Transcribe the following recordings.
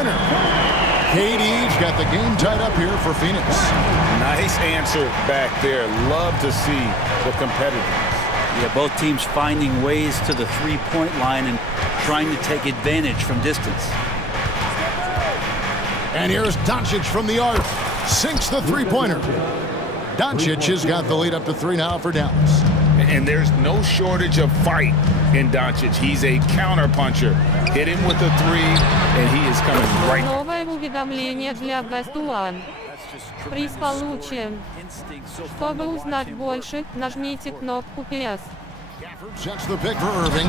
three-pointer. KD's got the game tied up here for Phoenix. Nice answer back there. Love to see the competitiveness. Yeah, both teams finding ways to the three-point line and trying to take advantage from distance. And here's Doncic from the arc. Sinks the three-pointer. Doncic has got the lead up to 3 now for Dallas. And there's no shortage of fight in Doncic. He's a counter-puncher. Hit him with a three, and he is coming right. Новое уведомление для Best One. Приз получен. Чтобы узнать больше, нажмите кнопку PS. Sets the pick for Irving.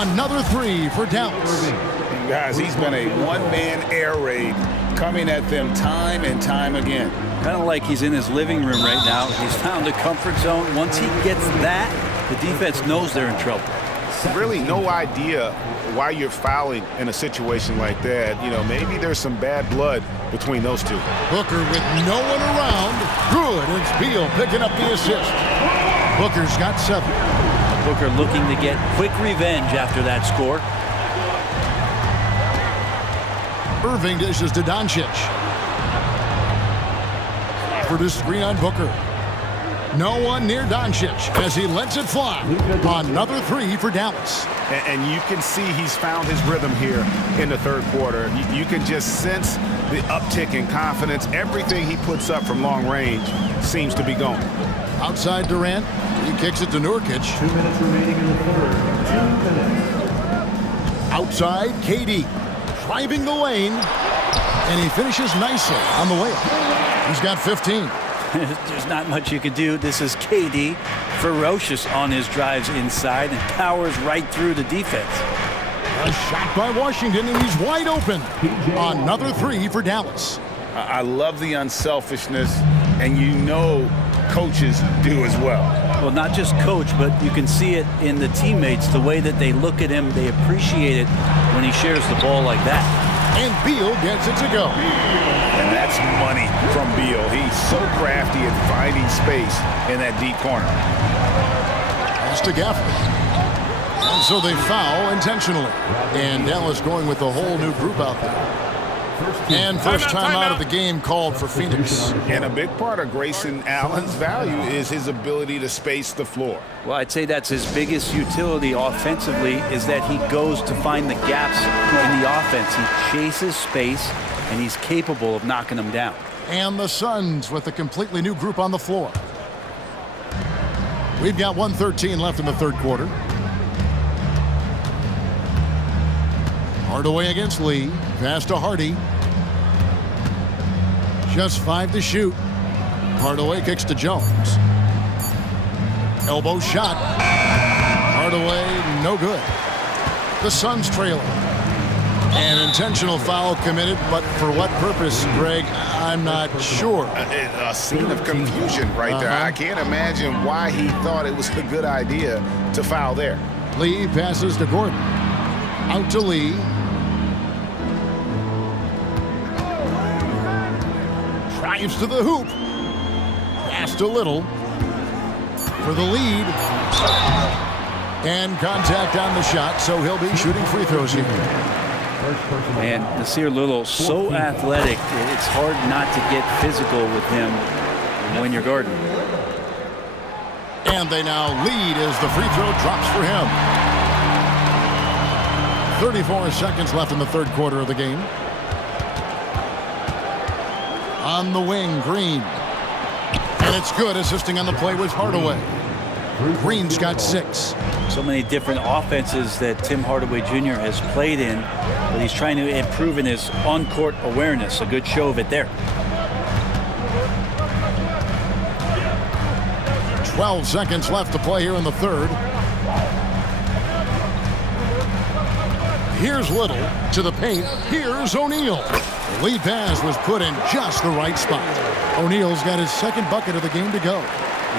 Another three for Dallas. And guys, he's been a one-man air raid coming at them time and time again. Kind of like he's in his living room right now. He's found a comfort zone. Once he gets that, the defense knows they're in trouble. Really no idea why you're fouling in a situation like that. You know, maybe there's some bad blood between those two. Booker with no one around. Good. It's Beal picking up the assist. Booker's got 7. Booker looking to get quick revenge after that score. Irving dishes to Doncic. For the screen on Booker. No one near Doncic as he lets it fly. Another three for Dallas. And you can see he's found his rhythm here in the third quarter. You can just sense the uptick in confidence. Everything he puts up from long range seems to be going. Outside Durant. He kicks it to Nurkic. 2 minutes remaining in the third. 2 minutes. Outside, KD. Driving the lane. And he finishes nicely on the layup. He's got 15. There's not much you can do. This is KD, ferocious on his drives inside and powers right through the defense. A shot by Washington, and he's wide open. Another three for Dallas. I love the unselfishness, and you know coaches do as well. Well, not just coach, but you can see it in the teammates, the way that they look at him. They appreciate it when he shares the ball like that. And Beal gets it to go. And that's money from Beal. He's so crafty at finding space in that deep corner. Pass to Gafford. And so they foul intentionally. And Dallas going with a whole new group out there. And first time out of the game called for Phoenix. And a big part of Grayson Allen's value is his ability to space the floor. Well, I'd say that's his biggest utility offensively, is that he goes to find the gaps in the offense. He chases space, and he's capable of knocking them down. And the Suns with a completely new group on the floor. We've got 1:13 left in the third quarter. Hardaway against Lee. Pass to Hardy. Just 5 to shoot. Hardaway kicks to Jones. Elbow shot. Hardaway, no good. The Suns trailing. An intentional foul committed, but for what purpose, Greg, I'm not sure. A scene of confusion right there. I can't imagine why he thought it was a good idea to foul there. Lee passes to Gordon. Out to Lee. Drives to the hoop. Pass to Little. For the lead. And contact on the shot, so he'll be shooting free throws here. And Nasir Little, so athletic, it's hard not to get physical with him when you're guarding. And they now lead as the free throw drops for him. 34 seconds left in the third quarter of the game. On the wing, Green. And it's good, assisting on the play with Hardaway. Green's got 6. So many different offenses that Tim Hardaway Jr. has played in, but he's trying to improve in his on-court awareness. A good show of it there. 12 seconds left to play here in the third. Here's Little to the paint. Here's O'Neal. The lead pass was put in just the right spot. O'Neal's got his second bucket of the game to go.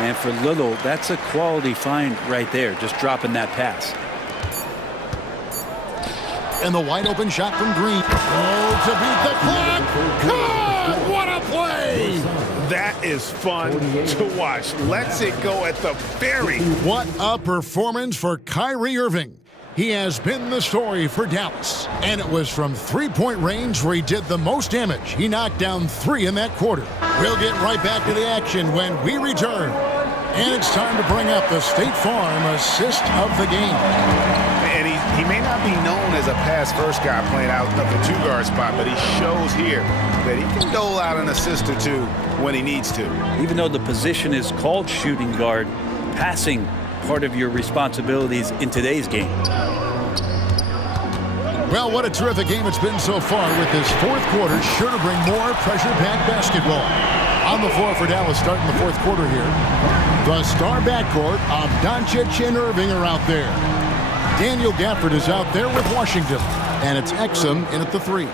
And for Little, that's a quality find right there, just dropping that pass. And the wide open shot from Green. Oh, to beat the clock. God, what a play! That is fun to watch. Lets it go at the very. What a performance for Kyrie Irving. He has been the story for Dallas, and it was from three-point range where he did the most damage. He knocked down 3 in that quarter. We'll get right back to the action when we return. And it's time to bring up the State Farm assist of the game. And he may not be known as a pass-first guy playing out of the two-guard spot, but he shows here that he can dole out an assist or two when he needs to. Even though the position is called shooting guard, passing part of your responsibilities in today's game. Well, what a terrific game it's been so far, with this fourth quarter sure to bring more pressure-packed basketball. On the floor for Dallas starting the fourth quarter here. The star backcourt of Doncic and Irving are out there. Daniel Gafford is out there with Washington, and it's Exum in at the 3.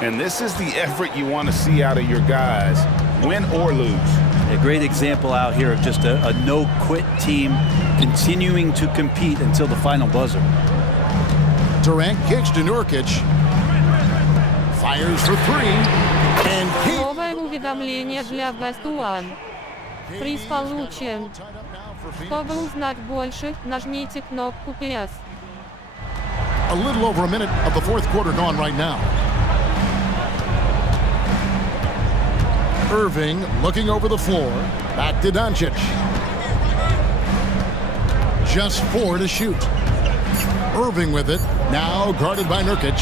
And this is the effort you want to see out of your guys, win or lose. A great example out here of just a no-quit team continuing to compete until the final buzzer. Durant kicks to Nurkic. Fires for 3. And Новое уведомление для Best One. Приз получен. Чтобы узнать больше, нажмите кнопку PS. a little over a minute of the fourth quarter gone right now. Irving looking over the floor. Back to Doncic. Just 4 to shoot. Irving with it. Now guarded by Nurkic.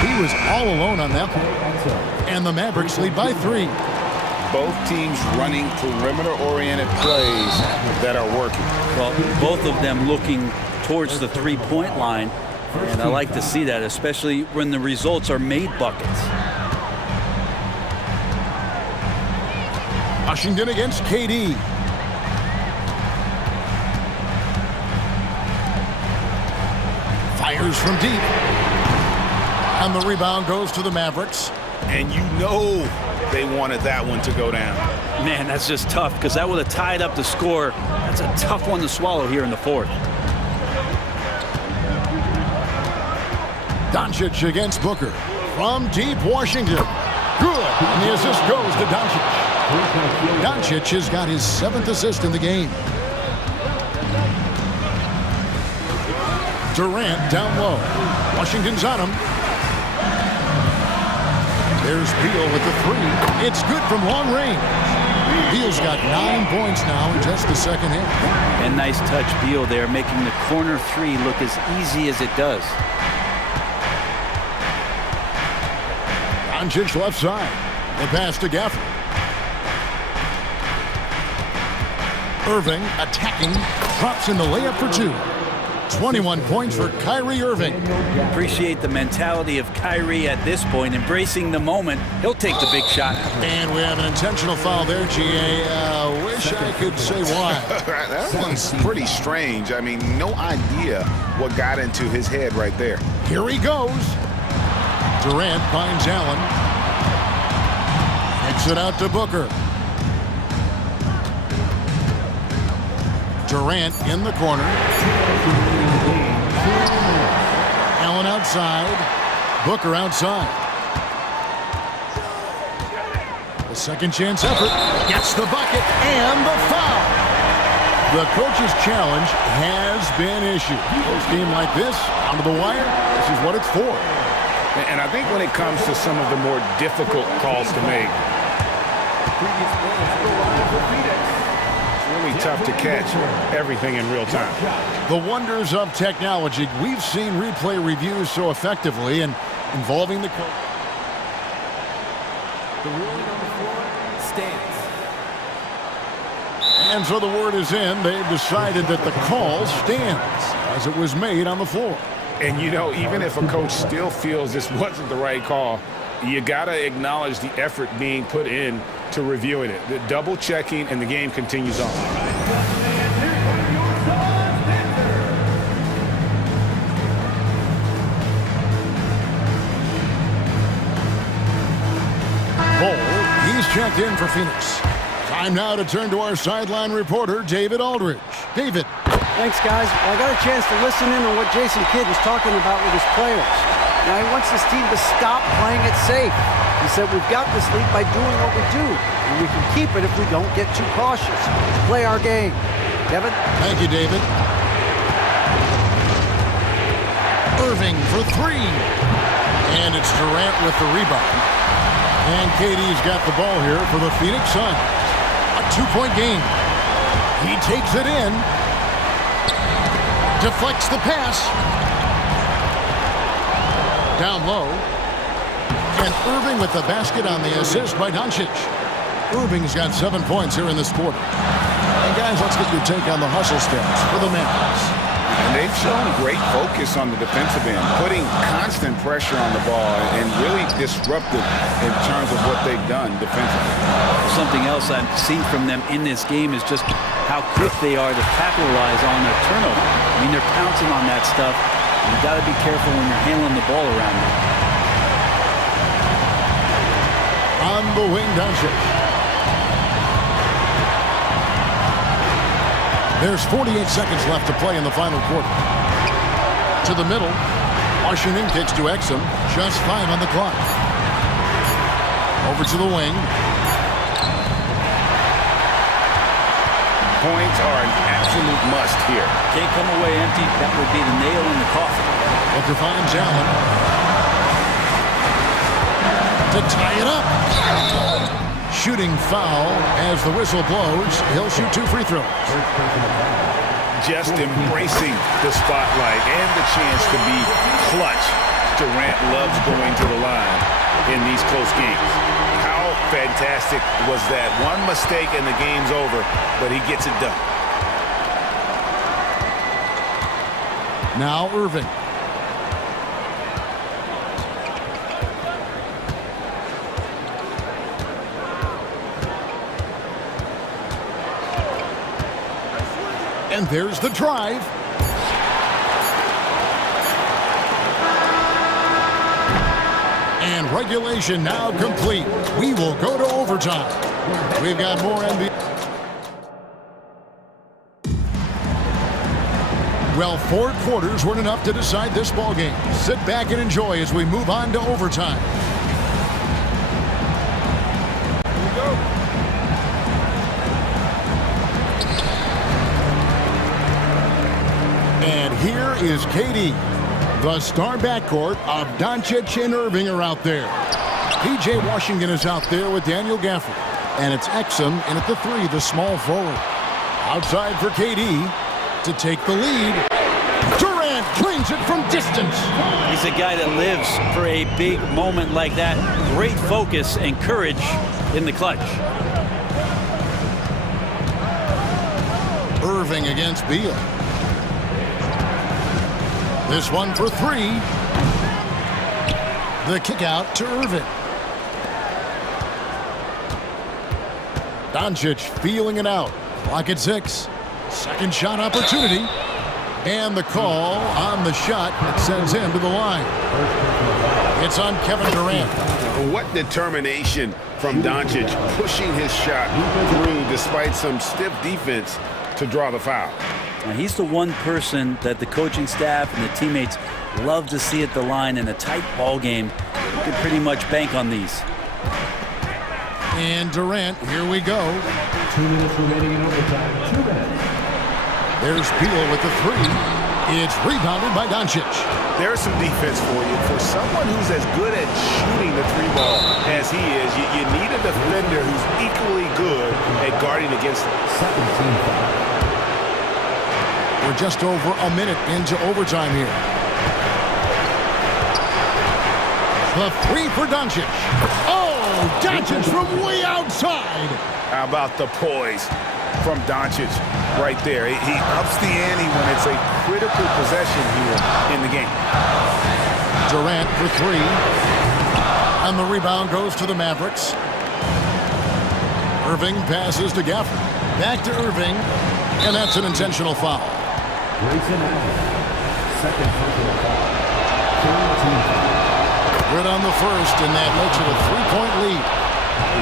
He was all alone on that one. And the Mavericks lead by 3. Both teams running perimeter-oriented plays that are working. Well, both of them looking towards the three-point line. And I like to see that, especially when the results are made buckets. Washington against KD. Fires from deep. And the rebound goes to the Mavericks. And you know they wanted that one to go down. Man, that's just tough, because that would have tied up the score. That's a tough one to swallow here in the fourth. Doncic against Booker. From deep, Washington. Good. And the assist goes to Doncic. Doncic has got his 7th assist in the game. Durant down low. Washington's on him. There's Beal with the 3. It's good from long range. Beal's got 9 points now in just the second half. And nice touch, Beal there, making the corner 3 look as easy as it does. Doncic left side. The pass to Gafford. Irving attacking. Drops in the layup for 2. 21 points for Kyrie Irving. Appreciate the mentality of Kyrie at this point, embracing the moment. He'll take the big shot. And we have an intentional foul there, GA. Wish I could say why. That one's pretty strange. I mean, no idea what got into his head right there. Here he goes. Durant finds Allen. Kicks it out to Booker. Durant in the corner. Allen outside. Booker outside. The second chance effort. Gets the bucket and the foul. The coach's challenge has been issued. Post game like this, onto the wire, this is what it's for. And I think when it comes to some of the more difficult calls to make, it's really tough to catch everything in real time. The wonders of technology. We've seen replay reviews so effectively and involving the coach. The ruling on the floor stands. And so the word is in. They've decided that the call stands as it was made on the floor. And, you know, even if a coach still feels this wasn't the right call, you got to acknowledge the effort being put in to reviewing it. The double checking, and the game continues on. Ball, he's checked in for Phoenix. Time now to turn to our sideline reporter, David Aldridge. David. Thanks, guys. Well, I got a chance to listen in on what Jason Kidd was talking about with his players. Now, he wants this team to stop playing it safe. He said, we've got this lead by doing what we do, and we can keep it if we don't get too cautious. Let's play our game. Kevin? Thank you, David. Irving for three. And it's Durant with the rebound. And KD's got the ball here for the Phoenix Suns. A 2-point game. He takes it in. Deflects the pass. Down low. And Irving with the basket on the assist by Doncic. Irving's got 7 points here in this quarter. And guys, let's get your take on the hustle stats for the Mavericks. And they've shown great focus on the defensive end, putting constant pressure on the ball and really disruptive in terms of what they've done defensively. Something else I've seen from them in this game is just how quick they are to capitalize on their turnover. I mean, they're pouncing on that stuff. You've got to be careful when you're handling the ball around them. On the wing, Doncic. There's 48 seconds left to play in the final quarter. To the middle. Washington kicks to Exum. Just 5 on the clock. Over to the wing. Points are an absolute must here. Can't come away empty. That would be the nail in the coffin. Booker finds Allen. To tie it up. Shooting foul as the whistle blows. He'll shoot 2 free throws. Just embracing the spotlight and the chance to be clutch. Durant loves going to the line in these close games. How fantastic was that? One mistake and the game's over, but he gets it done. Now Irving. And there's the drive. And regulation now complete. We will go to overtime. We've got more NBA. Well, 4 quarters weren't enough to decide this ball game. Sit back and enjoy as we move on to overtime. Here we go. And here is KD. The star backcourt of Doncic and Irving are out there. P.J. Washington is out there with Daniel Gafford. And it's Exum in at the 3, the small forward. Outside for KD to take the lead. Durant cleans it from distance. He's a guy that lives for a big moment like that. Great focus and courage in the clutch. Irving against Beal. This one for 3. The kick out to Irving. Doncic feeling it out. Clock at 6. Second shot opportunity. And the call on the shot that sends him to the line. It's on Kevin Durant. What determination from Doncic, pushing his shot through despite some stiff defense to draw the foul. Now, he's the one person that the coaching staff and the teammates love to see at the line in a tight ball game. You can pretty much bank on these. And Durant, here we go. 2 minutes remaining in overtime. 2 minutes. There's Beal with the 3. It's rebounded by Doncic. There's some defense for you. For someone who's as good at shooting the 3 ball as he is, you need a defender who's equally good at guarding against him. 17 foul. We're just over a minute into overtime here. The 3 for Doncic. Oh, Doncic from way outside. How about the poise from Doncic right there? He ups the ante when it's a critical possession here in the game. Durant for 3. And the rebound goes to the Mavericks. Irving passes to Gafford. Back to Irving. And that's an intentional foul. Grayson Allen. Second personal foul. 14. Good on the first, and that makes it a 3-point lead.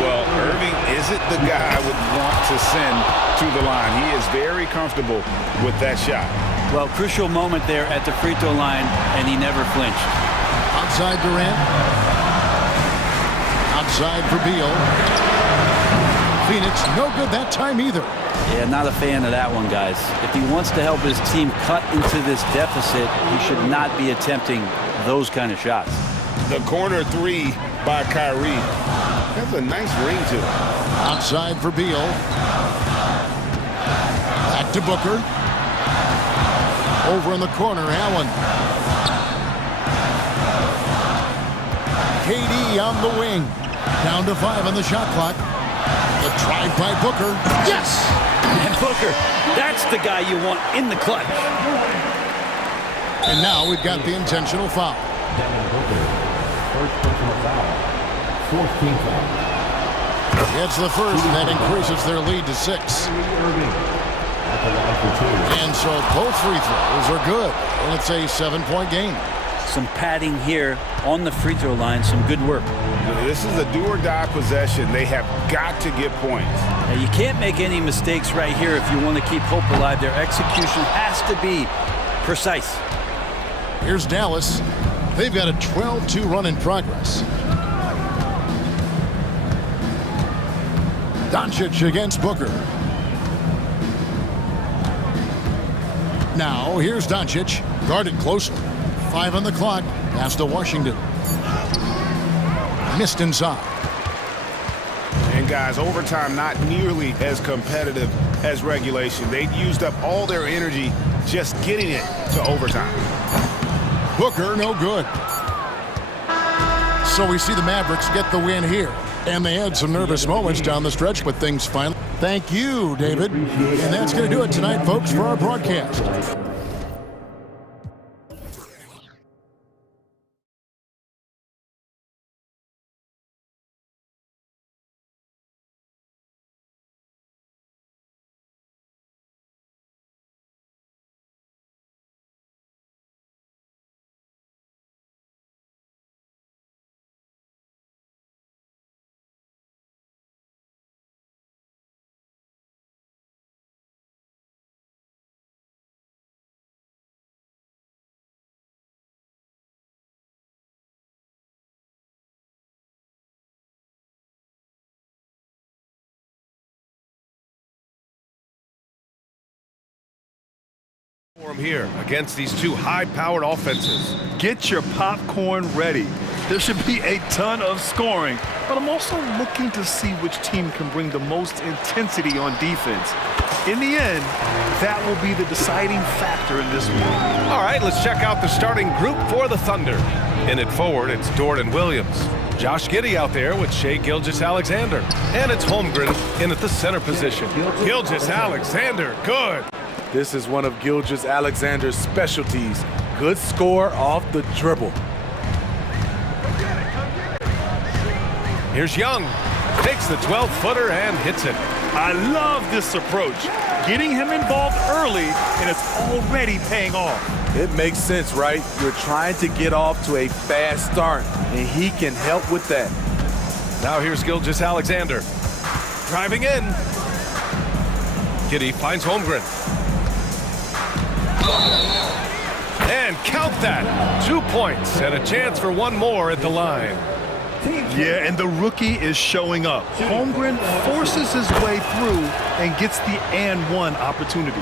Well, Irving isn't the guy I would want to send to the line. He is very comfortable with that shot. Well, crucial moment there at the free throw line, and he never flinched. Outside Durant. Outside for Beal. Phoenix, no good that time either. Yeah, not a fan of that one, guys. If he wants to help his team cut into this deficit, he should not be attempting those kind of shots. The corner three by Kyrie. That's a nice ring to it. Outside for Beal. Back to Booker. Over in the corner, Allen. KD on the wing. Down to 5 on the shot clock. The drive by Booker. Yes! And Booker, that's the guy you want in the clutch. And now we've got the intentional foul. Devin Booker, first personal foul. Fourth team foul. It's the first, and that increases their lead to 6. Irving at the line for 2. And so both free throws are good, and it's a 7-point game. Some padding here on the free throw line, some good work. This is a do-or-die possession. They have got to get points. Now, you can't make any mistakes right here if you want to keep hope alive. Their execution has to be precise. Here's Dallas. They've got a 12-2 run in progress. Doncic against Booker. Now, here's Doncic, guarded closer. 5 on the clock, pass to Washington. Missed inside. And guys, overtime not nearly as competitive as regulation. They used up all their energy just getting it to overtime. Booker, no good. So we see the Mavericks get the win here. And they had some nervous moments down the stretch, but things finally. Thank you, David. And that's going to do it tonight, folks, for our broadcast. Here against these two high-powered offenses. Get your popcorn ready. There should be a ton of scoring, but I'm also looking to see which team can bring the most intensity on defense. In the end, that will be the deciding factor in this one. All right, let's check out the starting group for the Thunder. In it forward, it's Jordan Williams. Josh Giddey out there with Shai Gilgeous-Alexander. And it's Holmgren in at the center position. Gilgeous-Alexander, good. This is one of Gilgeous-Alexander's specialties. Good score off the dribble. Here's Young. Takes the 12-footer and hits it. I love this approach. Getting him involved early, and it's already paying off. It makes sense, right? You're trying to get off to a fast start, and he can help with that. Now here's Gilgeous-Alexander. Driving in. Giddey finds Holmgren. And count that. 2 points and a chance for one more at the line. Yeah, and the rookie is showing up. Holmgren forces his way through and gets the and one opportunity.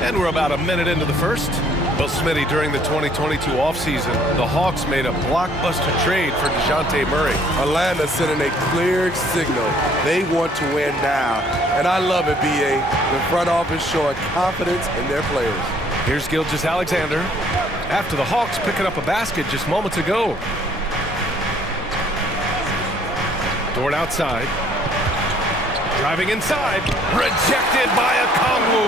And we're about a minute into the first. Well, Smitty, during the 2022 offseason, the Hawks made a blockbuster trade for DeJounte Murray. Atlanta sending a clear signal. They want to win now. And I love it, B.A. The front office showing confidence in their players. Here's Gilgeous-Alexander. After the Hawks picking up a basket just moments ago. Dort outside. Driving inside. Rejected by Okongwu.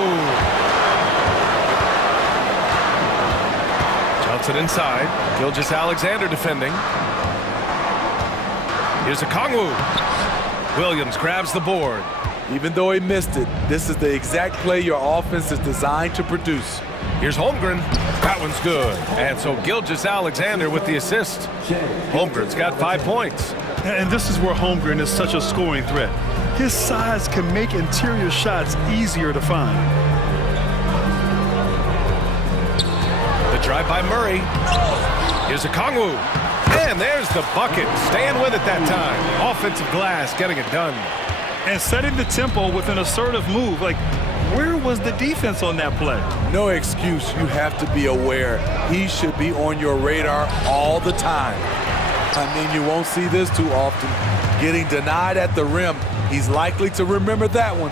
Johnson inside. Gilgeous-Alexander defending. Here's Okongwu. Williams grabs the board. Even though he missed it, this is the exact play your offense is designed to produce. Here's Holmgren. That one's good. And so Gilgeous-Alexander with the assist. Holmgren's got 5 points. And this is where Holmgren is such a scoring threat. His size can make interior shots easier to find. The drive by Murray. Here's Okongwu. And there's the bucket. Staying with it that time. Offensive glass getting it done. And setting the tempo with an assertive move. Like, where was the defense on that play? No excuse. You have to be aware. He should be on your radar all the time. I mean, you won't see this too often. Getting denied at the rim. He's likely to remember that one.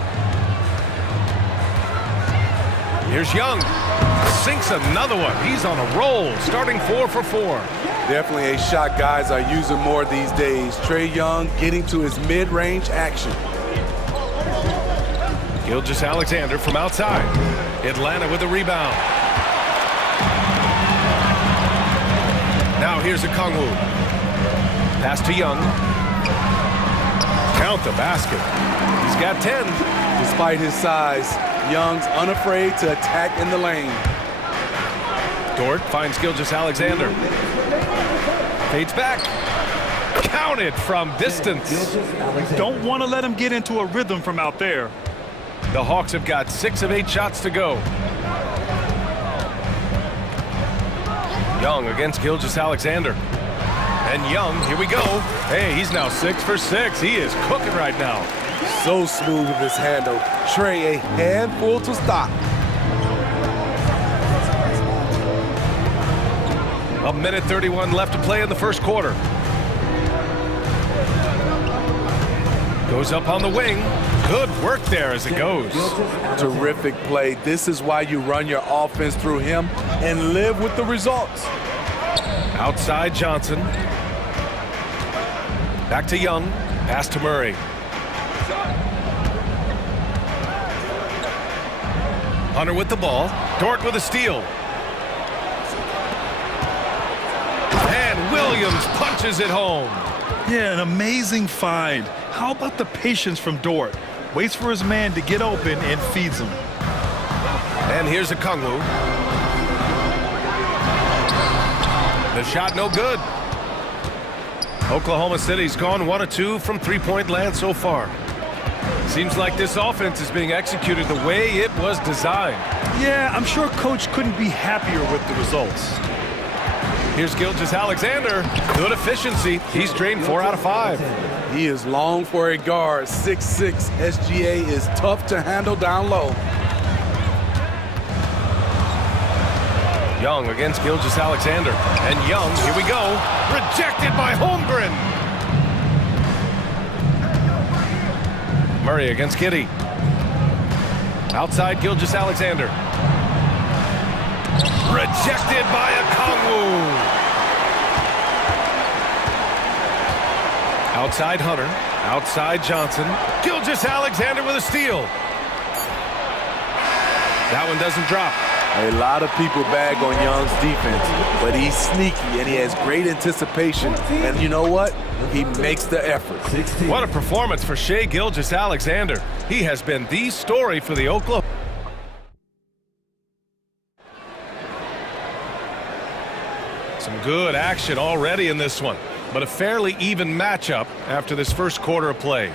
Here's Young. Sinks another one. He's on a roll, starting 4 for 4. Definitely a shot guys are using more these days. Trae Young getting to his mid-range action. Gilgeous-Alexander from outside. Atlanta with the rebound. Now here's a Kongwu. Pass to Young. Count the basket. He's got 10. Despite his size, Young's unafraid to attack in the lane. Dort finds Gilgeous-Alexander. Fades back. Counted from distance. Don't want to let him get into a rhythm from out there. The Hawks have got 6 of 8 shots to go. Young against Gilgeous-Alexander. And Young, here we go. Hey, he's now 6 for 6. He is cooking right now. So smooth with his handle. Trae, a handful to stop. A minute 31 left to play in the first quarter. Goes up on the wing. Good work there as it goes. Terrific play. This is why you run your offense through him and live with the results. Outside Johnson. Back to Young. Pass to Murray. Hunter with the ball. Dort with a steal. And Williams punches it home. Yeah, an amazing find. How about the patience from Dort? Waits for his man to get open and feeds him. And here's a Kongwu. The shot no good. Oklahoma City's gone 1 of 2 from three-point land so far. Seems like this offense is being executed the way it was designed. Yeah, I'm sure Coach couldn't be happier with the results. Here's Gilgeous-Alexander. Good efficiency. He's drained 4 out of 5. He is long for a guard. 6'6". SGA is tough to handle down low. Young against Gilgeous-Alexander. And Young, here we go. Rejected by Holmgren. Murray against Giddey. Outside Gilgeous-Alexander. Rejected by a Kongwu. Outside Hunter. Outside Johnson. Gilgeous-Alexander with a steal. That one doesn't drop. A lot of people bag on Young's defense, but he's sneaky and he has great anticipation. And you know what? He makes the effort. What a performance for Shai Gilgeous-Alexander. He has been the story for the Oklahoma. Some good action already in this one, but a fairly even matchup after this first quarter of play.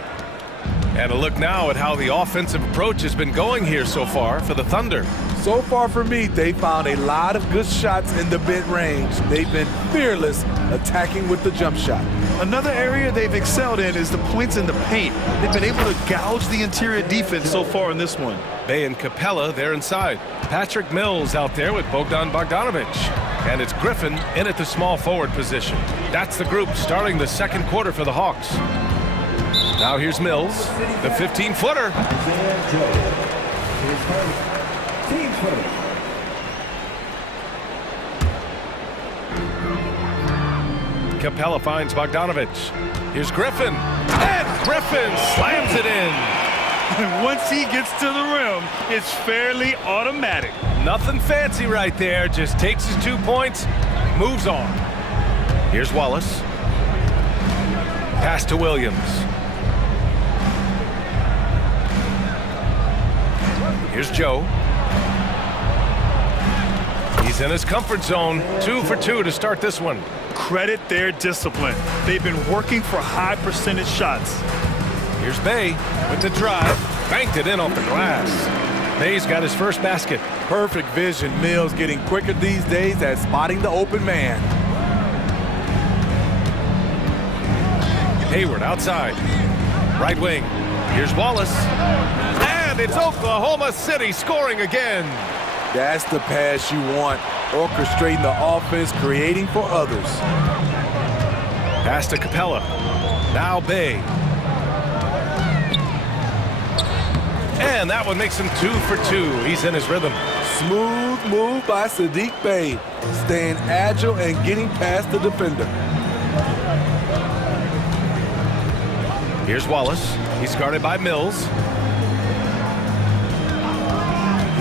And a look now at how the offensive approach has been going here so far for the Thunder. So far for me, they found a lot of good shots in the mid-range. They've been fearless attacking with the jump shot. Another area they've excelled in is the points in the paint. They've been able to gouge the interior defense so far in this one. Bay and Capella, they're inside. Patrick Mills out there with Bogdan Bogdanovic. And it's Griffin in at the small forward position. That's the group starting the second quarter for the Hawks. Now here's Mills, the 15-footer. Capella finds Bogdanovic. Here's Griffin. And Griffin slams it in. Once he gets to the rim, it's fairly automatic. Nothing fancy right there. Just takes his 2 points, moves on. Here's Wallace. Pass to Williams. Here's Joe. He's in his comfort zone. 2 for 2 to start this one. Credit their discipline. They've been working for high percentage shots. Here's Bay with the drive. Banked it in off the glass. Bay's got his first basket. Perfect vision. Mills getting quicker these days at spotting the open man. Hayward outside. Right wing. Here's Wallace. And it's Oklahoma City scoring again. That's the pass you want. Orchestrating the offense, creating for others. Pass to Capella. Now Bay. And that one makes him 2 for 2. He's in his rhythm. Smooth move by Sadiq Bey. Staying agile and getting past the defender. Here's Wallace. He's guarded by Mills.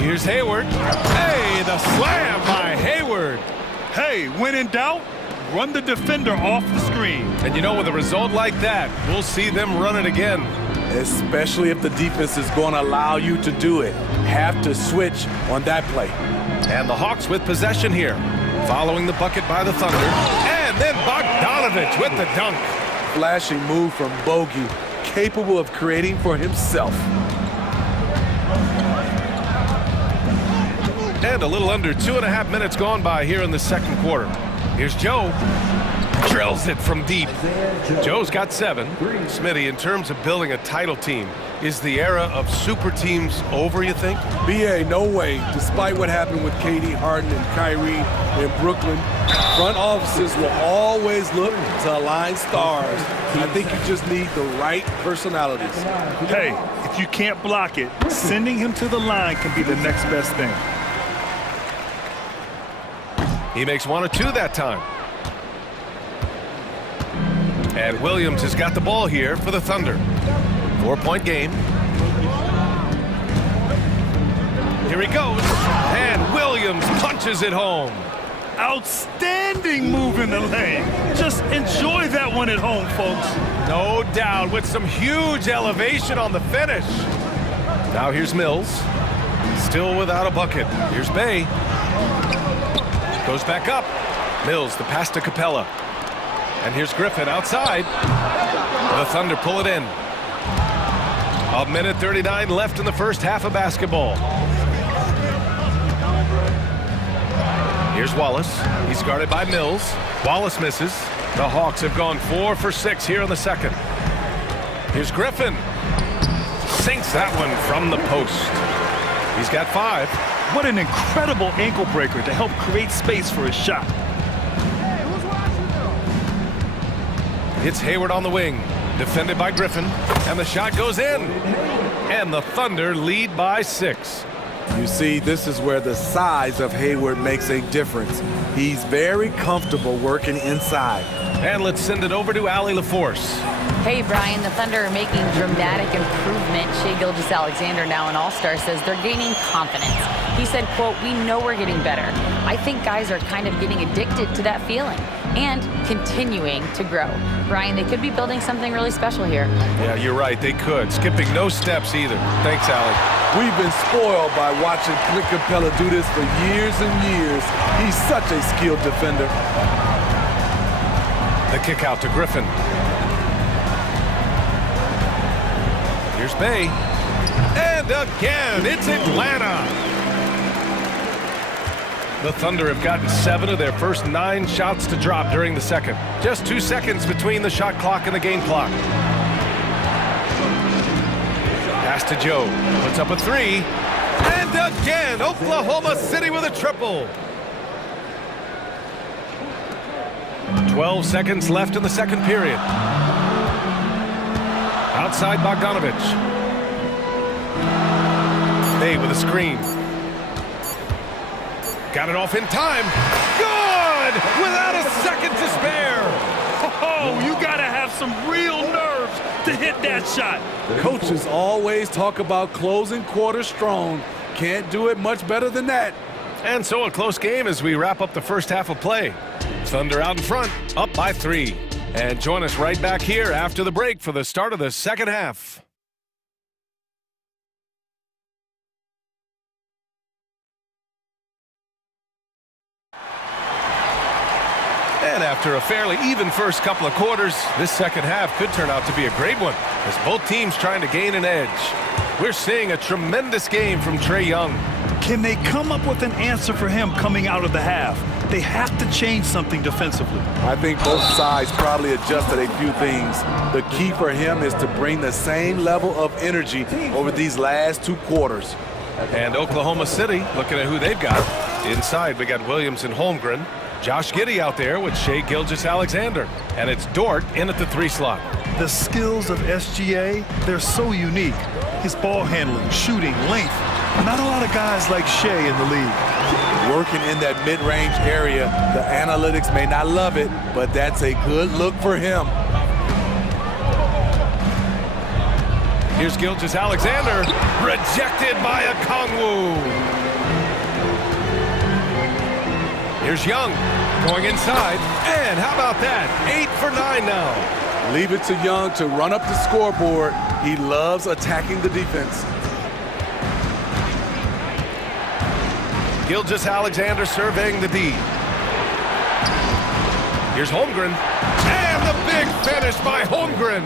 Here's Hayward. Hey, the slam by Hayward. Hey, when in doubt, run the defender off the screen. And you know, with a result like that, we'll see them run it again. Especially if the defense is going to allow you to do it. Have to switch on that play. And the Hawks with possession here. Following the bucket by the Thunder. And then Bogdanovich with the dunk. Flashing move from Bogey, capable of creating for himself. And a little under 2.5 minutes gone by here in the second quarter. Here's Joe. Drills it from deep. Joe's got 7. Smitty, in terms of building a title team, is the era of super teams over, you think? BA, no way. Despite what happened with KD, Harden, and Kyrie in Brooklyn, front offices will always look to align stars. I think you just need the right personalities. Hey, if you can't block it, sending him to the line can be the next best thing. He makes 1 or 2 that time. And Williams has got the ball here for the Thunder. 4-point game. Here he goes. And Williams punches it home. Outstanding move in the lane. Just enjoy that one at home, folks. No doubt, with some huge elevation on the finish. Now here's Mills. Still without a bucket. Here's Bay. Goes back up. Mills, the pass to Capella. And here's Griffin outside. The Thunder pull it in. 1:39 left in the first half of basketball. Here's Wallace. He's guarded by Mills. Wallace misses. The Hawks have gone 4 for 6 here in the second. Here's Griffin. Sinks that one from the post. He's got 5. What an incredible ankle breaker to help create space for his shot. It's Hayward on the wing. Defended by Griffin. And the shot goes in. And the Thunder lead by 6. You see, this is where the size of Hayward makes a difference. He's very comfortable working inside. And let's send it over to Allie LaForce. Hey, Brian, the Thunder are making dramatic improvement. Shai Gilgeous-Alexander, now an all-star, says they're gaining confidence. He said, quote, "We know we're getting better. I think guys are kind of getting addicted to that feeling and continuing to grow." Brian, they could be building something really special here. Yeah, you're right. They could. Skipping no steps either. Thanks, Allie. We've been spoiled by watching Clint Capella do this for years and years. He's such a skilled defender. The kick out to Griffin. Here's Bay. And again, it's Atlanta. The Thunder have gotten 7 of their first 9 shots to drop during the second. Just 2 seconds between the shot clock and the game clock. Pass to Joe. Puts up a 3. And again, Oklahoma City with a triple. 12 seconds left in the second period. Outside Bogdanovich. Bay with a screen. Got it off in time. Good! Without a second to spare. Oh, you gotta have some real nerves to hit that shot. Coaches always talk about closing quarters strong. Can't do it much better than that. And so a close game as we wrap up the first half of play. Thunder out in front, up by 3. And join us right back here after the break for the start of the second half. And after a fairly even first couple of quarters, this second half could turn out to be a great one as both teams trying to gain an edge. We're seeing a tremendous game from Trae Young. Can they come up with an answer for him coming out of the half? they have to change something defensively. I think both sides probably adjusted a few things. The key for him is to bring the same level of energy over these last 2 quarters. And Oklahoma City, looking at who they've got. Inside, we got Williams and Holmgren. Josh Giddey out there with Shai Gilgeous-Alexander. And it's Dort in at the 3 slot. The skills of SGA, they're so unique. His ball handling, shooting, length. Not a lot of guys like Shai in the league. Working in that mid-range area, the analytics may not love it, but that's a good look for him. Here's Gilgeous-Alexander, rejected by Okongwu. Here's Young, going inside, and how about that? 8 for 9 now. Leave it to Young to run up the scoreboard. He loves attacking the defense. Gilgeous-Alexander surveying the D. Here's Holmgren, and the big finish by Holmgren.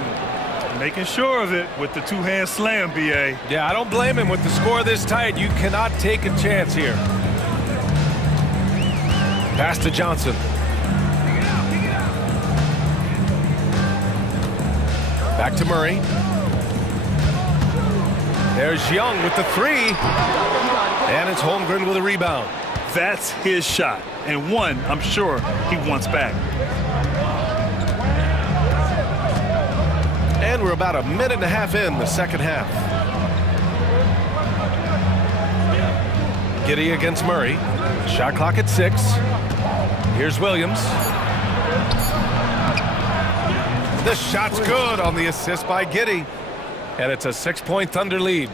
Making sure of it with the 2-hand slam, B.A. Yeah, I don't blame him with the score this tight. You cannot take a chance here. Pass to Johnson. Back to Murray. There's Young with the 3. And it's Holmgren with a rebound. That's his shot, and one I'm sure he wants back. And we're about a minute and a half in the second half. Giddey against Murray. Shot clock at 6. Here's Williams. The shot's good on the assist by Giddey. And it's a 6-point Thunder lead.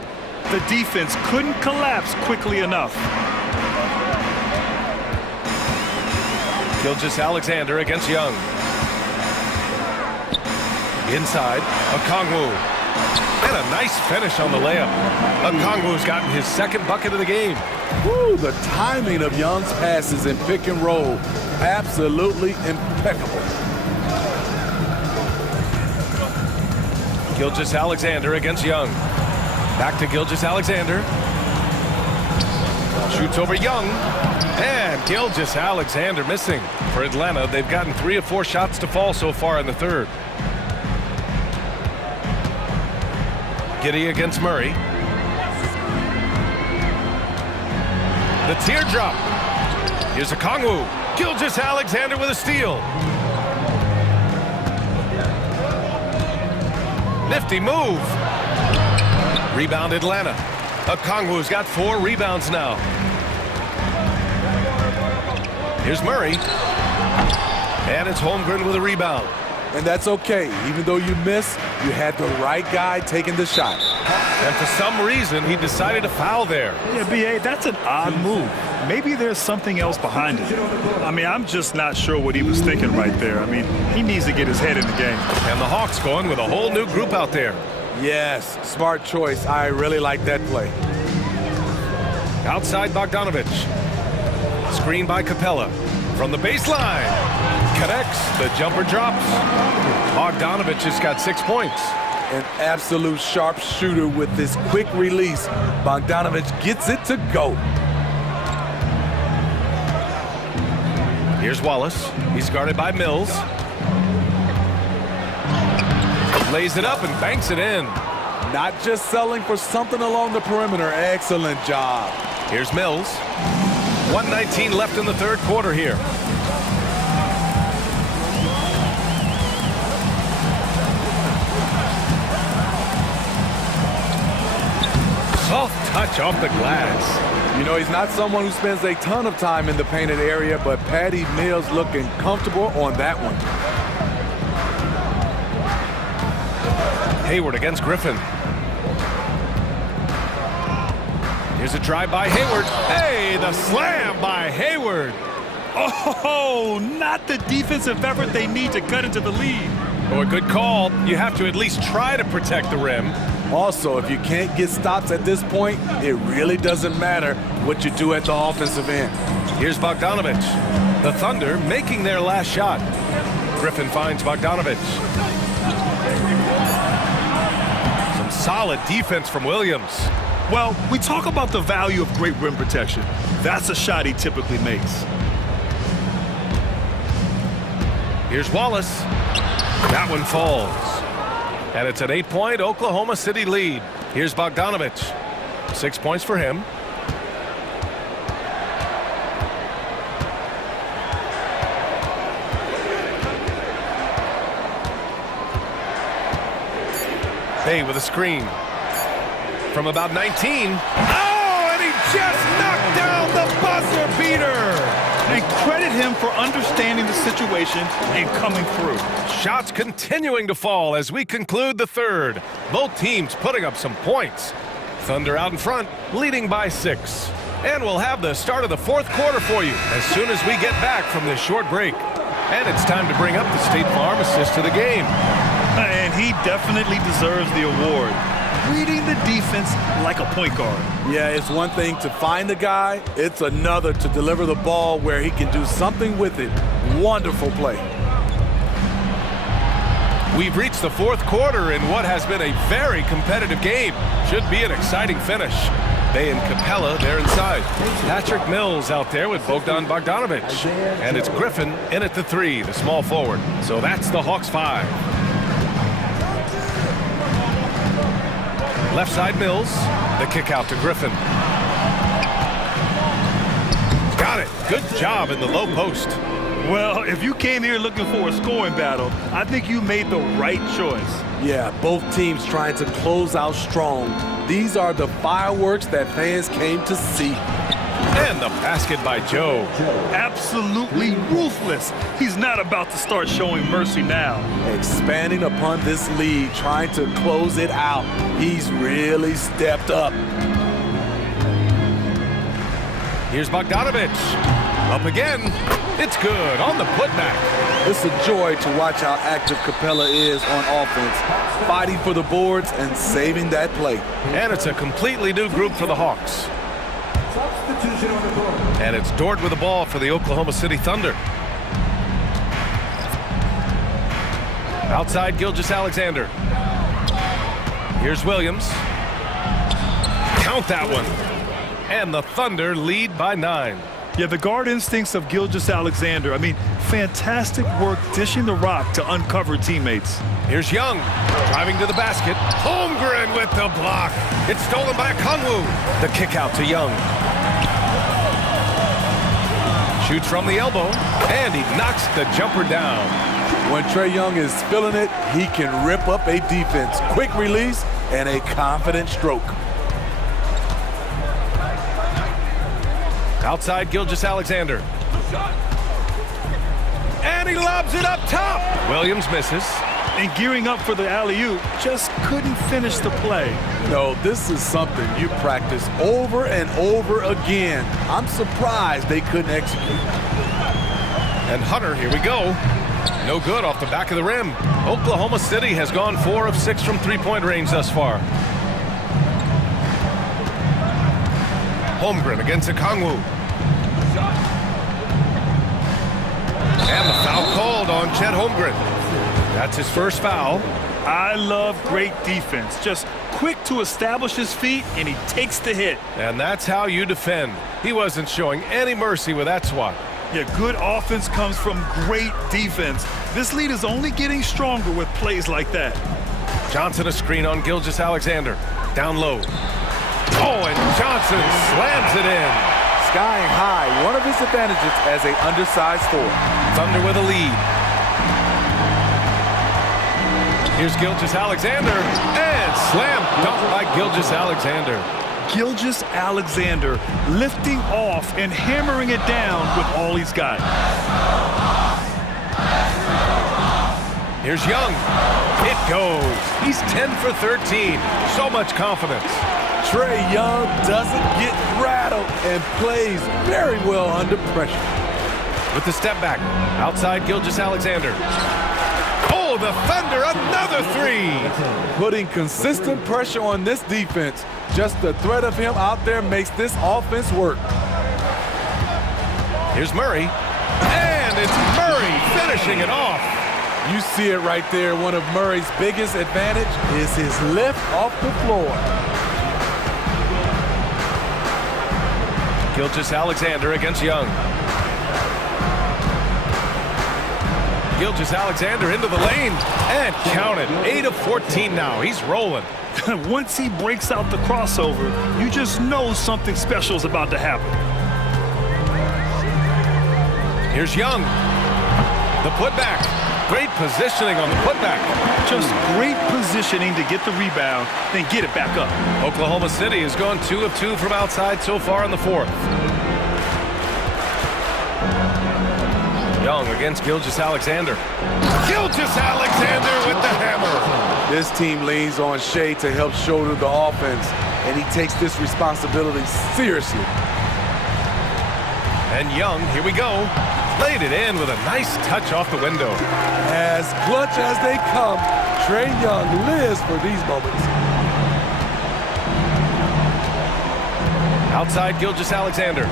The defense couldn't collapse quickly enough. Gilgeous-Alexander against Young. Inside, Okongwu. And a nice finish on the layup. Okongwu's gotten his 2nd bucket of the game. Woo, the timing of Young's passes in pick and roll, absolutely impeccable. Gilgeous-Alexander against Young. Back to Gilgeous-Alexander. Shoots over Young. And Gilgeous-Alexander missing. For Atlanta, they've gotten 3 of 4 shots to fall so far in the 3rd. Giddey against Murray. The teardrop. Here's Okongwu. Gilgeous-Alexander with a steal. Nifty move. Rebound Atlanta. Okongwu's got 4 rebounds now. Here's Murray. And it's Holmgren with a rebound. And that's okay. Even though you miss, you had the right guy taking the shot. And for some reason, he decided to foul there. Yeah, B.A., that's an odd move. Maybe there's something else behind it. I mean, I'm just not sure what he was thinking right there. I mean, he needs to get his head in the game. And the Hawks going with a whole new group out there. Yes, smart choice. I really like that play. Outside Bogdanovich. Screen by Capella. From the baseline. Connects. The jumper drops. Bogdanovich has got 6 points. An absolute sharp shooter with this quick release. Bogdanovich gets it to go. Here's Wallace. He's guarded by Mills. Lays it up and banks it in. Not just selling for something along the perimeter. Excellent job. Here's Mills. 1:19 left in the 3rd quarter here. Soft touch off the glass. You know, he's not someone who spends a ton of time in the painted area, but Patty Mills looking comfortable on that one. Hayward against Griffin. Here's a drive by Hayward. Hey, the slam by Hayward. Oh, not the defensive effort they need to cut into the lead. Oh, a good call. You have to at least try to protect the rim. Also, if you can't get stops at this point, it really doesn't matter what you do at the offensive end. Here's Bogdanovich. The Thunder making their last shot. Griffin finds Bogdanovich. Some solid defense from Williams. Well, we talk about the value of great rim protection. That's a shot he typically makes. Here's Wallace. That one falls. And it's an 8-point Oklahoma City lead. Here's Bogdanovich. 6 points for him. Bay with a screen. From about 19. Oh, and he just knocked down the buzzer beater. And credit him for understanding the situation and coming through. Shots continuing to fall as we conclude the third. Both teams putting up some points. Thunder out in front, leading by 6. And we'll have the start of the fourth quarter for you as soon as we get back from this short break. And it's time to bring up the State Farm assist to the game. And he definitely deserves the award. Reading the defense like a point guard. Yeah, it's one thing to find a guy. It's another to deliver the ball where he can do something with it. Wonderful play. We've reached the fourth quarter in what has been a very competitive game. Should be an exciting finish. Bay and Capella, they're inside. Patrick Mills out there with Bogdan Bogdanovich. And it's Griffin in at the 3, the small forward. So that's the Hawks 5. Left side Mills, the kick out to Griffin. Got it. Good job in the low post. Well, if you came here looking for a scoring battle, I think you made the right choice. Yeah, both teams trying to close out strong. These are the fireworks that fans came to see. And the basket by Joe. Absolutely ruthless. He's not about to start showing mercy now. Expanding upon this lead, trying to close it out. He's really stepped up. Here's Bogdanovich. Up again. It's good on the putback. It's a joy to watch how active Capella is on offense, fighting for the boards and saving that play. And it's a completely new group for the Hawks. And it's Dort with the ball for the Oklahoma City Thunder. Outside Gilgeous-Alexander. Here's Williams. Count that one. And the Thunder lead by 9. Yeah, the guard instincts of Gilgeous-Alexander. I mean, fantastic work dishing the rock to uncover teammates. Here's Young, driving to the basket. Holmgren with the block. It's stolen by Kongwu. The kick out to Young. Shoots from the elbow, and he knocks the jumper down. When Trae Young is feeling it, he can rip up a defense. Quick release and a confident stroke. Outside Gilgeous-Alexander. And he lobs it up top. Williams misses. And gearing up for the alley-oop, just couldn't finish the play. No, this is something you practice over and over again. I'm surprised they couldn't execute. And Hunter, here we go. No good off the back of the rim. Oklahoma City has gone 4 of 6 from three-point range thus far. Holmgren against Okongwu. And the foul called on Chet Holmgren. That's his first foul. I love great defense. Just quick to establish his feet, and he takes the hit. And that's how you defend. He wasn't showing any mercy with that swat. Yeah, good offense comes from great defense. This lead is only getting stronger with plays like that. Johnson a screen on Gilgeous-Alexander. Down low. Oh, and Johnson slams it in. Skying high, one of his advantages as an undersized forward. Thunder with a lead. Here's Gilgeous-Alexander, and slam dunk by Gilgeous-Alexander. Gilgeous-Alexander lifting off and hammering it down with all he's got. Here's Young. It goes. He's 10 for 13. So much confidence. Trae Young doesn't get rattled and plays very well under pressure. With the step back, outside Gilgeous-Alexander. Oh, the Thunder, another 3. Putting consistent pressure on this defense. Just the threat of him out there makes this offense work. Here's Murray. And it's Murray finishing it off. You see it right there. One of Murray's biggest advantage is his lift off the floor. Gilgeous-Alexander against Young. Gilgeous-Alexander into the lane. And count it. 8 of 14 now. He's rolling. Once he breaks out the crossover, you just know something special is about to happen. Here's Young. The putback. Great positioning on the putback. Just great positioning to get the rebound, then get it back up. Oklahoma City has gone 2 of 2 from outside so far in the fourth. Young against Gilgeous-Alexander. Gilgeous-Alexander with the hammer. This team leans on Shea to help shoulder the offense, and he takes this responsibility seriously. And Young, here we go. Played it in with a nice touch off the window. As clutch as they come, Trae Young lives for these moments. Outside Gilgeous-Alexander.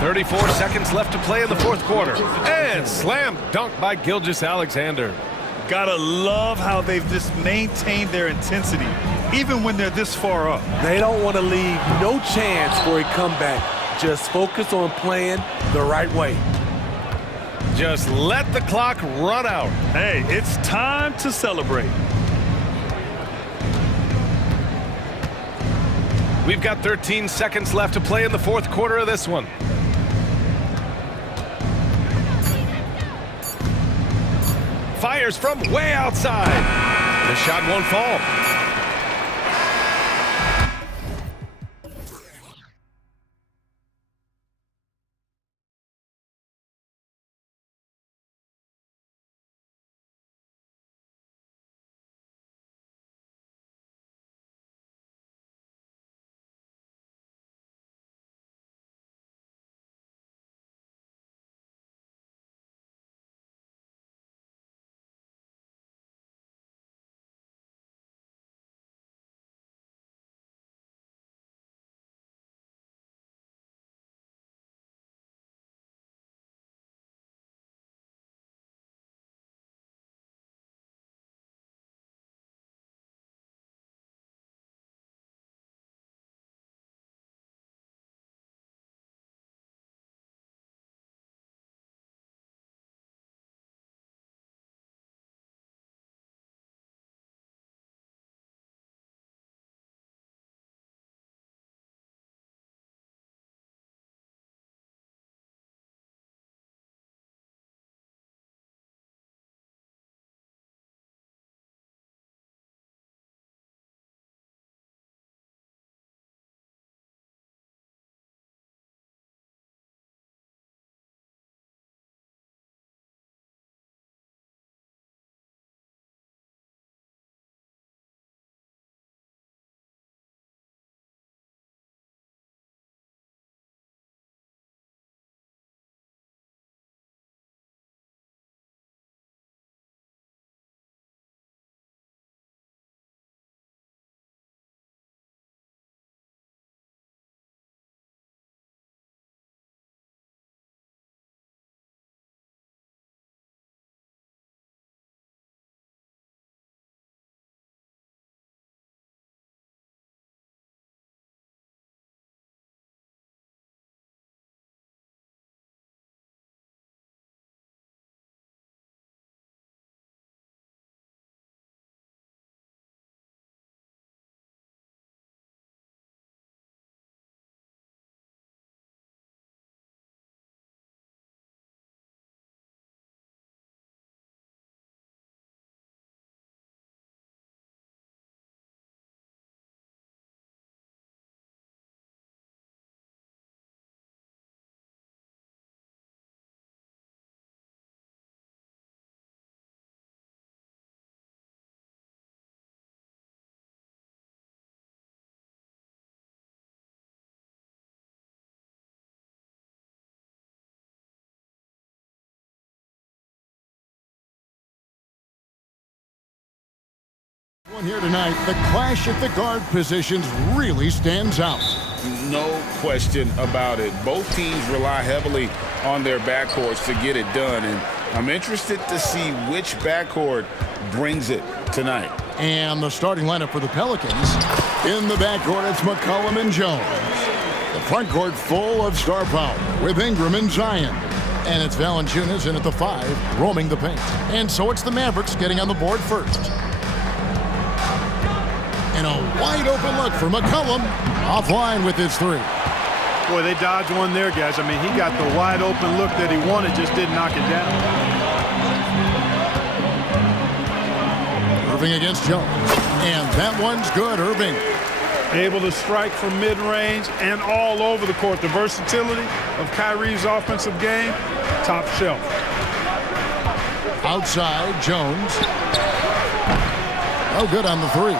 34 seconds left to play in the fourth quarter. And slam dunk by Gilgeous-Alexander. Gotta love how they've just maintained their intensity, even when they're this far up. They don't want to leave no chance for a comeback. Just focus on playing the right way. Just let the clock run out. Hey, it's time to celebrate. We've got 13 seconds left to play in the fourth quarter of this one. Fires from way outside. The shot won't fall. One here tonight, the clash at the guard positions really stands out. No question about it. Both teams rely heavily on their backcourts to get it done, and I'm interested to see which backcourt brings it tonight. And the starting lineup for the Pelicans. In the backcourt, it's McCollum and Jones. The front court full of star power with Ingram and Zion. And it's Valanciunas in at the 5, roaming the paint. And so it's the Mavericks getting on the board first. And a wide open look for McCollum, offline with his 3. Boy, they dodged one there, guys. I mean, he got the wide open look that he wanted, just didn't knock it down. Irving against Jones. And that one's good, Irving. Able to strike from mid-range and all over the court. The versatility of Kyrie's offensive game, top shelf. Outside, Jones. No good on the 3.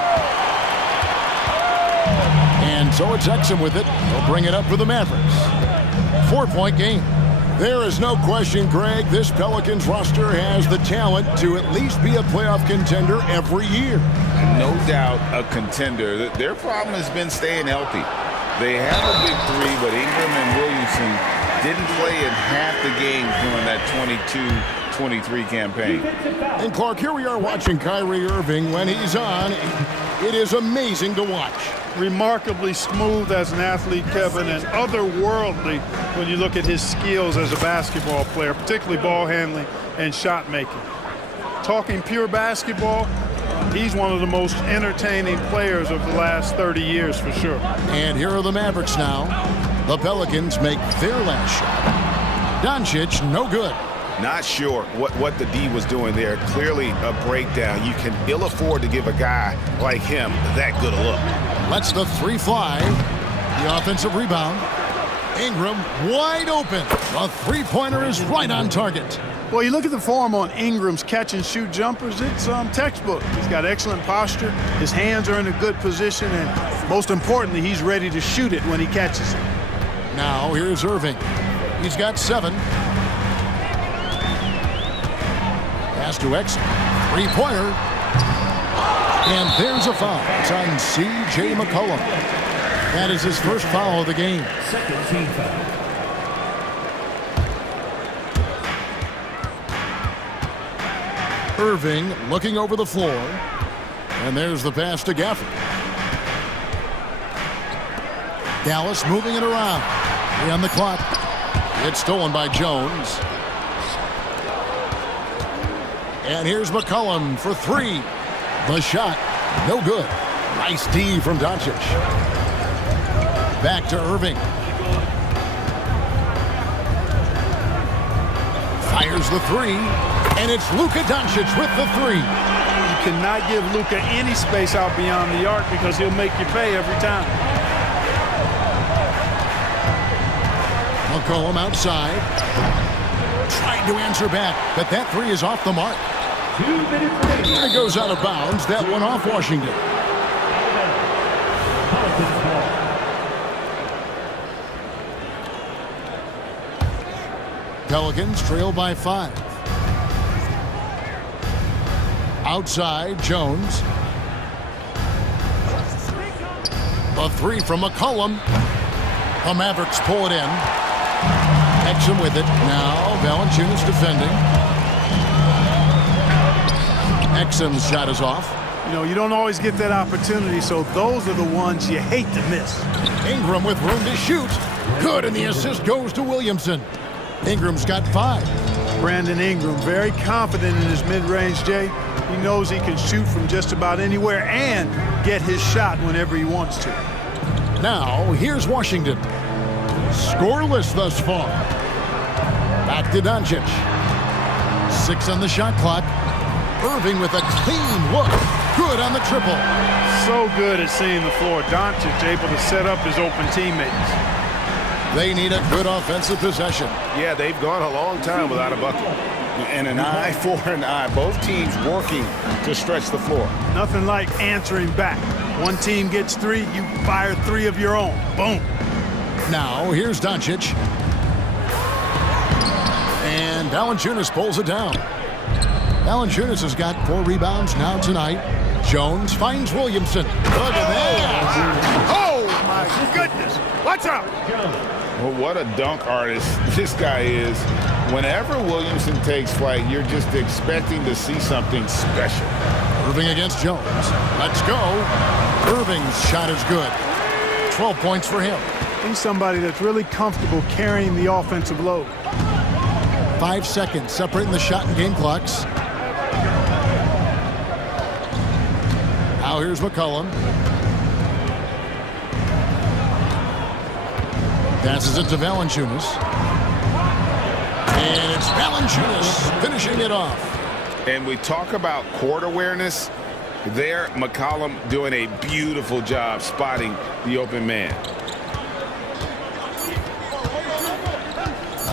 And so it's Exum with it. He'll bring it up for the Mavericks. 4-point game. There is no question, Greg, this Pelicans roster has the talent to at least be a playoff contender every year. No doubt a contender. Their problem has been staying healthy. They have a big 3, but Ingram and Williamson didn't play in half the games during that 22-23 campaign. And Clark, here we are watching Kyrie Irving. When he's on, it is amazing to watch. Remarkably smooth as an athlete, Kevin, and otherworldly when you look at his skills as a basketball player, particularly ball handling and shot making. Talking pure basketball, he's one of the most entertaining players of the last 30 years for sure. And here are the Mavericks now. The Pelicans make their last shot. Doncic, no good. Not sure what the D was doing there. Clearly a breakdown. You can ill afford to give a guy like him that good a look. Lets the 3 fly. The offensive rebound. Ingram wide open. The three-pointer is right on target. Well, you look at the form on Ingram's catch-and-shoot jumpers, it's textbook. He's got excellent posture. His hands are in a good position, and most importantly, he's ready to shoot it when he catches it. Now, here's Irving. He's got 7. Pass to Exum. Three-pointer. And there's a foul. It's on C.J. McCollum. That is his first foul of the game. Second team foul. Irving looking over the floor. And there's the pass to Gafford. Dallas moving it around. 3 on the clock. It's stolen by Jones. And here's McCollum for 3. The shot, no good. Nice D from Doncic. Back to Irving. Fires the 3. And it's Luka Doncic with the 3. You cannot give Luka any space out beyond the arc because he'll make you pay every time. McCollum outside. Tried to answer back, but that 3 is off the mark. 2 minutes remaining. It goes out of bounds. That one off Washington. Pelicans trail by 5. Outside, Jones. A 3 from McCollum. The Mavericks pull it in. Exum with it. Now Valanciunas defending. Exum's shot is off. You know, you don't always get that opportunity, so those are the ones you hate to miss. Ingram with room to shoot. Good, and the assist goes to Williamson. Ingram's got 5. Brandon Ingram, very confident in his mid-range, Jay. He knows he can shoot from just about anywhere and get his shot whenever he wants to. Now, here's Washington. Scoreless thus far. Back to Doncic. 6 on the shot clock. Irving with a clean look. Good on the triple. So good at seeing the floor. Doncic able to set up his open teammates. They need a good offensive possession. Yeah, they've gone a long time without a bucket. And an eye for an eye. Both teams working to stretch the floor. Nothing like answering back. One team gets 3, you fire 3 of your own. Boom. Now, here's Doncic. And Valanciunas pulls it down. Valanciunas has got 4 rebounds now tonight. Jones finds Williamson. Look at that. Oh, my goodness. What's up? Well, what a dunk artist this guy is. Whenever Williamson takes flight, you're just expecting to see something special. Irving against Jones. Let's go. Irving's shot is good. 12 points for him. He's somebody that's really comfortable carrying the offensive load. 5 seconds separating the shot and game clocks. Now here's McCollum. Passes it to Valanciunas. And it's Valanciunas finishing it off. And we talk about court awareness. There, McCollum doing a beautiful job spotting the open man.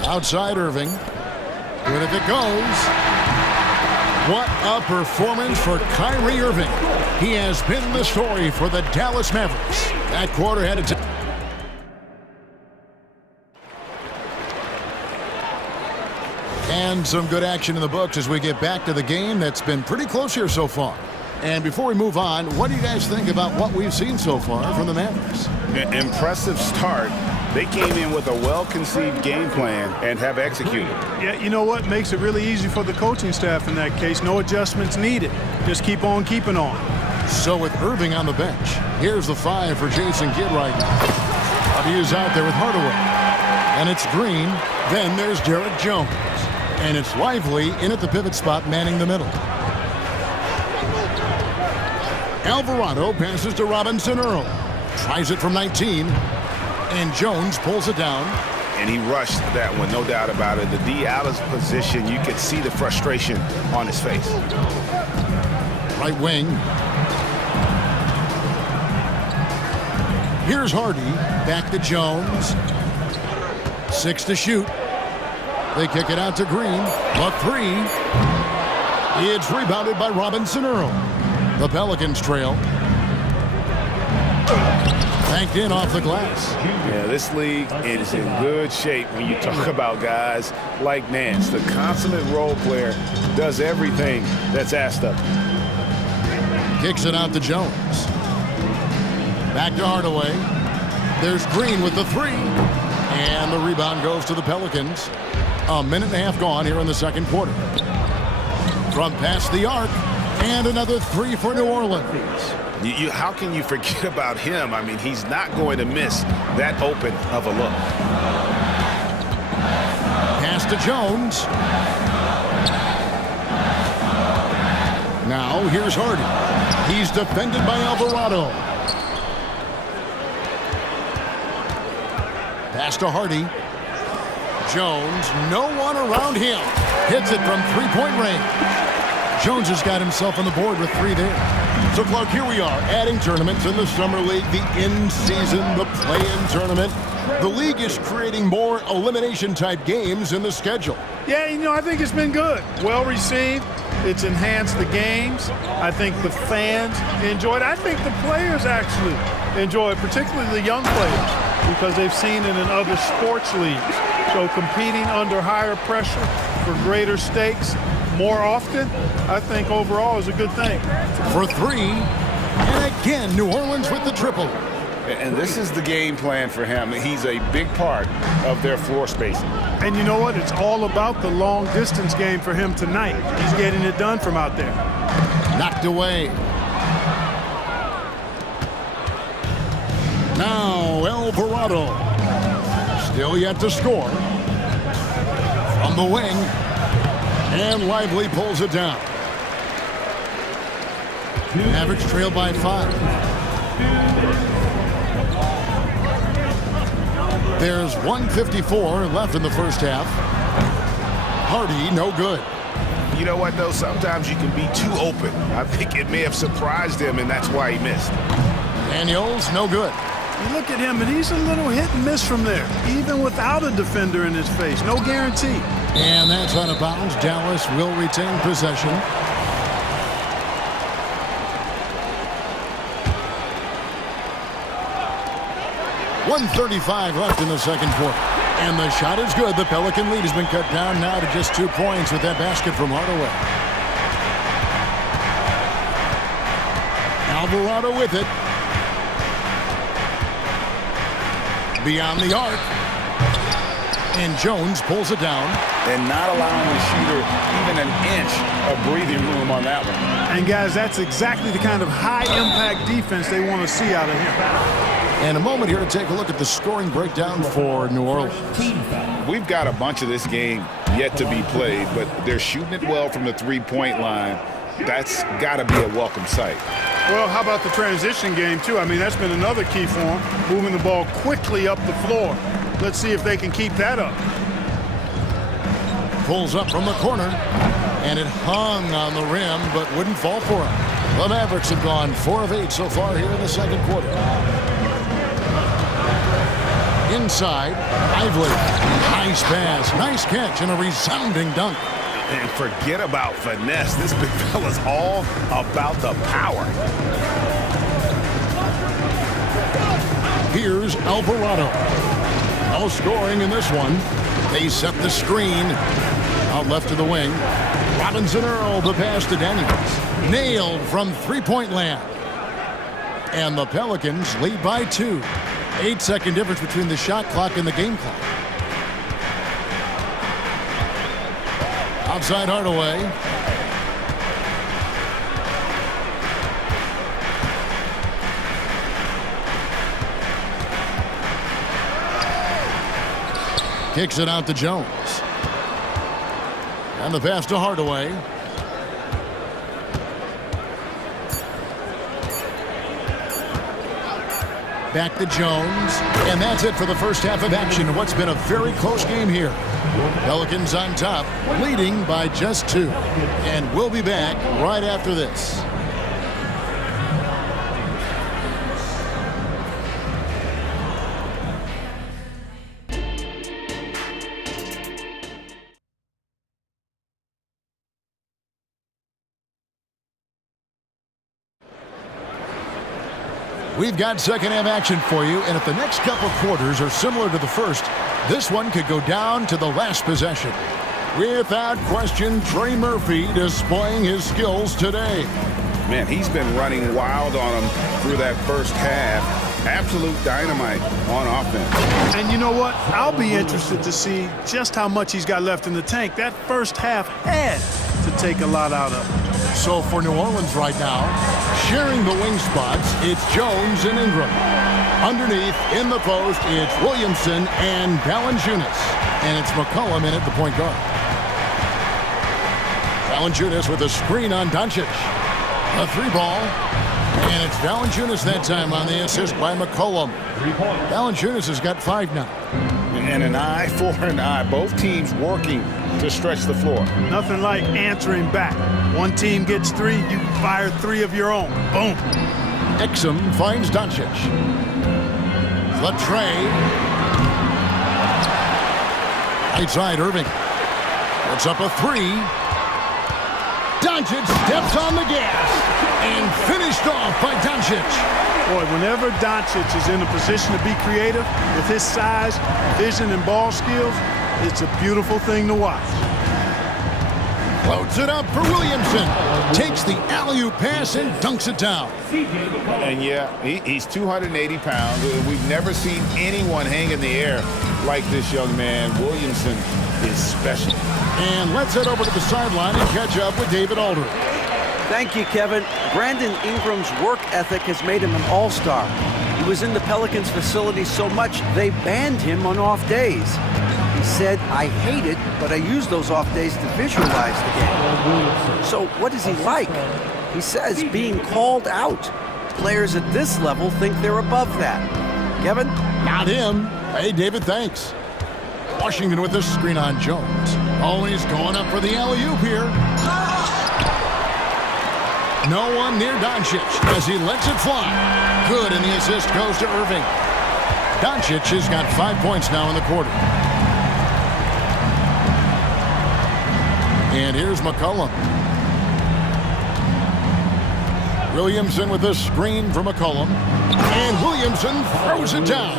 Outside Irving. And if it goes, what a performance for Kyrie Irving. He has been the story for the Dallas Mavericks. That quarter had it. And some good action in the books as we get back to the game that's been pretty close here so far. And before we move on, what do you guys think about what we've seen so far from the Mavericks? Impressive start. They came in with a well-conceived game plan and have executed. Yeah, you know what? Makes it really easy for the coaching staff in that case. No adjustments needed. Just keep on keeping on. So with Irving on the bench, here's the 5 for Jason Kidd right now. He is out there with Hardaway. And it's Green. Then there's Derek Jones. And it's Lively in at the pivot spot, manning the middle. Alvarado passes to Robinson Earl. Tries it from 19. And Jones pulls it down. And he rushed that one, no doubt about it. The D out of position, you could see the frustration on his face. Right wing. Here's Hardy. Back to Jones. 6 to shoot. They kick it out to Green. The 3. It's rebounded by Robinson Earl. The Pelicans trail. Banked in off the glass. Yeah, this league is in good shape when you talk about guys like Nance. The consummate role player does everything that's asked of him. Kicks it out to Jones. Back to Hardaway. There's Green with the 3. And the rebound goes to the Pelicans. A minute and a half gone here in the second quarter. From past the arc. And another 3 for New Orleans. How can you forget about him? I mean, he's not going to miss that open of a look. Pass to Jones. Now here's Hardy. He's defended by Alvarado. Pass to Hardy. Jones, no one around him. Hits it from three-point range. Jones has got himself on the board with 3 there. So, Clark, here we are, adding tournaments in the Summer League, the in-season, the play-in tournament. The league is creating more elimination-type games in the schedule. Yeah, you know, I think it's been good. Well received. It's enhanced the games. I think the fans enjoy it. I think the players actually enjoy it, particularly the young players, because they've seen it in other sports leagues. So competing under higher pressure for greater stakes more often, I think overall is a good thing. For 3, and again, New Orleans with the triple. And this is the game plan for him. He's a big part of their floor spacing. And you know what? It's all about the long distance game for him tonight. He's getting it done from out there. Knocked away. Now Alvarado. Still yet to score. From the wing. And Lively pulls it down. Mavericks trail by 5. There's 1:54 left in the first half. Hardy, no good. You know what, though? Sometimes you can be too open. I think it may have surprised him, and that's why he missed. Daniels, no good. You look at him, and he's a little hit and miss from there, even without a defender in his face. No guarantee. And that's out of bounds. Dallas will retain possession. .135 left in the second quarter. And the shot is good. The Pelican lead has been cut down now to just 2 points with that basket from Hardaway. Alvarado with it. Beyond the arc. And Jones pulls it down. And not allowing the shooter even an inch of breathing room on that one. And guys, that's exactly the kind of high-impact defense they want to see out of him. And a moment here to take a look at the scoring breakdown for New Orleans. We've got a bunch of this game yet to be played, but they're shooting it well from the three-point line. That's got to be a welcome sight. Well, how about the transition game, too? I mean, that's been another key for them, moving the ball quickly up the floor. Let's see if they can keep that up. Pulls up from the corner, and it hung on the rim, but wouldn't fall for him. The Mavericks have gone 4 of 8 so far here in the second quarter. Inside, Lively. Nice pass, nice catch, and a resounding dunk. And forget about finesse. This big fella's all about the power. Here's Alvarado. No scoring in this one. They set the screen. Out left to the wing. Robinson Earl the pass to Daniels. Nailed from three-point land. And the Pelicans lead by 2. 8-second difference between the shot clock and the game clock. Outside Hardaway. Kicks it out to Jones. And the pass to Hardaway. Back to Jones. And that's it for the first half of action in what's been a very close game here. Pelicans on top, leading by just 2. And we'll be back right after this. We've got second half action for you, and if the next couple quarters are similar to the first, this one could go down to the last possession. Without question, Trey Murphy displaying his skills today. Man, he's been running wild on him through that first half. Absolute dynamite on offense. And you know what? I'll be interested to see just how much he's got left in the tank. That first half had to take a lot out of him. So for New Orleans right now, sharing the wing spots, it's Jones and Ingram. Underneath, in the post, it's Williamson and Valanciunas. And it's McCollum in at the point guard. Valanciunas with a screen on Doncic. A 3-ball. And it's Valanciunas that time on the assist by McCollum. Valanciunas has got 5 now. And an eye for an eye. Both teams working to stretch the floor. Nothing like answering back. One team gets 3, you fire 3 of your own. Boom. Exum finds Doncic. Latre. Right side, Irving. Puts up a 3. Doncic steps on the gas. And finished off by Doncic. Boy, whenever Doncic is in a position to be creative with his size, vision, and ball skills, it's a beautiful thing to watch. Floats it up for Williamson. Takes the alley-oop pass and dunks it down. And yeah, he's 280 pounds. We've never seen anyone hang in the air like this young man. Williamson is special. And let's head over to the sideline and catch up with David Aldridge. Thank you, Kevin. Brandon Ingram's work ethic has made him an all-star. He was in the Pelicans facility so much, they banned him on off days. He said, I hate it, but I use those off days to visualize the game. So what is he like? He says being called out. Players at this level think they're above that. Kevin? Not him. Hey, David, thanks. Washington with the screen on Jones. Oh, he's going up for the alley-oop here. No one near Doncic as he lets it fly. Good, and the assist goes to Irving. Doncic has got 5 points now in the quarter. And here's McCollum. Williamson with the screen for McCollum. And Williamson throws it down.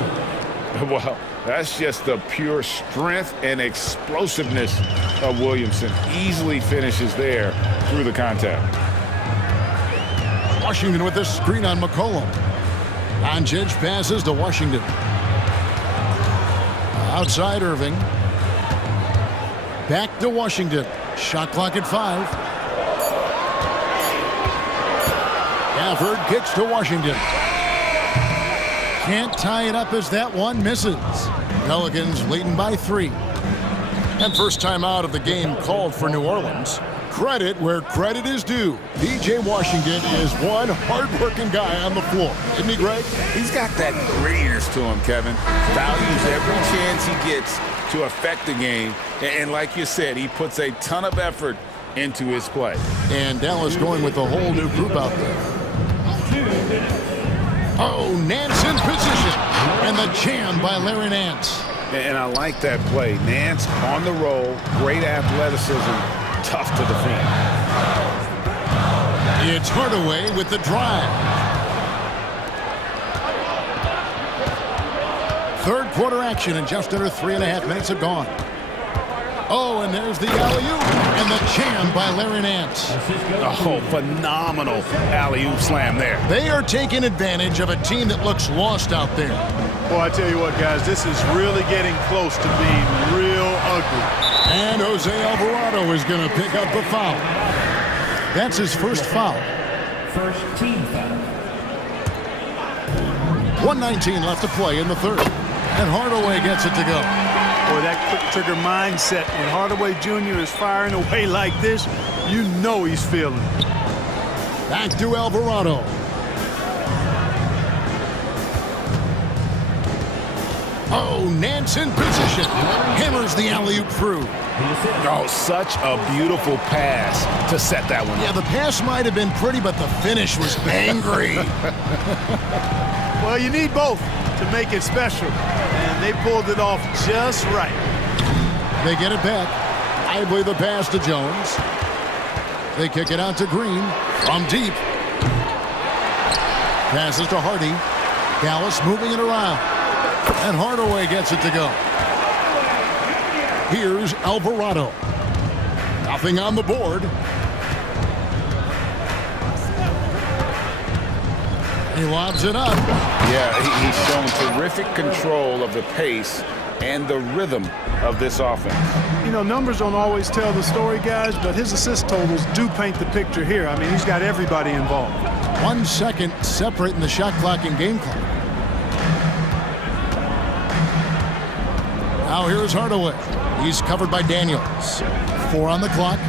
Well, that's just the pure strength and explosiveness of Williamson. Easily finishes there through the contact. Washington with the screen on McCollum. Doncic passes to Washington. Outside Irving. Back to Washington. Shot clock at 5. Gafford kicks to Washington. Can't tie it up as that one misses. Pelicans leading by 3. And first time out of the game called for New Orleans. Credit where credit is due. P.J. Washington is one hard-working guy on the floor. Isn't he, Greg? He's got that grittiness to him, Kevin. Values every chance he gets to affect the game. And like you said, he puts a ton of effort into his play. And Dallas going with a whole new group out there. Oh, Nance in position. And the jam by Larry Nance. And I like that play. Nance on the roll, great athleticism. Tough to defend. It's Hardaway with the drive. Third quarter action and just under 3.5 minutes have gone. Oh, and there's the alley-oop and the jam by Larry Nance. Oh, phenomenal alley-oop slam there. They are taking advantage of a team that looks lost out there. Well, I tell you what, guys, this is really getting close to being real ugly. And Jose Alvarado is going to pick up the foul. That's his first foul. First team foul. 1:19 left to play in the third. And Hardaway gets it to go. Boy, that quick trigger mindset, when Hardaway Jr. is firing away like this, you know he's feeling it. Back to Alvarado. Oh, Nance in position. Hammers the alley-oop through. Oh, such a beautiful pass to set that one. Yeah, the pass might have been pretty, but the finish was angry. Well, you need both to make it special, and they pulled it off just right. They get it back. I believe the pass to Jones. They kick it out to Green from deep. Passes to Hardy. Dallas moving it around. And Hardaway gets it to go. Here's Alvarado. Nothing on the board. He lobs it up. Yeah, he's shown terrific control of the pace and the rhythm of this offense. You know, numbers don't always tell the story, guys, but his assist totals do paint the picture here. I mean, he's got everybody involved. 1 second separating the shot clock and game clock. Now here's Hardaway. He's covered by Daniels. 4 on the clock.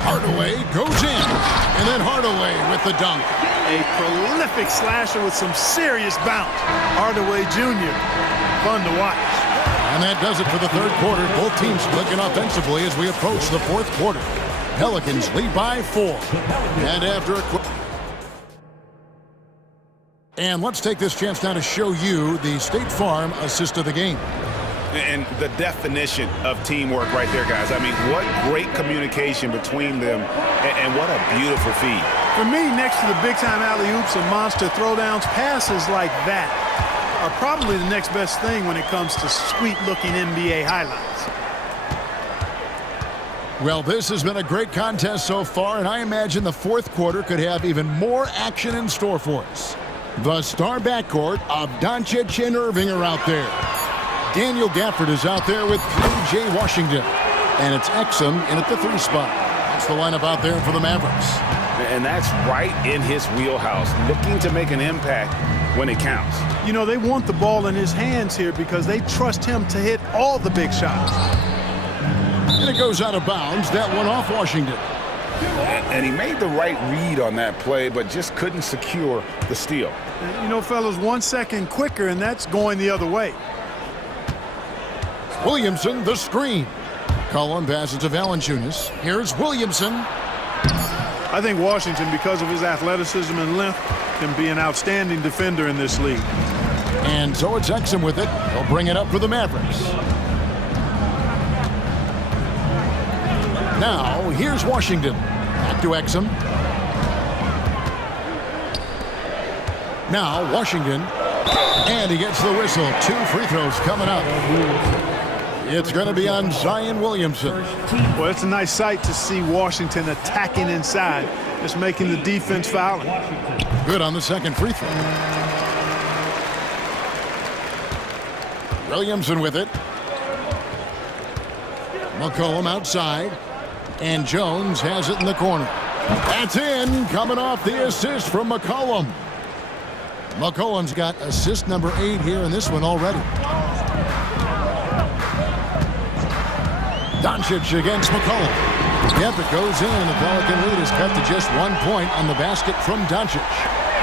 Hardaway goes in. And then Hardaway with the dunk. A prolific slasher with some serious bounce. Hardaway Jr. Fun to watch. And that does it for the third quarter. Both teams clicking offensively as we approach the fourth quarter. Pelicans lead by 4. And after a quick... And let's take this chance now to show you the State Farm assist of the game. And the definition of teamwork right there, guys. I mean, what great communication between them, and what a beautiful feed. For me, next to the big-time alley-oops and monster throwdowns, passes like that are probably the next best thing when it comes to sweet-looking NBA highlights. Well, this has been a great contest so far, and I imagine the fourth quarter could have even more action in store for us. The star backcourt of Doncic and Irving are out there. Daniel Gafford is out there with P.J. Washington. And it's Exum in at the 3 spot. That's the lineup out there for the Mavericks. And that's right in his wheelhouse, looking to make an impact when it counts. You know, they want the ball in his hands here because they trust him to hit all the big shots. And it goes out of bounds. That one off Washington. And he made the right read on that play, but just couldn't secure the steal. You know, fellas, 1 second quicker, and that's going the other way. Williamson, the screen. Cullen passes to Valanciunas. Here's Williamson. I think Washington, because of his athleticism and length, can be an outstanding defender in this league. And so it's Exum with it. He'll bring it up for the Mavericks. Now, here's Washington. Back to Exum. Now, Washington. And he gets the whistle. 2 free throws coming up. It's going to be on Zion Williamson. Well, it's a nice sight to see Washington attacking inside, just making the defense fouling. Good on the second free throw. Williamson with it. McCollum outside. And Jones has it in the corner. That's in, coming off the assist from McCollum. McCollum's got assist number 8 here in this one already. Doncic against McCollum. Yep, it goes in. The Pelican lead is cut to just 1 point on the basket from Doncic.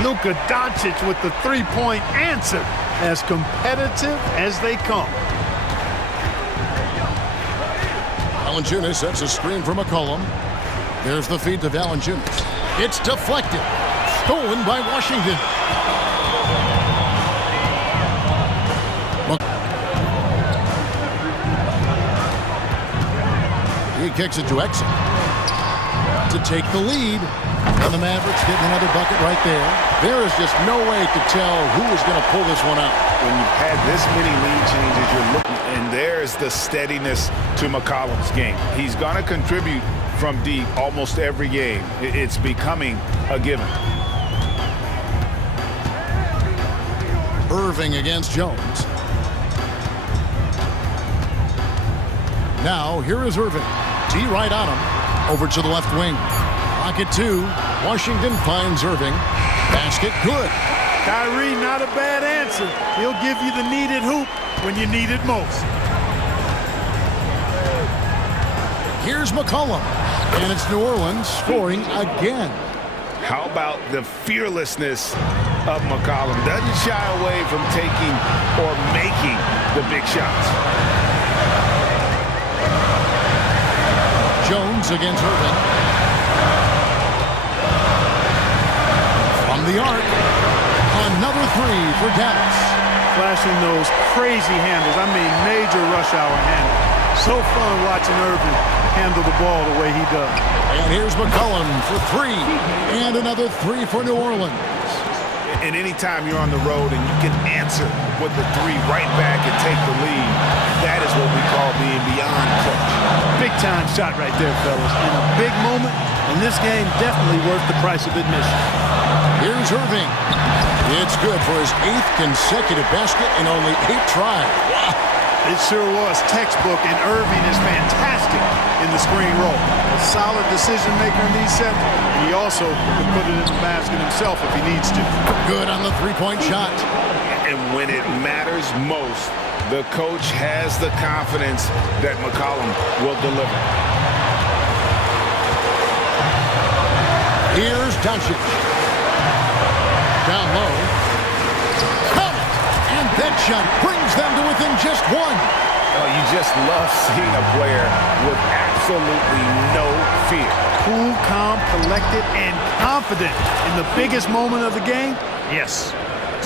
Luka Doncic with the three-point answer. As competitive as they come. Valanciunas sets a screen for McCollum. There's the feed to Valanciunas. It's deflected. Stolen by Washington. He kicks it to Exum to take the lead. And the Mavericks getting another bucket right there. There is just no way to tell who is going to pull this one out. When you've had this many lead changes, you're looking, and there's the steadiness to McCollum's game. He's going to contribute from deep almost every game. It's becoming a given. Irving against Jones. Now, here is Irving. T right on him. Over to the left wing. Pocket 2. Washington finds Irving. Basket good. Kyrie, not a bad answer. He'll give you the needed hoop when you need it most. Here's McCollum. And it's New Orleans scoring again. How about the fearlessness of McCollum? Doesn't shy away from taking or making the big shots. Jones against Irving. From the arc. Another 3 for Dallas. Flashing those crazy handles. I mean, major rush hour handles. So fun watching Irving handle the ball the way he does. And here's McCollum for 3. And another 3 for New Orleans. And anytime you're on the road and you can answer with the 3 right back and take the lead, that is what we call being beyond clutch. Big time shot right there, fellas. In a big moment, and this game definitely worth the price of admission. Here's Irving. It's good for his 8th consecutive basket in only 8 tries. Wow. It sure was textbook, and Irving is fantastic in the screen roll. A solid decision maker in these sets, and he also can put it in the basket himself if he needs to. Good on the 3-point shot. And when it matters most, the coach has the confidence that McCollum will deliver. Here's Doncic. Down low. Count it! And that shot brings them to within just 1. Oh, you just love seeing a player with absolutely no fear. Cool, calm, collected, and confident in the biggest moment of the game? Yes.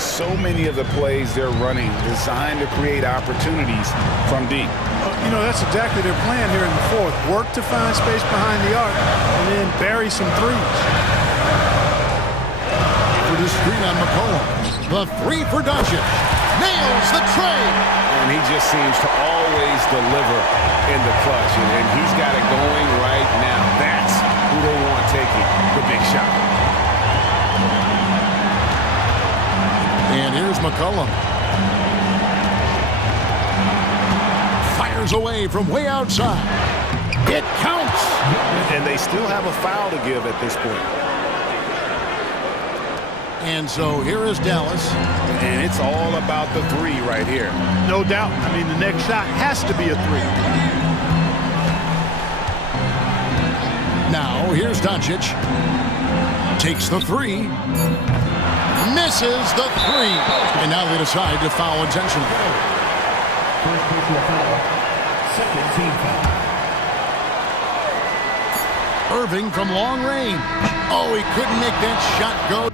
So many of the plays they're running designed to create opportunities from deep. You know, that's exactly their plan here in the 4th. Work to find space behind the arc and then bury some threes. For the screen on McCollum. The 3 for Doncic. Nails the tray. And he just seems to always deliver in the clutch. And he's got it going right now. That's who they want taking the big shot. And here's McCollum. Fires away from way outside. It counts. And they still have a foul to give at this point. And so here is Dallas. And it's all about the 3 right here. No doubt. I mean, the next shot has to be a 3. Now, here's Doncic. Takes the 3. Misses the 3. And now they decide to foul intentionally. First personal foul. Second team foul. Irving from long range. Oh, he couldn't make that shot go.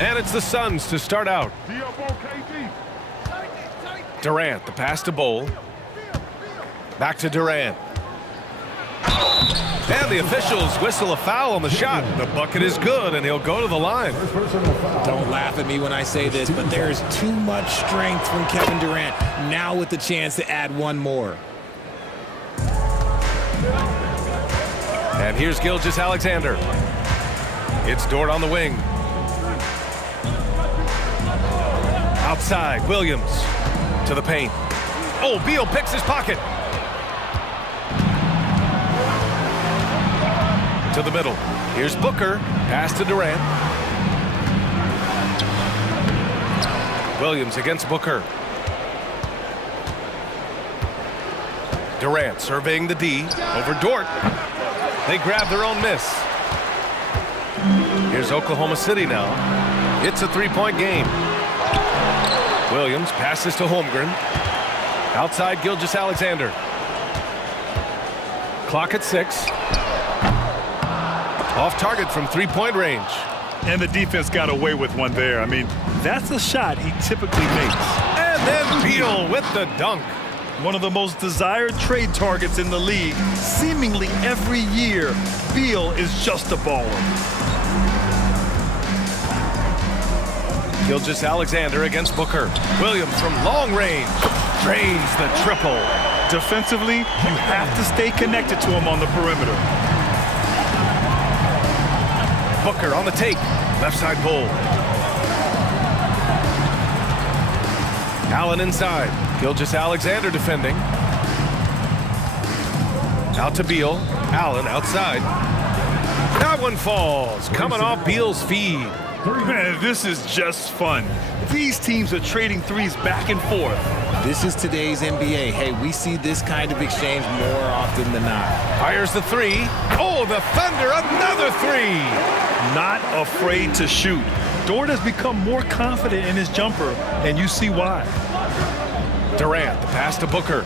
And it's the Suns to start out. Durant, the pass to Bowl. Back to Durant. And the officials whistle a foul on the shot. The bucket is good, and he'll go to the line. Don't laugh at me when I say this, but there is too much strength from Kevin Durant. Now with the chance to add one more. And here's Gilgeous-Alexander. It's Dort on the wing. Outside, Williams to the paint. Oh, Beal picks his pocket. To the middle. Here's Booker. Pass to Durant. Williams against Booker. Durant surveying the D. Over Dort. They grab their own miss. Here's Oklahoma City now. It's a three-point game. Williams passes to Holmgren. Outside Gilgeous-Alexander. Clock at 6. Off target from three-point range. And the defense got away with one there. I mean, that's a shot he typically makes. And then Beal with the dunk. One of the most desired trade targets in the league. Seemingly every year, Beal is just a baller. Gilgeous-Alexander against Booker. Williams from long range drains the triple. Defensively, you have to stay connected to him on the perimeter. Booker on the take. Left side pull. Allen inside. Gilgeous-Alexander defending. Out to Beal. Allen outside. That one falls. Coming off Beal's feed. Man, this is just fun. These teams are trading threes back and forth. This is today's NBA. Hey, we see this kind of exchange more often than not. Fires the three. Oh, the Thunder, another three. Not afraid to shoot. Dort has become more confident in his jumper, and you see why. Durant, the pass to Booker.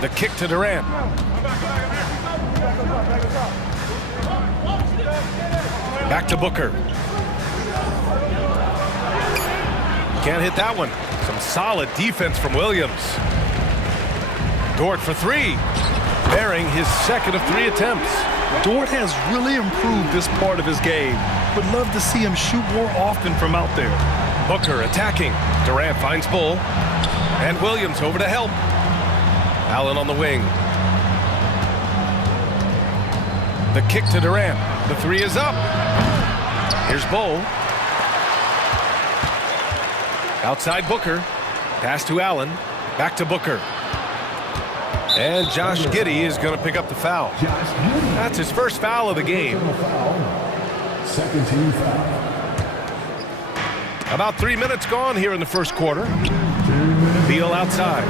The kick to Durant. Back to Booker. Can't hit that one. Some solid defense from Williams. Dort for three. Bearing his second of 3 attempts. Dort has really improved this part of his game. Would love to see him shoot more often from out there. Booker attacking. Durant finds Bull. And Williams over to help. Allen on the wing. The kick to Durant. The three is up. Here's Bull. Outside Booker. Pass to Allen. Back to Booker. And Josh Giddey is going to pick up the foul. That's his first foul of the game. Second team foul. About 3 minutes gone here in the first quarter. Beal outside.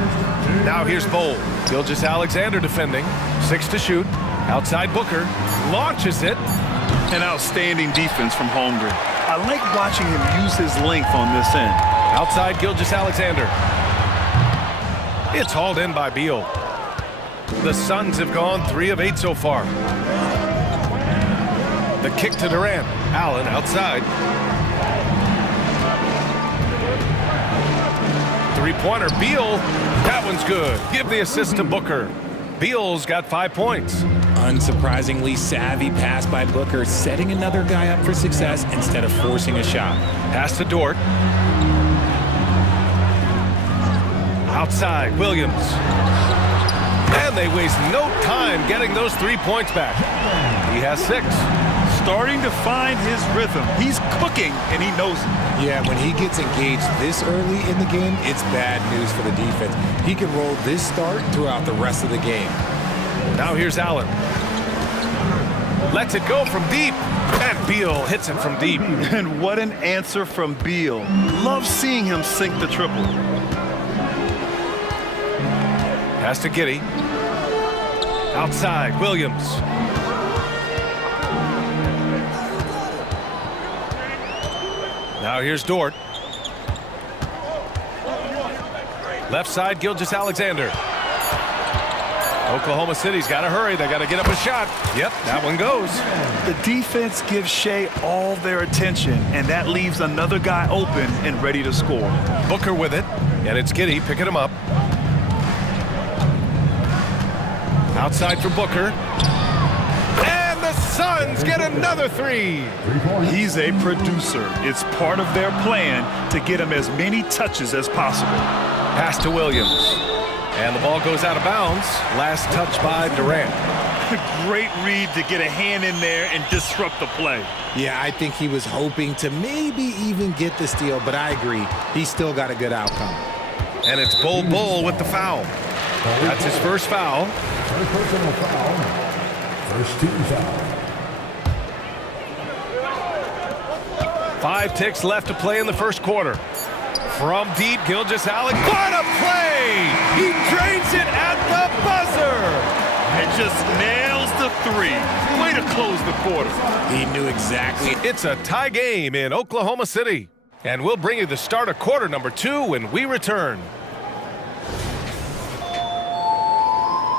Now here's Bowl. Gilgeous-Alexander defending. 6 to shoot. Outside Booker. Launches it. An outstanding defense from Holmgren. I like watching him use his length on this end. Outside Gilgeous-Alexander. It's hauled in by Beal. The Suns have gone 3 of 8 so far. The kick to Durant. Allen outside. Three-pointer. Beal. That one's good. Give the assist to Booker. Beal's got 5 points. Unsurprisingly savvy pass by Booker, setting another guy up for success instead of forcing a shot. Pass to Dort. Outside, Williams. And they waste no time getting those 3 points back. He has 6. Starting to find his rhythm. He's cooking, and he knows it. Yeah, when he gets engaged this early in the game, it's bad news for the defense. He can roll this start throughout the rest of the game. Now here's Allen. Lets it go from deep. And Beal hits it from deep. And what an answer from Beal. Love seeing him sink the triple. Pass to Giddey. Outside, Williams. Now here's Dort. Left side, Gilgeous-Alexander. Oklahoma City's got to hurry. They got to get up a shot. Yep, that one goes. The defense gives Shea all their attention, and that leaves another guy open and ready to score. Booker with it, and it's Giddey picking him up. Outside for Booker. And the Suns get another three. He's a producer. It's part of their plan to get him as many touches as possible. Pass to Williams. And the ball goes out of bounds. Last touch by Durant. Great read to get a hand in there and disrupt the play. Yeah, I think he was hoping to maybe even get the steal, but I agree. He still got a good outcome. And it's Bull with the foul. That's his first foul. First personal foul. First team foul. 5 ticks left to play in the first quarter. From deep, Gilgeous-Alexander. What a play! He drains it at the buzzer! And just nails the three. Way to close the quarter. He knew exactly. It's a tie game in Oklahoma City. And we'll bring you the start of quarter number 2 when we return.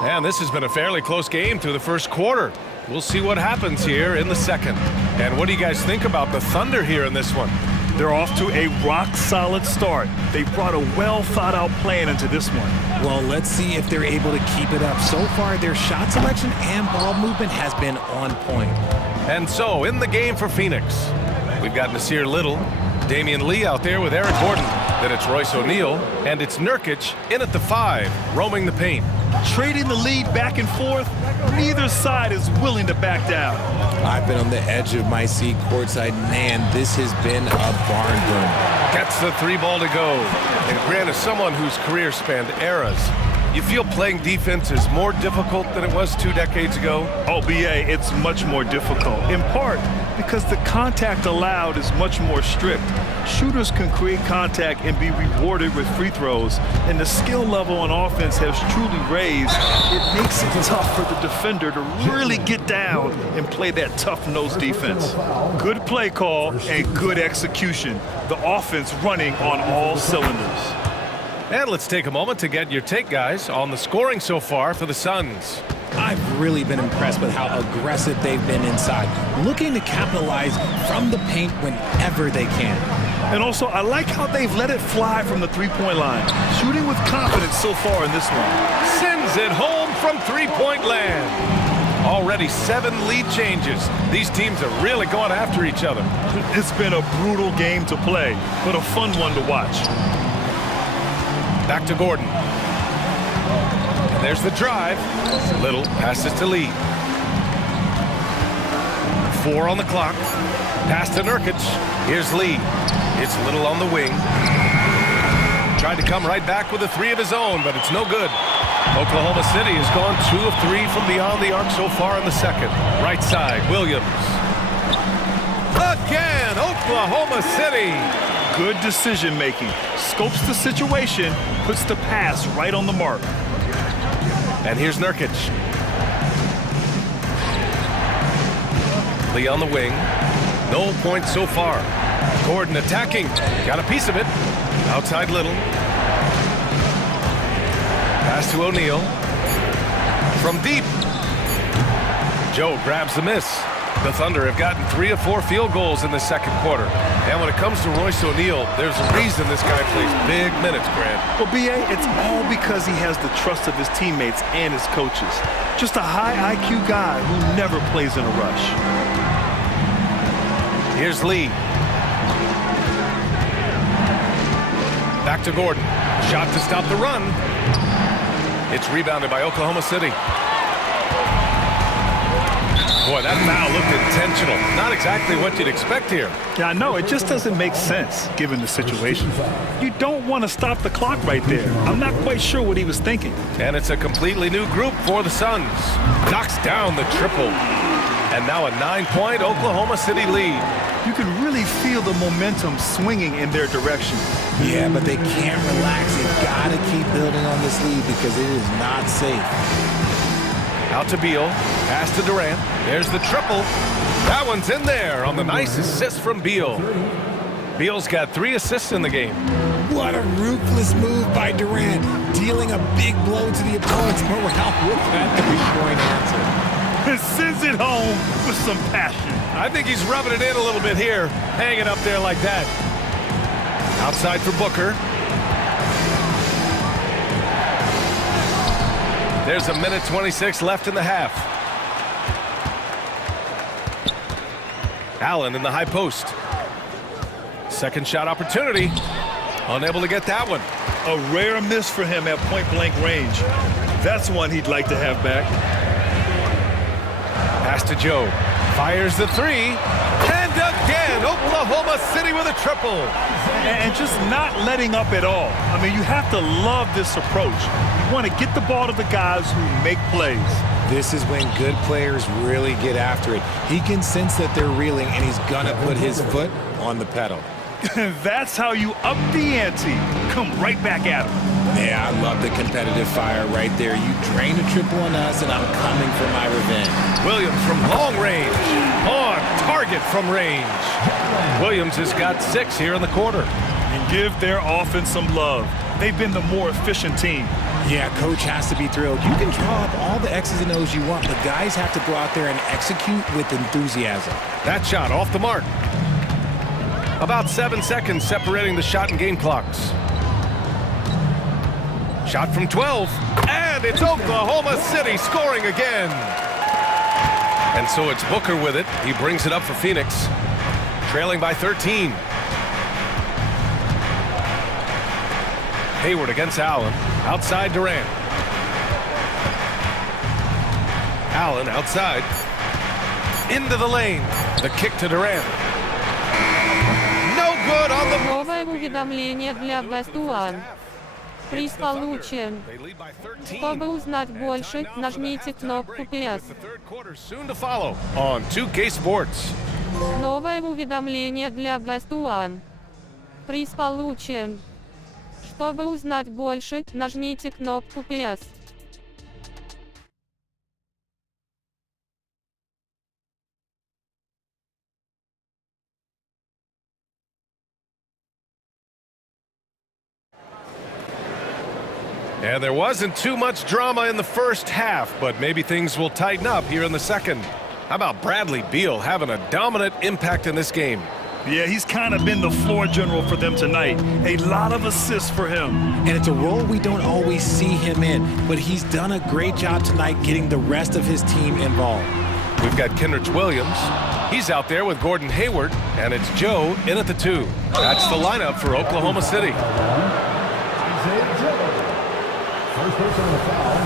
And this has been a fairly close game through the first quarter. We'll see what happens here in the second. And what do you guys think about the Thunder here in this one? They're off to a rock-solid start. They brought a well-thought-out plan into this one. Well, let's see if they're able to keep it up. So far, their shot selection and ball movement has been on point. And so, in the game for Phoenix, we've got Nasir Little, Damian Lee out there with Eric Gordon. Then it's Royce O'Neal, and it's Nurkic in at the 5, roaming the paint. Trading the lead back and forth, neither side is willing to back down. I've been on the edge of my seat courtside. Man, this has been a barn burner. Gets the 3 ball to go. And Grant, as someone whose career spanned eras, you feel playing defense is more difficult than it was 2 decades ago? Oh, BA, it's much more difficult, in part because the contact allowed is much more strict. Shooters can create contact and be rewarded with free throws, and the skill level on offense has truly raised. It makes it tough for the defender to really get down and play that tough-nosed defense. Good play call and good execution. The offense running on all cylinders. And let's take a moment to get your take, guys, on the scoring so far for the Suns. I've really been impressed with how aggressive they've been inside, looking to capitalize from the paint whenever they can. And also, I like how they've let it fly from the three-point line, shooting with confidence so far in this one. Sends it home from three-point land. Already 7 lead changes. These teams are really going after each other. It's been a brutal game to play, but a fun one to watch. Back to Gordon. And there's the drive. Little passes to Lee. 4 on the clock. Pass to Nurkic. Here's Lee. It's Little on the wing. Tried to come right back with a 3 of his own, but it's no good. Oklahoma City has gone 2 of 3 from beyond the arc so far in the second. Right side, Williams. Again, Oklahoma City. Good decision-making. Scopes the situation, puts the pass right on the mark. And here's Nurkic. Lee on the wing. No points so far. Gordon attacking. Got a piece of it. Outside Little. Pass to O'Neal. From deep. Joe grabs the miss. The Thunder have gotten 3 of 4 field goals in the second quarter. And when it comes to Royce O'Neal, there's a reason this guy plays big minutes, Grant. Well, B.A., it's all because he has the trust of his teammates and his coaches. Just a high IQ guy who never plays in a rush. Here's Lee. Back to Gordon. Shot to stop the run. It's rebounded by Oklahoma City. Boy, that foul looked intentional. Not exactly what you'd expect here. Yeah, I know. It just doesn't make sense, given the situation. You don't want to stop the clock right there. I'm not quite sure what he was thinking. And it's a completely new group for the Suns. Knocks down the triple. And now a 9-point Oklahoma City lead. You can really feel the momentum swinging in their direction. Yeah, but they can't relax. They've got to keep building on this lead because it is not safe. Out to Beal, pass to Durant. There's the triple. That one's in there on the nice assist from Beal. Beal's got 3 assists in the game. What a ruthless move by Durant, dealing a big blow to the opponent's morale with that three-point answer. And sends it home with some passion. I think he's rubbing it in a little bit here, hanging up there like that. Outside for Booker. There's a minute 26 left in the half. Allen in the high post. Second shot opportunity. Unable to get that one. A rare miss for him at point-blank range. That's one he'd like to have back. Pass to Joe. Fires the 3. And again, Oklahoma City with a triple. And just not letting up at all. I mean, you have to love this approach. You want to get the ball to the guys who make plays. This is when good players really get after it. He can sense that they're reeling, and he's gonna put his foot on the pedal. That's how you up the ante. Come right back at him. Yeah, I love the competitive fire right there. You drain a triple on us, and I'm coming for my revenge. Williams from long range. On target from range. Williams has got 6 here in the quarter. And give their offense some love. They've been the more efficient team. Yeah, coach has to be thrilled. You can draw up all the X's and O's you want, but guys have to go out there and execute with enthusiasm. That shot off the mark. About 7 seconds separating the shot and game clocks. Shot from 12, and it's Oklahoma City scoring again. And so it's Booker with it. He brings it up for Phoenix, trailing by 13. Hayward against Allen. Outside Durant. Allen outside. Into the lane. The kick to Durant. No good on the... Новое уведомление для Best One. Приз получен. Чтобы узнать больше, нажмите кнопку PS. On 2K Sports. Новое уведомление для Best One. Приз получен. Чтобы узнать больше, нажмите кнопку PS. And there wasn't too much drama in the first half, but maybe things will tighten up here in the second. How about Bradley Beal having a dominant impact in this game? Yeah, he's kind of been the floor general for them tonight. A lot of assists for him. And it's a role we don't always see him in, but he's done a great job tonight getting the rest of his team involved. We've got Kenrich Williams. He's out there with Gordon Hayward, and it's Joe in at the 2. That's the lineup for Oklahoma City. First person on the foul.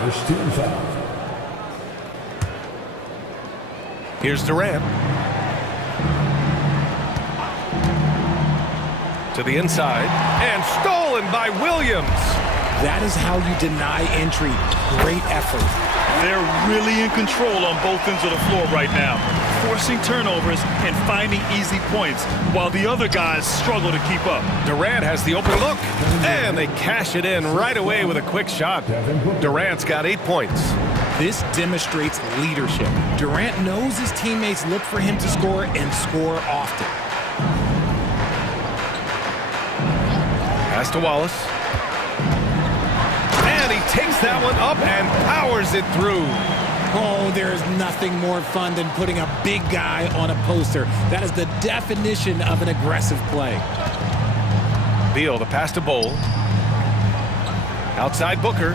First team foul. Here's Durant. To the inside, and stolen by Williams. That is how you deny entry. Great effort. They're really in control on both ends of the floor right now, forcing turnovers and finding easy points, while the other guys struggle to keep up. Durant has the open look, and they cash it in right away with a quick shot. Durant's got 8 points. This demonstrates leadership. Durant knows his teammates look for him to score and score often. Pass to Wallace. And he takes that one up and powers it through. Oh, there is nothing more fun than putting a big guy on a poster. That is the definition of an aggressive play. Beal, the pass to Bowl. Outside Booker.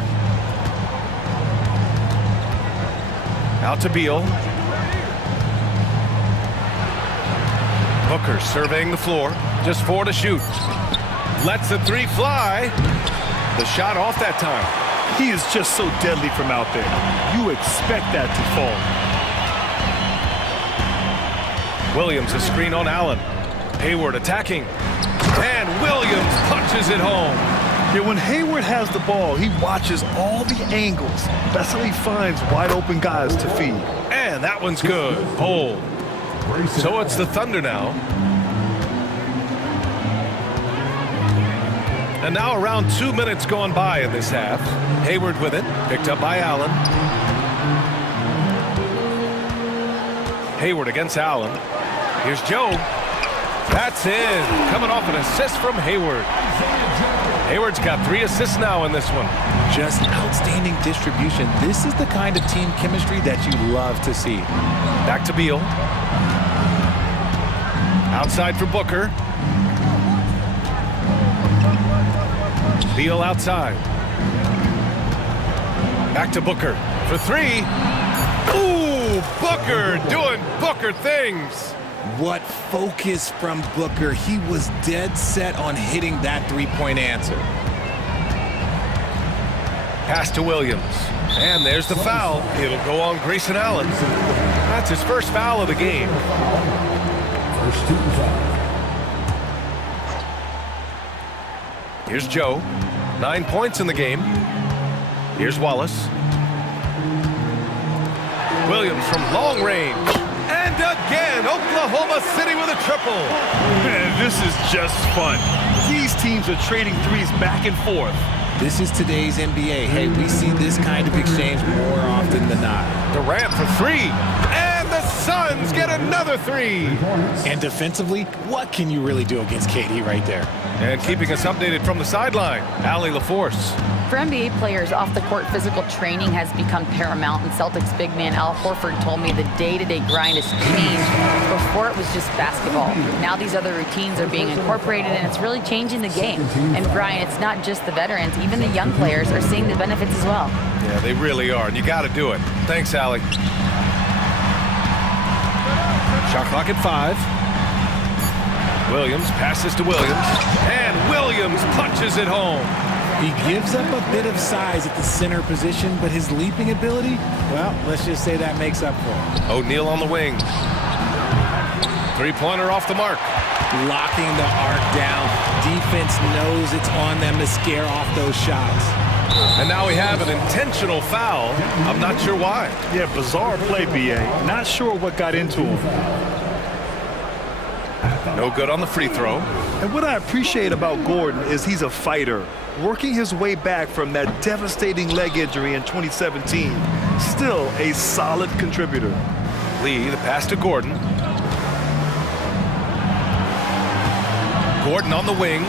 Out to Beal. Booker surveying the floor. Just 4 to shoot. Lets the 3 fly. The shot off that time. He is just so deadly from out there. You expect that to fall. Williams a screen on Allen. Hayward attacking. And Williams punches it home. Yeah, when Hayward has the ball, he watches all the angles. That's how he finds wide open guys to feed. And that one's good. Hole. So it's the Thunder now. And now around 2 minutes gone by in this half. Hayward with it, picked up by Allen. Hayward against Allen. Here's Joe. That's in. Coming off an assist from Hayward. Hayward's got 3 assists now in this one. Just outstanding distribution. This is the kind of team chemistry that you love to see. Back to Beal. Outside for Booker. Beal outside. Back to Booker for 3. Ooh, Booker doing Booker things. What focus from Booker. He was dead set on hitting that three-point answer. Pass to Williams. And there's the foul. It'll go on Grayson Allen. That's his first foul of the game. First team foul. Here's Joe. 9 points in the game. Here's Wallace. Williams from long range. And again, Oklahoma City with a triple. Man, this is just fun. These teams are trading threes back and forth. This is today's NBA. Hey, we see this kind of exchange more often than not. Durant for 3. And the Suns get another 3. And defensively, what can you really do against KD right there? And keeping us updated from the sideline, Allie LaForce. For NBA players, off-the-court physical training has become paramount, and Celtics big man Al Horford told me the day-to-day grind has changed. Before it was just basketball. Now these other routines are being incorporated, and it's really changing the game. And Brian, it's not just the veterans, even the young players are seeing the benefits as well. Yeah, they really are, and you got to do it. Thanks, Allie. Shot clock at 5. Williams passes to Williams, and Williams punches it home. He gives up a bit of size at the center position, but his leaping ability, well, let's just say that makes up for it. O'Neal on the wing. Three-pointer off the mark. Locking the arc down. Defense knows it's on them to scare off those shots. And now we have an intentional foul. I'm not sure why. Yeah, bizarre play, B.A. Not sure what got into him. No good on the free throw. And what I appreciate about Gordon is he's a fighter, working his way back from that devastating leg injury in 2017. Still a solid contributor. Lee, the pass to Gordon. Gordon on the wing.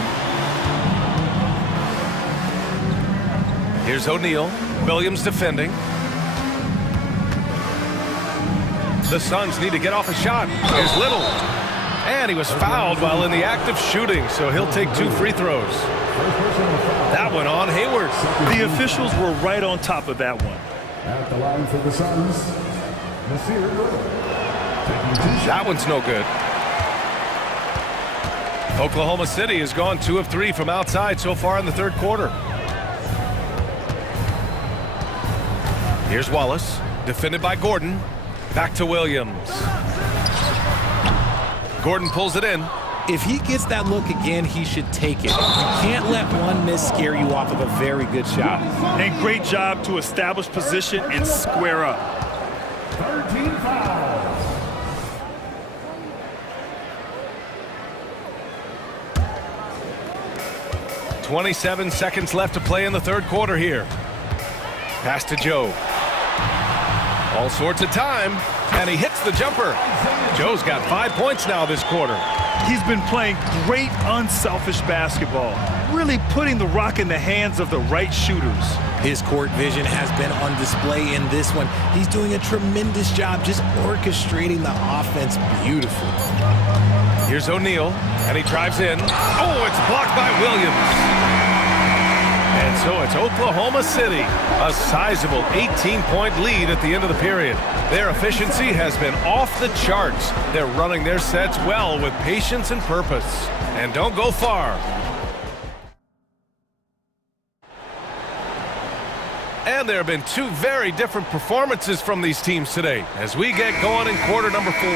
Here's O'Neal. Williams defending. The Suns need to get off a shot. Here's Little. And he was fouled while in the act of shooting, so he'll take 2 free throws. That one on Hayward. The officials were right on top of that one. At the line for the Suns, that one's no good. Oklahoma City has gone 2 of 3 from outside so far in the third quarter. Here's Wallace, defended by Gordon. Back to Williams. Gordon pulls it in. If he gets that look again, he should take it. You can't let one miss scare you off of a very good shot. And great job to establish position and square up. 13 fouls. .27 seconds left to play in the third quarter here. Pass to Joe. All sorts of time, and he hits the jumper. Joe's got 5 points now this quarter. He's been playing great unselfish basketball, really putting the rock in the hands of the right shooters. His court vision has been on display in this one. He's doing a tremendous job just orchestrating the offense beautifully. Here's O'Neal, and he drives in. Oh, it's blocked by Williams. And so it's Oklahoma City, a sizable 18-point lead at the end of the period. Their efficiency has been off the charts. They're running their sets well with patience and purpose. And don't go far. And there have been 2 very different performances from these teams today as we get going in quarter number 4.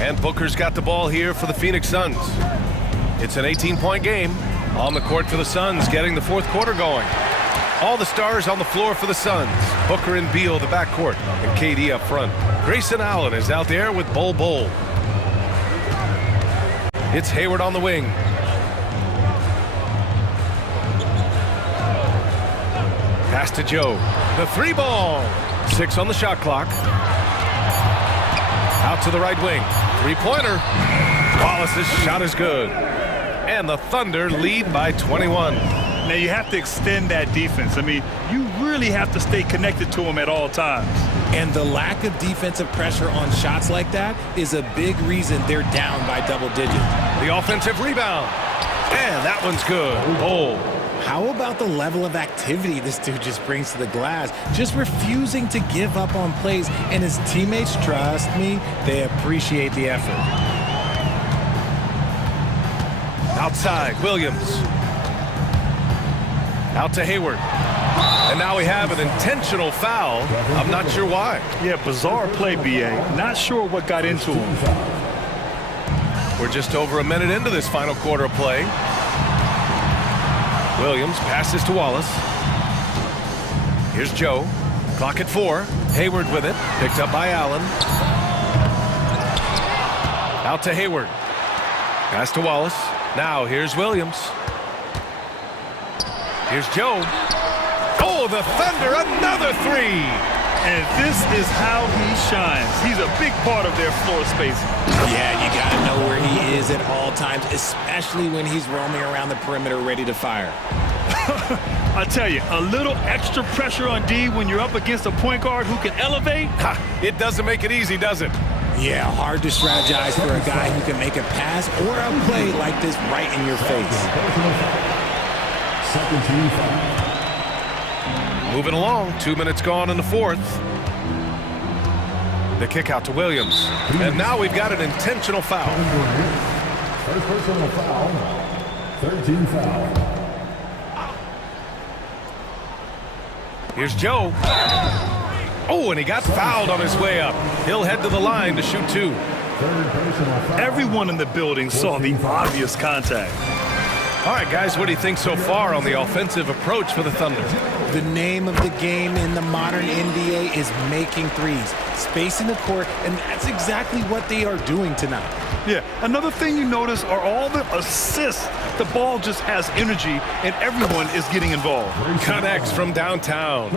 And Booker's got the ball here for the Phoenix Suns. It's an 18-point game. On the court for the Suns, getting the fourth quarter going. All the stars on the floor for the Suns. Booker and Beal, the backcourt, and KD up front. Grayson Allen is out there with Bol. It's Hayward on the wing. Pass to Joe. The 3 ball. 6 on the shot clock. Out to the right wing. Three-pointer. Wallace's shot is good. And the Thunder lead by 21. Now you have to extend that defense. I mean, you really have to stay connected to them at all times. And the lack of defensive pressure on shots like that is a big reason they're down by double digits. The offensive rebound. And that one's good. Oh. How about the level of activity this dude just brings to the glass? Just refusing to give up on plays, and his teammates, trust me, they appreciate the effort. Outside, Williams. Out to Hayward. And now we have an intentional foul. I'm not sure why. Yeah, bizarre play, B.A. Not sure what got into him. We're just over a minute into this final quarter of play. Williams passes to Wallace. Here's Joe. Clock at 4. Hayward with it. Picked up by Allen. Out to Hayward. Pass to Wallace. Now here's Williams. Here's Joe. Oh, the Thunder, another three. And this is how he shines. He's a big part of their floor space. Yeah, you got to know where he is at all times, especially when he's roaming around the perimeter ready to fire. I tell you, a little extra pressure on D when you're up against a point guard who can elevate. It doesn't make it easy, does it? Yeah, hard to strategize for a guy who can make a pass or a play like this right in your face. Second team foul. Moving along, 2 minutes gone in the fourth. The kick out to Williams. And now we've got an intentional foul. First personal foul. 13 foul. Here's Joe. Oh, and he got fouled on his way up. He'll head to the line to shoot two. Everyone in the building saw the obvious contact. All right, guys, what do you think so far on the offensive approach for the Thunder? The name of the game in the modern NBA is making threes, spacing the court, and that's exactly what they are doing tonight. Yeah, another thing you notice are all the assists. The ball just has energy, and everyone is getting involved. Connects from downtown.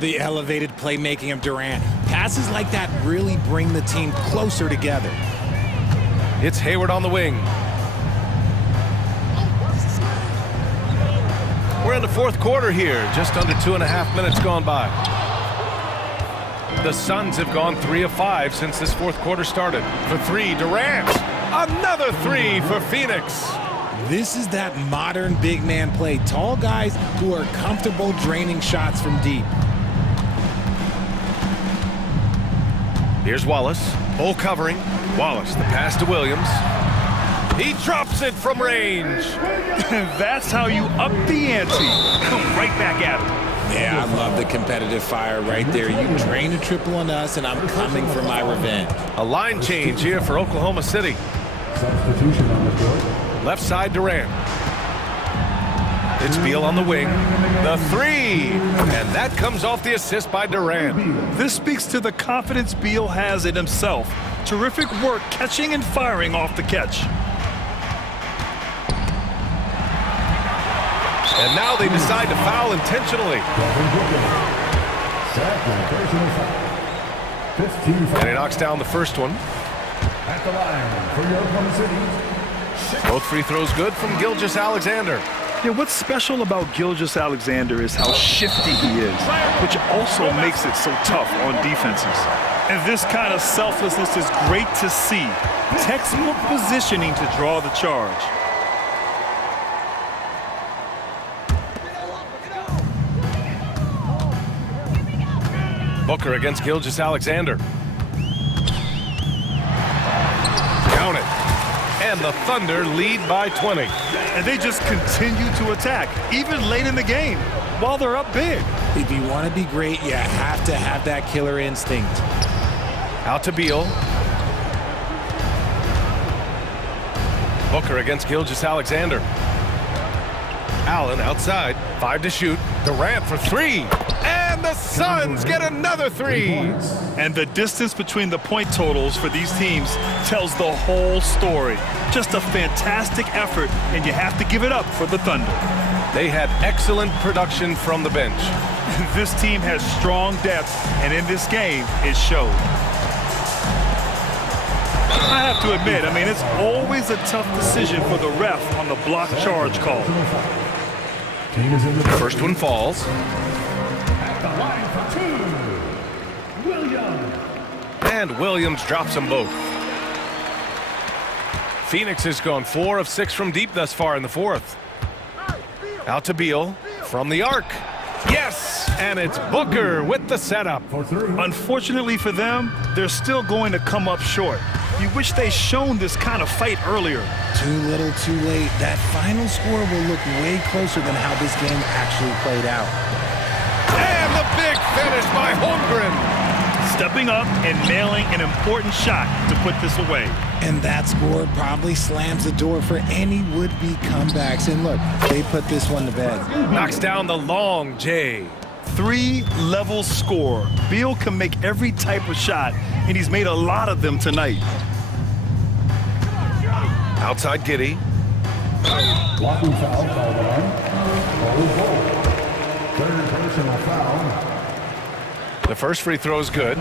The elevated playmaking of Durant. Passes like that really bring the team closer together. It's Hayward on the wing. We're in the fourth quarter here, just under 2.5 minutes gone by. The Suns have gone 3 of 5 since this fourth quarter started. For three, Durant. Another three for Phoenix. This is that modern big man play. Tall guys who are comfortable draining shots from deep. Here's Wallace. Full covering. Wallace, the pass to Williams. He drops it from range. That's how you up the ante. Come right back at him. Yeah, I love the competitive fire right there. You drain a triple on us, and I'm coming for my revenge. A line change here for Oklahoma City. Substitution on the court. Left side, Durant. It's Beal on the wing. The three. And that comes off the assist by Durant. This speaks to the confidence Beal has in himself. Terrific work catching and firing off the catch. And now they decide to foul intentionally. And he knocks down the first one. At the line for your Oklahoma City. Both free throws good from Gilgeous-Alexander. Yeah, what's special about Gilgeous-Alexander is how shifty he is, which also makes it so tough on defenses. And this kind of selflessness is great to see. Textbook positioning to draw the charge. Booker against Gilgeous-Alexander. Count it. And the Thunder lead by 20. And they just continue to attack, even late in the game, while they're up big. If you want to be great, you have to have that killer instinct. Out to Beal. Booker against Gilgeous-Alexander. Allen outside. 5 to shoot. Durant for three. And the Suns get another three. And the distance between the point totals for these teams tells the whole story. Just a fantastic effort, and you have to give it up for the Thunder. They had excellent production from the bench. This team has strong depth, and in this game, it showed. I have to admit, I mean, it's always a tough decision for the ref on the block charge call. First one falls. And Williams drops them both. Phoenix has gone 4 of 6 from deep thus far in the fourth. Out to Beal from the arc. Yes, and it's Booker with the setup. Unfortunately for them, they're still going to come up short. You wish they shown this kind of fight earlier. Too little, too late. That final score will look way closer than how this game actually played out. And the big finish by Holmgren. Stepping up and nailing an important shot to put this away. And that score probably slams the door for any would-be comebacks. And look, they put this one to bed. Knocks down the long J. 3-level score. Beal can make every type of shot, and he's made a lot of them tonight. Outside Giddey. Blocking foul called on. Third personal foul. The first free throw is good.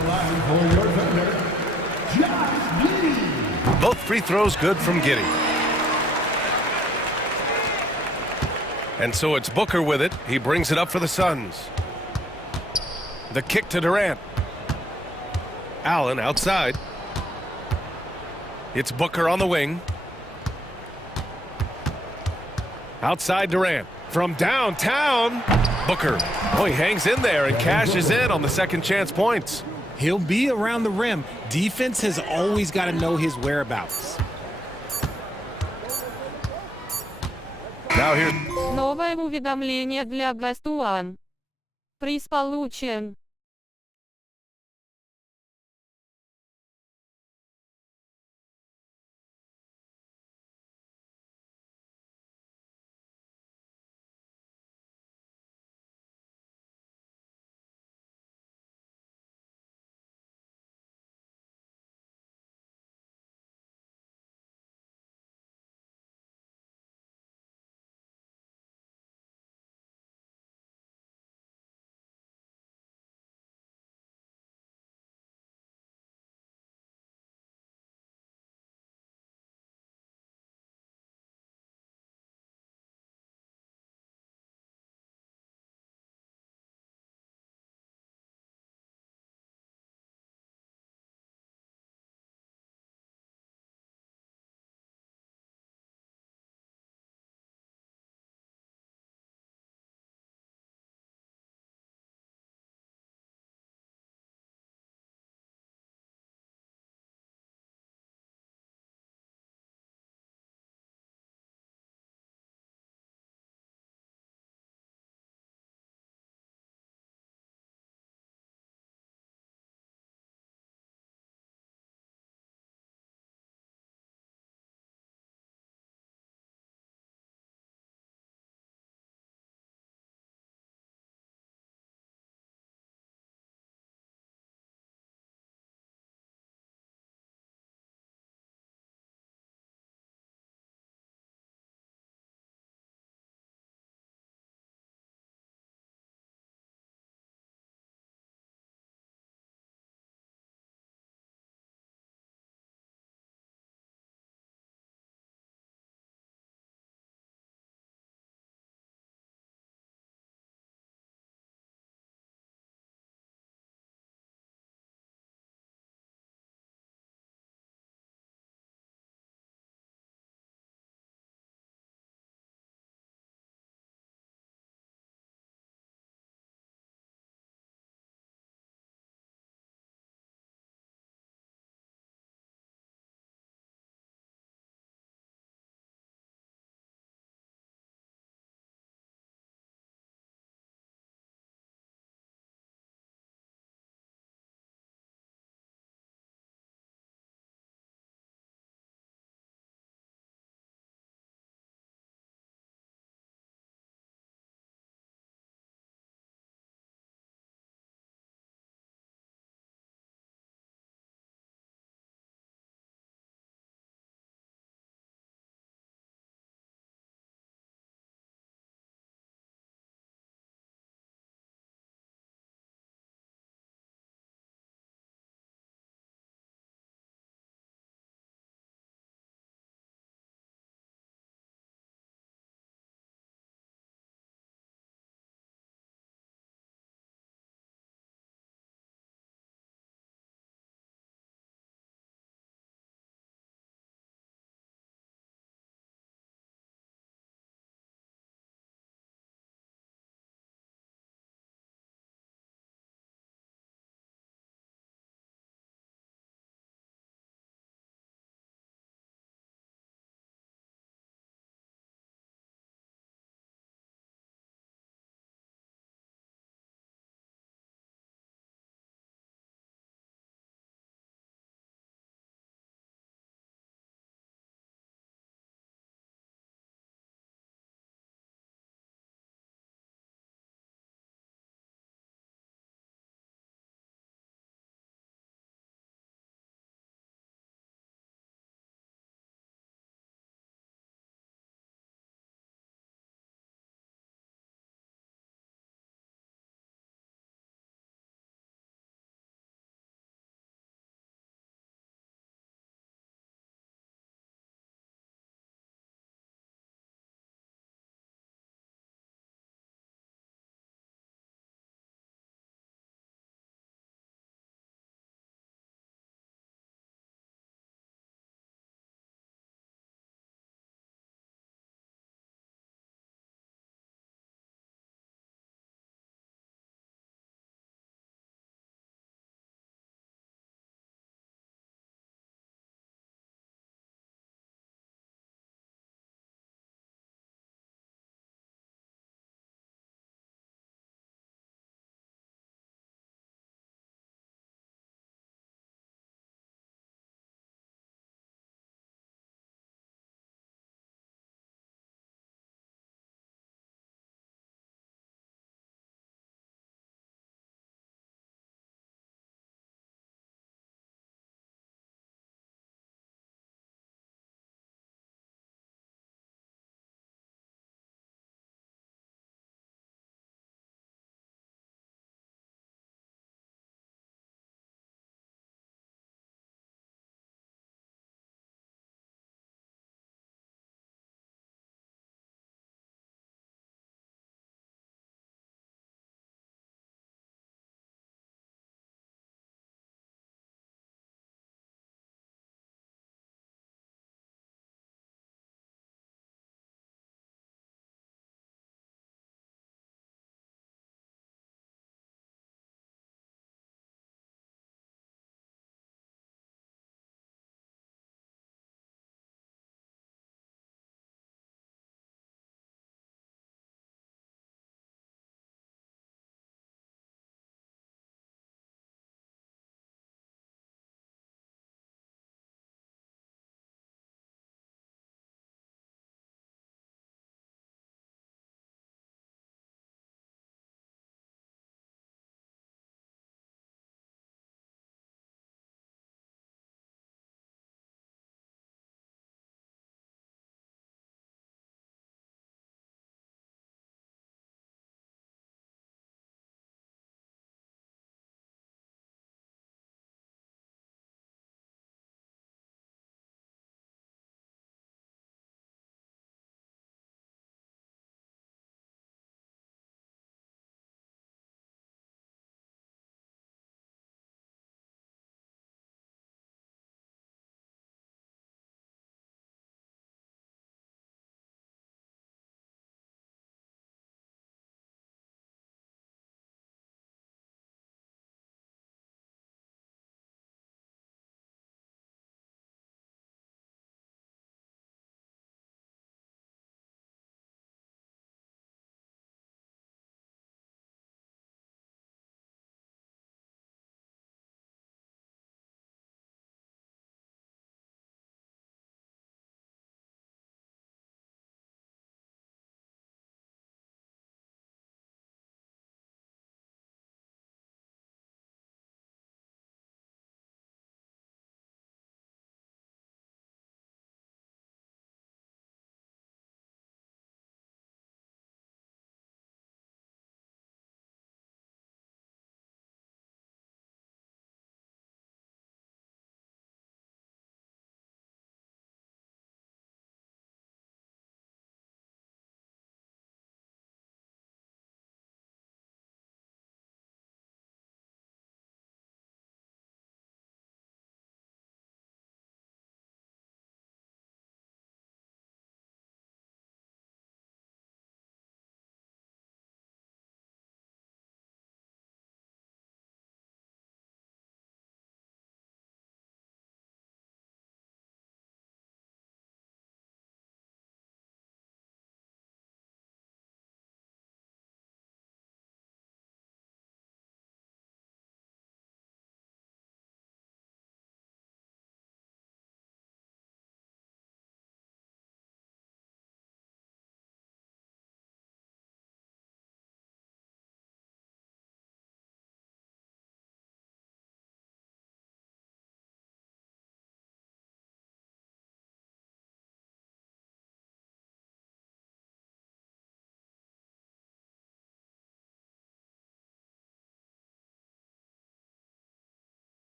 Both free throws good from Giddey. And so it's Booker with it. He brings it up for the Suns. The kick to Durant. Allen outside. It's Booker on the wing. Outside Durant. From downtown, Booker. Oh, he hangs in there and cashes in on the second chance points. He'll be around the rim. Defense has always got to know his whereabouts. Now here. Новое уведомление для Best One. Приз получен.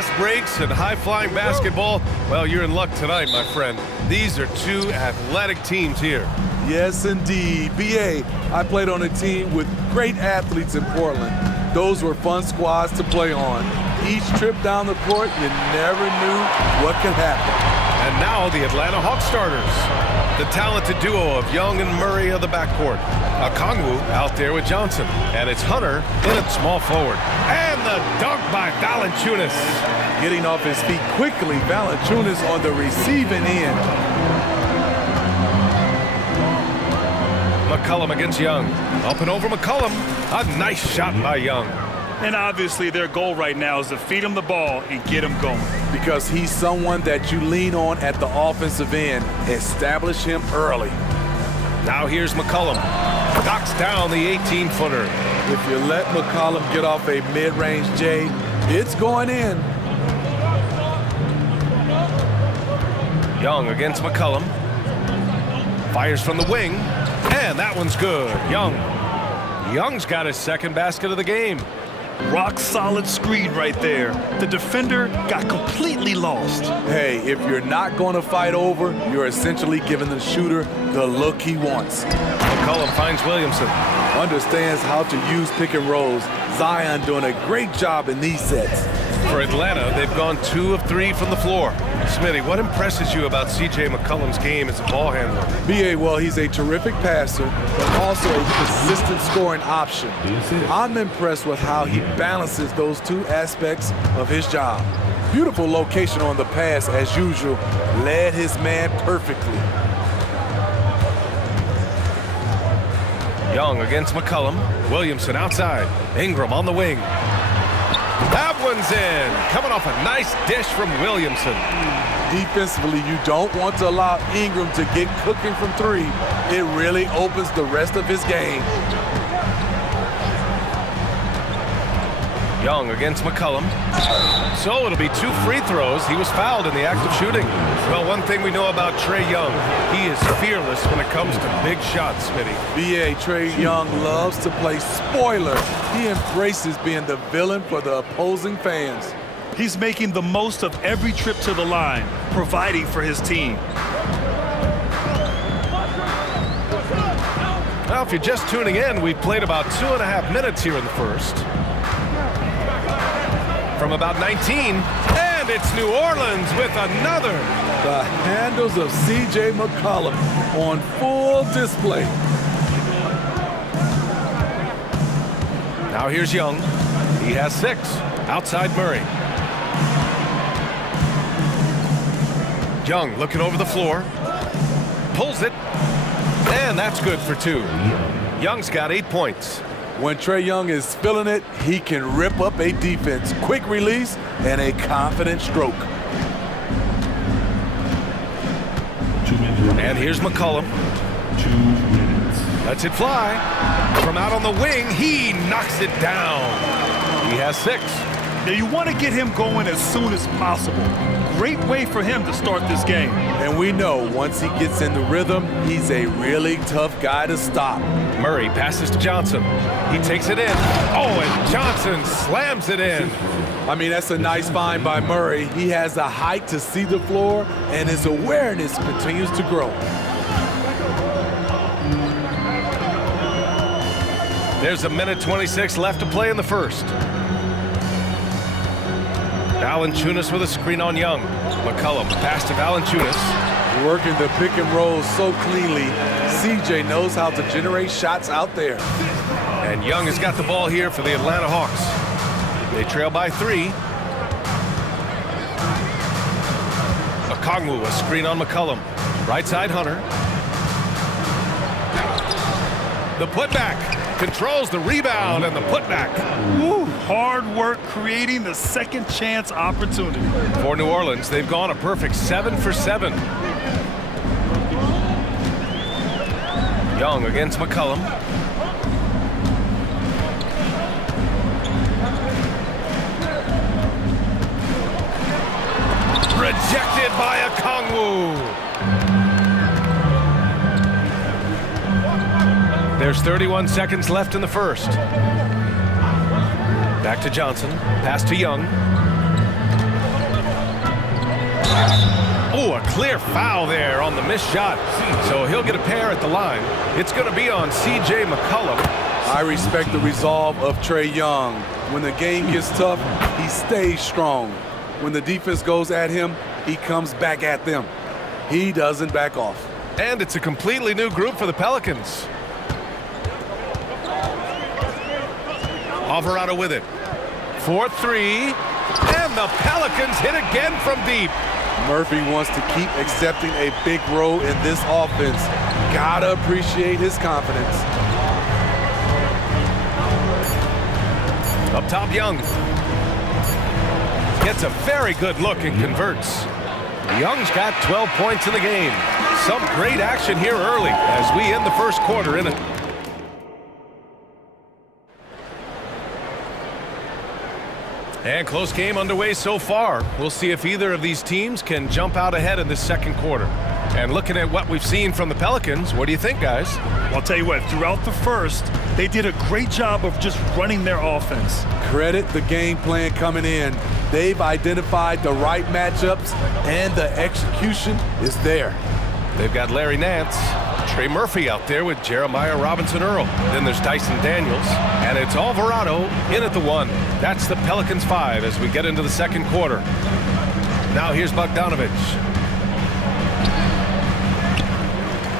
fast breaks and high-flying basketball, well, you're in luck tonight, my friend. These are two athletic teams here. Yes, indeed. BA, I played on a team with great athletes in Portland. Those were fun squads to play on. Each trip down the court, you never knew what could happen. And now the Atlanta Hawks starters. The talented duo of Young and Murray of the backcourt. Okongwu out there with Johnson. And it's Hunter in at small forward. And the dunk by Valanciunas. Getting off his feet quickly, Valanciunas on the receiving end. McCollum against Young. Up and over McCollum. A nice shot by Young. And obviously their goal right now is to feed him the ball and get him going. Because he's someone that you lean on at the offensive end. Establish him early. Now here's McCollum. Knocks down the 18-footer. If you let McCollum get off a mid-range J, it's going in. Young against McCollum. Fires from the wing. And that one's good. Young's got his second basket of the game. Rock solid screen right there. The defender got completely lost. Hey, if you're not going to fight over, you're essentially giving the shooter the look he wants. McCollum finds Williamson. Understands how to use pick and rolls. Zion doing a great job in these sets. For Atlanta, they've gone 2 of 3 from the floor. Smitty, what impresses you about C.J. McCollum's game as a ball handler? B.A., well, he's a terrific passer, but also a consistent scoring option. I'm impressed with how he balances those two aspects of his job. Beautiful location on the pass, as usual. Led his man perfectly. Young against McCollum. Williamson outside. Ingram on the wing. That one's in. Coming off a nice dish from Williamson. Defensively, you don't want to allow Ingram to get cooking from 3. It really opens the rest of his game. Young against McCollum. So it'll be 2 free throws. He was fouled in the act of shooting. Well, one thing we know about Trae Young, he is fearless when it comes to big shots, Smitty. B.A. Trae Young loves to play spoiler. He embraces being the villain for the opposing fans. He's making the most of every trip to the line, providing for his team. Well, if you're just tuning in, we've played about 2.5 minutes here in the first. From about 19, and it's New Orleans with another. The handles of C.J. McCollum on full display. Now here's Young. He has 6. Outside Murray. Young looking over the floor. Pulls it. And that's good for 2. Young's got 8 points. When Trae Young is feeling it, he can rip up a defense. Quick release and a confident stroke. And here's McCollum. 2 minutes. Lets it fly. From out on the wing, he knocks it down. He has 6. Now you want to get him going as soon as possible. Great way for him to start this game. And we know once he gets in the rhythm, he's a really tough guy to stop. Murray passes to Johnson. He takes it in. Oh, and Johnson slams it in. I mean, that's a nice find by Murray. He has the height to see the floor, and his awareness continues to grow. There's 1:26 left to play in the first. Valanciunas with a screen on Young. McCollum pass to Valanciunas. Working the pick and roll so cleanly, CJ knows how to generate shots out there. And Young has got the ball here for the Atlanta Hawks. They trail by 3. Okongwu, a screen on McCollum. Right side Hunter. The putback. Controls the rebound and the putback. Woo, hard work creating the second chance opportunity. For New Orleans, they've gone a perfect 7 for 7. Young against McCollum. Rejected by Okongwu. There's 31 seconds left in the first. Back to Johnson. Pass to Young. Oh, a clear foul there on the missed shot. So he'll get a pair at the line. It's going to be on C.J. McCollum. I respect the resolve of Trae Young. When the game gets tough, he stays strong. When the defense goes at him, he comes back at them. He doesn't back off. And it's a completely new group for the Pelicans. Alvarado with it. 4-3. And the Pelicans hit again from deep. Murphy wants to keep accepting a big role in this offense. Gotta appreciate his confidence. Up top, Young. Gets a very good look and converts. Young's got 12 points in the game. Some great action here early as we end the first quarter in it. And close game underway so far. We'll see if either of these teams can jump out ahead in this second quarter. And looking at what we've seen from the Pelicans, what do you think, guys? Well, I'll tell you what, throughout the first, they did a great job of just running their offense. Credit the game plan coming in. They've identified the right matchups, and the execution is there. They've got Larry Nance, Trey Murphy out there with Jeremiah Robinson-Earl. Then there's Dyson Daniels, and it's Alvarado in at the 1. That's the Pelicans 5 as we get into the second quarter. Now here's Bogdanovich.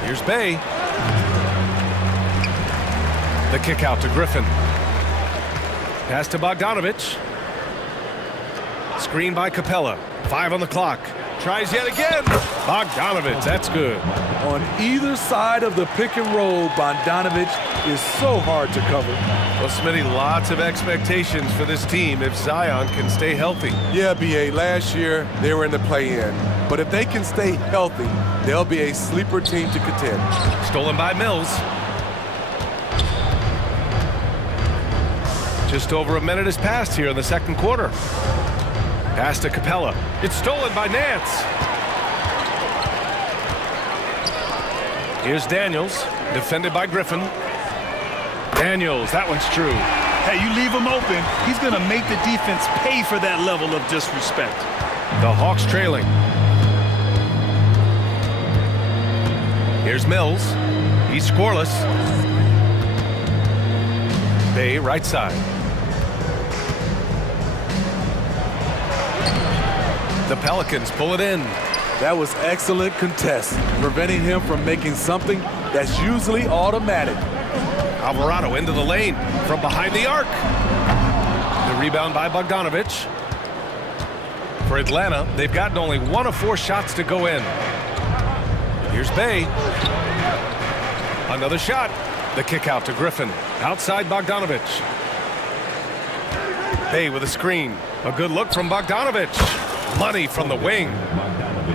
Here's Bay. The kick out to Griffin. Pass to Bogdanovich. Screen by Capella. 5 on the clock. Tries yet again. Bogdanovich, that's good. On either side of the pick and roll, Bogdanovich is so hard to cover. Well, Smitty, lots of expectations for this team if Zion can stay healthy. Yeah, B.A., last year they were in the play-in. But if they can stay healthy, they'll be a sleeper team to contend. Stolen by Mills. Just over a minute has passed here in the second quarter. Pass to Capella. It's stolen by Nance. Here's Daniels, defended by Griffin. Daniels, that one's true. Hey, you leave him open, he's going to make the defense pay for that level of disrespect. The Hawks trailing. Here's Mills. He's scoreless. Bay, right side. The Pelicans pull it in. That was excellent contest, preventing him from making something that's usually automatic. Alvarado into the lane from behind the arc. The rebound by Bogdanovich. For Atlanta, they've gotten only 1 of 4 shots to go in. Here's Bay. Another shot. The kick out to Griffin. Outside Bogdanovich. Bay with a screen. A good look from Bogdanovich. Money from the wing.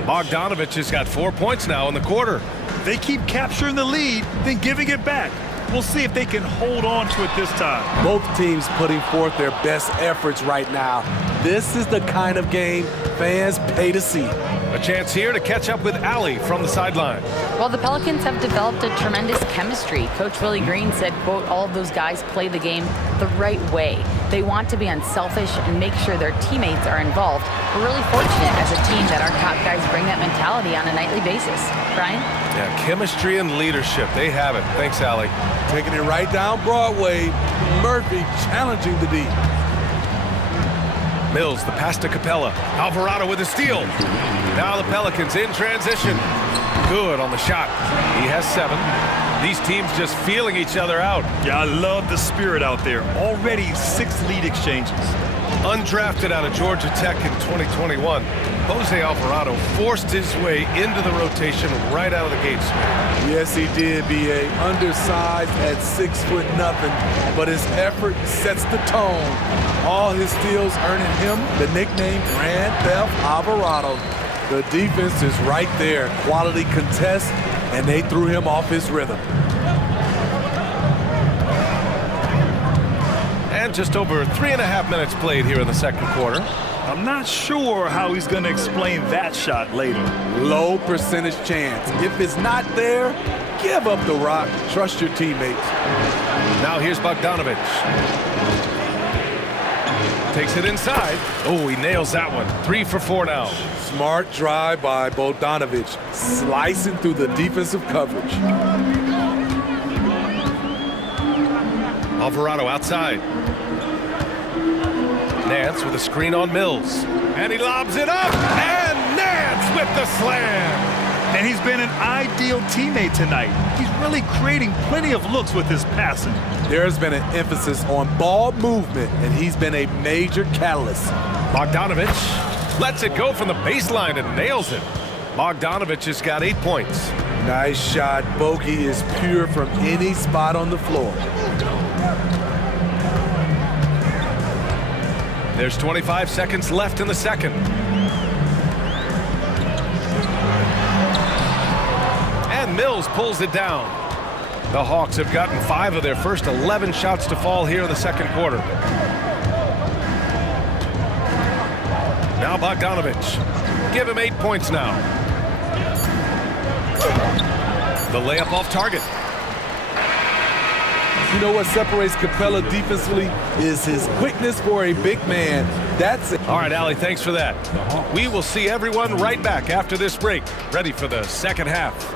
Bogdanovich has got 4 points now in the quarter. They keep capturing the lead, then giving it back. We'll see if they can hold on to it this time. Both teams putting forth their best efforts right now. This is the kind of game fans pay to see. A chance here to catch up with Allie from the sideline. Well, the Pelicans have developed a tremendous chemistry. Coach Willie Green said, quote, all of those guys play the game the right way. They want to be unselfish and make sure their teammates are involved. We're really fortunate as a team that our top guys bring that mentality on a nightly basis. Brian? Yeah, chemistry and leadership. They have it. Thanks, Allie. Taking it right down Broadway. Murphy challenging the D. Mills, the pass to Capella. Alvarado with a steal. Now the Pelicans in transition. Good on the shot. He has 7. These teams just feeling each other out. Yeah, I love the spirit out there. Already 6 lead exchanges. Undrafted out of Georgia Tech in 2021, Jose Alvarado forced his way into the rotation right out of the gates. Yes, he did, B.A. Undersized at 6'0", but his effort sets the tone. All his steals earning him the nickname Grand Theft Alvarado. The defense is right there. Quality contest, and they threw him off his rhythm. And just over 3.5 minutes played here in the second quarter. I'm not sure how he's going to explain that shot later. Low percentage chance. If it's not there, give up the rock. Trust your teammates. Now here's Bogdanovich. Takes it inside. Oh, he nails that one. 3 for 4 now. Smart drive by Bogdanovic, slicing through the defensive coverage. Alvarado outside. Nance with a screen on Mills. And he lobs it up, and Nance with the slam. And he's been an ideal teammate tonight. He's really creating plenty of looks with his passing. There's been an emphasis on ball movement, and he's been a major catalyst. Bogdanovic lets it go from the baseline and nails it. Bogdanovic has got 8 points. Nice shot. Bogey is pure from any spot on the floor. There's 25 seconds left in the second. And Mills pulls it down. The Hawks have gotten 5 of their first 11 shots to fall here in the second quarter. Now Bogdanovic. Give him 8 points now. The layup off target. You know what separates Capella defensively is his quickness for a big man. That's it. All right, Allie, thanks for that. We will see everyone right back after this break, ready for the second half.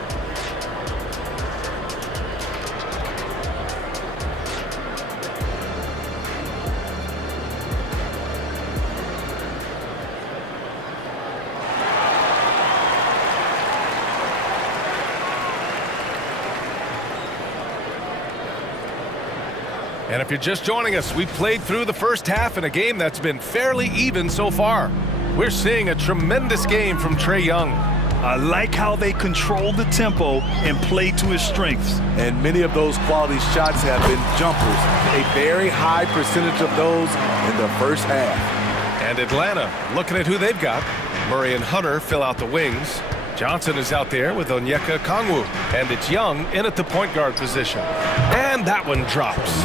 And if you're just joining us, we played through the first half in a game that's been fairly even so far. We're seeing a tremendous game from Trae Young. I like how they controlled the tempo and played to his strengths. And many of those quality shots have been jumpers. A very high percentage of those in the first half. And Atlanta, looking at who they've got. Murray and Hunter fill out the wings. Johnson is out there with Onyeka Okongwu. And it's Young in at the point guard position. And that one drops.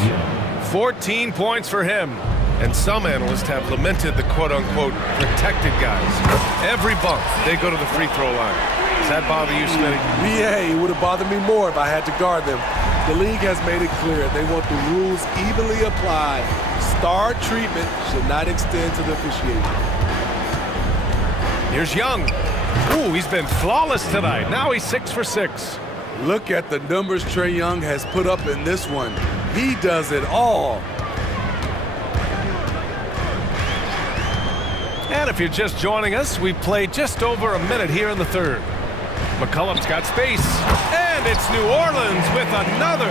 14 points for him. And some analysts have lamented the quote-unquote protected guys. Every bump, they go to the free throw line. Does that bother you, Smitty? Yeah, it would have bothered me more if I had to guard them. The league has made it clear they want the rules evenly applied. Star treatment should not extend to the officiating. Here's Young. Ooh, he's been flawless tonight. Now he's 6 for 6. Look at the numbers Trae Young has put up in this one. He does it all. And if you're just joining us, we played just over a minute here in the third. McCollum's got space. And it's New Orleans with another.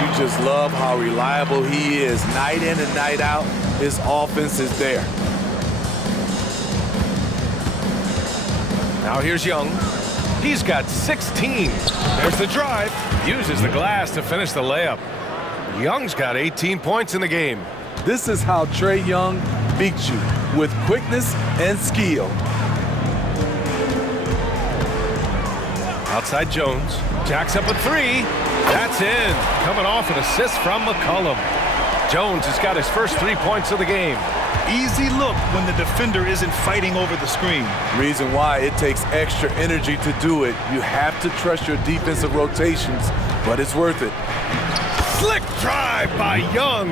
You just love how reliable he is. Night in and night out, his offense is there. Now here's Young. He's got 16. There's the drive. Uses the glass to finish the layup. Young's got 18 points in the game. This is how Trae Young beats you, with quickness and skill. Outside Jones. Jacks up a 3. That's in. Coming off an assist from McCollum. Jones has got his first 3 points of the game. Easy look when the defender isn't fighting over the screen. Reason why it takes extra energy to do it. You have to trust your defensive rotations, but it's worth it. Slick drive by Young.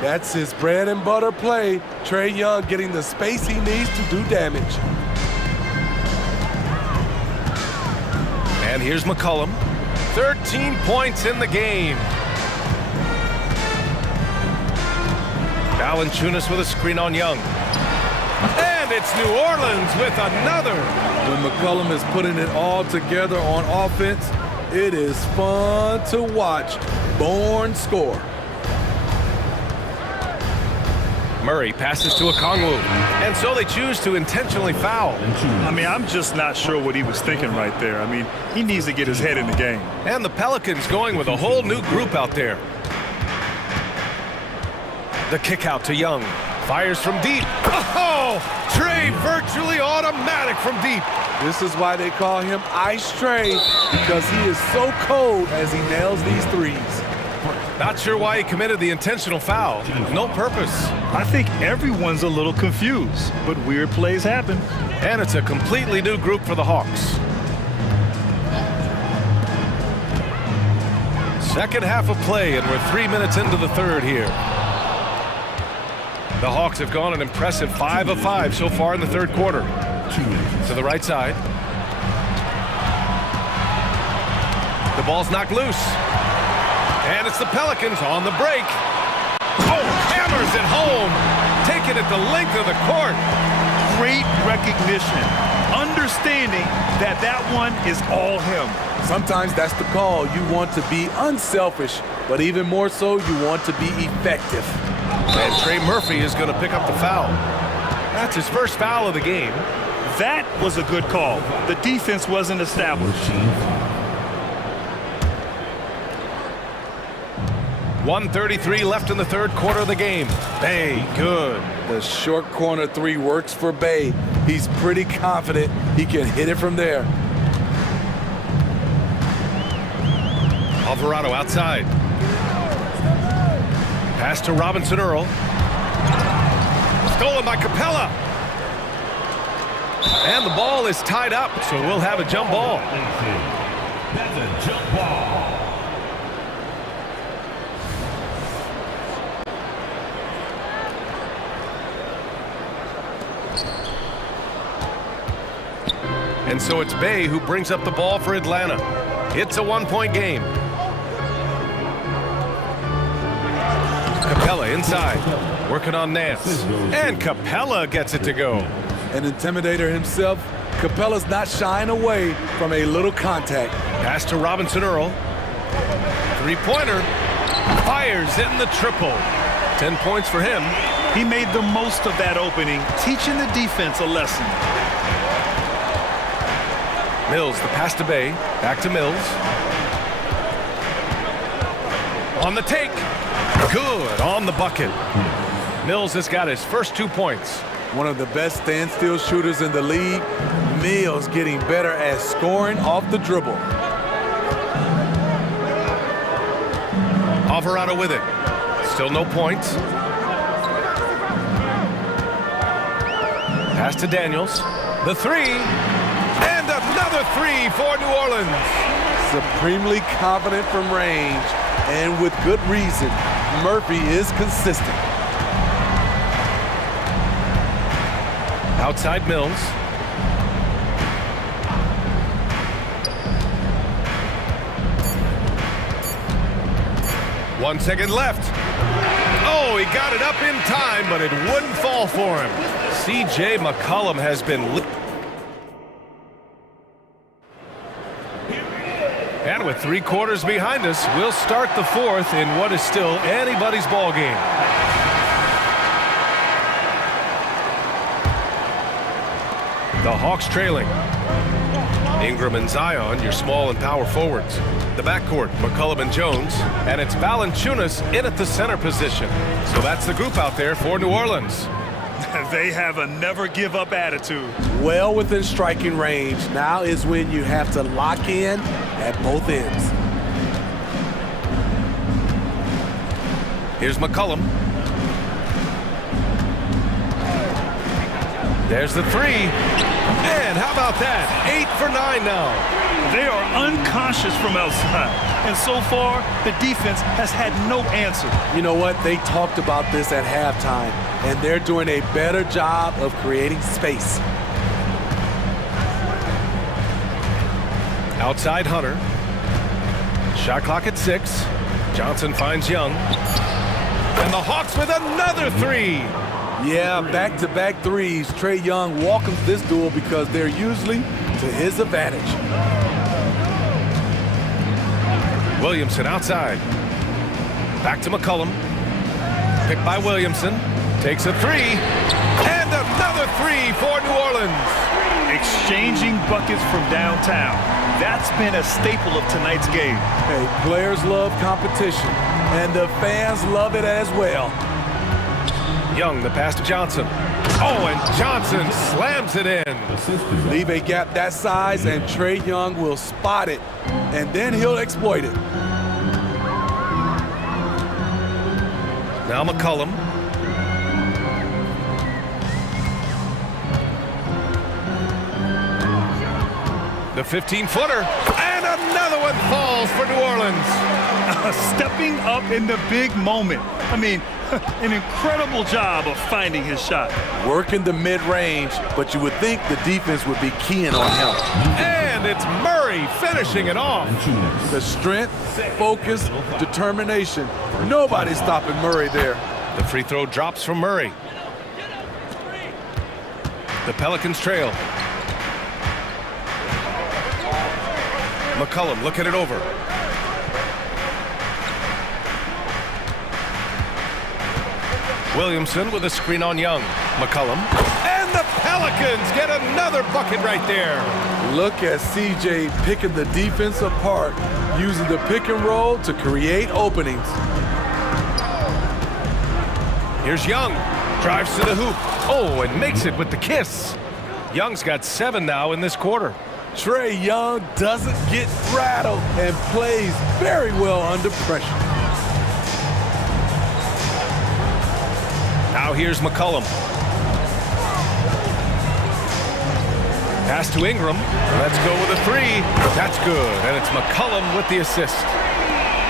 That's his bread and butter play. Trae Young getting the space he needs to do damage. And here's McCollum. 13 points in the game. Valanciunas with a screen on Young. And it's New Orleans with another. When McCollum is putting it all together on offense, it is fun to watch. Born score. Murray passes to Okongwu. And so they choose to intentionally foul. I mean, I'm just not sure what he was thinking right there. I mean, he needs to get his head in the game. And the Pelicans going with a whole new group out there. The kick out to Young. Fires from deep. Oh! Trae virtually automatic from deep. This is why they call him Ice Trae, because he is so cold as he nails these threes. Not sure why he committed the intentional foul. No purpose. I think everyone's a little confused, but weird plays happen. And it's a completely new group for the Hawks. Second half of play, and we're 3 minutes into the third here. The Hawks have gone an impressive 5 of 5 so far in the third quarter. To the right side. The ball's knocked loose. And it's the Pelicans on the break. Oh, hammers it home. Taking it the length of the court. Great recognition. Understanding that that one is all him. Sometimes that's the call. You want to be unselfish, but even more so, you want to be effective. And Trey Murphy is going to pick up the foul. That's his first foul of the game. That was a good call. The defense wasn't established. 1:33 left in the third quarter of the game. Bay, good. The short corner three works for Bay. He's pretty confident he can hit it from there. Alvarado outside. Pass to Robinson Earl. Stolen by Capella. And the ball is tied up, so we'll have a jump ball. That's a jump ball. And so it's Bay who brings up the ball for Atlanta. It's a one-point game. Capella inside, working on Nance. And Capella gets it to go. An intimidator himself, Capella's not shying away from a little contact. Pass to Robinson Earl. Three-pointer. Fires in the triple. 10 points for him. He made the most of that opening, teaching the defense a lesson. Mills, the pass to Bay. Back to Mills. On the take. Good on the bucket. Mills has got his first 2 points. One of the best standstill shooters in the league. Mills getting better at scoring off the dribble. Alvarado with it. Still no points. Pass to Daniels. The three. And another three for New Orleans. Supremely confident from range, and with good reason. Murphy is consistent. Outside Mills. One second left. Oh, he got it up in time, but it wouldn't fall for him. C.J. McCollum has been... And with 3 quarters behind us, we'll start the fourth in what is still anybody's ball game. The Hawks trailing. Ingram and Zion, your small and power forwards. The backcourt, McCollum and Jones. And it's Valanciunas in at the center position. So that's the group out there for New Orleans. They have a never-give-up attitude. Well within striking range. Now is when you have to lock in at both ends. Here's McCollum. There's the three. And how about that? 8 for 9 now. They are unconscious from outside. And so far, the defense has had no answer. You know what? They talked about this at halftime, and they're doing a better job of creating space. Outside Hunter. Shot clock at 6. Johnson finds Young. And the Hawks with another three. Yeah, back-to-back threes. Trae Young welcomes this duel because they're usually to his advantage. Williamson outside. Back to McCollum. Picked by Williamson. Takes a three. And another three for New Orleans. Exchanging buckets from downtown. That's been a staple of tonight's game. Hey, players love competition, and the fans love it as well. Young, the pass to Johnson. Oh, and Johnson slams it in. Leave a gap that size, and Trae Young will spot it, and then he'll exploit it. Now McCollum. The 15-footer, and another one falls for New Orleans. Stepping up in the big moment. I mean, An incredible job of finding his shot. Working the mid-range, but you would think the defense would be keying on him. And it's Murray finishing it off. The strength, focus, determination. Nobody's stopping Murray there. The free throw drops from Murray. The Pelicans trail. McCollum looking it over. Williamson with a screen on Young. McCollum. And the Pelicans get another bucket right there. Look at CJ picking the defense apart, using the pick and roll to create openings. Here's Young. Drives to the hoop. Oh, and makes it with the kiss. Young's got 7 now in this quarter. Trae Young doesn't get rattled and plays very well under pressure. Now here's McCollum. Pass to Ingram. Let's go with a 3. That's good. And it's McCollum with the assist.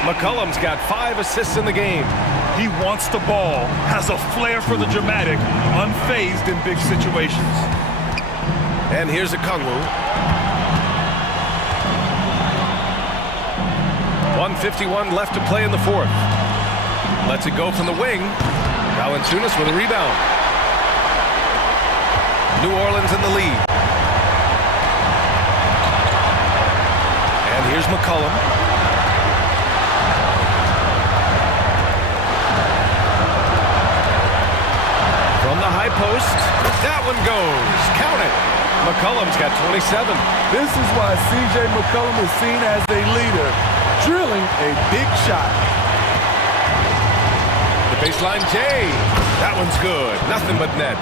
McCollum's got 5 assists in the game. He wants the ball, has a flair for the dramatic, unfazed in big situations. And here's Okongwu. 1:51 left to play in the fourth. Lets it go from the wing. Valanciunas with a rebound. New Orleans in the lead. And here's McCollum. From the high post. That one goes. Count it. McCollum's got 27. This is why C.J. McCollum is seen as a leader, drilling a big shot. The baseline J. That one's good. Nothing but net.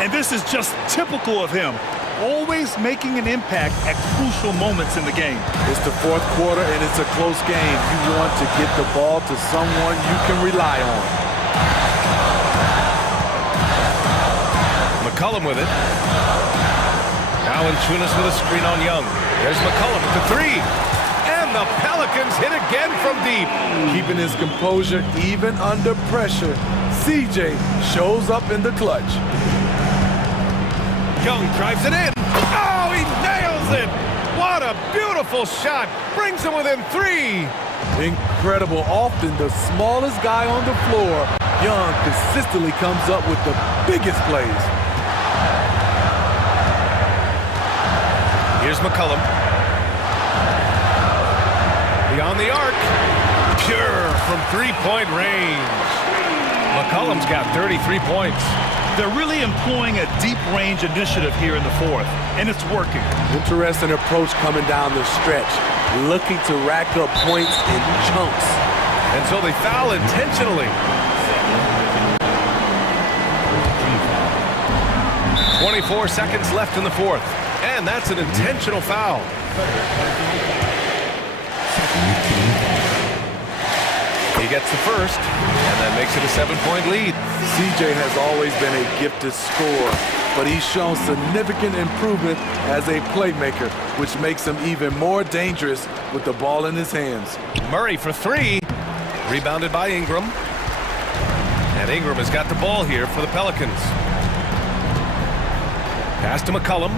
And this is just typical of him, always making an impact at crucial moments in the game. It's the fourth quarter and it's a close game. You want to get the ball to someone you can rely on. McCollum with it. Valanciunas with a screen on Young. There's McCollum with the 3. And the Pelicans hit again from deep. Keeping his composure even under pressure, CJ shows up in the clutch. Young drives it in. Oh, he nails it. What a beautiful shot. Brings him within 3. Incredible. Often the smallest guy on the floor, Young consistently comes up with the biggest plays. Here's McCollum. Beyond the arc. Pure from three-point range. McCollum's got 33 points. They're really employing a deep range initiative here in the fourth, and it's working. Interesting approach coming down the stretch, looking to rack up points in chunks. And so they foul intentionally. 24 seconds left in the fourth. And that's an intentional foul. He gets the first, and that makes it a 7-point lead. CJ has always been a gifted scorer, but he's shown significant improvement as a playmaker, which makes him even more dangerous with the ball in his hands. Murray for 3, rebounded by Ingram. And Ingram has got the ball here for the Pelicans. Pass to McCollum.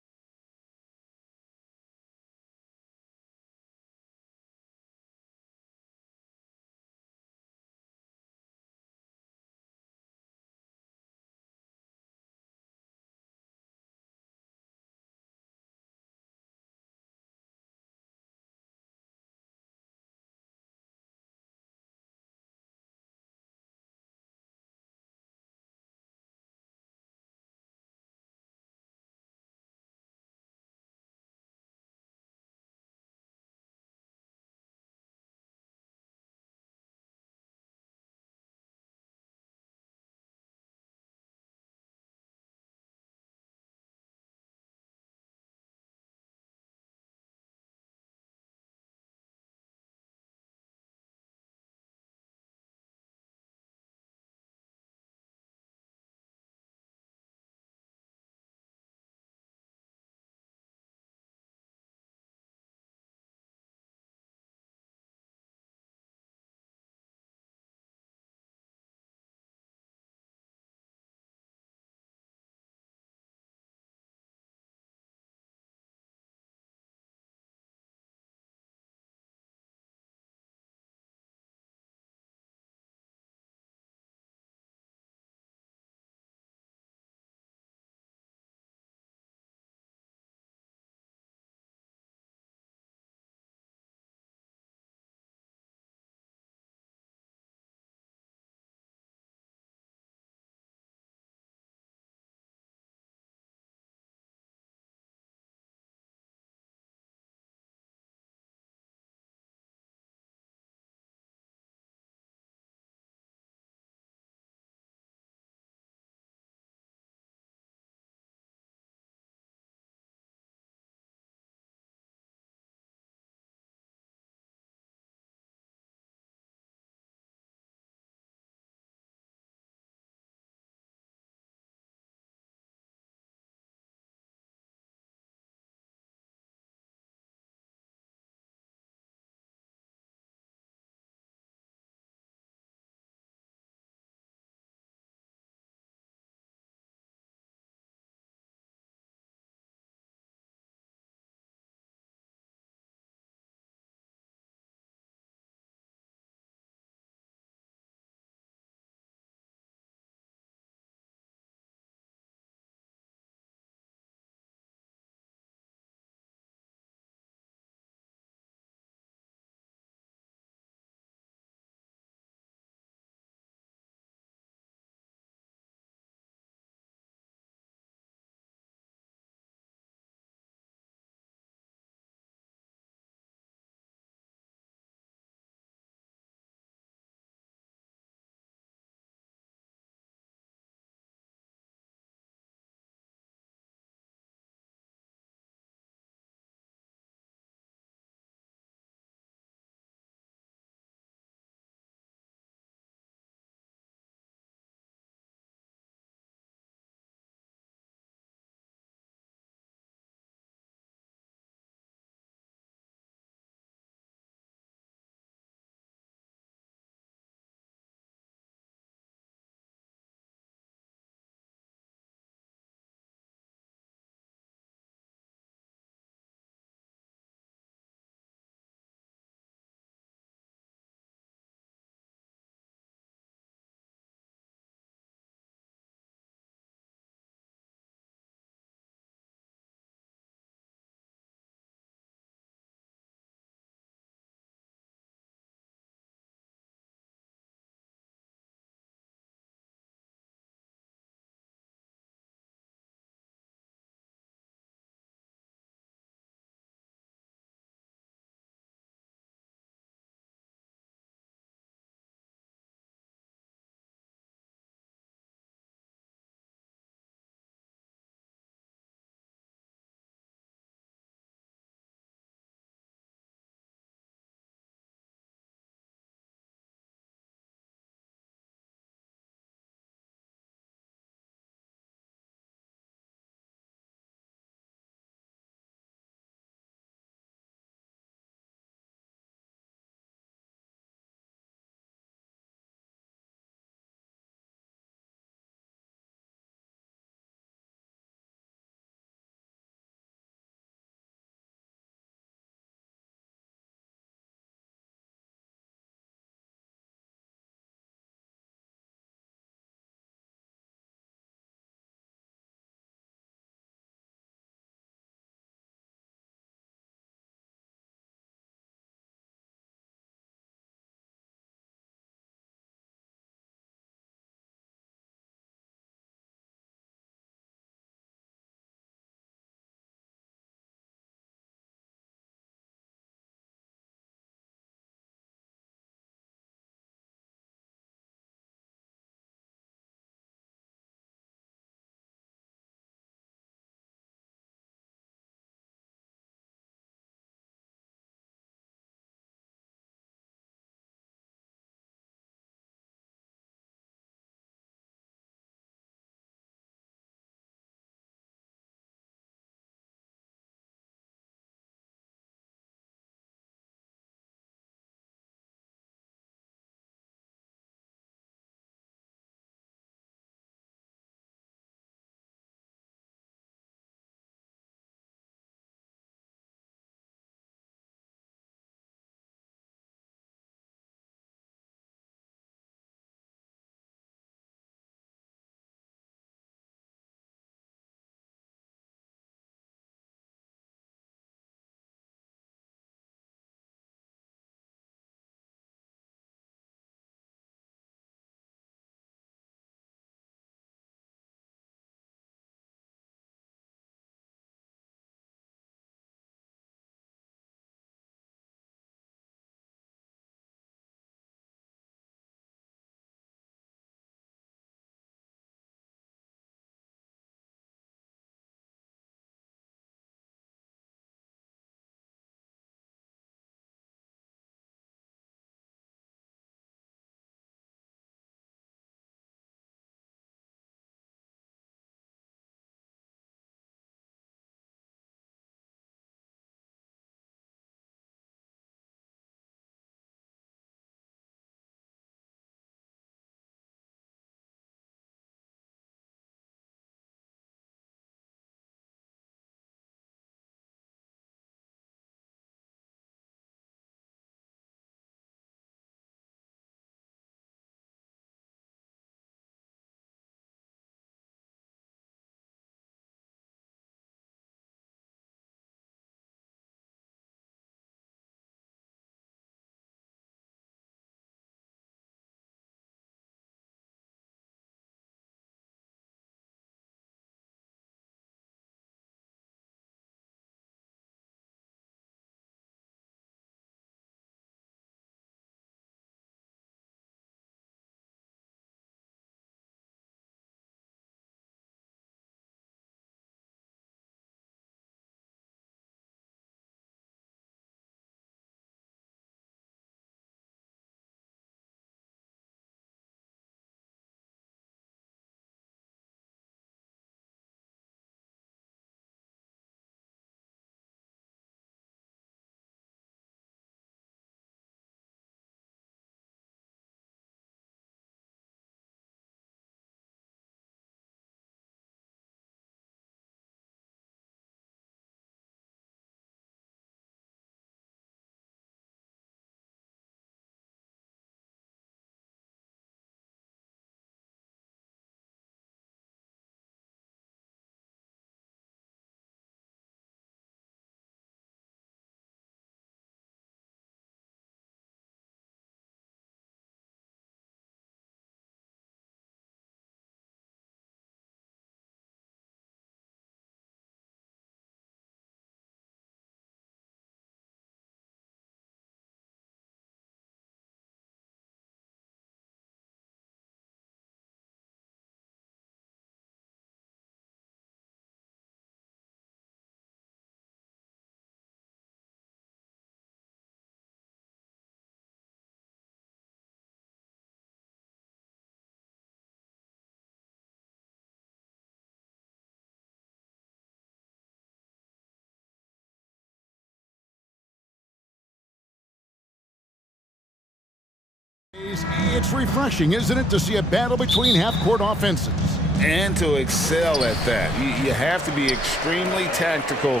It's refreshing, isn't it, to see a battle between half-court offenses? And to excel at that. You have to be extremely tactical,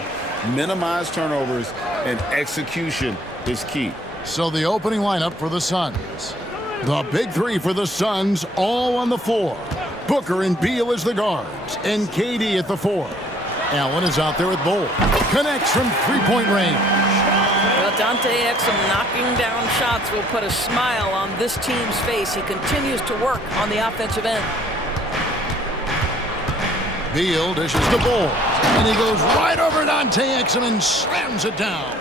minimize turnovers, and execution is key. So the opening lineup for the Suns. The big three for the Suns, all on the floor. Booker and Beal as the guards, and KD at the four. Allen is out there with Bull. Connects from three-point range. Well, Dante Exum knocking down shots will put a smile on this team's face. He continues to work on the offensive end. Beal dishes the Bull, and he goes right over Dante Exum and slams it down.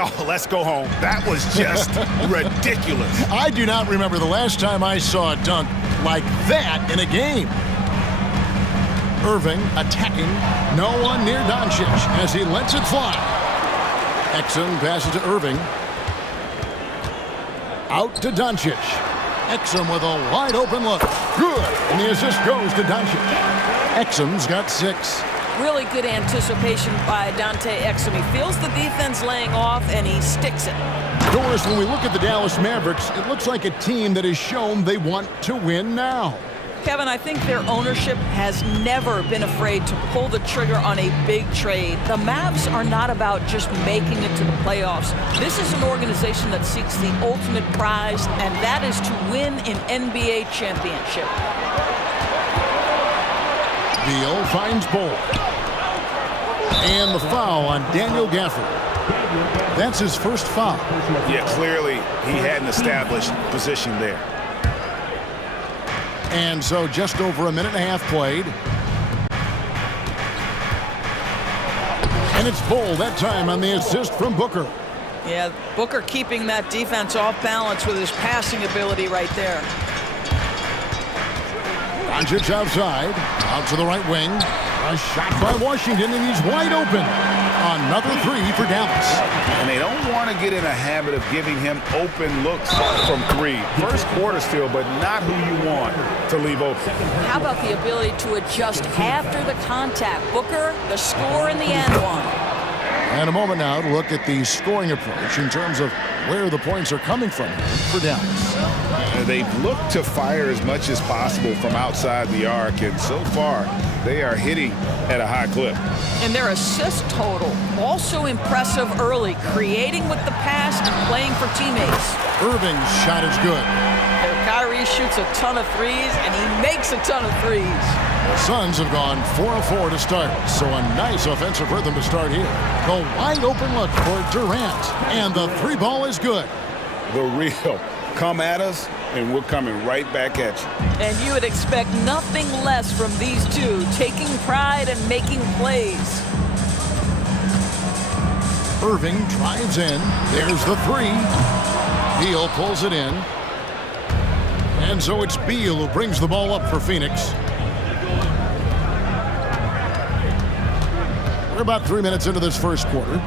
Oh, let's go home. That was just ridiculous. I do not remember the last time I saw a dunk like that in a game. Irving attacking, no one near Doncic as he lets it fly. Exum passes to Irving. Out to Doncic. Exum with a wide open look. Good, and the assist goes to Doncic. Exum's got 6. Really good anticipation by Dante Exum. He feels the defense laying off, and he sticks it. Doris, when we look at the Dallas Mavericks, it looks like a team that has shown they want to win now. Kevin, I think their ownership has never been afraid to pull the trigger on a big trade. The Mavs are not about just making it to the playoffs. This is an organization that seeks the ultimate prize, and that is to win an NBA championship. Beal finds Bull. And the foul on Daniel Gafford. That's his first foul. Yeah, clearly he hadn't established position there. And so just over a minute and a half played. And it's Bull that time on the assist from Booker. Yeah, Booker keeping that defense off balance with his passing ability right there. Doncic outside, out to the right wing. A shot by Washington, and he's wide open. Another three for Dallas. And they don't want to get in a habit of giving him open looks from three. First quarter still, but not who you want to leave open. How about the ability to adjust after the contact? Booker, the score in the end one. And a moment now to look at the scoring approach in terms of where the points are coming from for Dallas. They've looked to fire as much as possible from outside the arc, and so far they are hitting at a high clip. And their assist total, also impressive early, creating with the pass and playing for teammates. Irving's shot is good. Kyrie shoots a ton of threes, and he makes a ton of threes. The Suns have gone 4 of 4 to start, so a nice offensive rhythm to start here. The wide open look for Durant, and the three ball is good. The real come at us, and we're coming right back at you. And you would expect nothing less from these two, taking pride and making plays. Irving drives in. There's the three. Beal pulls it in. And so it's Beal who brings the ball up for Phoenix. We're about 3 minutes into this first quarter.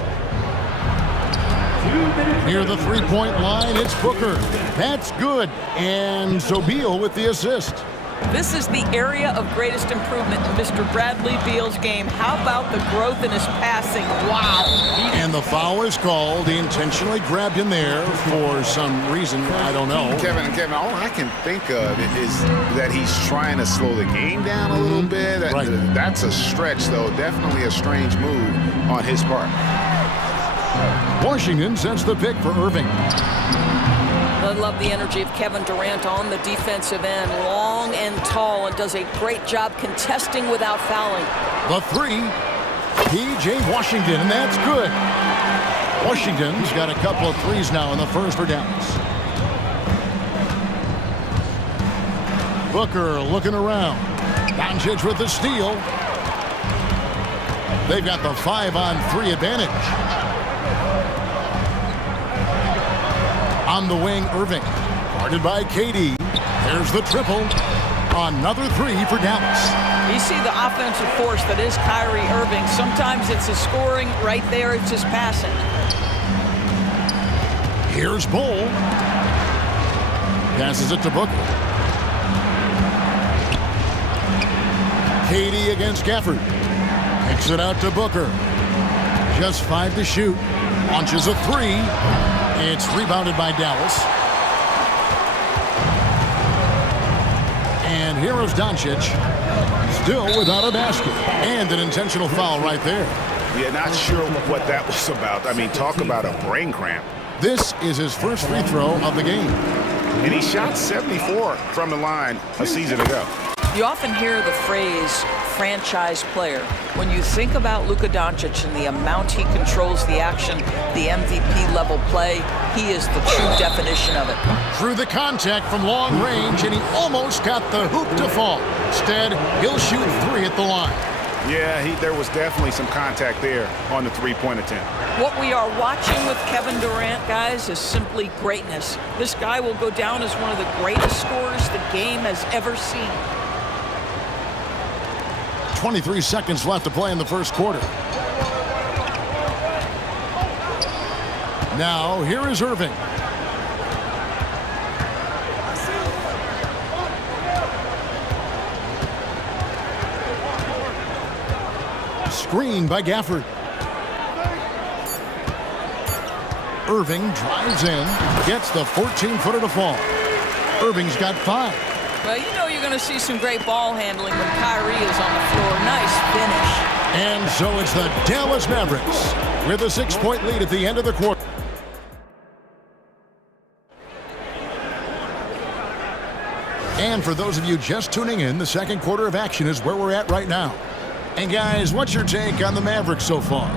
Near the three-point line, it's Booker. That's good. And so Beal with the assist. This is the area of greatest improvement in Mr. Bradley Beal's game. How about the growth in his passing? Wow. And the foul is called. He intentionally grabbed him there for some reason. I don't know. Kevin, all I can think of is that he's trying to slow the game down a little bit. Right. That's a stretch, though. Definitely a strange move on his part. Washington sends the pick for Irving. I love the energy of Kevin Durant on the defensive end. Long and tall, and does a great job contesting without fouling. The three, P.J. Washington, and that's good. Washington's got a couple of threes now in the first for Dallas. Booker looking around. Doncic with the steal. They've got the 5-on-3 advantage. On the wing, Irving. Guarded by KD. There's the triple. Another three for Dallas. You see the offensive force that is Kyrie Irving. Sometimes it's his scoring. Right there, it's his passing. Here's Bull. Passes it to Booker. KD against Gafford. Kicks it out to Booker. Just 5 to shoot. Launches a three. It's rebounded by Dallas. And here is Doncic, still without a basket. And an intentional foul right there. Yeah, not sure what that was about. I mean, talk about a brain cramp. This is his first free throw of the game. And he shot 74 from the line a season ago. You often hear the phrase franchise player. When you think about Luka Doncic and the amount he controls the action, the MVP level play, he is the true definition of it. Through the contact from long range, and he almost got the hoop to fall. Instead, he'll shoot 3 at the line. Yeah, there was definitely some contact there on the three-point attempt. What we are watching with Kevin Durant, guys, is simply greatness. This guy will go down as one of the greatest scorers the game has ever seen. 23 seconds left to play in the first quarter. Now, here is Irving. Screen by Gafford. Irving drives in, gets the 14-footer to fall. Irving's got 5. Well, you know you're going to see some great ball handling when Kyrie is on the floor. Nice finish. And so it's the Dallas Mavericks with a 6-point lead at the end of the quarter. And for those of you just tuning in, the second quarter of action is where we're at right now. And guys, what's your take on the Mavericks so far?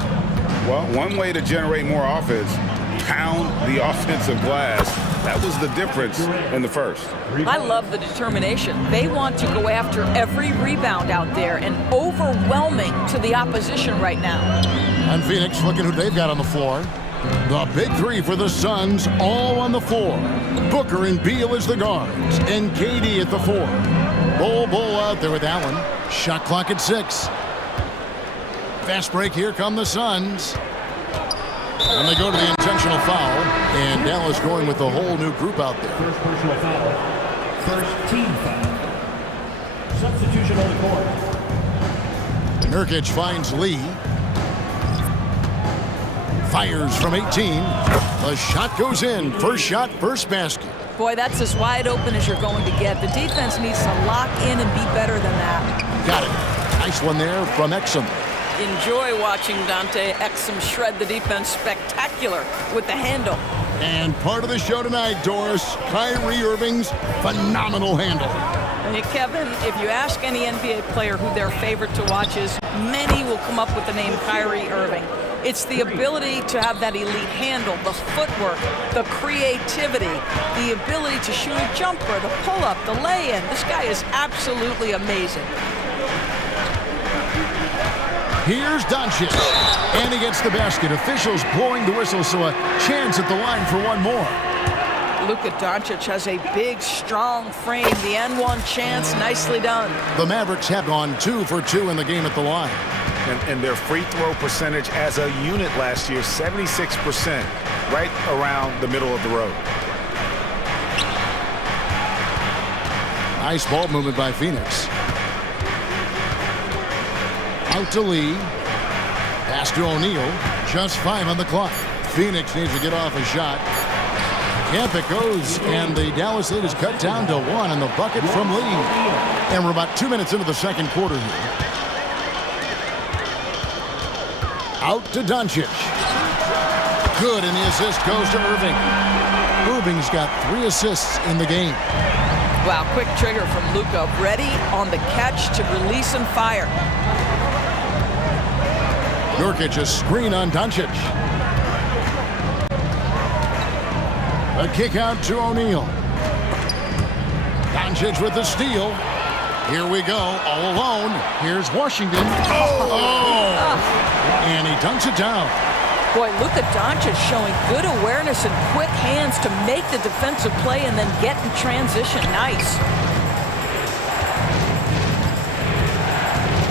Well, one way to generate more offense, pound the offensive glass. That was the difference in the first. I love the determination. They want to go after every rebound out there and overwhelming to the opposition right now. And Phoenix, looking who they've got on the floor. The big 3 for the Suns, all on the floor. Booker and Beal as the guards, and KD at the 4. Bull out there with Allen. Shot clock at 6. Fast break, here come the Suns. And they go to the intentional foul, and Dallas going with the whole new group out there. First personal foul. First team foul. Substitution on the court. Nurkic finds Lee. Fires from 18. The shot goes in. First shot, first basket. Boy, that's as wide open as you're going to get. The defense needs to lock in and be better than that. Got it. Nice one there from Exum. Enjoy watching Dante Exum shred the defense. Spectacular with the handle. And part of the show tonight, Doris, Kyrie Irving's phenomenal handle. Hey, Kevin, if you ask any NBA player who their favorite to watch is, many will come up with the name Kyrie Irving. It's the ability to have that elite handle, the footwork, the creativity, the ability to shoot a jumper, the pull-up, the lay-in. This guy is absolutely amazing. Here's Doncic, and he gets the basket. Officials blowing the whistle, so a chance at the line for one more. Luka Doncic has a big, strong frame. The N1 chance, nicely done. The Mavericks have gone 2 for 2 in the game at the line. And their free throw percentage as a unit last year, 76%, right around the middle of the road. Nice ball movement by Phoenix. Out to Lee. Pass to O'Neal. Just 5 on the clock. Phoenix needs to get off a shot. Camp it goes, and the Dallas lead is cut down to 1 on the bucket from Lee. And we're about 2 minutes into the second quarter here. Out to Doncic. Good, and the assist goes to Irving. Irving's got 3 assists in the game. Wow, quick trigger from Luka. Ready on the catch to release and fire. Nurkic, a screen on Doncic. A kick out to O'Neal. Doncic with the steal. Here we go, all alone. Here's Washington. And he dunks it down. Boy, Luka Doncic showing good awareness and quick hands to make the defensive play and then get in transition. Nice.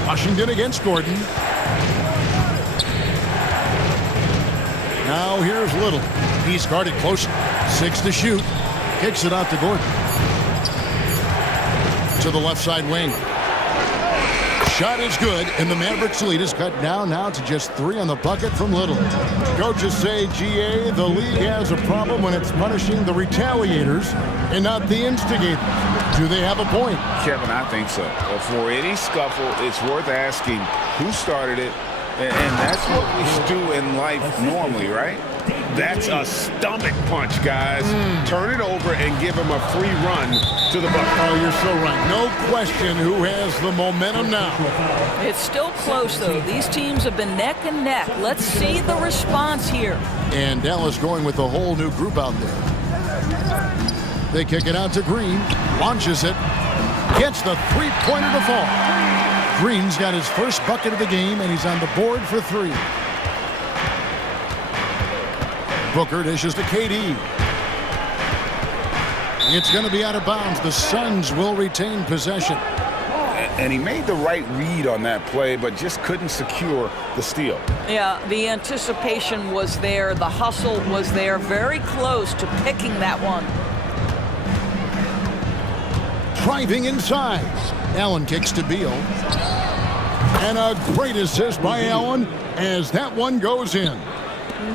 Washington against Gordon. Now here's Little. He's guarded close. 6 to shoot. Kicks it out to Gordon. To the left side wing. Shot is good, and the Mavericks lead is cut down now to just 3 on the bucket from Little. Coaches say, GA, the league has a problem when it's punishing the retaliators and not the instigators. Do they have a point? Kevin, I think so. For any scuffle, it's worth asking who started it, and that's what we do in life normally, right? That's a stomach punch, guys. Turn it over and give him a free run to the bucket. Oh, you're so right. No question who has the momentum now. It's still close, though. These teams have been neck and neck. Let's see the response here. And Dallas going with a whole new group out there. They kick it out to Green. Launches it. Gets the three-pointer to fall. Green's got his first bucket of the game, and he's on the board for 3. Booker dishes to KD. It's going to be out of bounds. The Suns will retain possession. And he made the right read on that play, but just couldn't secure the steal. Yeah, the anticipation was there. The hustle was there. Very close to picking that one. Driving inside. Allen kicks to Beal. And a great assist by Allen as that one goes in.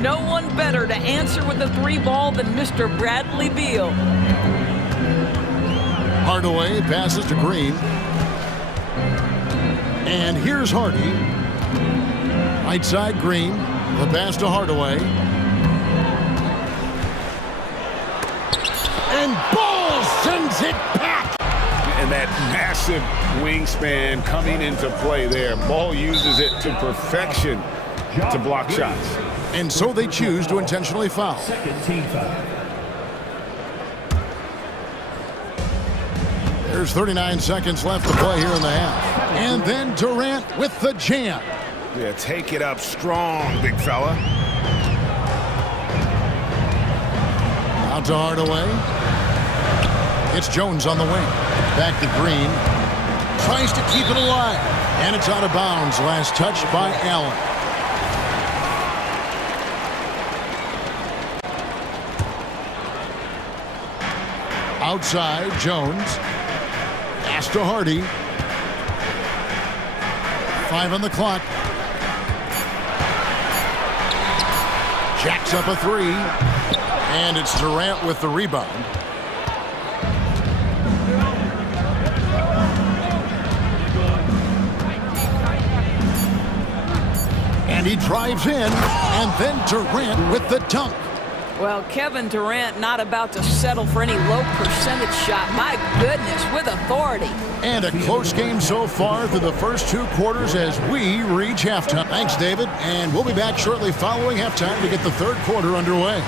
No one better to answer with the 3-ball than Mr. Bradley Beal. Hardaway passes to Green. And here's Hardy. Right side Green. The pass to Hardaway. And Ball sends it back. And that massive wingspan coming into play there. Ball uses it to perfection to block shots. And so they choose to intentionally foul. Second team foul. There's 39 seconds left to play here in the half. And then Durant with the jam. Yeah, take it up strong, big fella. Out to Hardaway. It's Jones on the wing. Back to Green. Tries to keep it alive. And it's out of bounds. Last touch by Allen. Outside, Jones. Pass to Hardy. 5 on the clock. Jacks up a 3. And it's Durant with the rebound. And he drives in, and then Durant with the dunk. Well, Kevin Durant not about to settle for any low percentage shot. My goodness, with authority. And a close game so far through the first 2 quarters as we reach halftime. Thanks, David. And we'll be back shortly following halftime to get the 3rd quarter underway.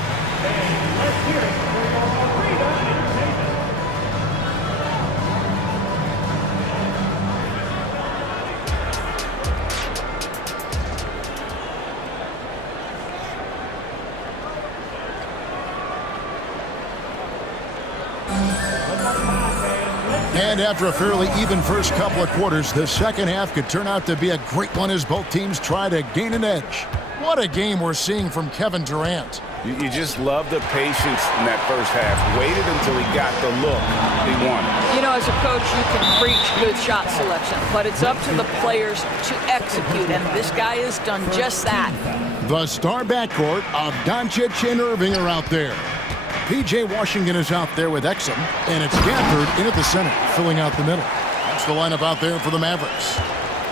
And after a fairly even first couple of quarters, the second half could turn out to be a great one as both teams try to gain an edge. What a game we're seeing from Kevin Durant. You just love the patience in that first half. Waited until he got the look he wanted. You know, as a coach, you can preach good shot selection, but it's up to the players to execute, and this guy has done just that. The star backcourt of Doncic and Irving are out there. P.J. Washington is out there with Exum, and it's Gafford in at the center, filling out the middle. That's the lineup out there for the Mavericks.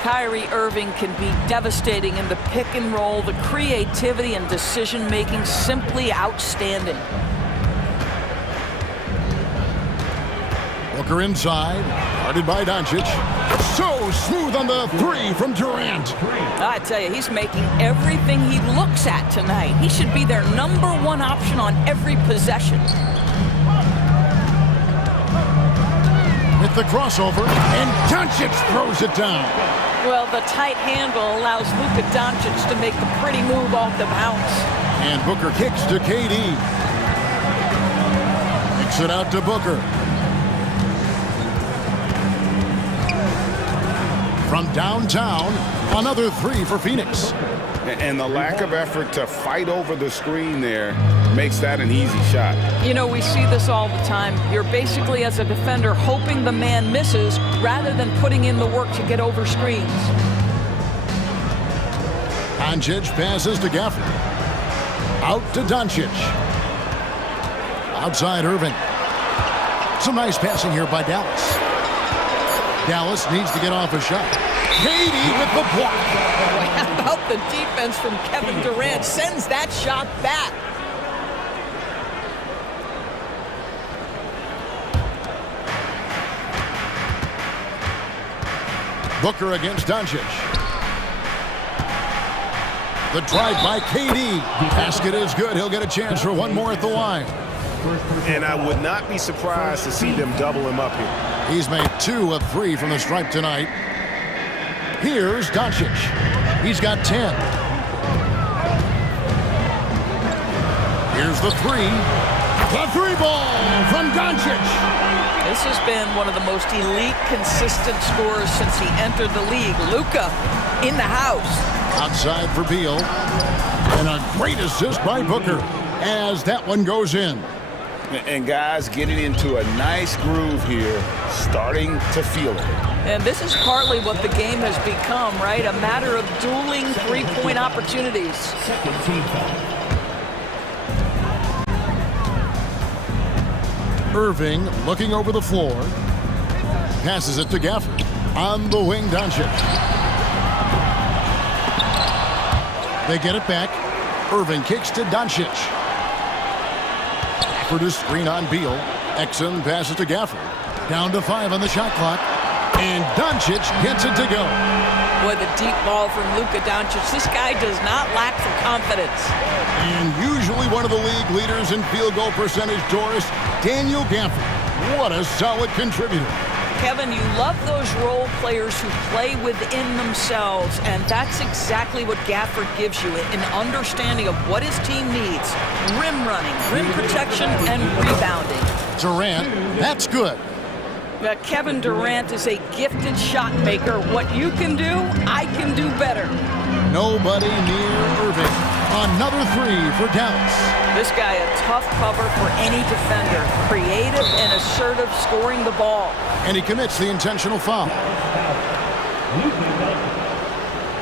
Kyrie Irving can be devastating in the pick and roll. The creativity and decision-making simply outstanding. Booker inside, guarded by Doncic. So smooth on the 3 from Durant. I tell you, he's making everything he looks at tonight. He should be their #1 option on every possession. With the crossover, and Doncic throws it down. Well, the tight handle allows Luka Doncic to make the pretty move off the bounce. And Booker kicks to KD. Kicks it out to Booker. From downtown, another 3 for Phoenix. And the lack of effort to fight over the screen there makes that an easy shot. You know, we see this all the time. You're basically, as a defender, hoping the man misses rather than putting in the work to get over screens. Doncic passes to Gafford. Out to Doncic. Outside Irving. Some nice passing here by Dallas. Dallas needs to get off a shot. Katie with the block. How about the defense from Kevin Durant? Sends that shot back. Booker against Doncic. The drive by KD. Basket is good. He'll get a chance for one more at the line. And I would not be surprised to see them double him up here. He's made 2 of 3 from the stripe tonight. Here's Doncic. He's got 10. Here's the 3. The 3 ball from Doncic. This has been one of the most elite, consistent scorers since he entered the league. Luka in the house. Outside for Beal. And a great assist by Booker as that one goes in. And guys getting into a nice groove here, starting to feel it. And this is partly what the game has become, right? A matter of dueling three-point opportunities. Second team foul. Irving looking over the floor. Passes it to Gafford. On the wing, Doncic. They get it back. Irving kicks to Doncic. Gafford is screen on Beal. Exum passes to Gafford. Down to 5 on the shot clock. And Doncic gets it to go. Boy, the deep ball from Luka Doncic. This guy does not lack for confidence. And usually one of the league leaders in field goal percentage, Doris, Daniel Gafford. What a solid contributor. Kevin, you love those role players who play within themselves, and that's exactly what Gafford gives you, an understanding of what his team needs. Rim running, rim protection, and rebounding. Durant, that's good. Kevin Durant is a gifted shot maker. What you can do, I can do better. Nobody near Irving. Another 3 for Dallas. This guy a tough cover for any defender. Creative and assertive scoring the ball. And he commits the intentional foul.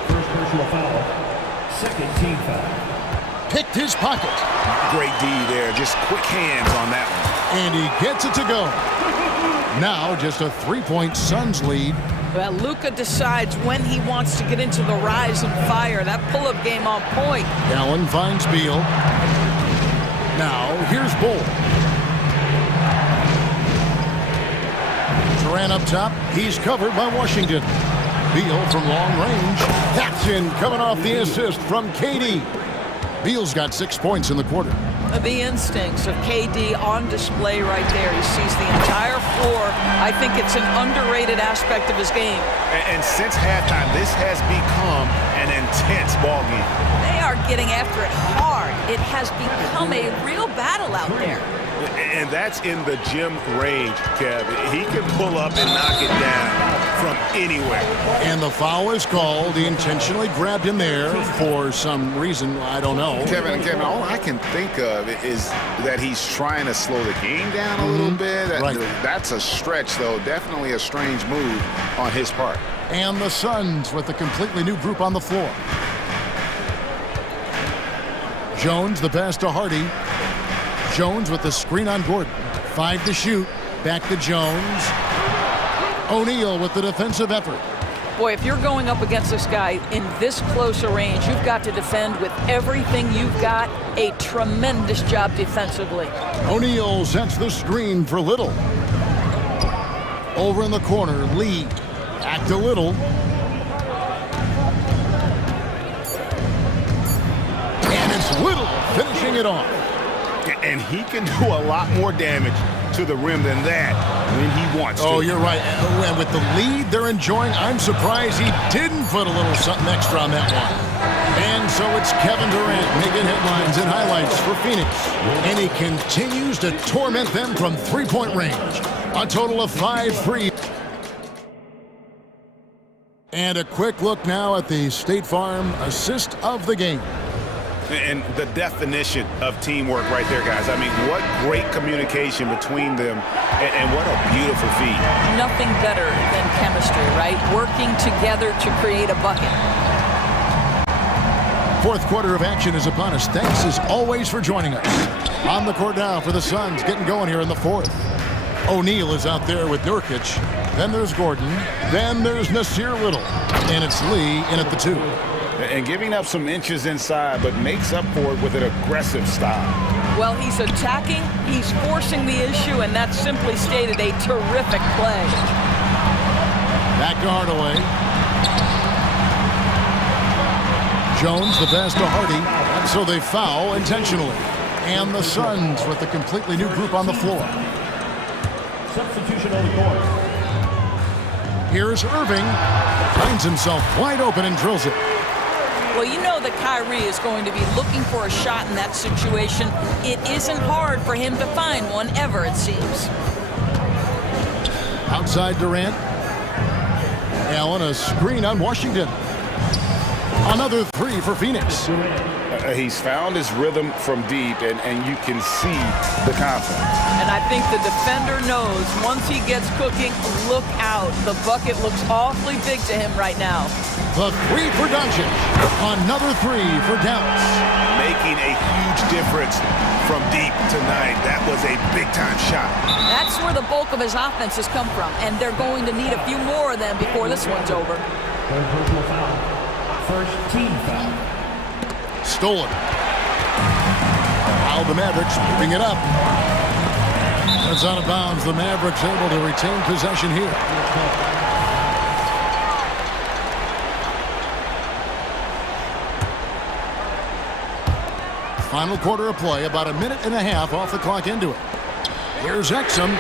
First personal foul. Second team foul. Picked his pocket. Great D there. Just quick hands on that one. And he gets it to go. Now just a 3-point Suns lead. Well, Luka decides when he wants to get into the rise and fire. That pull-up game on point. Allen finds Beal. Now here's Bull. Durant up top. He's covered by Washington. Beal from long range. That's in, coming off the assist from KD. Beal's got 6 points in the quarter. The instincts of KD on display right there. He sees the entire floor. I think it's an underrated aspect of his game. And since halftime, this has become an intense ball game. They are getting after it hard. It has become a real battle out there. And that's in the gym range, Kev. He can pull up and knock it down from anywhere. And the foul is called. He intentionally grabbed him there for some reason. I don't know. Kevin, all I can think of is that he's trying to slow the game down a little bit. Right. That's a stretch, though. Definitely a strange move on his part. And the Suns with a completely new group on the floor. Jones, the pass to Hardy. Jones with the screen on Gordon. 5 to shoot. Back to Jones. O'Neal with the defensive effort. Boy, if you're going up against this guy in this close a range, you've got to defend with everything you've got. A tremendous job defensively. O'Neal sets the screen for Little. Over in the corner, Lee. Back to Little. And it's Little finishing it off. And he can do a lot more damage to the rim than that when he wants to. Oh, you're right. And with the lead they're enjoying, I'm surprised he didn't put a little something extra on that one. And so it's Kevin Durant making headlines and highlights for Phoenix. And he continues to torment them from three-point range. A total of 5 threes. And a quick look now at the State Farm assist of the game. And the definition of teamwork right there, guys. I mean, what great communication between them, and what a beautiful feat. Nothing better than chemistry, right? Working together to create a bucket. Fourth quarter of action is upon us. Thanks as always for joining us. On the court now for the Suns, getting going here in the fourth. O'Neal is out there with Nurkic. Then there's Gordon. Then there's Nasir Little. And it's Lee in at the 2. And giving up some inches inside, but makes up for it with an aggressive style. Well, he's attacking, he's forcing the issue, and that's simply stated a terrific play. Back to Hardaway. Jones, the pass to Hardy, and so they foul intentionally. And the Suns with a completely new group on the floor. Substitution on the court. Here's Irving. Finds himself wide open and drills it. Well, you know that Kyrie is going to be looking for a shot in that situation. It isn't hard for him to find one ever, it seems. Outside Durant. Allen, a screen on Washington. Another 3 for Phoenix. He's found his rhythm from deep, and you can see the confidence. And I think the defender knows once he gets cooking, look out. The bucket looks awfully big to him right now. The 3 for Doncic. Another 3 for Dallas. Making a huge difference from deep tonight. That was a big-time shot. That's where the bulk of his offense has come from, and they're going to need a few more of them before this one's over. Third personal foul. First team foul. Stolen. Now the Mavericks moving it up. It's out of bounds. The Mavericks able to retain possession here. Final quarter of play, about a minute and a half off the clock into it. Here's Exum.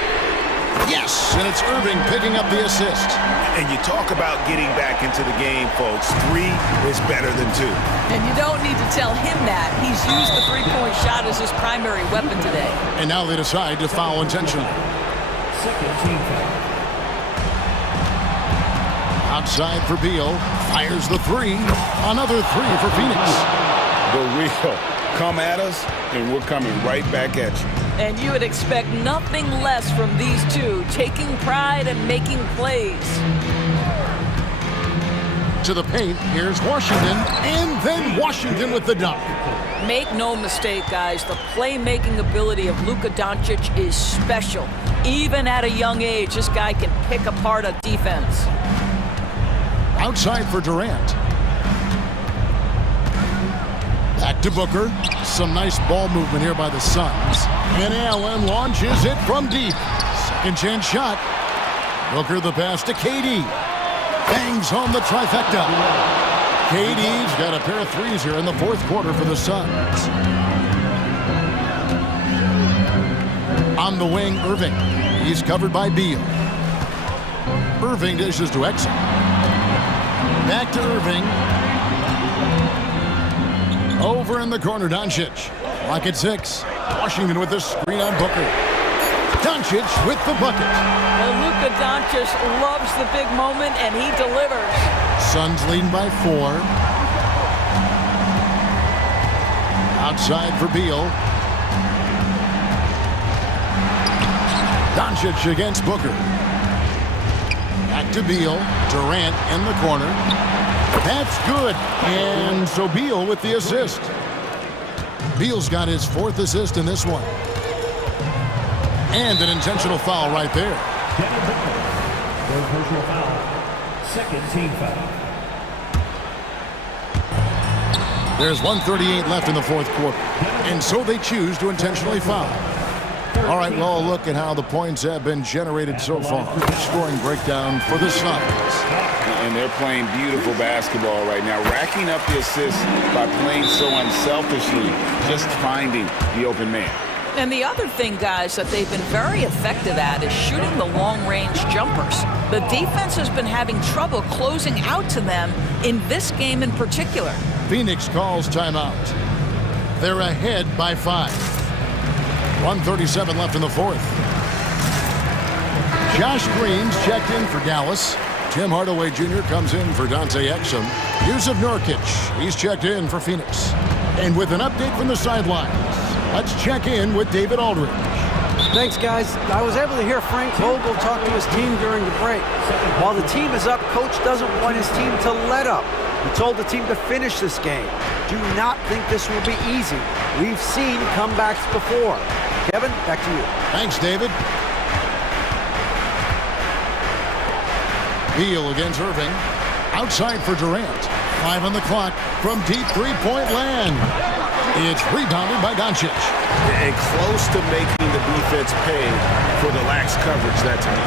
Yes, and it's Irving picking up the assist. And you talk about getting back into the game, folks. 3 is better than 2. And you don't need to tell him that. He's used the three-point shot as his primary weapon today. And now they decide to foul intentionally. Second team foul. Outside for Beal. Fires the 3. Another 3 for Phoenix. The real. Come at us, and we're coming right back at you. And you would expect nothing less from these two, taking pride and making plays. To the paint, here's Washington, and then Washington with the dunk. Make no mistake, guys, the playmaking ability of Luka Doncic is special. Even at a young age, this guy can pick apart a defense. Outside for Durant. Back to Booker. Some nice ball movement here by the Suns. And Allen launches it from deep. Second chance shot. Booker the pass to KD. Bangs home the trifecta. KD's got a pair of 3s here in the fourth quarter for the Suns. On the wing, Irving. He's covered by Beal. Irving dishes to Exum. Back to Irving. Over in the corner, Doncic. Clock at 6. Washington with the screen on Booker. Doncic with the bucket. Well, Luka Doncic loves the big moment, and he delivers. Suns leading by 4. Outside for Beal. Doncic against Booker. Back to Beal. Durant in the corner. That's good. And so Beal with the assist. Beal's got his 4th assist in this one. And an intentional foul right there. Third personal foul. Second team foul. There's 1:38 left in the fourth quarter. And so they choose to intentionally foul. All right, well, look at how the points have been generated so far. Scoring breakdown for the Suns. And they're playing beautiful basketball right now, racking up the assists by playing so unselfishly, just finding the open man. And the other thing, guys, that they've been very effective at is shooting the long-range jumpers. The defense has been having trouble closing out to them in this game in particular. Phoenix calls timeout. They're ahead by 5. 1:37 left in the fourth. Josh Green's checked in for Dallas. Tim Hardaway Jr. comes in for Dante Exum. Yusuf Nurkic, he's checked in for Phoenix. And with an update from the sidelines, let's check in with David Aldridge. Thanks, guys. I was able to hear Frank Vogel talk to his team during the break. While the team is up, Coach doesn't want his team to let up. He told the team to finish this game. Do not think this will be easy. We've seen comebacks before. Kevin, back to you. Thanks, David. Beal against Irving. Outside for Durant. 5 on the clock from deep three-point land. It's rebounded by Doncic. And close to making the defense pay for the lax coverage that time.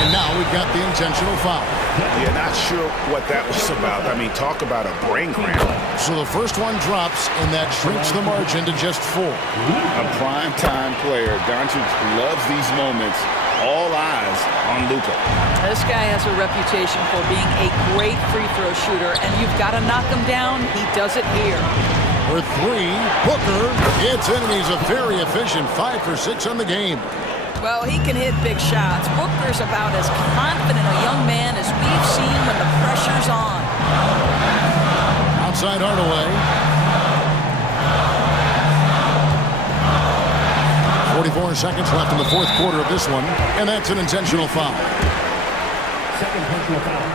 And now we've got the intentional foul. Yeah, not sure what that was about. I mean, talk about a brain cramp. So the first one drops, and that shrinks the margin to just 4. A prime-time player. Doncic loves these moments. All eyes on Luka. This guy has a reputation for being a great free throw shooter, and you've got to knock him down. He does it here. For 3, Booker gets in, and he's a very efficient 5 for 6 on the game. Well, he can hit big shots. Booker's about as confident a young man as we've seen when the pressure's on. Outside Hardaway. 44 seconds left in the fourth quarter of this one, and that's an intentional foul. Second personal foul.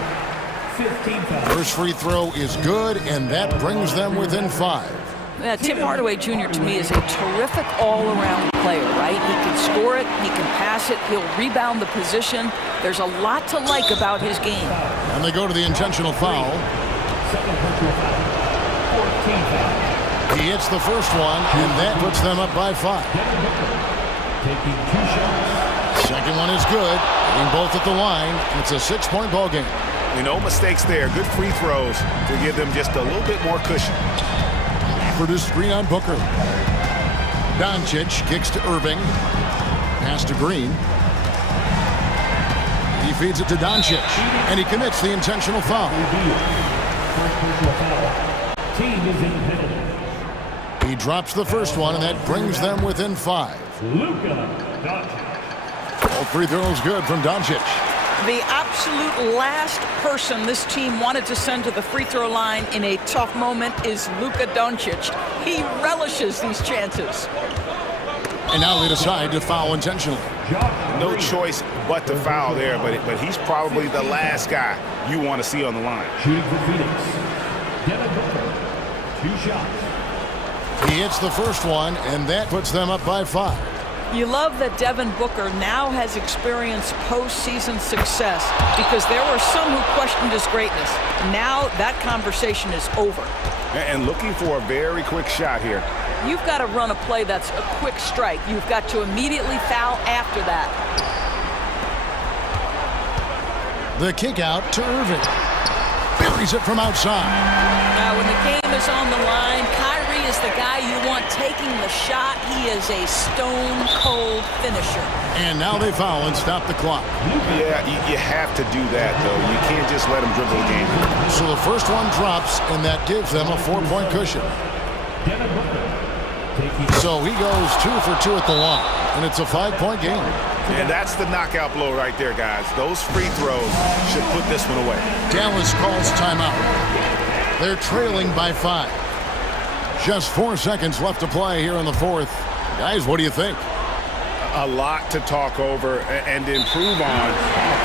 15 fouls. First free throw is good, and that brings them within 5. Yeah, Tim Hardaway Jr. to me is a terrific all-around player, right? He can score it, he can pass it, he'll rebound the position. There's a lot to like about his game. And they go to the intentional foul. Second personal foul. 14 fouls. He hits the first one, and that puts them up by 5. Taking 2 shots. Second one is good. Hitting both at the line. It's a 6-point ball game. No mistakes there. Good free throws to give them just a little bit more cushion. Produced screen on Booker. Doncic kicks to Irving. Pass to Green. He feeds it to Doncic, and he commits the intentional foul. First personal foul. Team is in the penalty. He drops the first one, and that brings them within 5. Luka Doncic. All free throws good from Doncic. The absolute last person this team wanted to send to the free throw line in a tough moment is Luka Doncic. He relishes these chances. And now they decide to foul intentionally. No choice but to foul there, but he's probably the last guy you want to see on the line. Shooting for Phoenix. Devin Booker. 2 shots. He hits the first one, and that puts them up by 5. You love that Devin Booker now has experienced postseason success because there were some who questioned his greatness. Now that conversation is over. And looking for a very quick shot here. You've got to run a play that's a quick strike. You've got to immediately foul after that. The kick out to Irving. Buries it from outside. Now when the game is on the line, Kyrie is the guy you want taking the shot. He is a stone-cold finisher. And now they foul and stop the clock. Yeah, you have to do that, though. You can't just let him dribble the game. So the first one drops, and that gives them a 4-point cushion. So he goes 2 for 2 at the line, and it's a 5-point game. And that's the knockout blow right there, guys. Those free throws should put this one away. Dallas calls timeout. They're trailing by 5. Just 4 seconds left to play here in the fourth. Guys, what do you think? A lot to talk over and improve on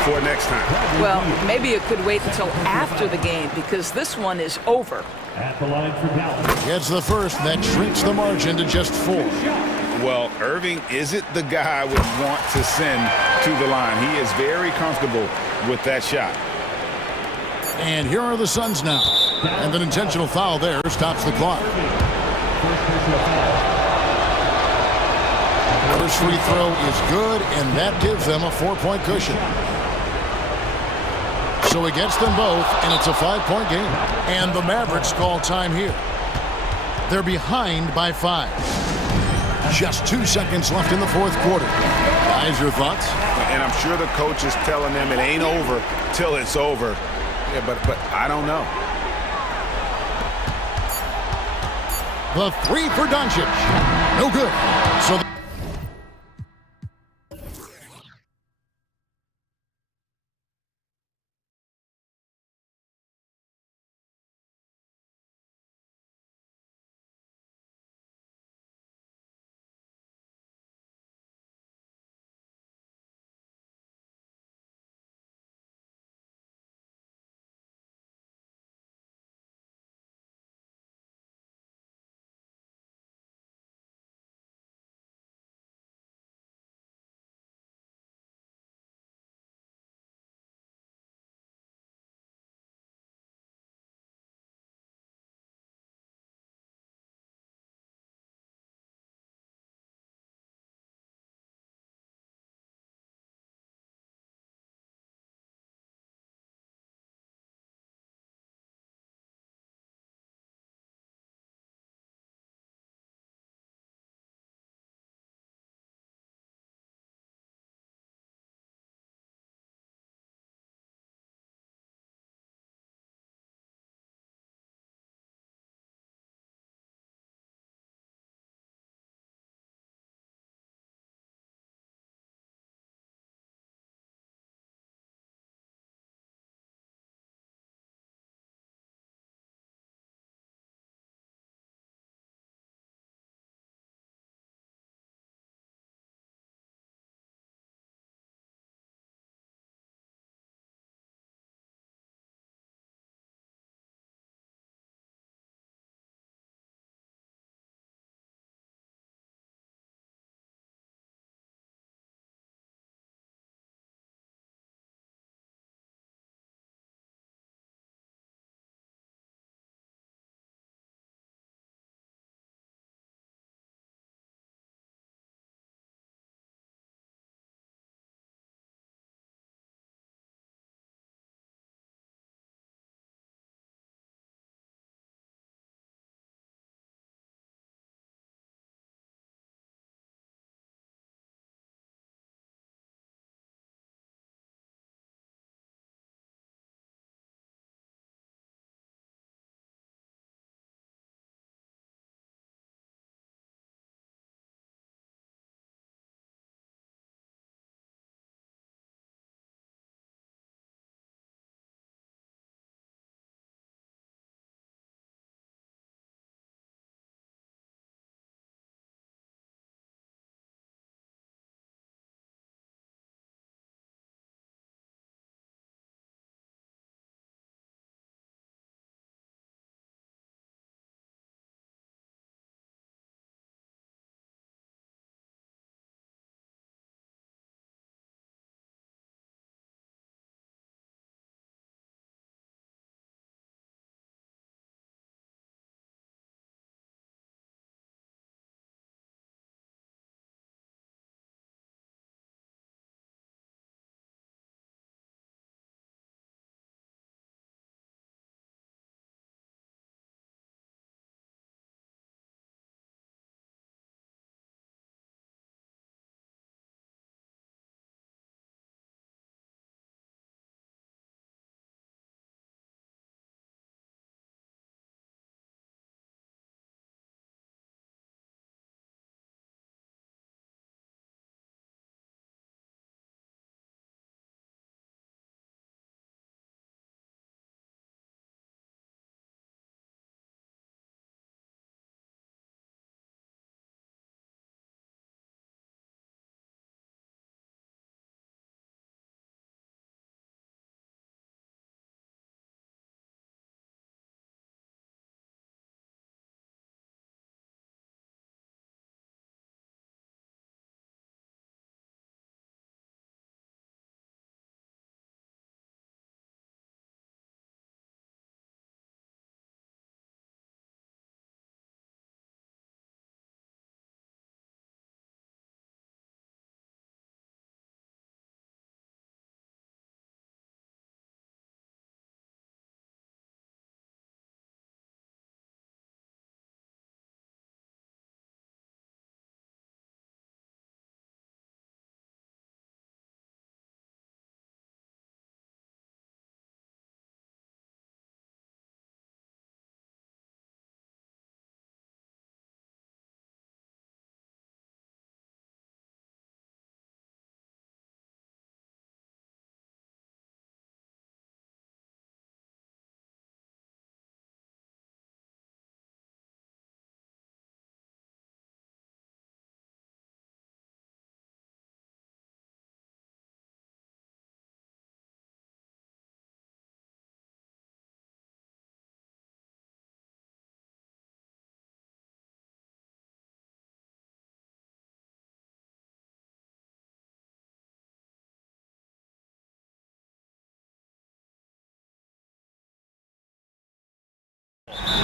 for next time. Well, maybe it could wait until after the game because this one is over. At the line for Dallas. Gets the first, that shrinks the margin to just 4. Well, Irving isn't the guy I would want to send to the line. He is very comfortable with that shot. And here are the Suns now. And an intentional foul there stops the clock. First free throw is good, and that gives them a 4-point cushion. So he gets them both, and it's a 5-point game. And the Mavericks call time here. They're behind by 5. Just 2 seconds left in the fourth quarter. Guys, your thoughts? And I'm sure the coach is telling them it ain't over till it's over. Yeah, but I don't know. The 3 for Doncic. No good. So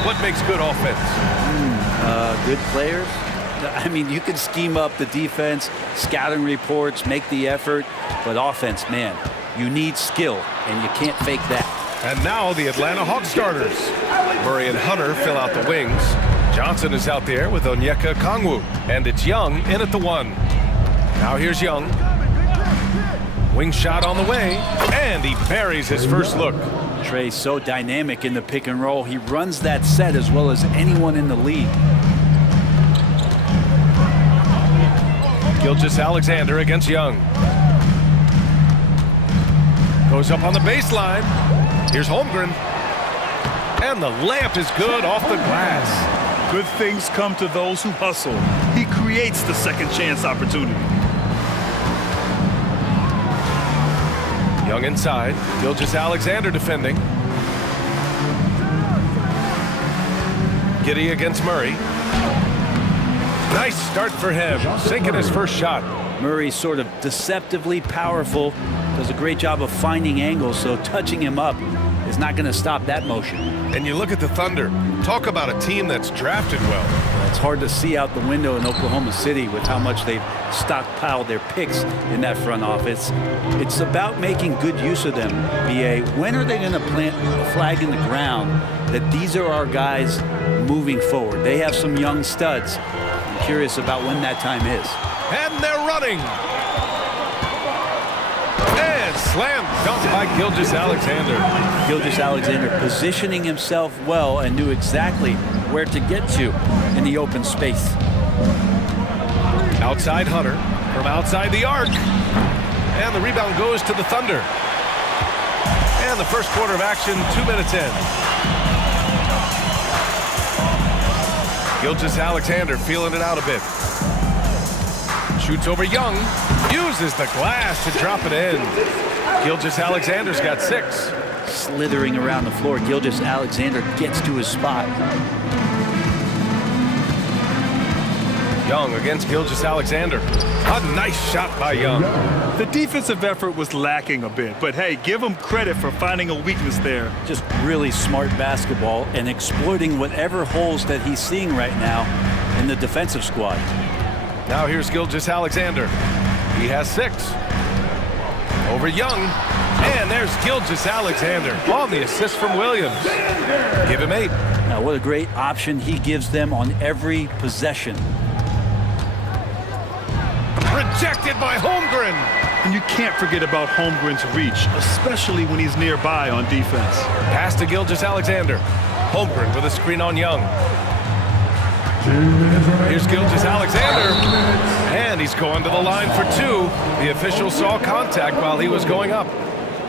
What makes good offense? Good players. I mean, you can scheme up the defense, scouting reports, make the effort, but offense, man, you need skill, and you can't fake that. And now the Atlanta Hawks starters. Murray and Hunter fill out the wings. Johnson is out there with Onyeka Kongwu, and it's Young in at the 1. Now here's Young. Wing shot on the way, and he buries his first look. Trey's so dynamic in the pick and roll. He runs that set as well as anyone in the league. Gilgeous-Alexander against Young. Goes up on the baseline. Here's Holmgren. And the layup is good off the glass. Good things come to those who hustle. He creates the second chance opportunity. Young inside. Gilgeous-Alexander defending. Giddey against Murray. Nice start for him, sinking his first shot. Murray's sort of deceptively powerful, does a great job of finding angles, so touching him up is not going to stop that motion. And you look at the Thunder, talk about a team that's drafted well. It's hard to see out the window in Oklahoma City with how much they've stockpiled their picks in that front office. It's about making good use of them, BA. When are they going to plant a flag in the ground that these are our guys moving forward? They have some young studs. I'm curious about when that time is. And they're running. And slam dunk by Gilgeous-Alexander. Gilgeous-Alexander positioning himself well and knew exactly where to get to in the open space. Outside Hunter from outside the arc. And the rebound goes to the Thunder. And the first quarter of action, 2 minutes in. Gilgeous-Alexander feeling it out a bit. Shoots over Young. Uses the glass to drop it in. Gilgeous-Alexander's got 6. Slithering around the floor, Gilgeous-Alexander gets to his spot. Young against Gilgeous-Alexander. A nice shot by Young. The defensive effort was lacking a bit, but hey, give him credit for finding a weakness there. Just really smart basketball and exploiting whatever holes that he's seeing right now in the defensive squad. Now here's Gilgeous-Alexander. He has 6. Over Young. And there's Gilgeous-Alexander on the assist from Williams. Give him 8. Now what a great option he gives them on every possession. Rejected by Holmgren. And you can't forget about Holmgren's reach, especially when he's nearby on defense. Pass to Gilgeous-Alexander. Holmgren with a screen on Young. Here's Gilgeous-Alexander. And he's going to the line for 2. The official saw contact while he was going up.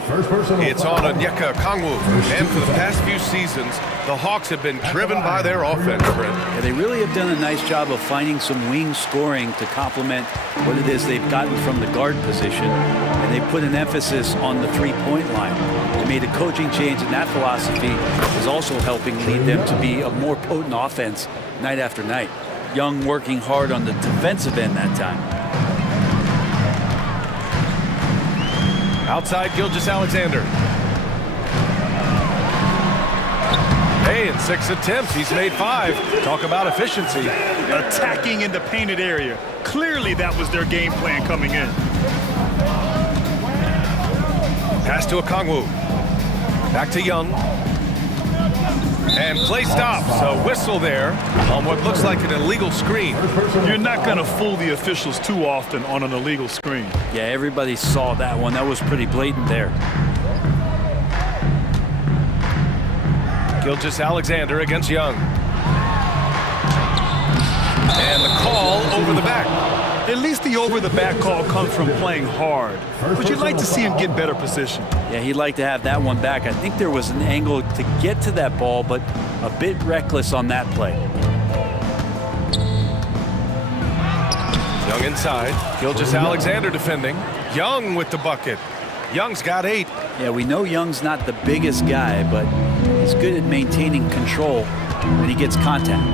It's on Onyeka Kongwu. And for the past few seasons, the Hawks have been driven by their offense, Brent. Yeah, they really have done a nice job of finding some wing scoring to complement what it is they've gotten from the guard position. And they put an emphasis on the three-point line. They made a coaching change, and that philosophy is also helping lead them to be a more potent offense night after night. Young working hard on the defensive end that time. Outside Gilgeous-Alexander. Hey, in 6 attempts, he's made 5. Talk about efficiency. Attacking in the painted area. Clearly that was their game plan coming in. Pass to Okongwu. Back to Young. And play stops. A whistle there on what looks like an illegal screen. You're not going to fool the officials too often on an illegal screen. Yeah, everybody saw that one. That was pretty blatant there. Gilgeous-Alexander against Young. And the call over the back. At least the over-the-back call comes from playing hard. But you'd like to see him get better position. Yeah, he'd like to have that one back. I think there was an angle to get to that ball, but a bit reckless on that play. Young inside. Gilgeous-Alexander defending. Young with the bucket. Young's got 8. Yeah, we know Young's not the biggest guy, but he's good at maintaining control when he gets contact.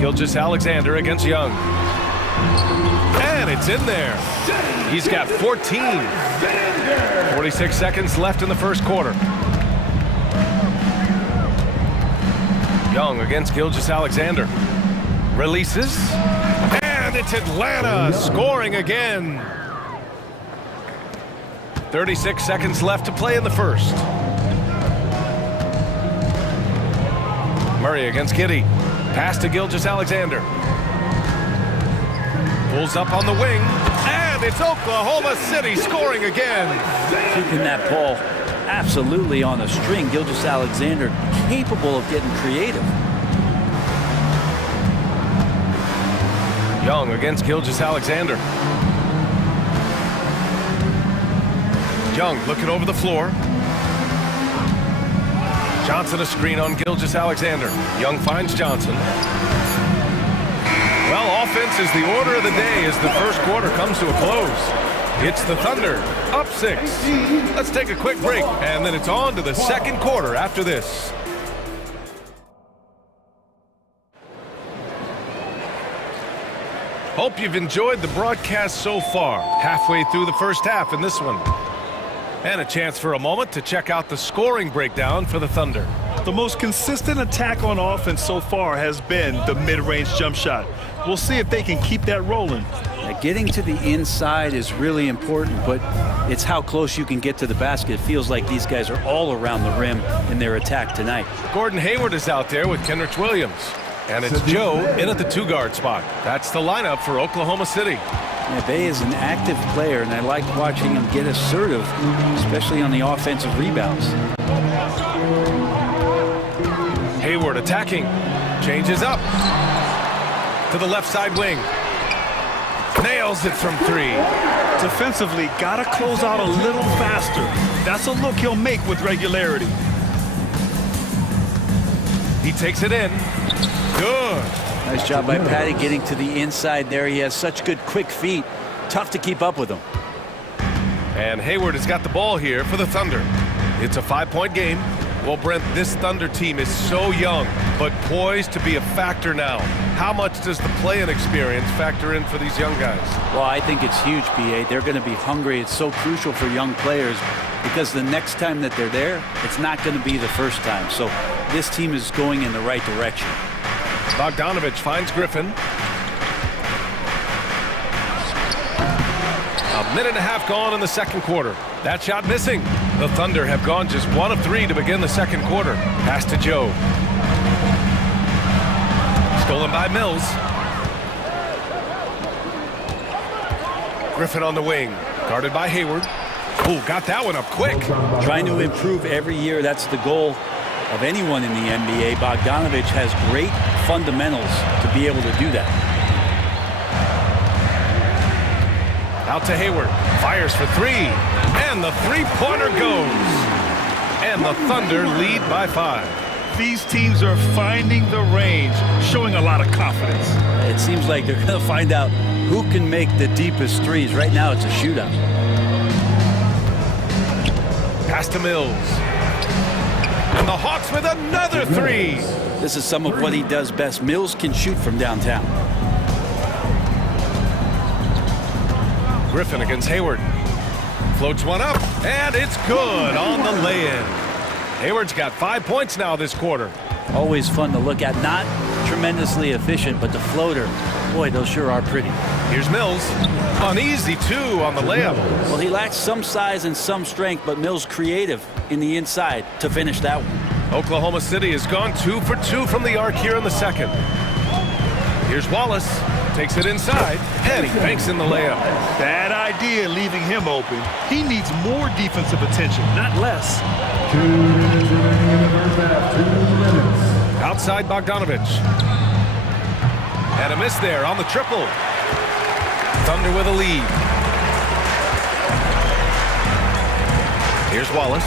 Gilgeous-Alexander against Young. And it's in there. He's got 14. 46 seconds left in the first quarter. Young against Gilgeous-Alexander. Releases. And it's Atlanta scoring again. 36 seconds left to play in the first. Murray against Giddey. Pass to Gilgeous-Alexander. Pulls up on the wing. And it's Oklahoma City scoring again. Keeping that ball absolutely on a string. Gilgeous-Alexander capable of getting creative. Young against Gilgeous-Alexander. Young looking over the floor. Johnson a screen on Gilgeous-Alexander. Young finds Johnson. Well, offense is the order of the day as the first quarter comes to a close. It's the Thunder, up 6. Let's take a quick break, and then it's on to the second quarter after this. Hope you've enjoyed the broadcast so far. Halfway through the first half in this one. And a chance for a moment to check out the scoring breakdown for the Thunder. The most consistent attack on offense so far has been the mid-range jump shot. We'll see if they can keep that rolling. Getting to the inside is really important, but it's how close you can get to the basket. It feels like these guys are all around the rim in their attack tonight. Gordon Hayward is out there with Kenrich Williams. And it's Joe in at the 2-guard spot. That's the lineup for Oklahoma City. Yeah, Bey is an active player, and I like watching him get assertive, especially on the offensive rebounds. Hayward attacking. Changes up. To the left side wing. Nails it from 3. Defensively, gotta close out a little faster. That's a look he'll make with regularity. He takes it in. Good. Nice job by Patty getting to the inside there. He has such good quick feet. Tough to keep up with him. And Hayward has got the ball here for the Thunder. It's a 5-point game. Well, Brent, this Thunder team is so young, but poised to be a factor now. How much does the play-in experience factor in for these young guys? Well, I think it's huge, B.A. They're going to be hungry. It's so crucial for young players because the next time that they're there, it's not going to be the first time. So this team is going in the right direction. Bogdanovich finds Griffin. A minute and a half gone in the second quarter. That shot missing. The Thunder have gone just 1 of 3 to begin the second quarter. Pass to Joe. Stolen by Mills. Griffin on the wing. Guarded by Hayward. Oh, got that one up quick. Trying to improve every year. That's the goal of anyone in the NBA. Bogdanovich has great fundamentals to be able to do that. Out to Hayward. Fires for 3. And the three-pointer goes. And the Thunder lead by 5. These teams are finding the range, showing a lot of confidence. It seems like they're going to find out who can make the deepest threes. Right now, it's a shootout. Pass to Mills. And the Hawks with another 3. This is some of what he does best. Mills can shoot from downtown. Griffin against Hayward. Floats one up, and it's good on the lay-in. Hayward's got 5 points now this quarter. Always fun to look at. Not tremendously efficient, but the floater, boy, those sure are pretty. Here's Mills. An easy 2 on the layup. Well, he lacks some size and some strength, but Mills creative in the inside to finish that one. Oklahoma City has gone 2 for 2 from the arc here in the second. Here's Wallace. Takes it inside, and he banks in the layup. Bad idea leaving him open. He needs more defensive attention, not less. 2 minutes remaining in the first half. 2 minutes. Outside Bogdanovich. And a miss there on the triple. Thunder with a lead. Here's Wallace.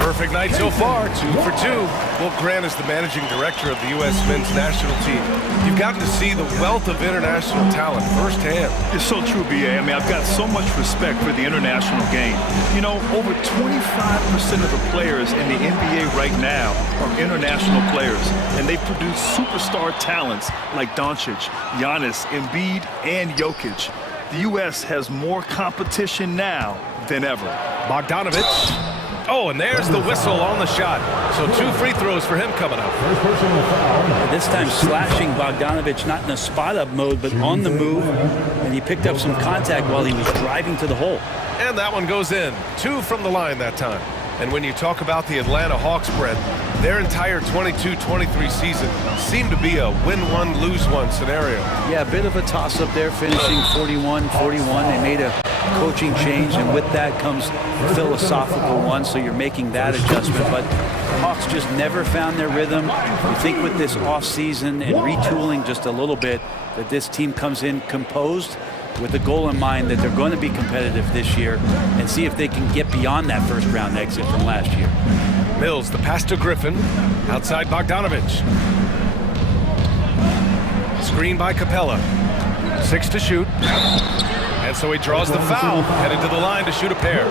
Perfect night so far, 2 for 2. Will Grant is the managing director of the U.S. men's national team. You've gotten to see the wealth of international talent firsthand. It's so true, B.A. I mean, I've got so much respect for the international game. You know, over 25% of the players in the NBA right now are international players, and they produce superstar talents like Doncic, Giannis, Embiid, and Jokic. The U.S. has more competition now than ever. Bogdanovich. Oh, and there's the whistle on the shot. So 2 free throws for him coming up. This time slashing Bogdanovich, not in a spot-up mode, but on the move. And he picked up some contact while he was driving to the hole. And that one goes in. 2 from the line that time. And when you talk about the Atlanta Hawks, Brett, their entire 22-23 season seemed to be a win-one, lose-one scenario. Yeah, a bit of a toss-up there, finishing 41-41. They made a coaching change, and with that comes a philosophical one, so you're making that adjustment. But Hawks just never found their rhythm. You think with this offseason and retooling just a little bit that this team comes in composed with the goal in mind that they're going to be competitive this year and see if they can get beyond that first-round exit from last year. Mills, the pass to Griffin, outside Bogdanovich. Screen by Capella. 6 to shoot. And so he draws the foul, headed to the line to shoot a pair.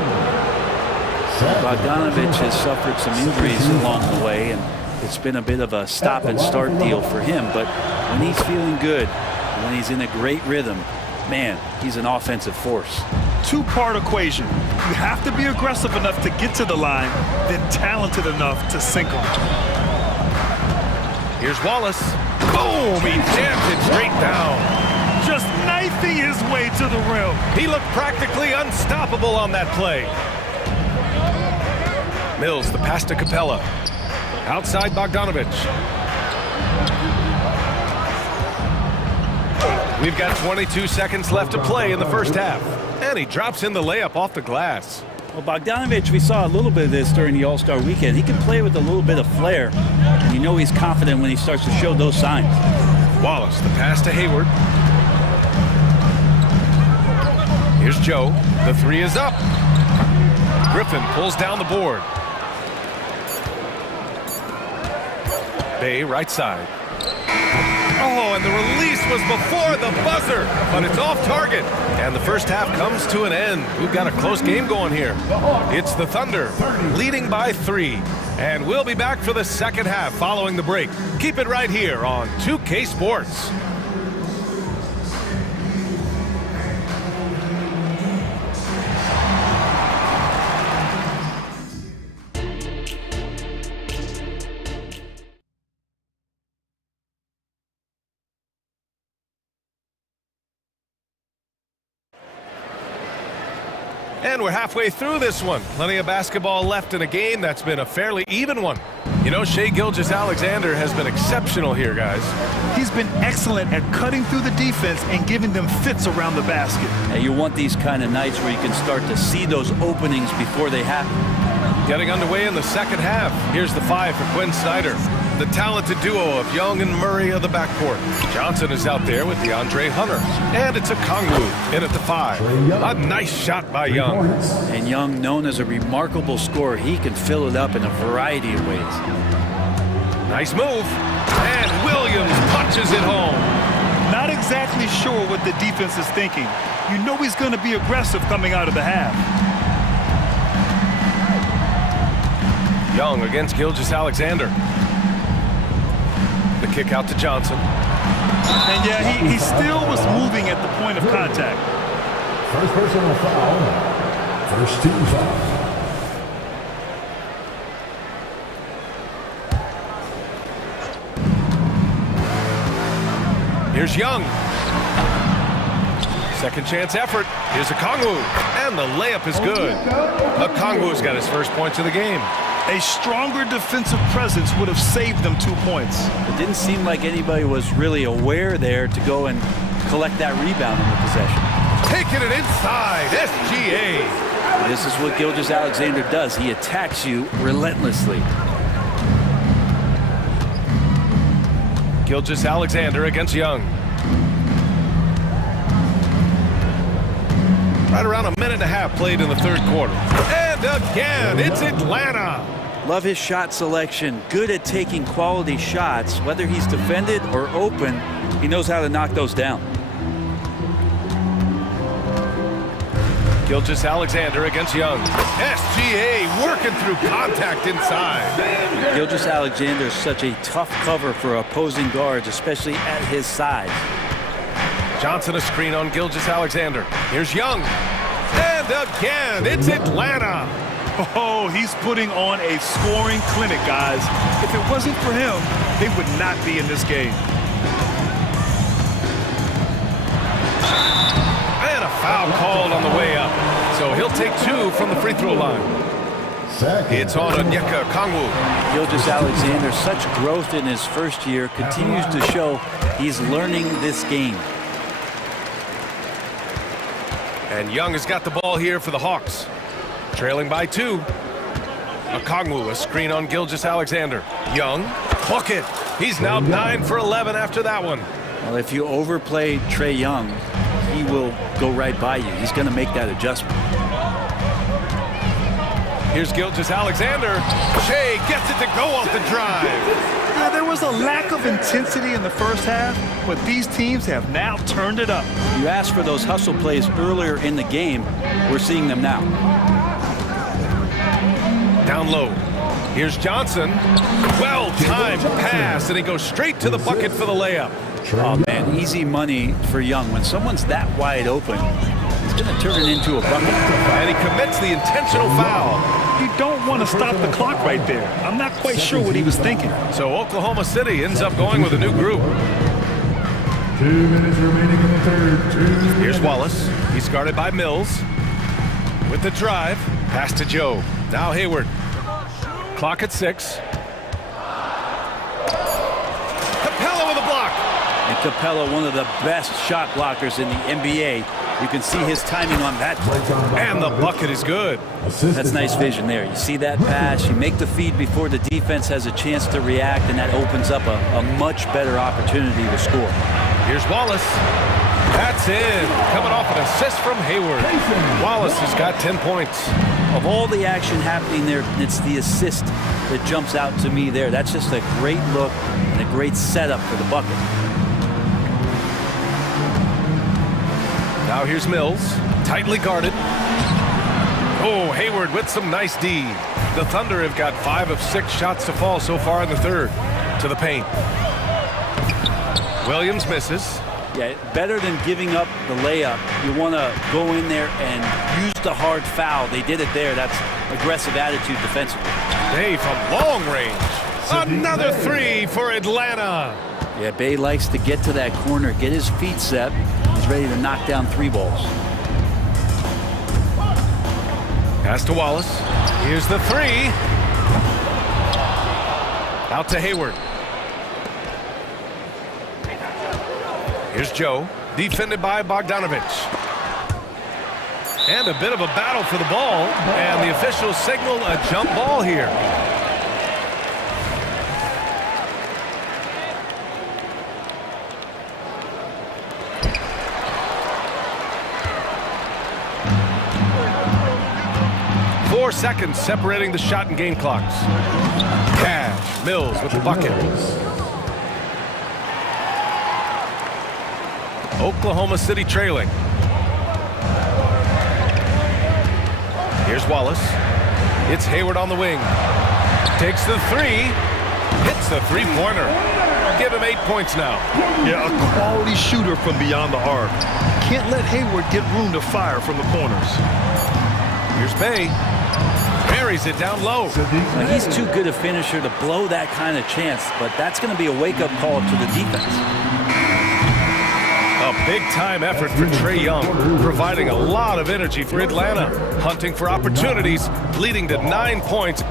Bogdanovich has suffered some injuries along the way, and it's been a bit of a stop-and-start deal for him. But when he's feeling good, when he's in a great rhythm, man, he's an offensive force. Two-part equation. You have to be aggressive enough to get to the line, then talented enough to sink them. Here's Wallace. Boom! He jams it straight down. Just knifing his way to the rim. He looked practically unstoppable on that play. Mills, the pass to Capella. Outside Bogdanovich. We've got 22 seconds left to play in the first half. And he drops in the layup off the glass. Well, Bogdanovich, we saw a little bit of this during the All-Star weekend. He can play with a little bit of flair. And you know he's confident when he starts to show those signs. Wallace, the pass to Hayward. Here's Joe. The 3 is up. Griffin pulls down the board. Bay, right side. Oh, and the release was before the buzzer, but it's off target. And the first half comes to an end. We've got a close game going here. It's the Thunder leading by 3. And we'll be back for the second half following the break. Keep it right here on 2K Sports. And we're halfway through this one. Plenty of basketball left in a game that's been a fairly even one. You know, Shai Gilgeous-Alexander has been exceptional here, guys. He's been excellent at cutting through the defense and giving them fits around the basket. And you want these kind of nights where you can start to see those openings before they happen. Getting underway in the second half. Here's the 5 for Quinn Snyder. The talented duo of Young and Murray of the backcourt. Johnson is out there with DeAndre Hunter. And it's a Kongwu in at the 5. A nice shot by Young. And Young, known as a remarkable scorer, he can fill it up in a variety of ways. Nice move. And Williams punches it home. Not exactly sure what the defense is thinking. You know he's going to be aggressive coming out of the half. Young against Gilgeous-Alexander. The kick out to Johnson. And yeah, he still was moving at the point of contact. First personal foul. First team foul. Here's Young. Second chance effort. Here's a Kongwu. And the layup is good. Kongwu's got his first points of the game. A stronger defensive presence would have saved them 2 points. It didn't seem like anybody was really aware there to go and collect that rebound in the possession. Taking it inside, SGA. This is what Gilgeous-Alexander does. He attacks you relentlessly. Gilgeous-Alexander against Young. Right around a minute and a half played in the third quarter. And again, it's Atlanta. Love his shot selection. Good at taking quality shots. Whether he's defended or open, he knows how to knock those down. Gilgeous-Alexander against Young. SGA working through contact inside. Gilgeous-Alexander is such a tough cover for opposing guards, especially at his size. Johnson a screen on Gilgeous-Alexander. Here's Young. And again, it's Atlanta. Oh, he's putting on a scoring clinic, guys. If it wasn't for him, they would not be in this game. And a foul called on the way up. So he'll take 2 from the free throw line. It's on Onyeka Kongwu. Gilgeous-Alexander, such growth in his first year, continues to show he's learning this game. And Young has got the ball here for the Hawks. Trailing by 2. Kongwu, a screen on Gilgeous-Alexander. Young, bucket. He's now 9 for 11 after that one. Well, if you overplay Trae Young, he will go right by you. He's going to make that adjustment. Here's Gilgeous-Alexander. Shea gets it to go off the drive. Now, there was a lack of intensity in the first half, but these teams have now turned it up. You asked for those hustle plays earlier in the game. We're seeing them now. Down low. Here's Johnson. Well-timed pass, and he goes straight to the bucket for the layup. Oh, man, easy money for Young. When someone's that wide open, he's going to turn it into a bucket. And he commits the intentional foul. You don't want to stop the clock right there. I'm not quite sure what he was thinking. So Oklahoma City ends up going with a new group. 2 minutes remaining in the third. Here's Wallace. He's guarded by Mills. With the drive, pass to Joe. Now Hayward. Clock at 6. Capella with a block. And Capella, one of the best shot blockers in the NBA. You can see his timing on that play. And the bucket is good. That's nice vision there. You see that pass, you make the feed before the defense has a chance to react, and that opens up a much better opportunity to score. Here's Wallace. That's in. Coming off an assist from Hayward. Wallace has got 10 points. Of all the action happening there, it's the assist that jumps out to me there. That's just a great look and a great setup for the bucket. Now here's Mills, tightly guarded. Oh, Hayward with some nice D. The Thunder have got 5 of 6 shots to fall so far in the third. To the paint. Williams misses. Yeah, better than giving up the layup. You want to go in there and use the hard foul. They did it there. That's aggressive attitude defensively. Bay from long range. Another 3 for Atlanta. Yeah, Bay likes to get to that corner, get his feet set. He's ready to knock down 3 balls. Pass to Wallace. Here's the 3. Out to Hayward. Here's Joe, defended by Bogdanovich. And a bit of a battle for the ball, and the officials signal a jump ball here. Four seconds separating the shot and game clocks. Cash, Mills with the bucket. Oklahoma City trailing. Here's Wallace. It's Hayward on the wing. Takes the 3. Hits the 3-pointer. Give him 8 points now. Yeah, a quality shooter from beyond the arc. Can't let Hayward get room to fire from the corners. Here's Bay. Buries it down low. Now, he's too good a finisher to blow that kind of chance, but that's going to be a wake-up call to the defense. A big-time effort for Trae Young, providing a lot of energy for Atlanta, hunting for opportunities, leading to 9 points.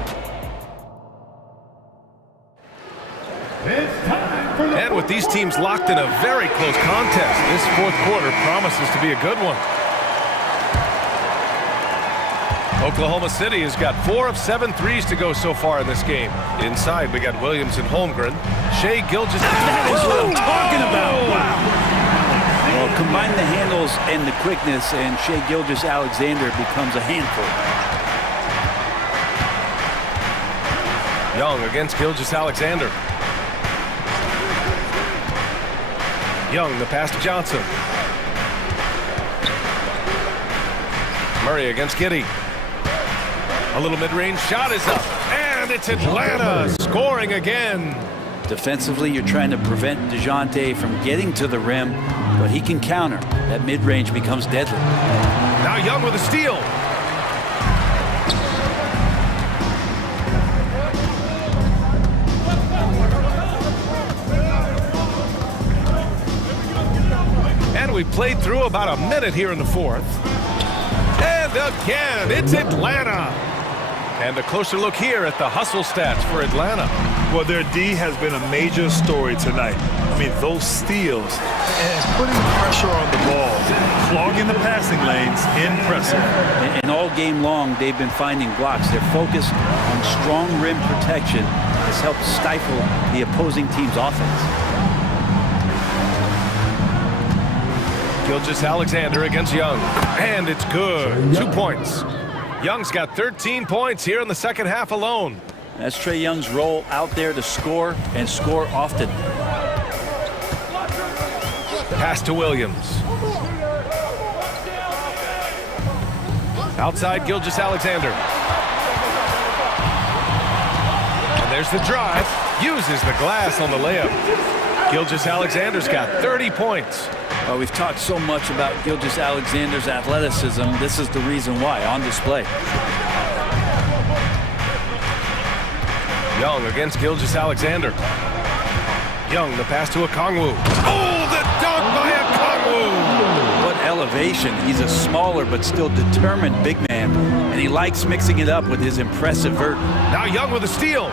And with these teams locked in a very close contest, this fourth quarter promises to be a good one. Oklahoma City has got 4 of 7 threes to go so far in this game. Inside, we got Williams and Holmgren. Shea Gilgeous. That is what I'm talking about. Wow. Well, combine the handles and the quickness, and Shea Gilgeous-Alexander becomes a handful. Young against Gilgeous-Alexander. Young, the pass to Johnson. Murray against Giddey. A little mid-range shot is up, and it's Atlanta scoring again. Defensively, you're trying to prevent DeJounte from getting to the rim, but he can counter. That mid-range becomes deadly. Now Young with a steal. we've played through about a minute here in the fourth. And again, it's Atlanta. And a closer look here at the hustle stats for Atlanta. Well, their D has been a major story tonight. I mean, those steals and putting pressure on the ball, clogging the passing lanes, impressive. And all game long, they've been finding blocks. Their focus on strong rim protection has helped stifle the opposing team's offense. Gilgeous-Alexander against Young. And it's good. 2 points. Young's got 13 points here in the second half alone. That's Trae Young's role out there to score and score often. Pass to Williams. Outside Gilgeous-Alexander. And there's the drive. Uses the glass on the layup. Gilgeous-Alexander's got 30 points. Well, we've talked so much about Gilgeous-Alexander's athleticism. This is the reason why, on display. Young against Gilgeous-Alexander. Young, the pass to Okongwu. Oh, the dunk by Okongwu! What elevation. He's a smaller but still determined big man, and he likes mixing it up with his impressive vert. Now Young with a steal.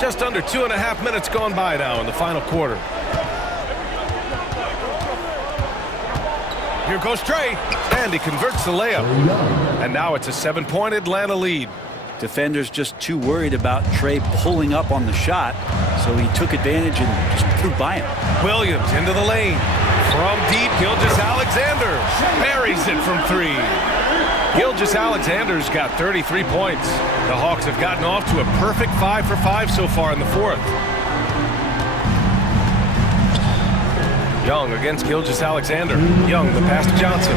Just under 2.5 minutes gone by now in the final quarter. Here goes Trae, and he converts the layup. And now it's a 7-point Atlanta lead. Defenders just too worried about Trae pulling up on the shot, so he took advantage and just threw by him. Williams into the lane. From deep, Gilgeous-Alexander buries it from 3. Gilgeous-Alexander's got 33 points. The Hawks have gotten off to a perfect 5 for 5 so far in the fourth. Young against Gilgeous-Alexander. Young, the pass to Johnson.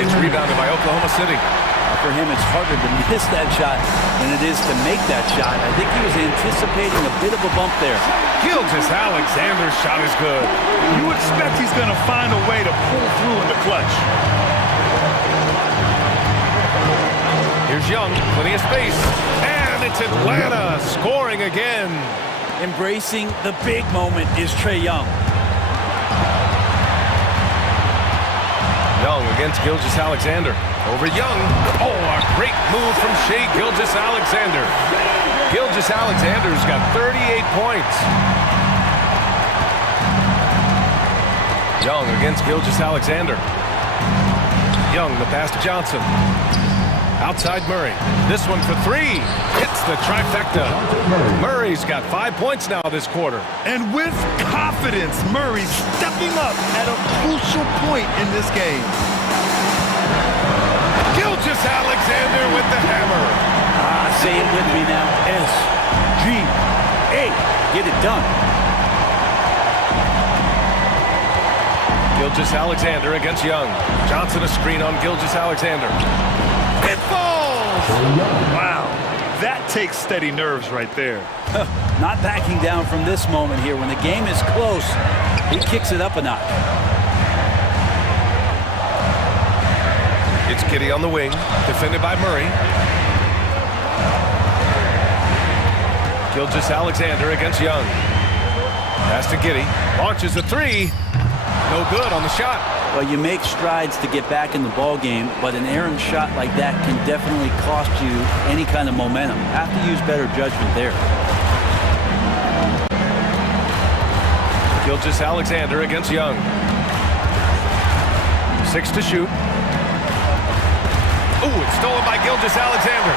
It's rebounded by Oklahoma City. For him, it's harder to miss that shot than it is to make that shot. I think he was anticipating a bit of a bump there. Gilgeous-Alexander's shot is good. You expect he's going to find a way to pull through in the clutch. Here's Young, plenty of space, and it's Atlanta scoring again. Embracing the big moment is Trae Young. Young against Gilgeous-Alexander. Over Young. Oh, a great move from Shai Gilgeous-Alexander. Gilgeous-Alexander's got 38 points. Young against Gilgeous-Alexander. Young, the pass to Johnson. Outside Murray. This one for 3. Hits the trifecta. Murray's got 5 points now this quarter. And with confidence, Murray stepping up at a crucial point in this game. Gilgeous-Alexander with the hammer. Say it with me now. S-G-A. Get it done. Gilgeous-Alexander against Young. Johnson a screen on Gilgeous-Alexander. It falls! Wow, that takes steady nerves right there. Not backing down from this moment here. When the game is close, he kicks it up a notch. It's Giddey on the wing, defended by Murray. Gilgeous-Alexander against Young. Pass to Giddey. Launches a 3. No good on the shot. Well, you make strides to get back in the ball game, but an errant shot like that can definitely cost you any kind of momentum. Have to use better judgment there. Gilgeous-Alexander against Young. 6 to shoot. Ooh, it's stolen by Gilgeous-Alexander.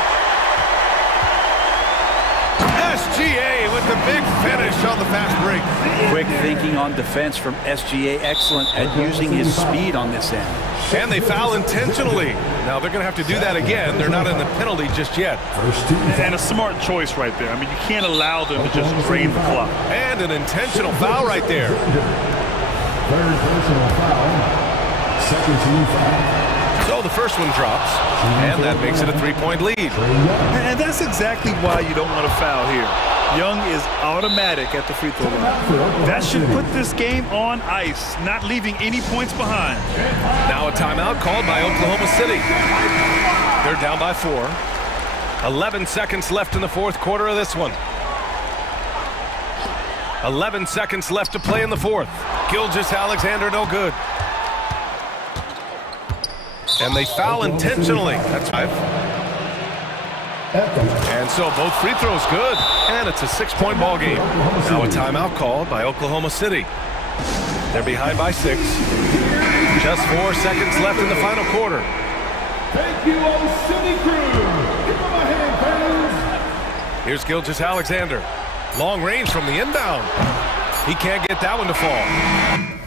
SGA with the big finish on the fast break. Quick thinking on defense from SGA. Excellent at using his speed on this end. And they foul intentionally. Now they're going to have to do that again. They're not in the penalty just yet. And a smart choice right there. I mean, you can't allow them to just drain the clock. And an intentional foul right there. Third personal foul. Second team foul. So the first one drops, and that makes it a 3-point lead. And that's exactly why you don't want to foul here. Young is automatic at the free throw line. That should put this game on ice, not leaving any points behind. Now a timeout called by Oklahoma City. They're down by 4. 11 seconds left in the fourth quarter of this one. 11 seconds left to play in the fourth. Gilgeous-Alexander no good. And they foul intentionally. That's 5. And so both free throws good. And it's a 6-point ball game. Now a timeout called by Oklahoma City. They're behind by 6. Just 4 seconds left in the final quarter. Thank you, City crew. Give them a hand, fans. Here's Gilgeous-Alexander. Long range from the inbound. He can't get that one to fall.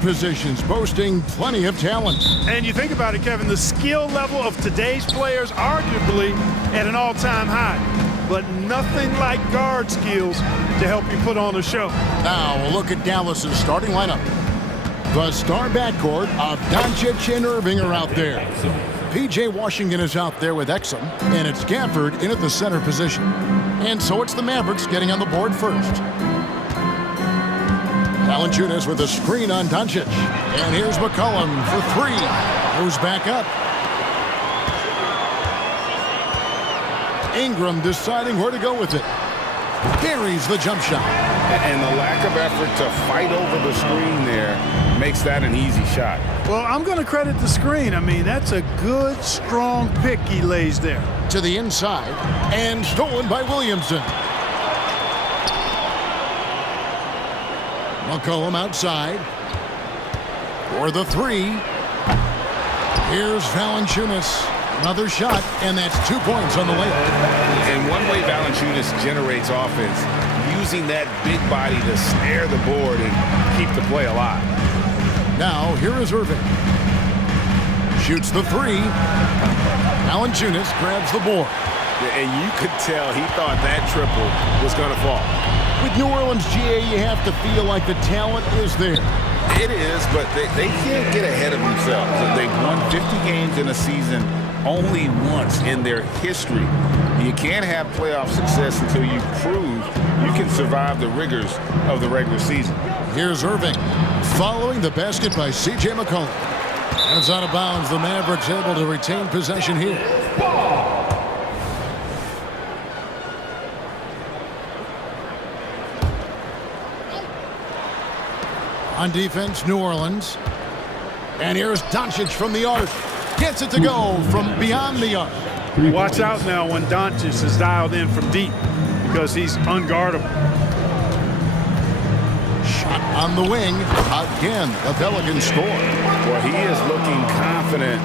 positions, boasting plenty of talent. And you think about it, Kevin, the skill level of today's players arguably at an all-time high. But nothing like guard skills to help you put on a show. Now a look at Dallas's starting lineup. The star backcourt of Doncic and Irving are out there. P.J. Washington is out there with Exum, and it's Gafford in at the center position. And so it's the Mavericks getting on the board first. Valanciunas with a screen on Doncic. And here's McCollum for three. Goes back up. Ingram deciding where to go with it. Buries the jump shot. And the lack of effort to fight over the screen there makes that an easy shot. Well, I'm going to credit the screen. I mean, that's a good, strong pick he lays there. To the inside, and stolen by Williamson. McCollum outside. For the three. Here's Valanciunas. Another shot, and that's 2 points on the layup. And one way Valanciunas generates offense, using that big body to snare the board and keep the play alive. Now, here is Irving. Shoots the three. Valanciunas grabs the board. And you could tell he thought that triple was going to fall. With New Orleans, GA, you have to feel like the talent is there. It is, but they can't get ahead of themselves. They've won 50 games in a season only once in their history. You can't have playoff success until you prove you can survive the rigors of the regular season. Here's Irving following the basket by C.J. McCollum. It's out of bounds. The Mavericks able to retain possession here. On defense, New Orleans. And here's Doncic from the arc. Gets it to go from beyond the arc. Watch out now when Doncic is dialed in from deep because he's unguardable. Shot on the wing. Again, the Pelicans score. Well, he is looking confident.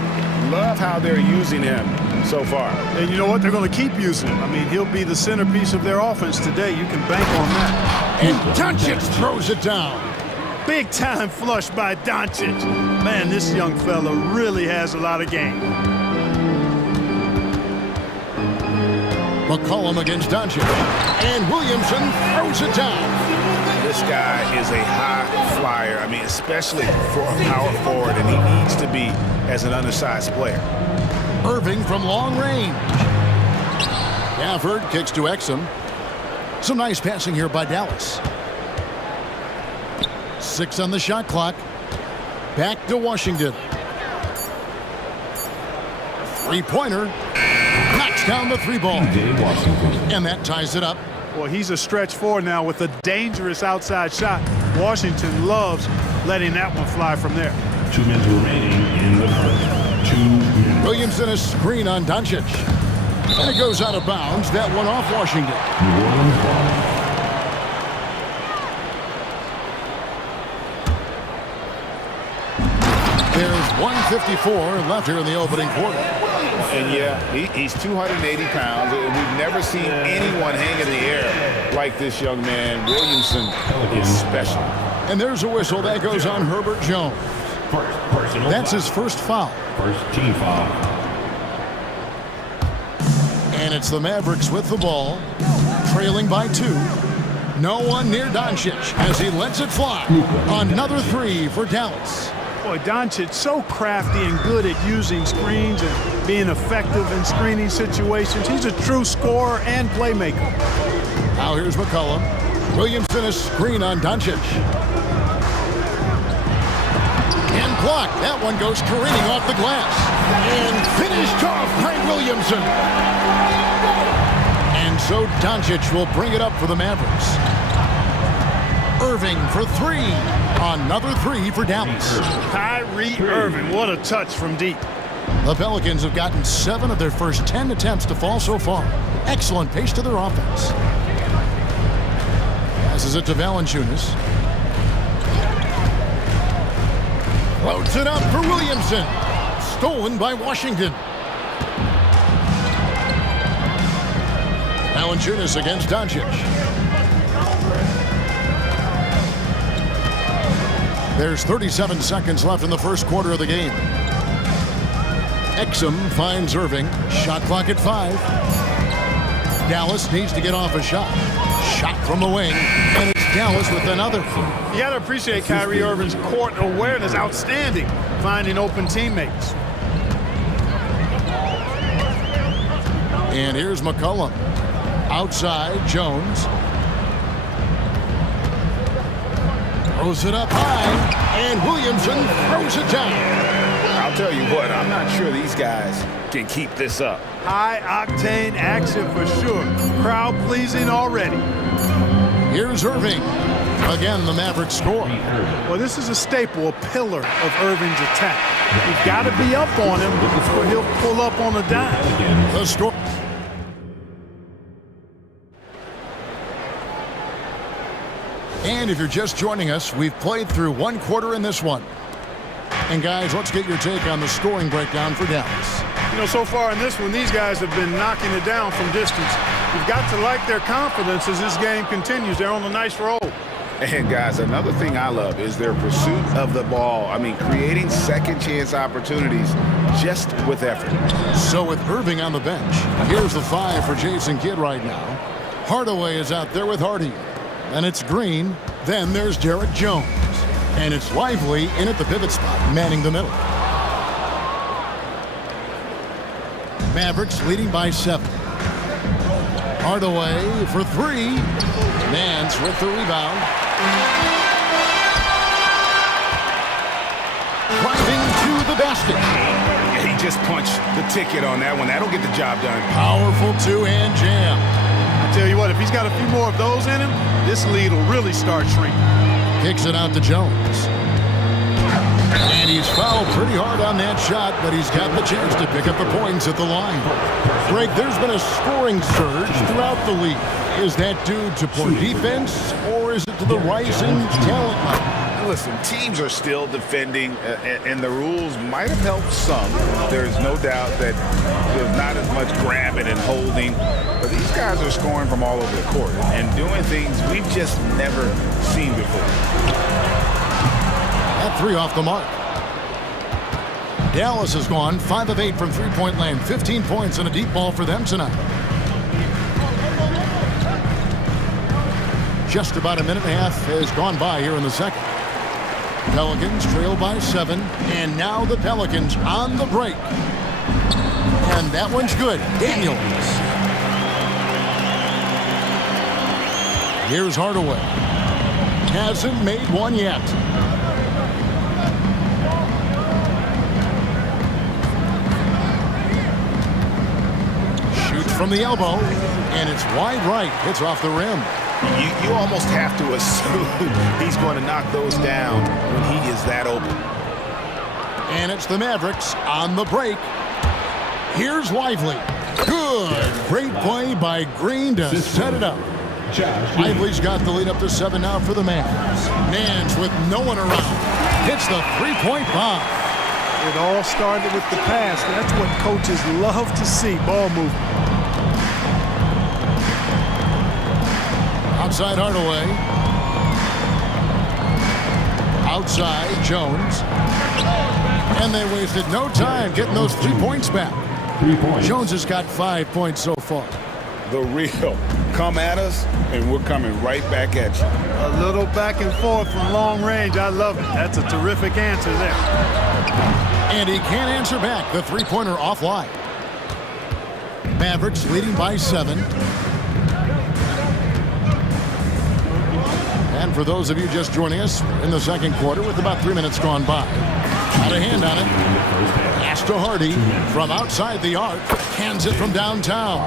Love how they're using him so far. And you know what? They're going to keep using him. I mean, he'll be the centerpiece of their offense today. You can bank on that. And Doncic throws it down. Big time flush by Doncic. Man, this young fella really has a lot of game. McCollum against Doncic. And Williamson throws it down. This guy is a high flyer. I mean, especially for a power forward, and he needs to be as an undersized player. Irving from long range. Gafford kicks to Exum. Some nice passing here by Dallas. 6 on the shot clock. Back to Washington. Three-pointer. Knocks down the three ball. And that ties it up. Well, he's a stretch four now with a dangerous outside shot. Washington loves letting that one fly from there. 2 minutes remaining in the first. 2 minutes. Williamson a screen on Doncic. And it goes out of bounds. That one off Washington. New Orleans ball. There's 1:54 left here in the opening quarter. And yeah, he's 280 pounds, and we've never seen anyone hang in the air like this young man. Williamson is special. And there's a whistle that goes on Herbert Jones. That's his first foul. First team foul. And it's the Mavericks with the ball, trailing by 2. No one near Doncic as he lets it fly. Another three for Dallas. Boy, Doncic so crafty and good at using screens and being effective in screening situations. He's a true scorer and playmaker. Now here's McCollum. Williamson a screen on Doncic. And blocked. That one goes careening off the glass. And finished off by Williamson. And so Doncic will bring it up for the Mavericks. Irving for 3. Another 3 for Dallas. Kyrie Irving, what a touch from deep. The Pelicans have gotten 7 of their first 10 attempts to fall so far. Excellent pace to their offense. Passes it to Valanciunas. Floats it up for Williamson. Stolen by Washington. Valanciunas against Doncic. There's 37 seconds left in the first quarter of the game. Exum finds Irving. Shot clock at 5. Dallas needs to get off a shot. Shot from the wing, and it's Dallas with another. You got to appreciate Kyrie Irving's court awareness, outstanding, finding open teammates. And here's McCollum. Outside, Jones. Throws it up high, and Williamson throws it down. I'll tell you what, I'm not sure these guys can keep this up. High-octane action for sure. Crowd-pleasing already. Here's Irving. Again, the Mavericks score. Well, this is a staple, a pillar of Irving's attack. You've got to be up on him, or he'll pull up on a dime. The score. And if you're just joining us, we've played through one quarter in this one. And guys, let's get your take on the scoring breakdown for Dallas. You know, so far in this one, these guys have been knocking it down from distance. You've got to like their confidence as this game continues. They're on a nice roll. And guys, another thing I love is their pursuit of the ball. I mean, creating second chance opportunities just with effort. So with Irving on the bench, here's the 5 for Jason Kidd right now. Hardaway is out there with Hardy. And it's Green. Then there's Derek Jones. And it's Lively in at the pivot spot, manning the middle. Mavericks leading by 7. Hardaway for 3. Nance with the rebound. Driving to the basket. Yeah, he just punched the ticket on that one. That'll get the job done. Powerful two-hand jam. I tell you what, if he's got a few more of those in him, this lead will really start shrinking. Kicks it out to Jones. And he's fouled pretty hard on that shot, but he's got the chance to pick up the points at the line. Greg, there's been a scoring surge throughout the league. Is that due to poor defense, or is it to the rising talent level? Listen, teams are still defending, and the rules might have helped some. There's no doubt that there's not as much grabbing and holding, but these guys are scoring from all over the court and doing things we've just never seen before. That 3 off the mark. Dallas has gone 5 of 8 from three-point land, 15 points and a deep ball for them tonight. Just about a minute and a half has gone by here in the second. Pelicans trail by 7, and now the Pelicans on the break. And that one's good. Daniels. Here's Hardaway. Hasn't made one yet. Shoots from the elbow, and it's wide right. It's off the rim. You almost have to assume he's going to knock those down when he is that open. And it's the Mavericks on the break. Here's Lively. Good. Great play by Green to set it up. Lively's got the lead up to 7 now for the Mavs. Nance with no one around. Hits the three-point bomb. It all started with the pass. That's what coaches love to see, ball movement. Outside Hardaway. Outside Jones. And they wasted no time getting those 3 points back. 3 points. Jones has got 5 points so far. The real. Come at us, and we're coming right back at you. A little back and forth from long range. I love it. That's a terrific answer there. And he can't answer back. The three-pointer offline. Mavericks leading by 7. And for those of you just joining us, in the second quarter with about 3 minutes gone by. Got a hand on it. Pass to Hardy from outside the arc. Hands it from downtown.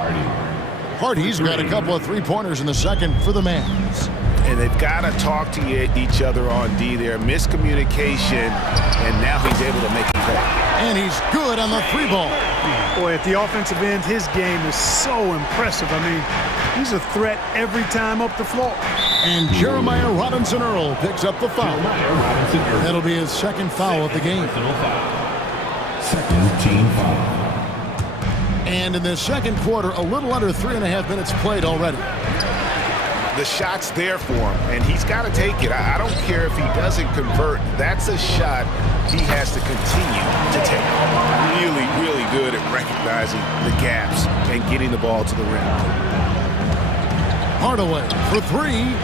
Hardy's got a couple of three-pointers in the second for the Mavs. And they've got to talk to each other on D there. Miscommunication, and now he's able to make it pay. And he's good on the 3-ball. Boy, at the offensive end, his game is so impressive. I mean, he's a threat every time up the floor. And Jeremiah Robinson-Earl picks up the foul. That'll be his second foul of the game. Second team foul. And in the second quarter, a little under 3.5 minutes played already. The shot's there for him, and he's got to take it. I don't care if he doesn't convert. That's a shot he has to continue to take. Really, really good at recognizing the gaps and getting the ball to the rim. Hardaway for three.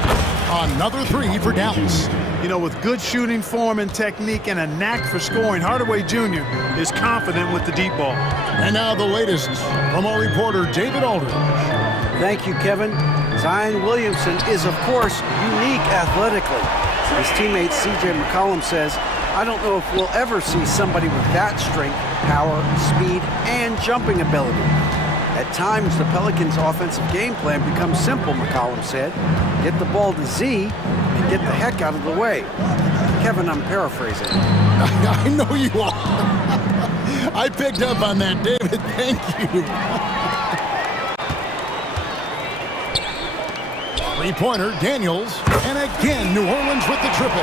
Another three for Dallas. You know, with good shooting form and technique and a knack for scoring, Hardaway Jr. is confident with the deep ball. And now the latest from our reporter, David Aldridge. Thank you, Kevin. Zion Williamson is, of course, unique athletically. His teammate C.J. McCollum says, I don't know if we'll ever see somebody with that strength, power, speed, and jumping ability. At times, the Pelicans' offensive game plan becomes simple, McCollum said. Get the ball to Z and get the heck out of the way. Kevin, I'm paraphrasing. I know you are. I picked up on that, David. Thank you. Three-pointer, Daniels. And again, New Orleans with the triple.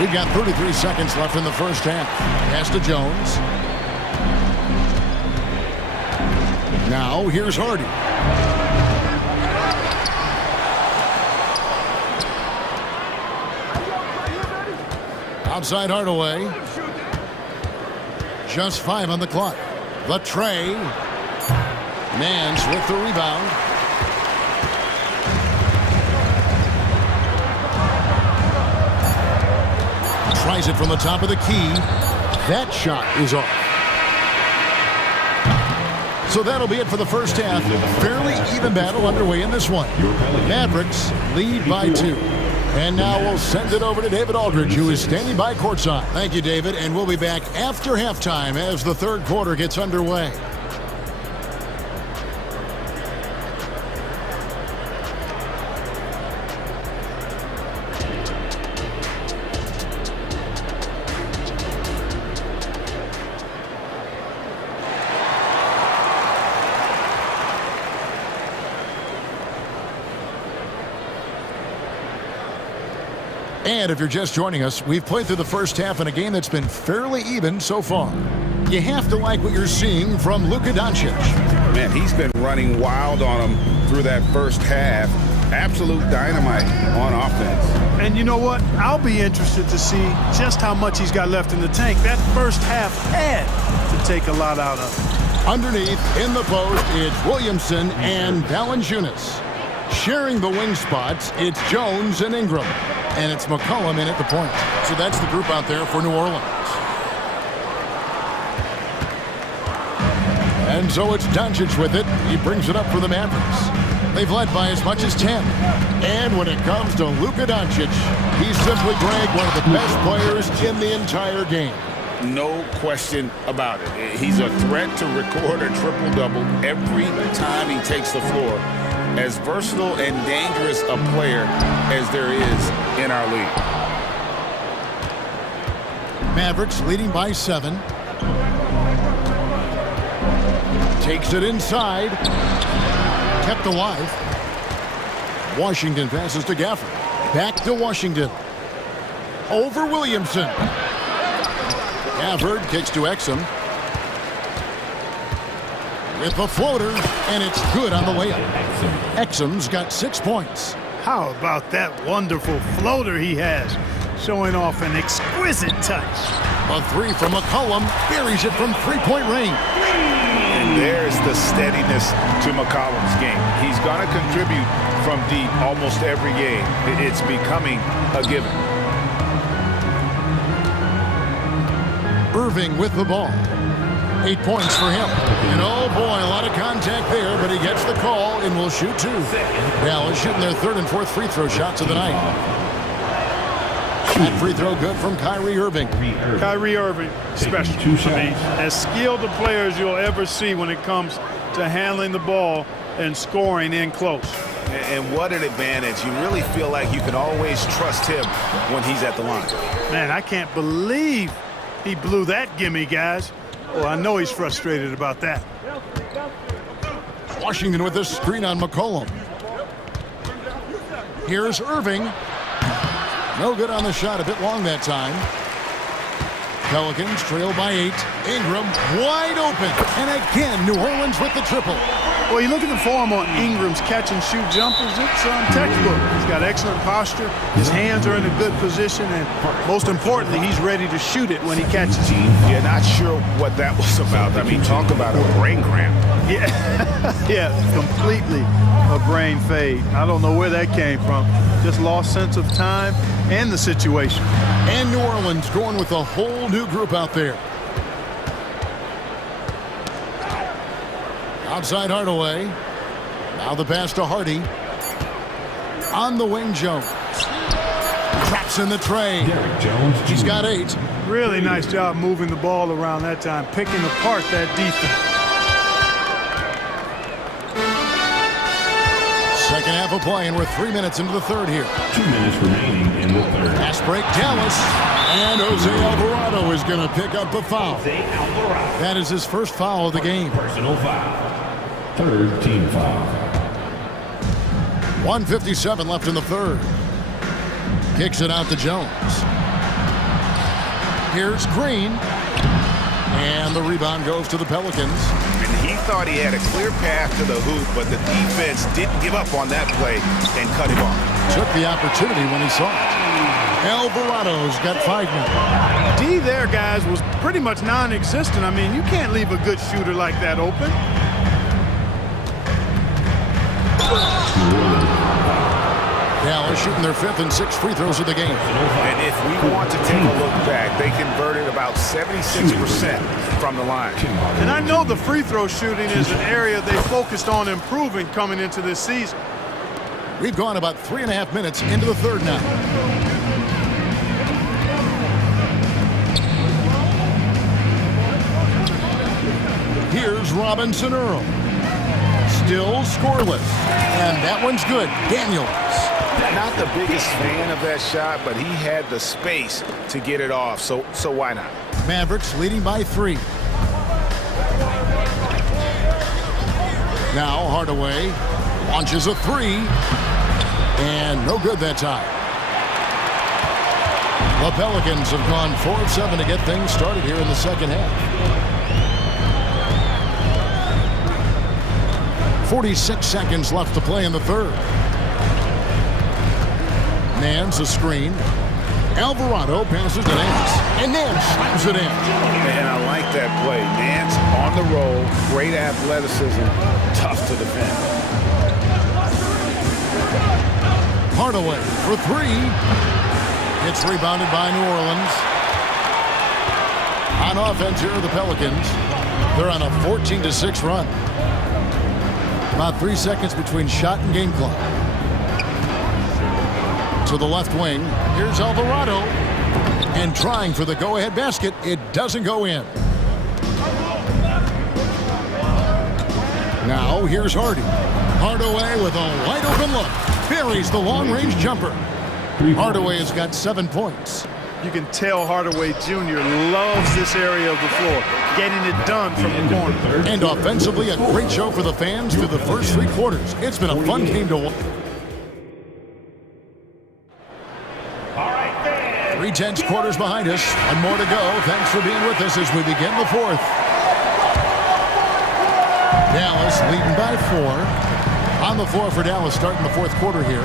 We've got 33 seconds left in the first half. Pass to Jones. Now, here's Hardy. Outside Hardaway. Just 5 on the clock. The tray. Nance with the rebound. Tries it from the top of the key. That shot is off. So that'll be it for the first half. Fairly even battle underway in this one. Mavericks lead by 2. And now we'll send it over to David Aldridge, who is standing by courtside. Thank you, David, and we'll be back after halftime as the third quarter gets underway. And if you're just joining us, we've played through the first half in a game that's been fairly even so far. You have to like what you're seeing from Luka Doncic. Man, he's been running wild on him through that first half. Absolute dynamite on offense. And you know what? I'll be interested to see just how much he's got left in the tank. That first half had to take a lot out of him. Underneath, in the post, it's Williamson and Valanciunas. Sharing the wing spots, it's Jones and Ingram. And it's McCollum in at the point. So that's the group out there for New Orleans. And so it's Doncic with it. He brings it up for the Mavericks. They've led by as much as 10. And when it comes to Luka Doncic, he's simply, Greg, one of the best players in the entire game. No question about it. He's a threat to record a triple-double every time he takes the floor. As versatile and dangerous a player as there is in our league. Mavericks leading by 7. Takes it inside. Kept alive. Washington passes to Gafford. Back to Washington. Over Williamson. Gafford kicks to Exum. With the floater, and it's good on the layup. Exum's got 6 points. How about that wonderful floater he has, showing off an exquisite touch. A three from McCollum, buries it from three-point range. And there's the steadiness to McCollum's game. He's going to contribute from deep almost every game. It's becoming a given. Irving with the ball. 8 points for him. And oh boy, a lot of contact there, but he gets the call and will shoot 2. Dallas shooting their 3rd and 4th free throw shots of the night. That free throw good from Kyrie Irving. Kyrie Irving, special. I mean, as skilled a player as you'll ever see when it comes to handling the ball and scoring in close. And what an advantage. You really feel like you can always trust him when he's at the line. Man, I can't believe he blew that gimme, guys. Well, I know he's frustrated about that. Washington with this screen on McCollum. Here's Irving. No good on the shot, a bit long that time. Pelicans trail by 8. Ingram wide open. And again, New Orleans with the triple. Well, you look at the form on Ingram's catch-and-shoot jumpers, it's textbook. He's got excellent posture, his hands are in a good position, and most importantly, he's ready to shoot it when he catches it. Yeah, not sure what that was about. I mean, talk about a brain cramp. Yeah, yeah, completely a brain fade. I don't know where that came from. Just lost sense of time and the situation. And New Orleans going with a whole new group out there. Outside Hardaway. Now the pass to Hardy. On the wing, Jones. Traps in the tray. He's got 8. Really nice job moving the ball around that time, picking apart that defense. Second half of play, and we're 3 minutes into the third here. 2 minutes remaining in the third. Pass break, Dallas. And Jose Alvarado is going to pick up the foul. That is his first foul of the game. Personal foul. Third team foul. 1:57 left in the third. Kicks it out to Jones. Here's Green. And the rebound goes to the Pelicans. And he thought he had a clear path to the hoop, but the defense didn't give up on that play and cut him off. Took the opportunity when he saw it. Alvarado's got 5 minutes. D there, guys, was pretty much non-existent. I mean, you can't leave a good shooter like that open. Dallas shooting their 5th and 6th free throws of the game. And if we want to take a look back, they converted about 76% from the line. And I know the free throw shooting is an area they focused on improving coming into this season. We've gone about 3.5 minutes into the third now. Here's Robinson Earl. Still scoreless. And that one's good. Daniels. Not the biggest fan of that shot, but he had the space to get it off, so why not? Mavericks leading by 3. Now Hardaway launches a 3. And no good that time. The Pelicans have gone 4 of 7 to get things started here in the second half. 46 seconds left to play in the third. Nance a screen. Alvarado passes to Nance. And Nance slams it in. And I like that play. Nance on the roll. Great athleticism. Tough to defend. Hardaway for 3. It's rebounded by New Orleans. On offense here are the Pelicans. They're on a 14-6 run. About 3 seconds between shot and game clock. To the left wing. Here's Alvarado. And trying for the go-ahead basket. It doesn't go in. Now here's Hardy. Hardaway with a wide open look. Buries the long-range jumper. Hardaway has got 7 points. You can tell Hardaway Jr. loves this area of the floor, getting it done from the corner. And offensively, a great show for the fans through the first 3 quarters. It's been a fun game to watch. 3 quarters behind us, and more to go. Thanks for being with us as we begin the fourth. Dallas leading by 4. On the floor for Dallas starting the fourth quarter here.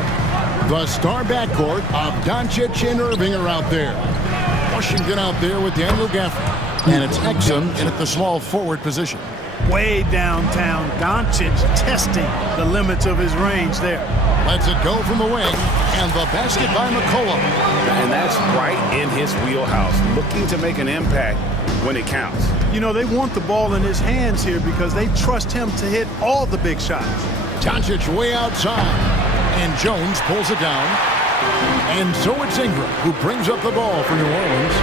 The star backcourt of Doncic and Irving are out there. Washington out there with Daniel Gafford. And it's Exum in at the small forward position. Way downtown, Doncic testing the limits of his range there. Lets it go from the wing, and the basket by McCollum. And that's right in his wheelhouse, looking to make an impact when it counts. You know, they want the ball in his hands here because they trust him to hit all the big shots. Doncic way outside, and Jones pulls it down. And so it's Ingram who brings up the ball for New Orleans.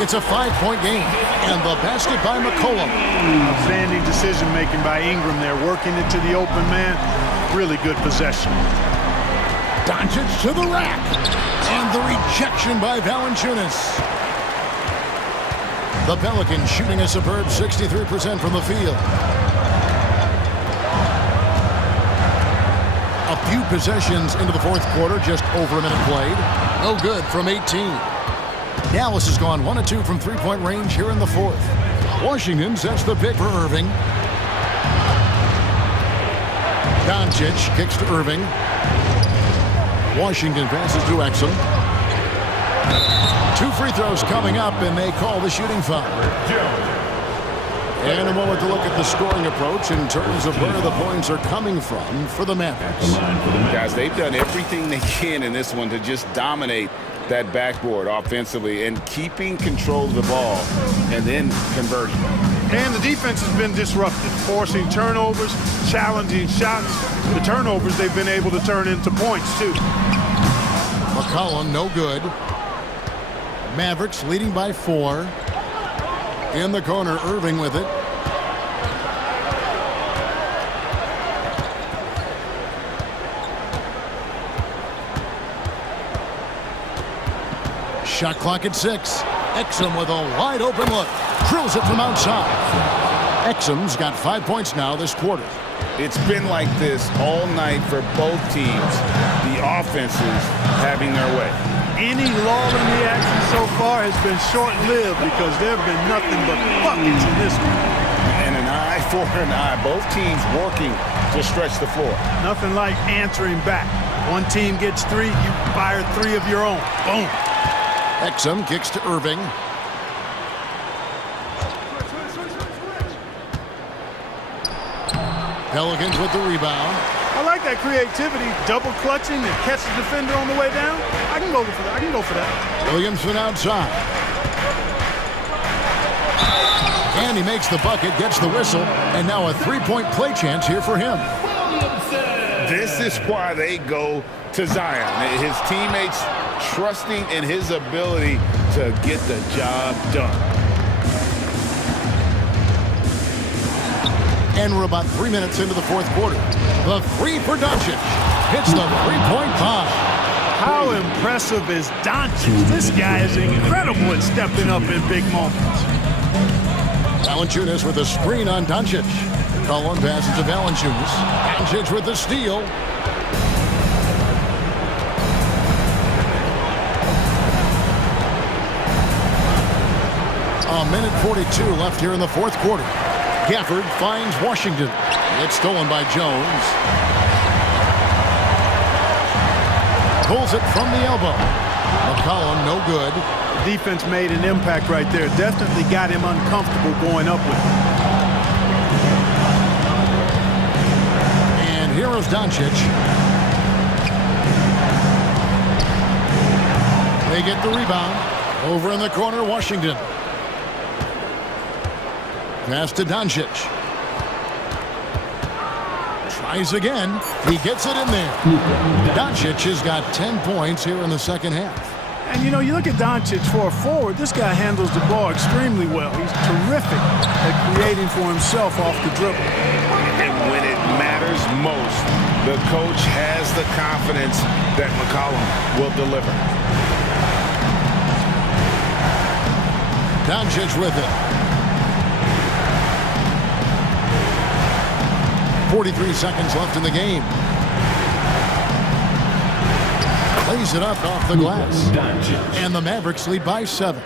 It's a 5-point game, and the basket by McCollum. Outstanding decision-making by Ingram there, working it to the open man. Really good possession. Doncic to the rack, and the rejection by Valanciunas. The Pelicans shooting a superb 63% from the field. A few possessions into the fourth quarter, just over a minute played. No good from 18. Dallas has gone 1 of 2 from 3-point range here in the fourth. Washington sets the pick for Irving. Doncic kicks to Irving. Washington passes to Exum. 2 free throws coming up, and they call the shooting foul. And a moment to look at the scoring approach in terms of where the points are coming from for the Mavericks. Guys, they've done everything they can in this one to just dominate that backboard offensively and keeping control of the ball and then converting. And the defense has been disruptive, forcing turnovers, challenging shots. The turnovers they've been able to turn into points, too. McCollum, no good. Mavericks leading by 4. In the corner, Irving with it. Shot clock at 6. Exum with a wide open look. Drills it from outside. Exum's got 5 points now this quarter. It's been like this all night for both teams. The offenses having their way. Any lull in the action so far has been short-lived because there have been nothing but buckets in this one. And an eye for an eye. Both teams working to stretch the floor. Nothing like answering back. One team gets 3, you fire 3 of your own. Boom. Exum kicks to Irving. Pelicans with the rebound. I like that creativity, double clutching and catch the defender on the way down. I can go for that. I can go for that. Williamson outside. And he makes the bucket, gets the whistle, and now a 3-point play chance here for him. This is why they go to Zion. His teammates trusting in his ability to get the job done. And we're about 3 minutes into the fourth quarter. The 3 for Doncic. Hits the 3-point bomb. How impressive is Doncic? This guy is incredible at stepping up in big moments. Valanciunas with a screen on Doncic. Cullen passes to Valanciunas. Doncic with the steal. A minute 42 left here in the fourth quarter. Gafford finds Washington. It's stolen by Jones. Pulls it from the elbow. McCollum, no good. The defense made an impact right there. Definitely got him uncomfortable going up with it. And here is Doncic. They get the rebound. Over in the corner, Washington. Pass to Doncic. Tries again. He gets it in there. Doncic has got 10 points here in the second half. And, you know, you look at Doncic for a forward, this guy handles the ball extremely well. He's terrific at creating for himself off the dribble. And when it matters most, the coach has the confidence that McCollum will deliver. Doncic with it. 43 seconds left in the game. Lays it up off the glass. And the Mavericks lead by 7.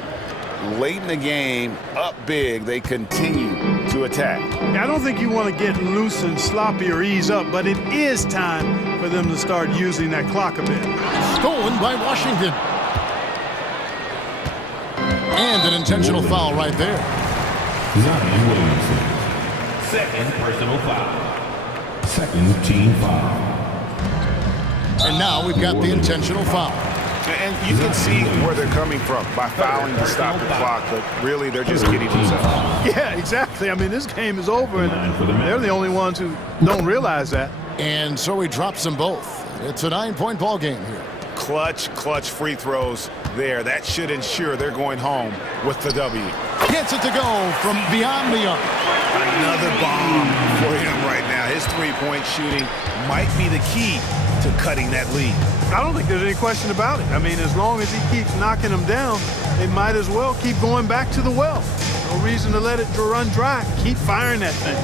Late in the game, up big, they continue to attack. I don't think you want to get loose and sloppy or ease up, but it is time for them to start using that clock a bit. Stolen by Washington. And an intentional foul right there. Zion Williamson. Second personal foul. Second team foul. And now we've got the intentional foul. And you can see where they're coming from by fouling to stop the clock, but really they're just kidding themselves. Yeah, exactly. I mean, this game is over, and they're the only ones who don't realize that. And so he drops them both. It's a 9-point ball game here. Clutch free throws there. That should ensure they're going home with the W. Gets it to go from beyond the arc. Another bomb for him right now. His three-point shooting might be the key to cutting that lead. I don't think there's any question about it. I mean, as long as he keeps knocking them down, they might as well keep going back to the well. No reason to let it run dry. Keep firing that thing.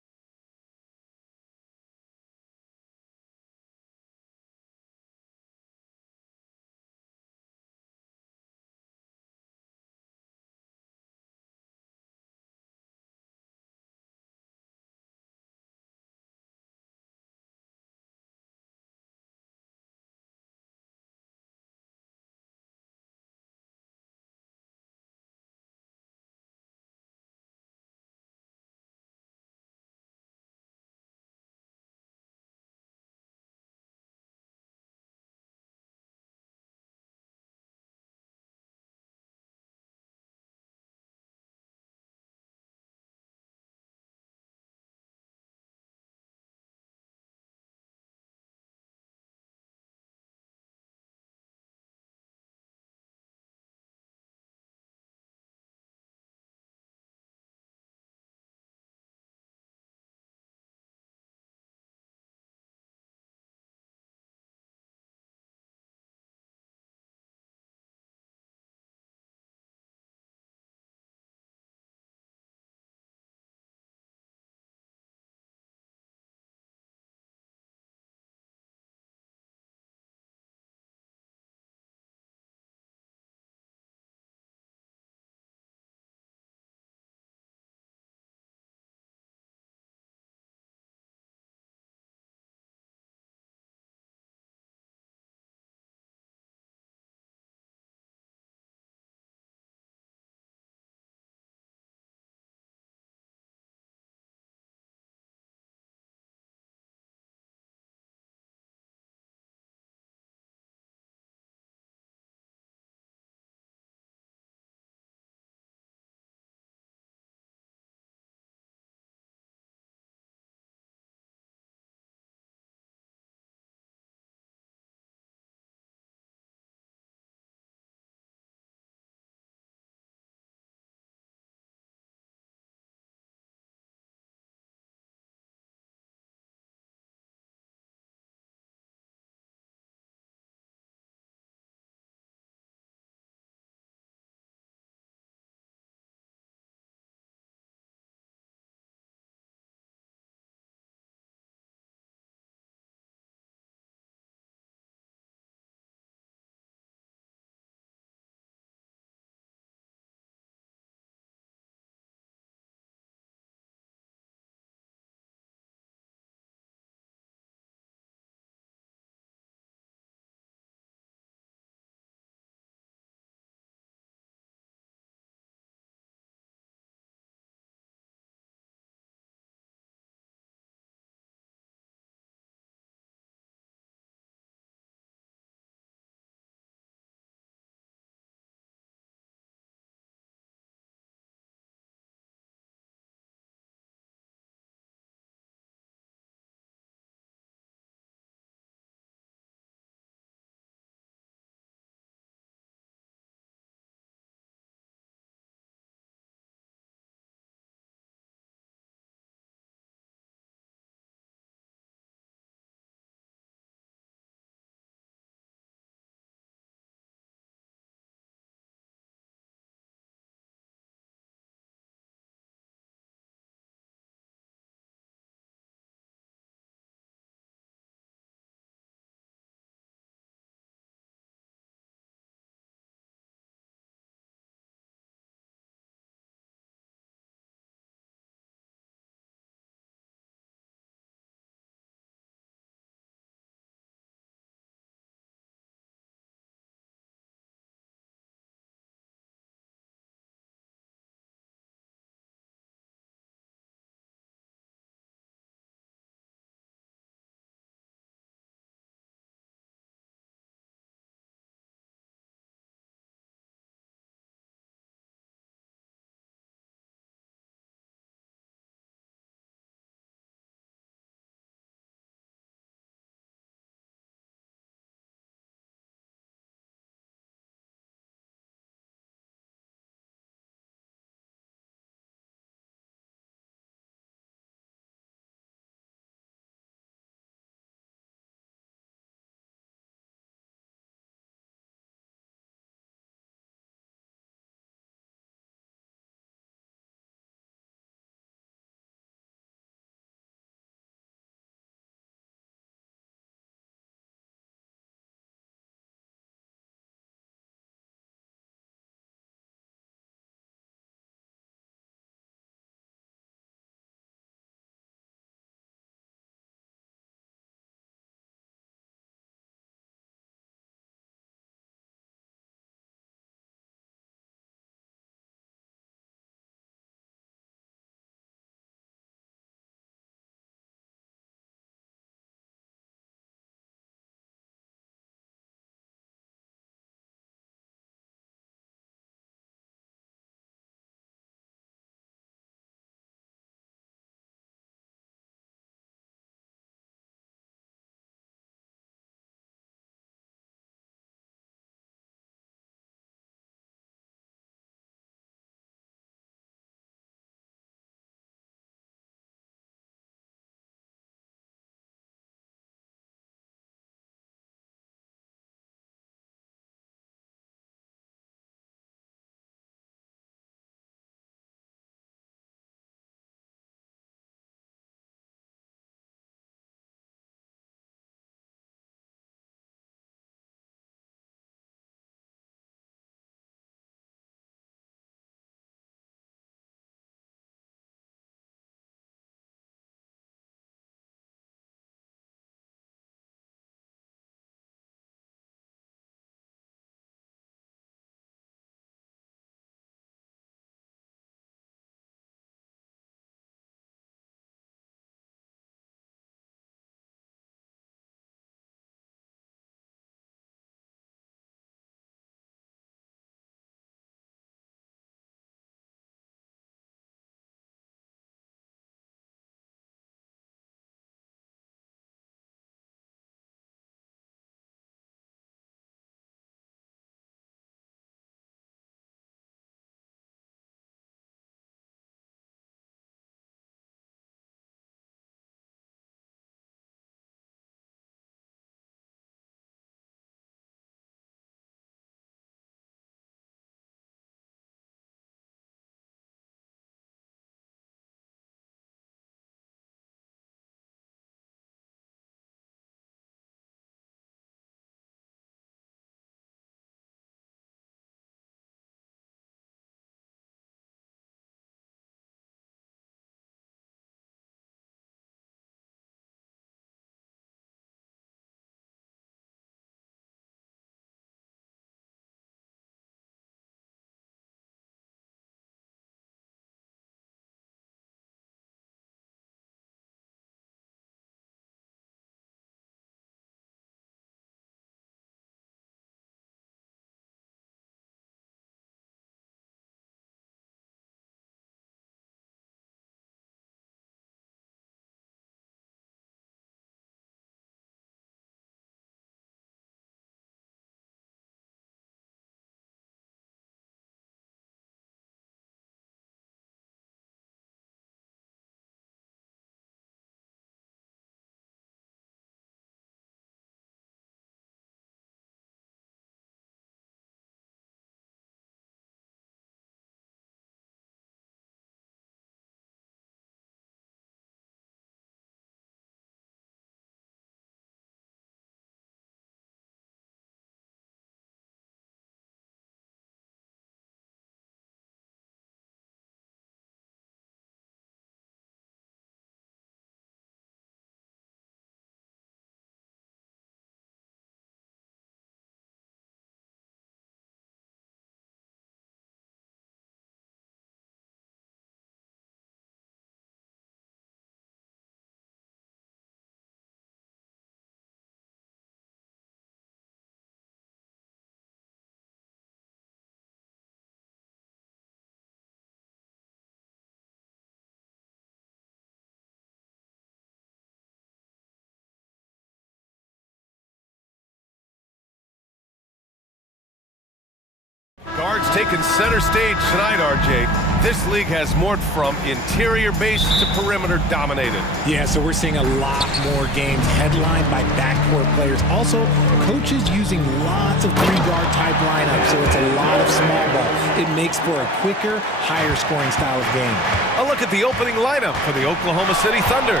Guards taking center stage tonight, RJ. This league has morphed from interior base to perimeter dominated. Yeah, so we're seeing a lot more games headlined by backcourt players. Also, coaches using lots of three-guard type lineups, so it's a lot of small ball. It makes for a quicker, higher scoring style of game. A look at the opening lineup for the Oklahoma City Thunder.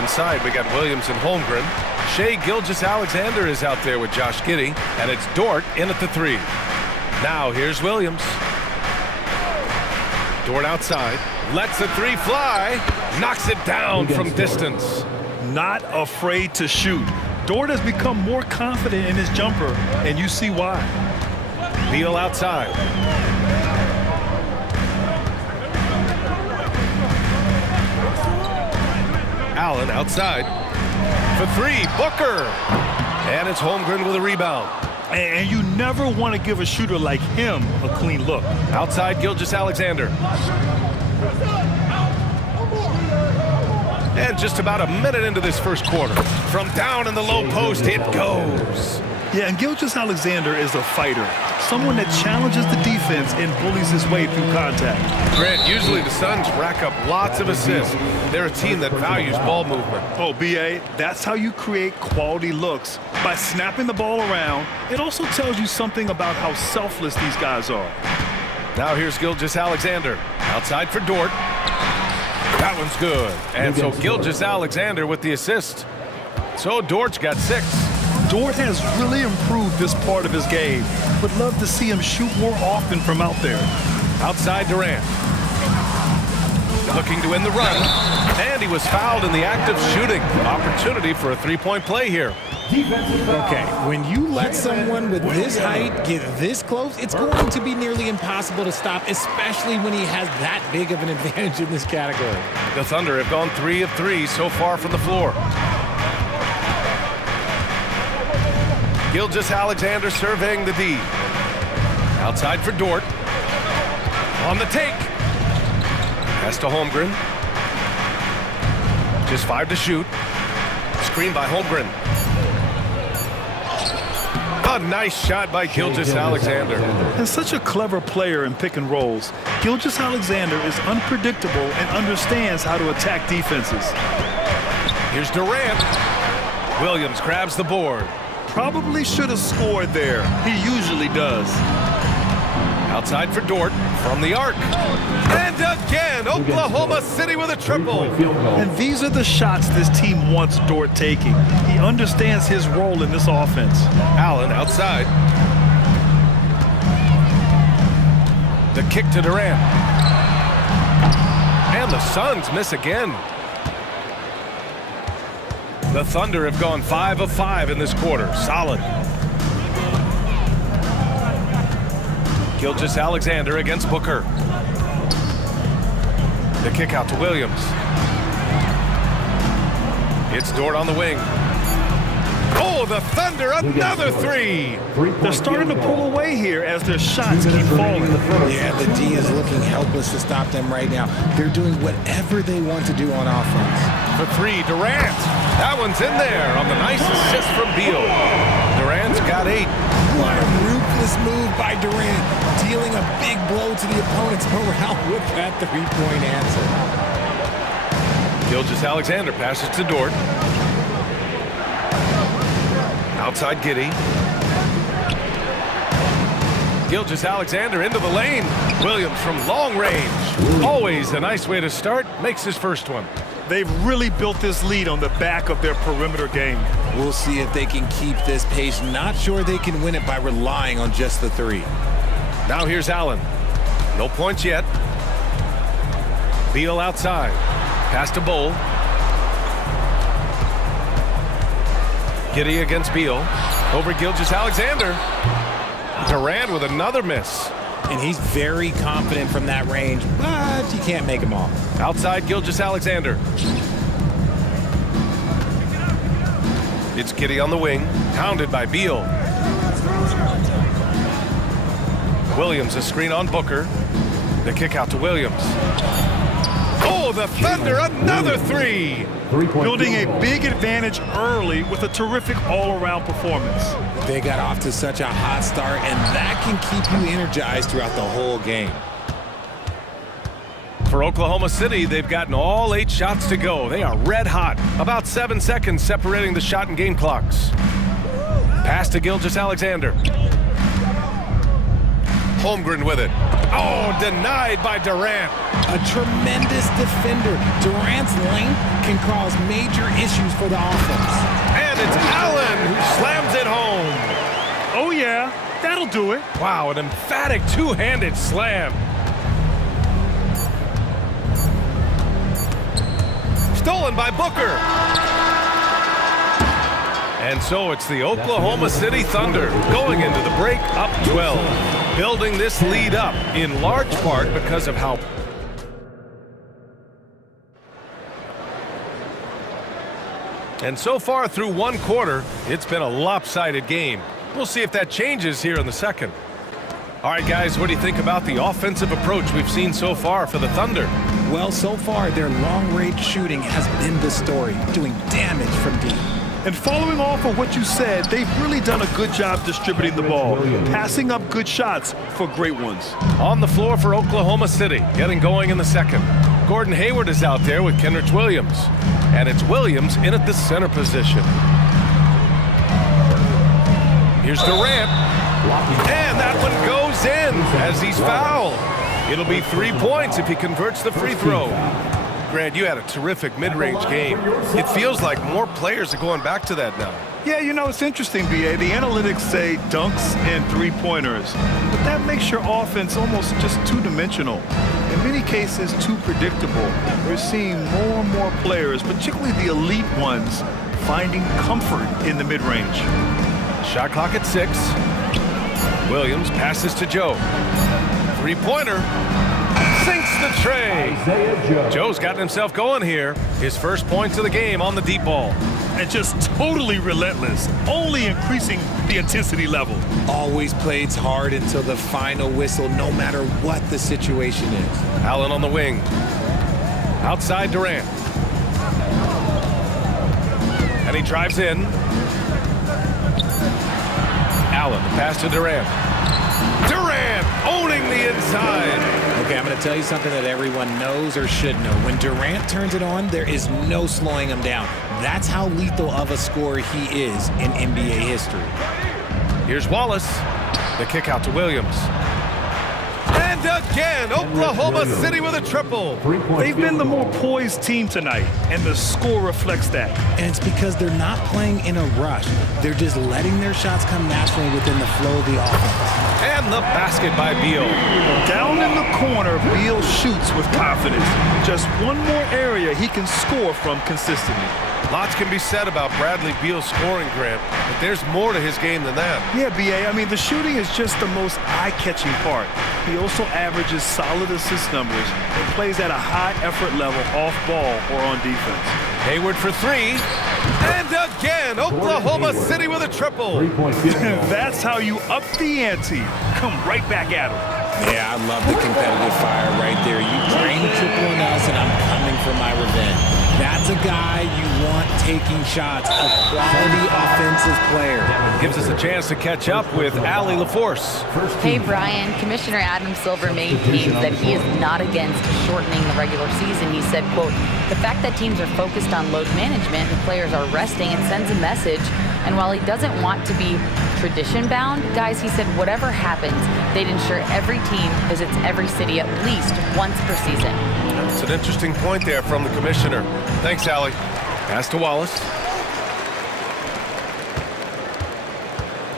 Inside, we got Williams and Holmgren. Shai Gilgeous-Alexander is out there with Josh Giddey, and it's Dort in at the 3. Now here's Williams. Dort outside, lets the 3 fly, knocks it down from distance. Not afraid to shoot. Dort has become more confident in his jumper, and you see why. Beal outside. Allen outside. For 3, Booker. And it's Holmgren with a rebound. And you never want to give a shooter like him a clean look. Outside, Gilgeous-Alexander. And just about a minute into this first quarter. From down in the low post, it goes. Yeah, and Gilgeous-Alexander is a fighter. Someone that challenges the defense and bullies his way through contact. Grant, usually the Suns rack up lots of assists. They're a team that values ball movement. Oh, B.A., that's how you create quality looks. By snapping the ball around, it also tells you something about how selfless these guys are. Now here's Gilgeous-Alexander. Outside for Dort. That one's good. And so Gilgeous-Alexander with the assist. So Dort's got 6. Dort has really improved this part of his game. Would love to see him shoot more often from out there. Outside Durant. Looking to win the run. And he was fouled in the act of shooting. Opportunity for a 3-point play here. Okay, when you let someone with this height get this close, it's going to be nearly impossible to stop, especially when he has that big of an advantage in this category. The Thunder have gone 3 of 3 so far from the floor. Gilgeous-Alexander surveying the D. Outside for Dort. On the take. Pass to Holmgren. Just 5 to shoot. Screen by Holmgren. A nice shot by Gilgeous-Alexander. And such a clever player in pick and rolls. Gilgeous-Alexander is unpredictable and understands how to attack defenses. Here's Durant. Williams grabs the board. Probably should have scored there. He usually does. Outside for Dort from the arc. And again, Oklahoma City with a triple. And these are the shots this team wants Dort taking. He understands his role in this offense. Allen outside. The kick to Durant. And the Suns miss again. The Thunder have gone 5 of 5 in this quarter. Solid. Gilgeous-Alexander against Booker. The kick out to Williams. It's Dort on the wing. Oh, the Thunder, another 3. They're starting to pull away here as their shots keep falling. Yeah, the D is looking helpless to stop them right now. They're doing whatever they want to do on offense. For 3, Durant. That one's in there on the nice assist from Beal. Durant's got 8. What a ruthless move by Durant, dealing a big blow to the opponent's morale with that 3-point answer. Gilgeous-Alexander passes to Dort. Outside Giddey. Gilgeous-Alexander into the lane. Williams from long range. Always a nice way to start. Makes his first one. They've really built this lead on the back of their perimeter game. We'll see if they can keep this pace. Not sure they can win it by relying on just the 3. Now here's Allen. No points yet. Beal outside. Pass to Bull. Giddey against Beal. Over Gilgeous-Alexander. Durant with another miss. And he's very confident from that range, but you can't make him off. Outside Gilgeous-Alexander. It's Giddey on the wing, hounded by Beal. Williams a screen on Booker. The kick out to Williams. Oh, the Thunder, another 3. building a big advantage early with a terrific all-around performance. They got off to such a hot start, and that can keep you energized throughout the whole game. For Oklahoma City, they've gotten all 8 shots to go. They are red hot. About 7 seconds separating the shot and game clocks. Pass to Gilgeous-Alexander. Holmgren with it. Oh, denied by Durant. A tremendous defender. Durant's length can cause major issues for the offense. And it's Allen who slams it home. Oh, yeah, that'll do it. Wow, an emphatic two-handed slam. Stolen by Booker. And so it's the Oklahoma City Thunder going into the break up 12, building this lead up in large part because of how. And so far through one quarter, it's been a lopsided game. We'll see if that changes here in the second. All right, guys, what do you think about the offensive approach we've seen so far for the Thunder? Well, so far, their long-range shooting has been the story, doing damage from deep. And following off of what you said, they've really done a good job distributing the ball, passing up good shots for great ones. On the floor for Oklahoma City, getting going in the second. Gordon Hayward is out there with Kenrich Williams. And it's Williams in at the center position. Here's Durant. And that one goes in as he's fouled. It'll be 3 points if he converts the free throw. Grant, you had a terrific mid-range game. It feels like more players are going back to that now. Yeah, you know, it's interesting, B.A. The analytics say dunks and three-pointers, but that makes your offense almost just two-dimensional. In many cases, too predictable. We're seeing more and more players, particularly the elite ones, finding comfort in the mid-range. Shot clock at 6. Williams passes to Joe. Three-pointer. Sinks the tray. Joe's gotten himself going here. His first points of the game on the deep ball. And just totally relentless, only increasing the intensity level. Always plays hard until the final whistle, no matter what the situation is. Allen on the wing. Outside Durant. And he drives in. Allen, the pass to Durant. Durant owning the inside. Okay, I'm going to tell you something that everyone knows or should know. When Durant turns it on, there is no slowing him down. That's how lethal of a scorer he is in NBA history. Here's Wallace. The kick out to Williams. And again, Oklahoma City with a triple. They've been the more poised team tonight, and the score reflects that. And it's because they're not playing in a rush. They're just letting their shots come naturally within the flow of the offense. And the basket by Beal. Down in the corner, Beal shoots with confidence. Just one more area he can score from consistently. Lots can be said about Bradley Beal's scoring, Grant, but there's more to his game than that. Yeah, B.A., I mean, the shooting is just the most eye-catching part. He also averages solid assist numbers and plays at a high effort level off ball or on defense. Hayward for 3. And again, Oklahoma City with a triple. That's how you up the ante. Come right back at him. Yeah, I love the competitive fire right there. You drain the triple on us, and I'm coming for my revenge. That's a guy you want taking shots, a quality offensive player. Gives us a chance to catch up with Allie LaForce. Hey, Brian, Commissioner Adam Silver maintains that he is not against shortening the regular season. He said, quote, the fact that teams are focused on load management and players are resting, it sends a message. And while he doesn't want to be tradition-bound, guys, he said whatever happens, they'd ensure every team visits every city at least once per season. It's an interesting point there from the commissioner. Thanks, Allie. Pass to Wallace.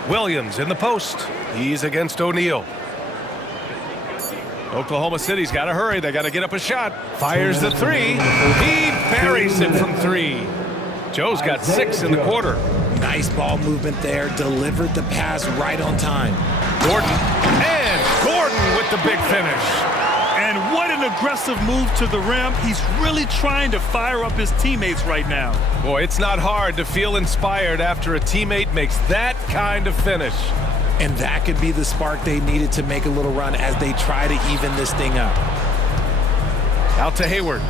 Williams in the post. He's against O'Neal. Oklahoma City's got to hurry. They got to get up a shot. Fires the 3. He buries it from 3. Joe's got 6 in the quarter. Nice ball movement there. Delivered the pass right on time. Gordon. And Gordon with the big finish. And what an aggressive move to the rim. He's really trying to fire up his teammates right now. Boy, it's not hard to feel inspired after a teammate makes that kind of finish. And that could be the spark they needed to make a little run as they try to even this thing up. Out to Hayward.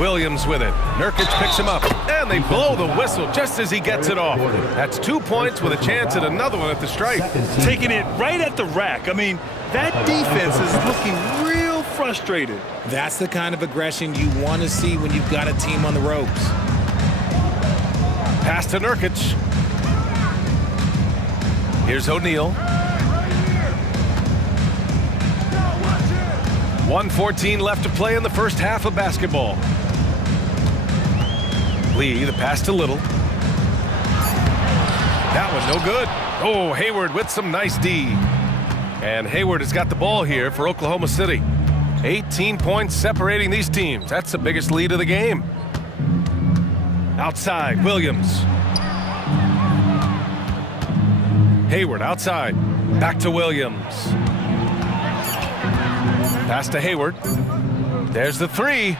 Williams with it. Nurkic picks him up, and they blow the whistle just as he gets it off. That's 2 points with a chance at another one at the stripe. Taking it right at the rack. I mean, that defense is looking real frustrated. That's the kind of aggression you want to see when you've got a team on the ropes. Pass to Nurkic. Here's O'Neal. 1:14 left to play in the first half of basketball. Lee, the pass to Little. That one no good. Oh, Hayward with some nice D. And Hayward has got the ball here for Oklahoma City. 18 points separating these teams. That's the biggest lead of the game. Outside, Williams. Hayward outside. Back to Williams. Pass to Hayward. There's the three.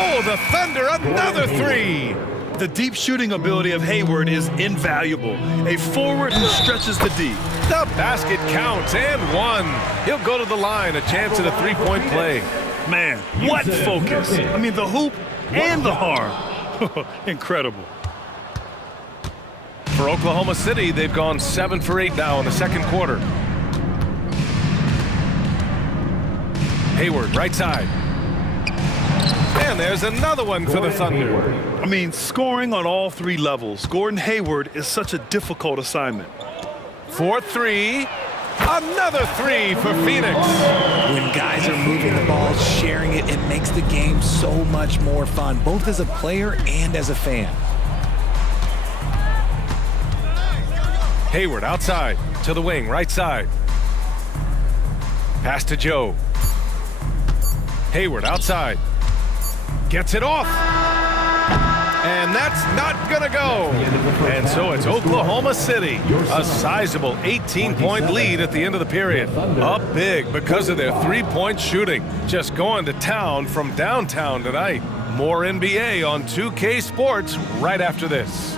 Oh, the Thunder, another three. The deep shooting ability of Hayward is invaluable. A forward who stretches the D. The basket counts and one. He'll go to the line, a chance at a three-point play. Man, what focus. I mean, the hoop and the arm. Incredible. For Oklahoma City, they've gone 7 for 8 now in the second quarter. Hayward, right side. And there's another one for the Thunder. I mean, scoring on all three levels. Gordon Hayward is such a difficult assignment. 4-3. Another three for Phoenix. When guys are moving the ball, sharing it, it makes the game so much more fun, both as a player and as a fan. Hayward outside to the wing, right side. Pass to Joe. Hayward outside. Gets it off. And that's not gonna go. And so it's Oklahoma City, a sizable 18-point lead at the end of the period. Up big because of their three-point shooting. Just going to town from downtown tonight. More NBA on 2K Sports right after this.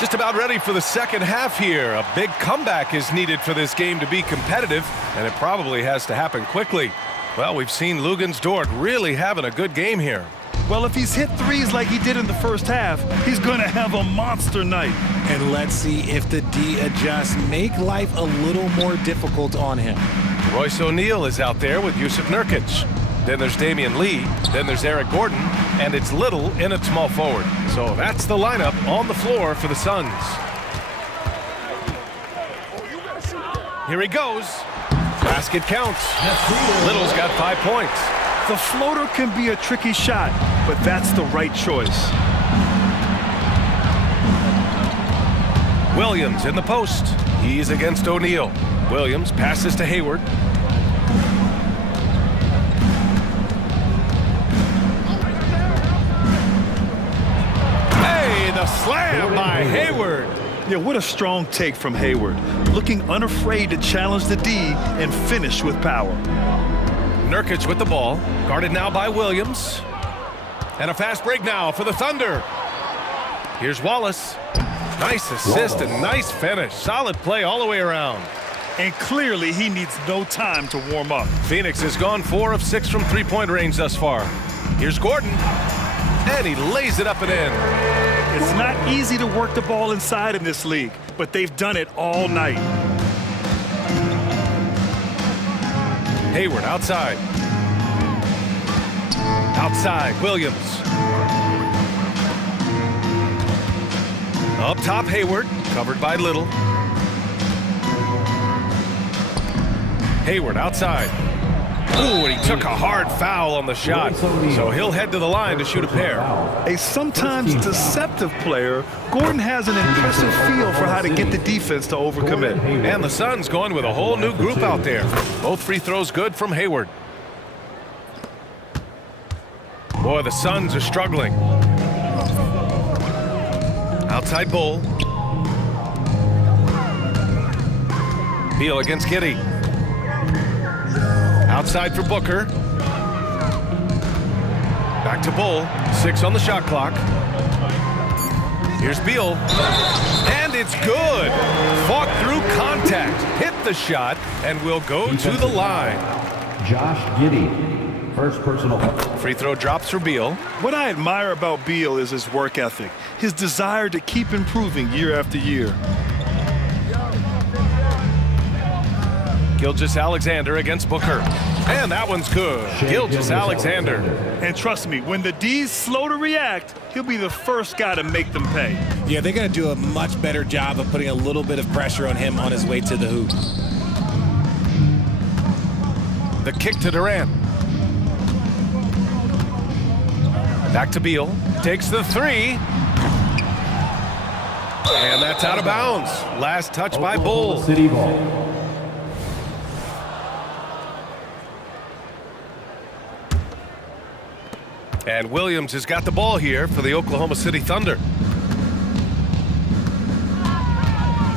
Just about ready for the second half here. A big comeback is needed for this game to be competitive, and it probably has to happen quickly. Well, we've seen Lugunsdort really having a good game here. Well, if he's hit threes like he did in the first half, he's going to have a monster night. And let's see if the D adjusts, make life a little more difficult on him. Royce O'Neal is out there with Yusuf Nurkic. Then there's Damian Lee. Then there's Eric Gordon. And it's Little in at small forward. So that's the lineup on the floor for the Suns. Here he goes. Basket counts. Little's got 5 points. The floater can be a tricky shot, but that's the right choice. Williams in the post. He's against O'Neal. Williams passes to Hayward. The slam by Hayward. Yeah, what a strong take from Hayward. Looking unafraid to challenge the D and finish with power. Nurkic with the ball. Guarded now by Williams. And a fast break now for the Thunder. Here's Wallace. Nice assist and nice finish. Solid play all the way around. And clearly he needs no time to warm up. Phoenix has gone 4 of 6 from three-point range thus far. Here's Gordon. And he lays it up and in. It's not easy to work the ball inside in this league, but they've done it all night. Hayward outside. Outside, Williams. Up top, Hayward, covered by Little. Hayward outside. Ooh, and he took a hard foul on the shot, so he'll head to the line to shoot a pair. A sometimes deceptive player, Gordon has an impressive feel for how to get the defense to overcommit. And the Suns going with a whole new group out there. Both free throws good from Hayward. Boy, the Suns are struggling. Outside Bull. Beal against Giddey. Outside for Booker. Back to Bull. 6 on the shot clock. Here's Beal. And it's good. Fought through contact. Hit the shot and will go to the line. Josh Giddey, first personal. Free throw drops for Beal. What I admire about Beal is his work ethic, his desire to keep improving year after year. Gilgeous-Alexander against Booker. And that one's good. Gilgeous-Alexander. And trust me, when the D's slow to react, he'll be the first guy to make them pay. Yeah, they're going to do a much better job of putting a little bit of pressure on him on his way to the hoop. The kick to Durant. Back to Beal. Takes the three. And that's out of bounds. Last touch by Bull. City ball. And Williams has got the ball here for the Oklahoma City Thunder.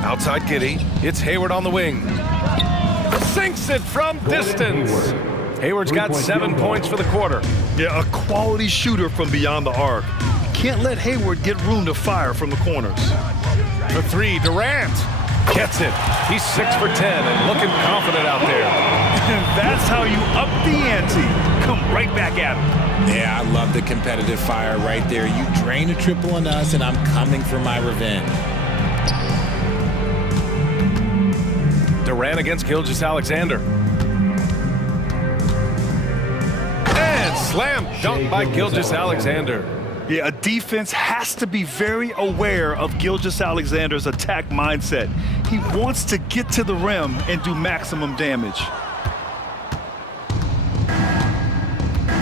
Outside Giddey. It's Hayward on the wing. Sinks it from distance. Hayward's got 7 points for the quarter. Yeah, a quality shooter from beyond the arc. Can't let Hayward get room to fire from the corners. For three, Durant gets it. He's 6 for 10 and looking confident out there. And that's how you up the ante. Come right back at him. Yeah, I love the competitive fire right there. You drain a triple on us, and I'm coming for my revenge. Durant against Gilgeous-Alexander. And slam dunk by Gilgeous-Alexander. Yeah, a defense has to be very aware of Gilgeous-Alexander's attack mindset. He wants to get to the rim and do maximum damage.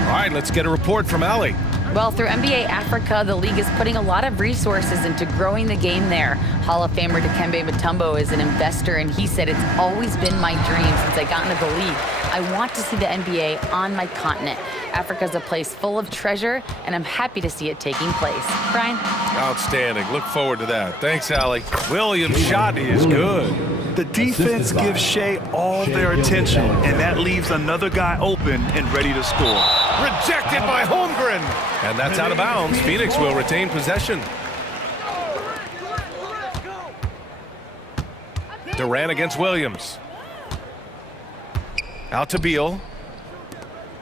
All right, let's get a report from Ali. Well, through NBA Africa, the league is putting a lot of resources into growing the game there. Hall of Famer Dikembe Mutombo is an investor, and he said, "It's always been my dream since I got into the league. I want to see the NBA on my continent. Africa's a place full of treasure, and I'm happy to see it taking place." Brian? Outstanding. Look forward to that. Thanks, Ali. Williams' shot is good. The defense gives Shea all their attention, and that leaves another guy open and ready to score. Rejected by Holmgren. And that's out of bounds. Phoenix will retain possession. Durant against Williams. Out to Beal.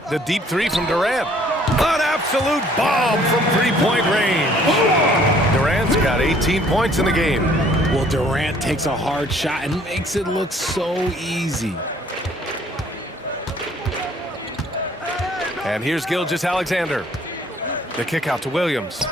The deep three from Durant. An absolute bomb from three-point range. Durant's got 18 points in the game. Well, Durant takes a hard shot and makes it look so easy. And here's Gilgeous-Alexander. The kick out to Williams.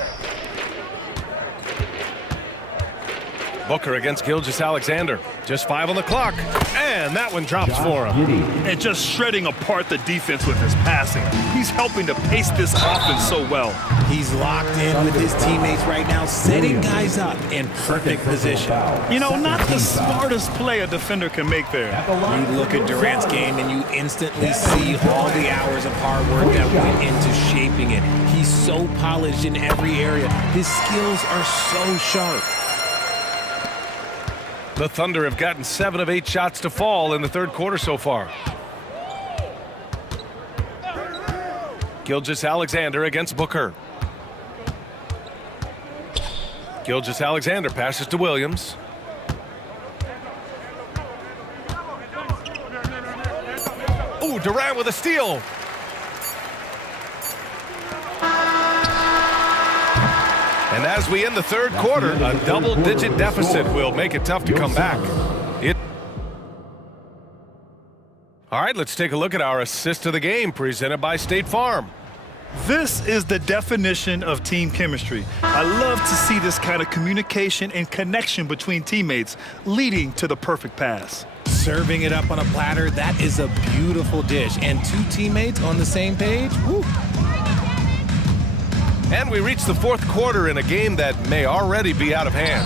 Booker against Gilgeous-Alexander. Just 5 on the clock. And that one drops for him. And just shredding apart the defense with his passing. He's helping to pace this offense so well. He's locked in with his teammates right now, setting guys up in perfect position. You know, not the smartest play a defender can make there. You look at Durant's game and you instantly see all the hours of hard work that went into shaping it. He's so polished in every area. His skills are so sharp. The Thunder have gotten 7 of 8 shots to fall in the third quarter so far. Gilgeous-Alexander against Booker. Gilgeous-Alexander passes to Williams. Ooh, Durant with a steal. And as we end the third quarter, a double-digit deficit will make it tough to come back. All right, let's take a look at our assist of the game presented by State Farm. This is the definition of team chemistry. I love to see this kind of communication and connection between teammates leading to the perfect pass. Serving it up on a platter, that is a beautiful dish. And 2 teammates on the same page, woo. And we reach the fourth quarter in a game that may already be out of hand.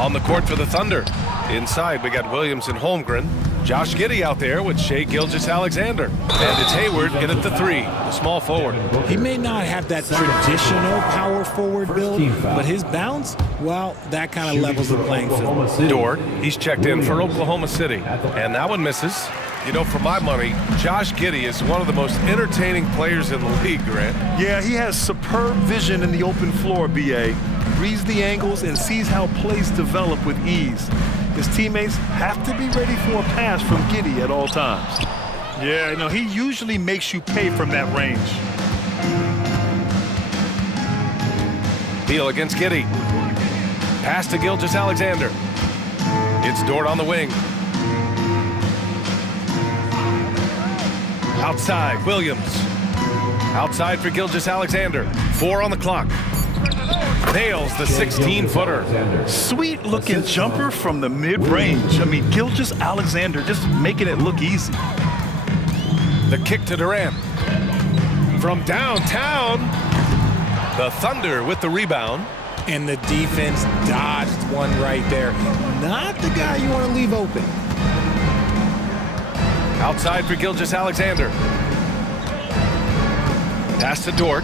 On the court for the Thunder. Inside, we got Williams and Holmgren. Josh Giddey out there with Shea Gilgeous-Alexander. And it's Hayward in at the 3, the small forward. He may not have that traditional power forward build, but his bounce, well, that kind of levels the playing field. Dort, he's checked in for Oklahoma City. And that one misses. You know, for my money, Josh Giddey is one of the most entertaining players in the league, Grant. Yeah, he has superb vision in the open floor, B.A. Reads the angles and sees how plays develop with ease. His teammates have to be ready for a pass from Giddey at all times. Yeah, you know, he usually makes you pay from that range. Beal against Giddey. Pass to Gilgeous-Alexander. It's Dort on the wing. Outside, Williams. Outside for Gilgeous-Alexander. 4 on the clock. Nails the 16-footer. Sweet-looking jumper from the mid-range. I mean, Gilgeous-Alexander just making it look easy. The kick to Durant. From downtown, the Thunder with the rebound. And the defense dodged one right there. Not the guy you want to leave open. Outside for Gilgeous-Alexander. Pass to Dort.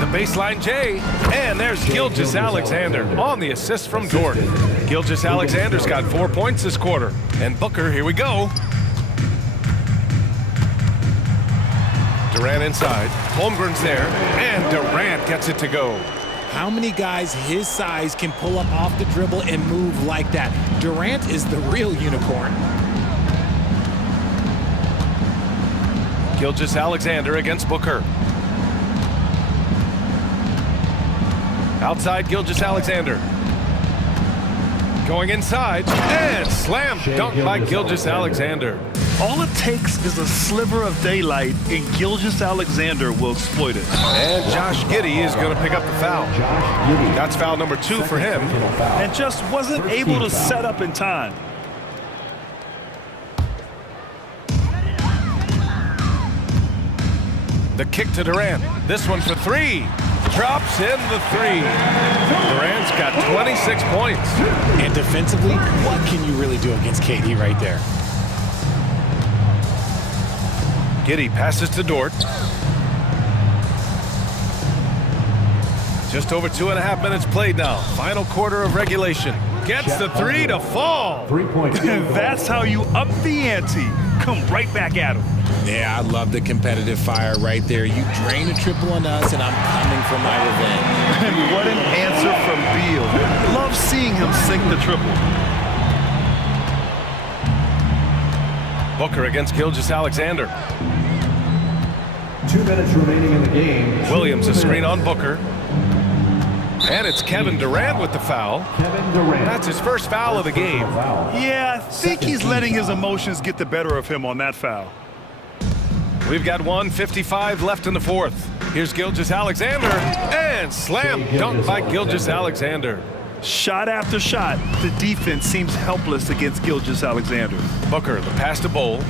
The baseline J, and there's Gilgeous-Alexander on the assist from Dort. Gilgeous-Alexander's got 4 points this quarter. And Booker, here we go. Durant inside. Holmgren's there, and Durant gets it to go. How many guys his size can pull up off the dribble and move like that? Durant is the real unicorn. Gilgeous-Alexander against Booker. Outside Gilgeous-Alexander. Going inside, and slam dunk by Gilgeous-Alexander. All it takes is a sliver of daylight, and Gilgeous-Alexander will exploit it. And Josh Giddey is going to pick up the foul. That's foul number 2 for him. And just wasn't able to set up in time. The kick to Durant. This one for 3. Drops in the 3. Durant's got 26 points. And defensively, what can you really do against KD right there? Giddey passes to Dort. Just over 2.5 minutes played now. Final quarter of regulation. Gets the 3 to fall. 3-point. That's how you up the ante. Come right back at him. Yeah, I love the competitive fire right there. You drain a triple on us, and I'm coming for my revenge. And what an answer from Beal. Love seeing him sink the triple. Booker against Gilgeous-Alexander. 2 minutes remaining in the game. Williams a screen on Booker. And it's Kevin Durant with the foul. Kevin Durant. That's his first foul of the game. Yeah, I think he's letting his emotions get the better of him on that foul. We've got 1:55 left in the fourth. Here's Gilgeous-Alexander, and slam dunk by Gilgeous-Alexander. Shot after shot, the defense seems helpless against Gilgeous-Alexander. Booker, the pass to Bowl.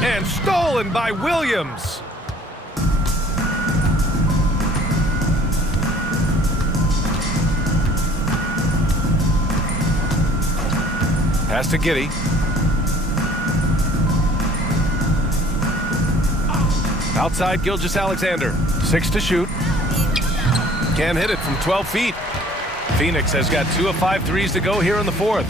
And stolen by Williams. Pass to Giddey. Outside Gilgeous-Alexander. 6 to shoot. Can't hit it from 12 feet. Phoenix has got 2 of 5 threes to go here in the fourth.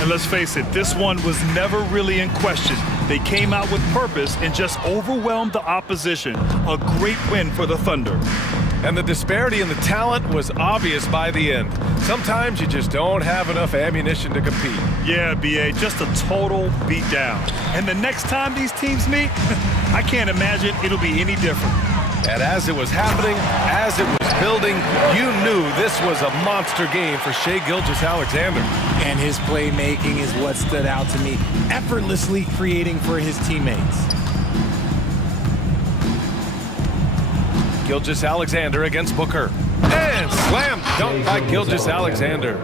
And let's face it, this one was never really in question. They came out with purpose and just overwhelmed the opposition. A great win for the Thunder. And the disparity in the talent was obvious by the end. Sometimes you just don't have enough ammunition to compete. Yeah, B.A., just a total beatdown. And the next time these teams meet, I can't imagine it'll be any different. And as it was happening, as it was building, you knew this was a monster game for Shai Gilgeous-Alexander. And his playmaking is what stood out to me, effortlessly creating for his teammates. Gilgeous-Alexander against Booker. And slam dunk by Gilgeous-Alexander.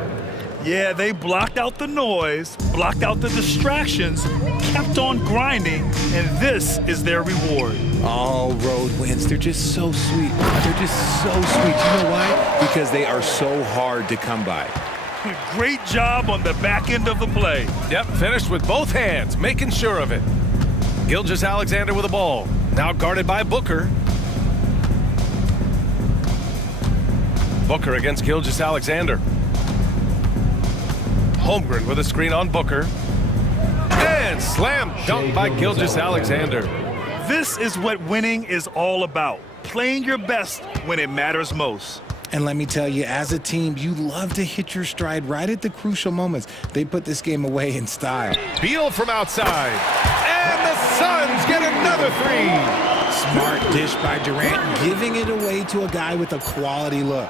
Yeah, they blocked out the noise, blocked out the distractions, kept on grinding, and this is their reward. All road wins. They're just so sweet. They're just so sweet. You know why? Because they are so hard to come by. Great job on the back end of the play. Yep, finished with both hands, making sure of it. Gilgeous-Alexander with the ball. Now guarded by Booker. Booker against Gilgeous-Alexander. Holmgren with a screen on Booker. And slam dunk by Gilgeous-Alexander. This is what winning is all about. Playing your best when it matters most. And let me tell you, as a team, you love to hit your stride right at the crucial moments. They put this game away in style. Beal from outside. And the Suns get another three. Smart dish by Durant, giving it away to a guy with a quality look.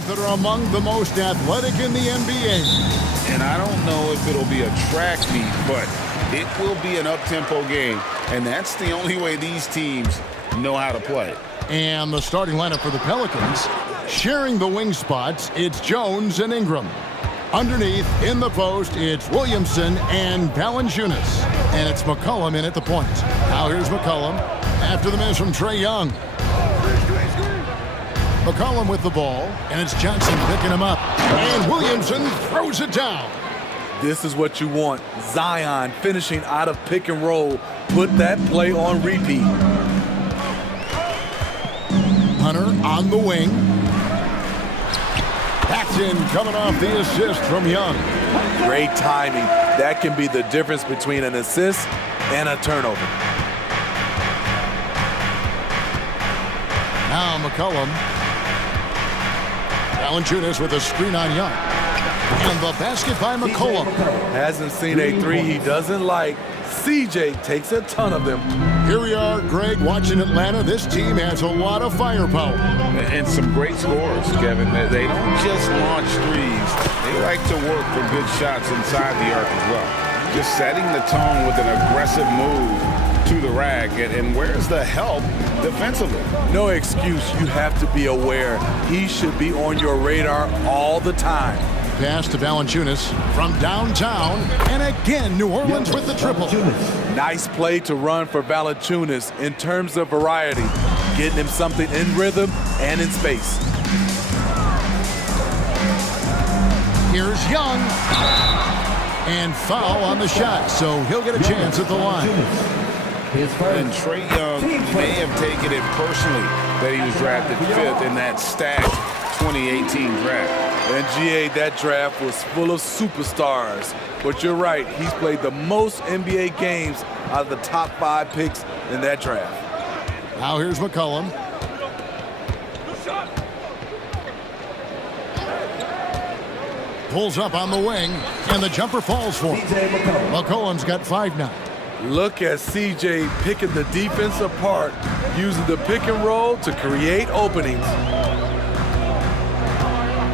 teams that are among the most athletic in the NBA. And I don't know if it'll be a track meet, but it will be an up-tempo game. And that's the only way these teams know how to play. And the starting lineup for the Pelicans, sharing the wing spots, it's Jones and Ingram. Underneath, in the post, it's Williamson and Valanciunas. And it's McCollum in at the point. Now here's McCollum after the miss from Trae Young. McCollum with the ball, and it's Johnson picking him up. And Williamson throws it down. This is what you want. Zion finishing out of pick and roll. Put that play on repeat. Hunter on the wing. Paxton coming off the assist from Young. Great timing. That can be the difference between an assist and a turnover. Now McCollum. Valanciunas with a screen on Young. And the basket by McCollum. Hasn't seen a three he doesn't like. CJ takes a ton of them. Here we are, Greg, watching Atlanta. This team has a lot of firepower. And some great scores, Kevin. They don't just launch threes. They like to work for good shots inside the arc as well. Just setting the tone with an aggressive move to the rack. And where's the help defensively? No excuse. You have to be aware. He should be on your radar all the time. Pass to Valanciunas from downtown, and again New Orleans with the triple. Nice play to run for Valanciunas in terms of variety, getting him something in rhythm and in space. Here's Young, and foul on the shot, so he'll get a chance at the line. And Trae Young may have taken it personally that he was drafted 5th in that stacked 2018 draft. And GA, that draft was full of superstars. But you're right, he's played the most NBA games out of the top 5 picks in that draft. Now here's McCollum. Pulls up on the wing, and the jumper falls for him. McCollum's got 5 now. Look at CJ picking the defense apart, using the pick and roll to create openings.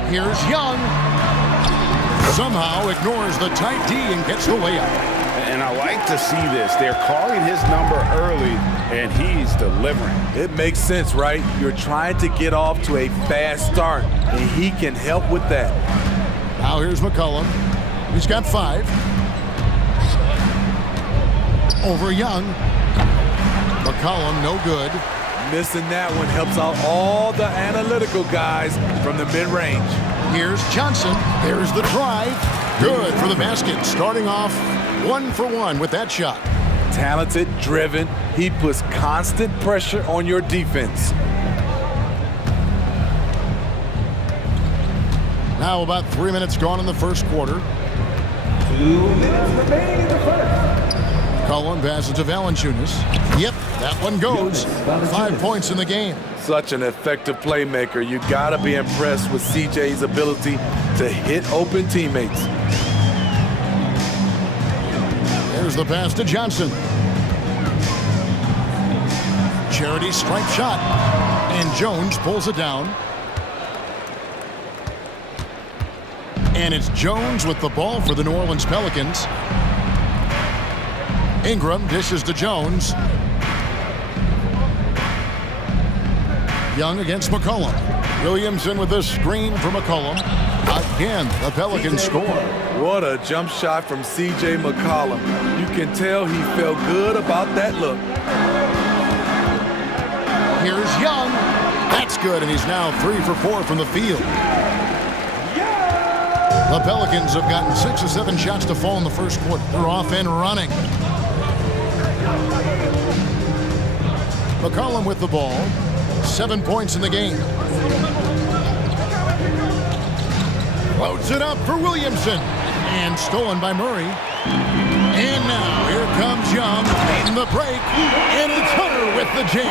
Here's Young. Somehow ignores the tight D and gets the layup. And I like to see this. They're calling his number early, and he's delivering. It makes sense, right? You're trying to get off to a fast start, and he can help with that. Now here's McCollum. He's got 5. Over Young. McCollum, no good. Missing that one helps out all the analytical guys from the mid-range. Here's Johnson. There's the drive. Good for the basket. Starting off 1 for 1 with that shot. Talented, driven. He puts constant pressure on your defense. Now about 3 minutes gone in the first quarter. 2 minutes remaining in the first. McCollum passes to Valanciunas. Yep, that one goes. 5 points in the game. Such an effective playmaker. You gotta be impressed with CJ's ability to hit open teammates. There's the pass to Johnson. Charity stripe shot. And Jones pulls it down. And it's Jones with the ball for the New Orleans Pelicans. Ingram dishes to Jones. Young against McCollum. Williamson with the screen for McCollum. Again, the Pelicans score. What a jump shot from C.J. McCollum. You can tell he felt good about that look. Here's Young. That's good, and he's now 3 for 4 from the field. The Pelicans have gotten 6 or 7 shots to fall in the first quarter. They're off and running. McCollum with the ball. 7 points in the game. Loads it up for Williamson. And stolen by Murray. And now here comes Young in the break. And it's Hunter with the jam.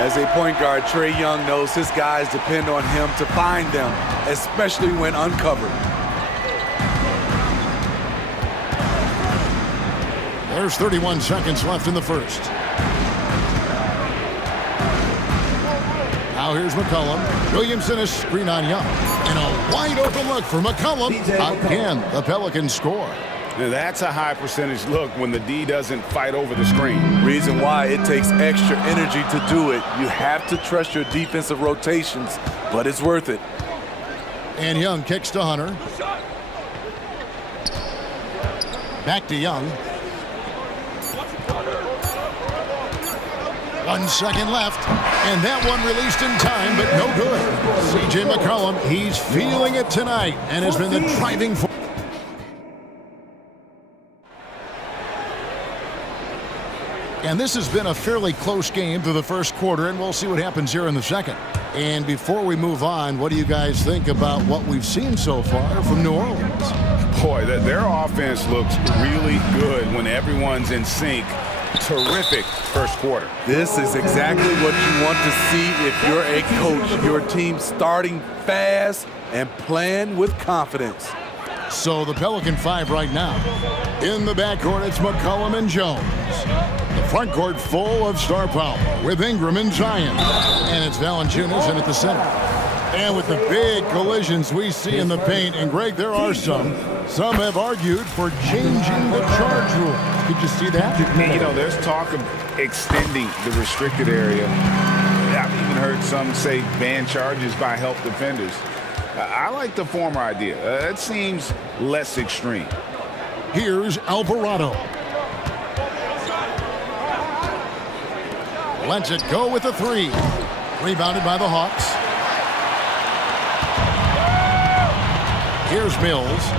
As a point guard, Trae Young knows his guys depend on him to find them, especially when uncovered. There's 31 seconds left in the first. Now here's McCollum. Williamson a screen on Young. And a wide open look for McCollum. Again, the Pelicans score. Now that's a high percentage look when the D doesn't fight over the screen. Reason why it takes extra energy to do it. You have to trust your defensive rotations, but it's worth it. And Young kicks to Hunter. Back to Young. 1 second left. And that one released in time, but no good. C.J. McCollum, he's feeling it tonight and has been the driving force. And this has been a fairly close game through the first quarter, and we'll see what happens here in the second. And before we move on, what do you guys think about what we've seen so far from New Orleans? Boy, their offense looks really good when everyone's in sync. Terrific first quarter. This is exactly what you want to see if you're a coach. Your team starting fast and playing with confidence. So the Pelican 5 right now. In the backcourt, it's McCollum and Jones. The front court full of star power with Ingram and Zion. And it's Valanciunas in at the center. And with the big collisions we see in the paint, and Greg, there are some have argued for changing the charge rule. Did you see that? You know, there's talk of extending the restricted area. I've even heard some say ban charges by help defenders. I like the former idea. It seems less extreme. Here's Alvarado. Lets it go with a 3. Rebounded by the Hawks. Here's Mills.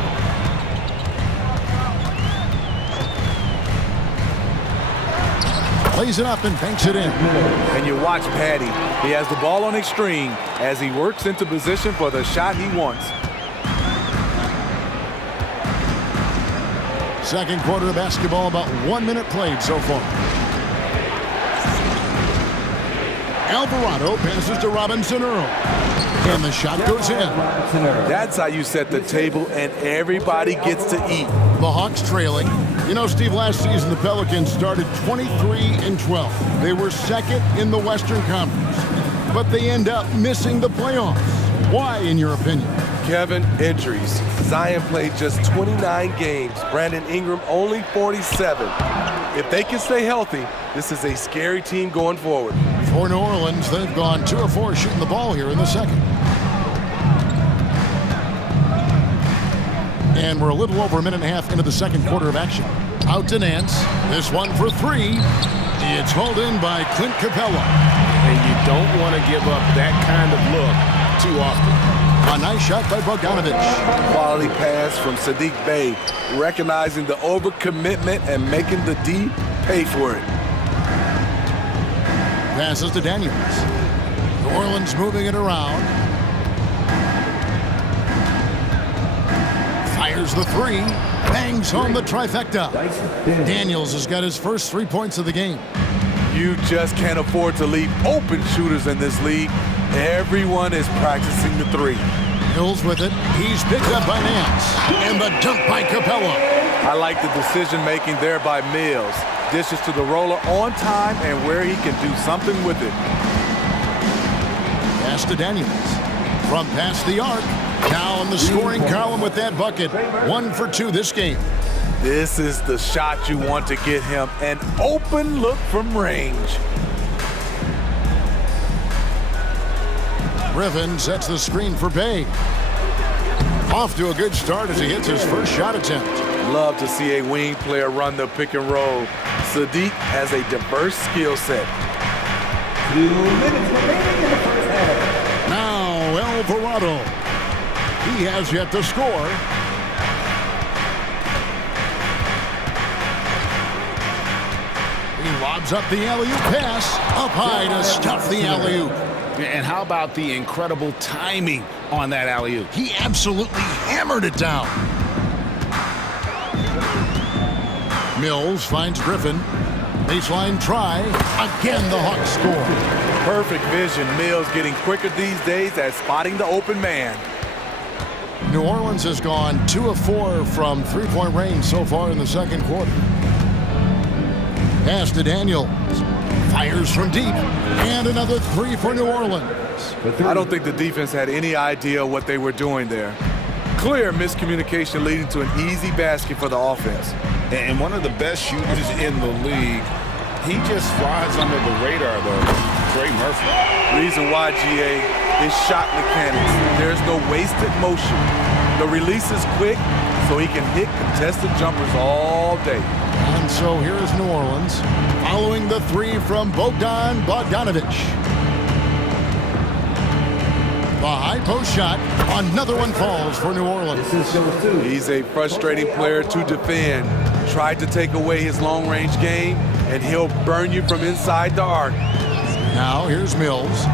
Plays it up and banks it in. And you watch Patty. He has the ball on extreme as he works into position for the shot he wants. Second quarter of basketball, about 1 minute played so far. Alvarado passes to Robinson Earl. And the shot goes in. That's how you set the table and everybody gets to eat. The Hawks trailing. You know, Steve, last season the Pelicans started 23-12. They were second in the Western Conference. But they end up missing the playoffs. Why, in your opinion? Kevin, injuries. Zion played just 29 games. Brandon Ingram only 47. If they can stay healthy, this is a scary team going forward. For New Orleans, they've gone 2 of 4 shooting the ball here in the second. And we're a little over a minute and a half into the second quarter of action. Out to Nance. This one for 3. It's hauled in by Clint Capella. And you don't want to give up that kind of look too often. A nice shot by Bogdanovich. Quality pass from Sadiq Bey, recognizing the overcommitment and making the D pay for it. Passes to Daniels. New Orleans moving it around. Fires the 3. Bangs home the trifecta. Daniels has got his first 3 points of the game. You just can't afford to leave open shooters in this league. Everyone is practicing the 3. Mills with it. He's picked up by Nance. And the dunk by Capella. I like the decision-making there by Mills. Dishes to the roller on time and where he can do something with it. Pass to Daniels. From past the arc. Now in the scoring column with that bucket. 1 for 2 this game. This is the shot you want to get him. An open look from range. Griffin sets the screen for Bay. Off to a good start as he hits his first shot attempt. Love to see a wing player run the pick and roll. Sadiq has a diverse skill set. 2 minutes remaining in the first half. Now Alvarado. He has yet to score. He lobs up the alley-oop pass. Up high to stuff the alley-oop. And how about the incredible timing on that alley-oop? He absolutely hammered it down. Mills finds Griffin. Baseline try. Again, the Hawks score. Perfect vision. Mills getting quicker these days at spotting the open man. New Orleans has gone 2 of 4 from 3-point range so far in the second quarter. Pass to Daniels. Fires from deep. And another three for New Orleans. I don't think the defense had any idea what they were doing there. Clear miscommunication leading to an easy basket for the offense. And one of the best shooters in the league. He just flies under the radar, though. Trey Murphy. Reason why, GA, is shot mechanics. There's no wasted motion. The release is quick, so he can hit contested jumpers all day. And so here's New Orleans, following the three from Bogdan Bogdanovic. The high post shot, another one falls for New Orleans. He's a frustrating player to defend. Tried to take away his long-range game, and he'll burn you from inside the arc. Now here's Mills.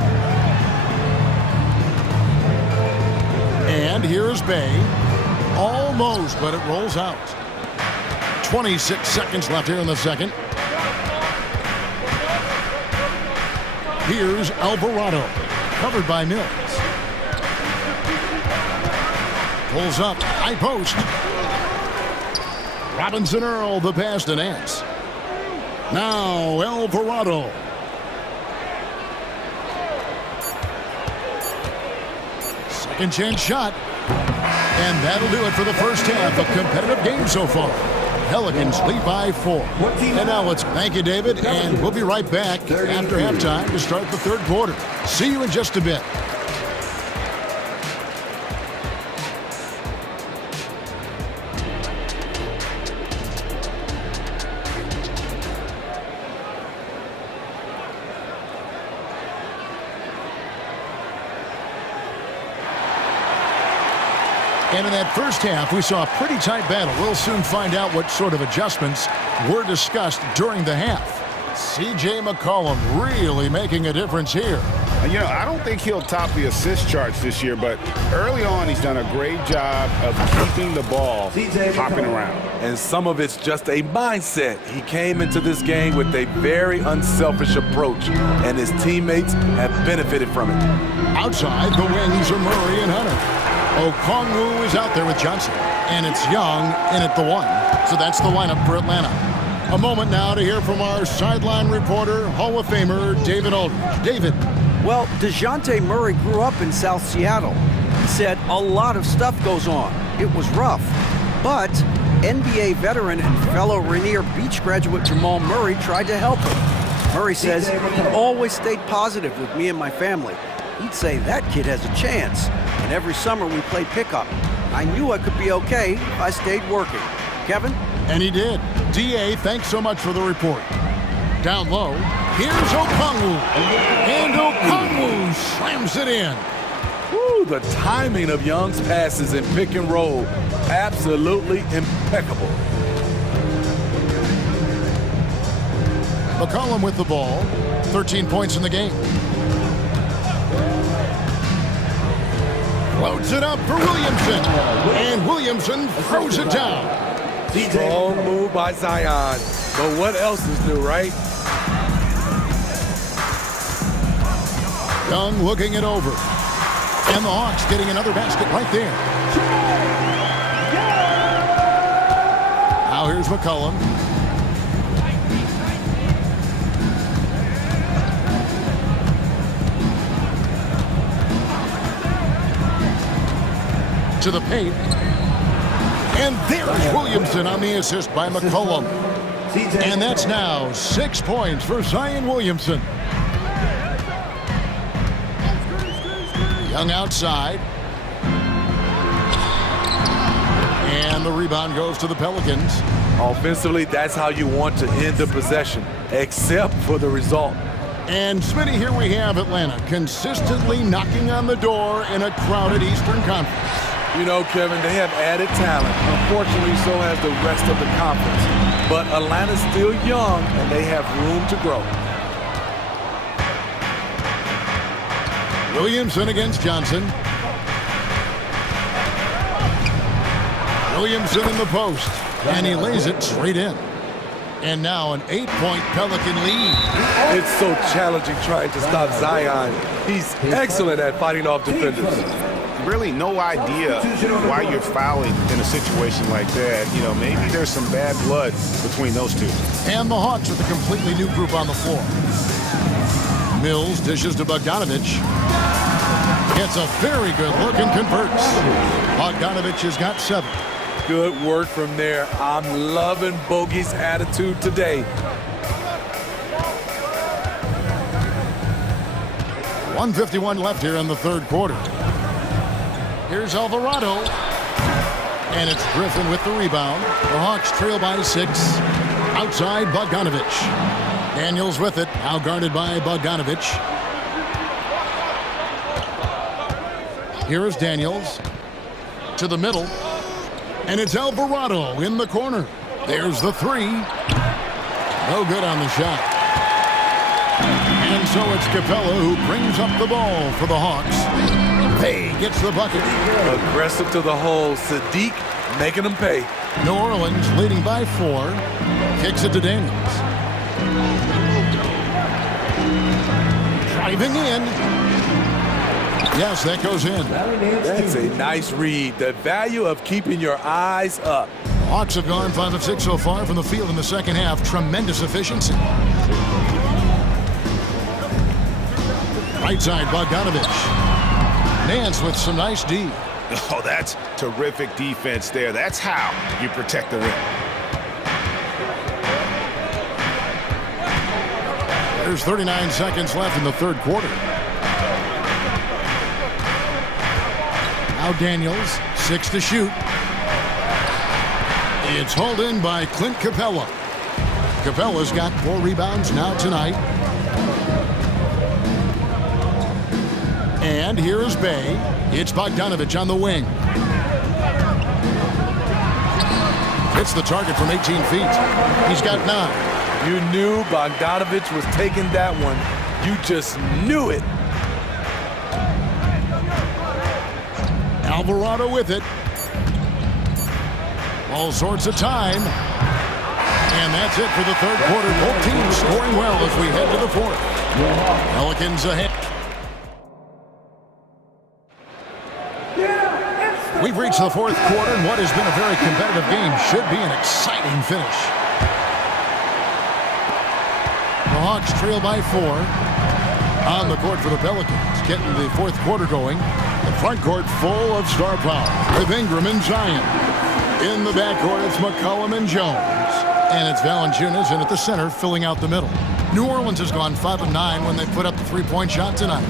And here's Bay. Almost, but it rolls out. 26 seconds left here in the second. Here's Alvarado, covered by Mills. Pulls up, high post. Robinson Earl, the pass to Nance. Now Alvarado. Second chance shot. And that'll do it for the first half. A competitive game so far. Pelicans lead by 4. And now let's thank you, David, and we'll be right back after halftime to start the third quarter. See you in just a bit. And in that first half, we saw a pretty tight battle. We'll soon find out what sort of adjustments were discussed during the half. C.J. McCollum really making a difference here. You know, I don't think he'll top the assist charts this year, but early on, he's done a great job of keeping the ball hopping around. And some of it's just a mindset. He came into this game with a very unselfish approach, and his teammates have benefited from it. Outside, the wings are Murray and Hunter. Okongwu is out there with Johnson, and it's Young in at the 1. So that's the lineup for Atlanta. A moment now to hear from our sideline reporter, Hall of Famer David Aldridge. David. Well, DeJounte Murray grew up in South Seattle. He said a lot of stuff goes on. It was rough. But NBA veteran and fellow Rainier Beach graduate Jamal Murray tried to help him. Murray says he always stayed positive with me and my family. He'd say that kid has a chance. And every summer we played pickup. I knew I could be okay if I stayed working. Kevin? And he did. D.A., thanks so much for the report. Down low, here's Okongwu. And Okongwu slams it in. Woo, the timing of Young's passes in pick and roll, absolutely impeccable. McCollum with the ball, 13 points in the game. Loads it up for Williamson, and Williamson throws it down. Strong move by Zion, but what else is new, right? Young looking it over, and the Hawks getting another basket right there. Now here's McCollum. To the paint. And there's Williamson on the assist by McCollum. And that's now 6 points for Zion Williamson. Young outside. And the rebound goes to the Pelicans. Offensively, that's how you want to end the possession, except for the result. And Smitty, here we have Atlanta consistently knocking on the door in a crowded Eastern Conference. You know, Kevin, they have added talent. Unfortunately, so has the rest of the conference. But Atlanta's still young, and they have room to grow. Williamson against Johnson. Williamson in the post, and he lays it straight in. And now an 8-point Pelican lead. It's so challenging trying to stop Zion. He's excellent at fighting off defenders. Really no idea why you're fouling in a situation like that. You know, maybe there's some bad blood between those two. And the Hawks with a completely new group on the floor. Mills dishes to Bogdanovich. Gets a very good look and converts. Bogdanovich has got 7. Good work from there. I'm loving Bogey's attitude today. 1:51 left here in the third quarter. Here's Alvarado. And it's Griffin with the rebound. The Hawks trail by 6. Outside Bogdanovich. Daniels with it. Now guarded by Bogdanovich. Here is Daniels. To the middle. And it's Alvarado in the corner. There's the 3. No good on the shot. And so it's Capella who brings up the ball for the Hawks. Hey, gets the bucket. Aggressive to the hole. Sadiq making them pay. New Orleans leading by 4. Kicks it to Daniels. Driving in. Yes, that goes in. That's a nice read. The value of keeping your eyes up. Hawks have gone 5 of 6 so far from the field in the second half. Tremendous efficiency. Right side, Bogdanovich. Nance with some nice D. Oh, that's terrific defense there. That's how you protect the rim. There's 39 seconds left in the third quarter. Now Daniels, 6 to shoot. It's hauled in by Clint Capella. Capella's got 4 rebounds now tonight. And here is Bay. It's Bogdanovich on the wing. Hits the target from 18 feet. He's got 9. You knew Bogdanovich was taking that one. You just knew it. Alvarado with it. All sorts of time. And that's it for the third quarter. Both teams scoring well as we head to the fourth. Pelicans ahead. We've reached the fourth quarter, and what has been a very competitive game should be an exciting finish. The Hawks trail by 4. On the court for the Pelicans, getting the fourth quarter going. The front court full of star power with Ingram and Zion. In the backcourt, it's McCollum and Jones. And it's Valanciunas in at the center, filling out the middle. New Orleans has gone 5 of 9 when they put up the three-point shot tonight.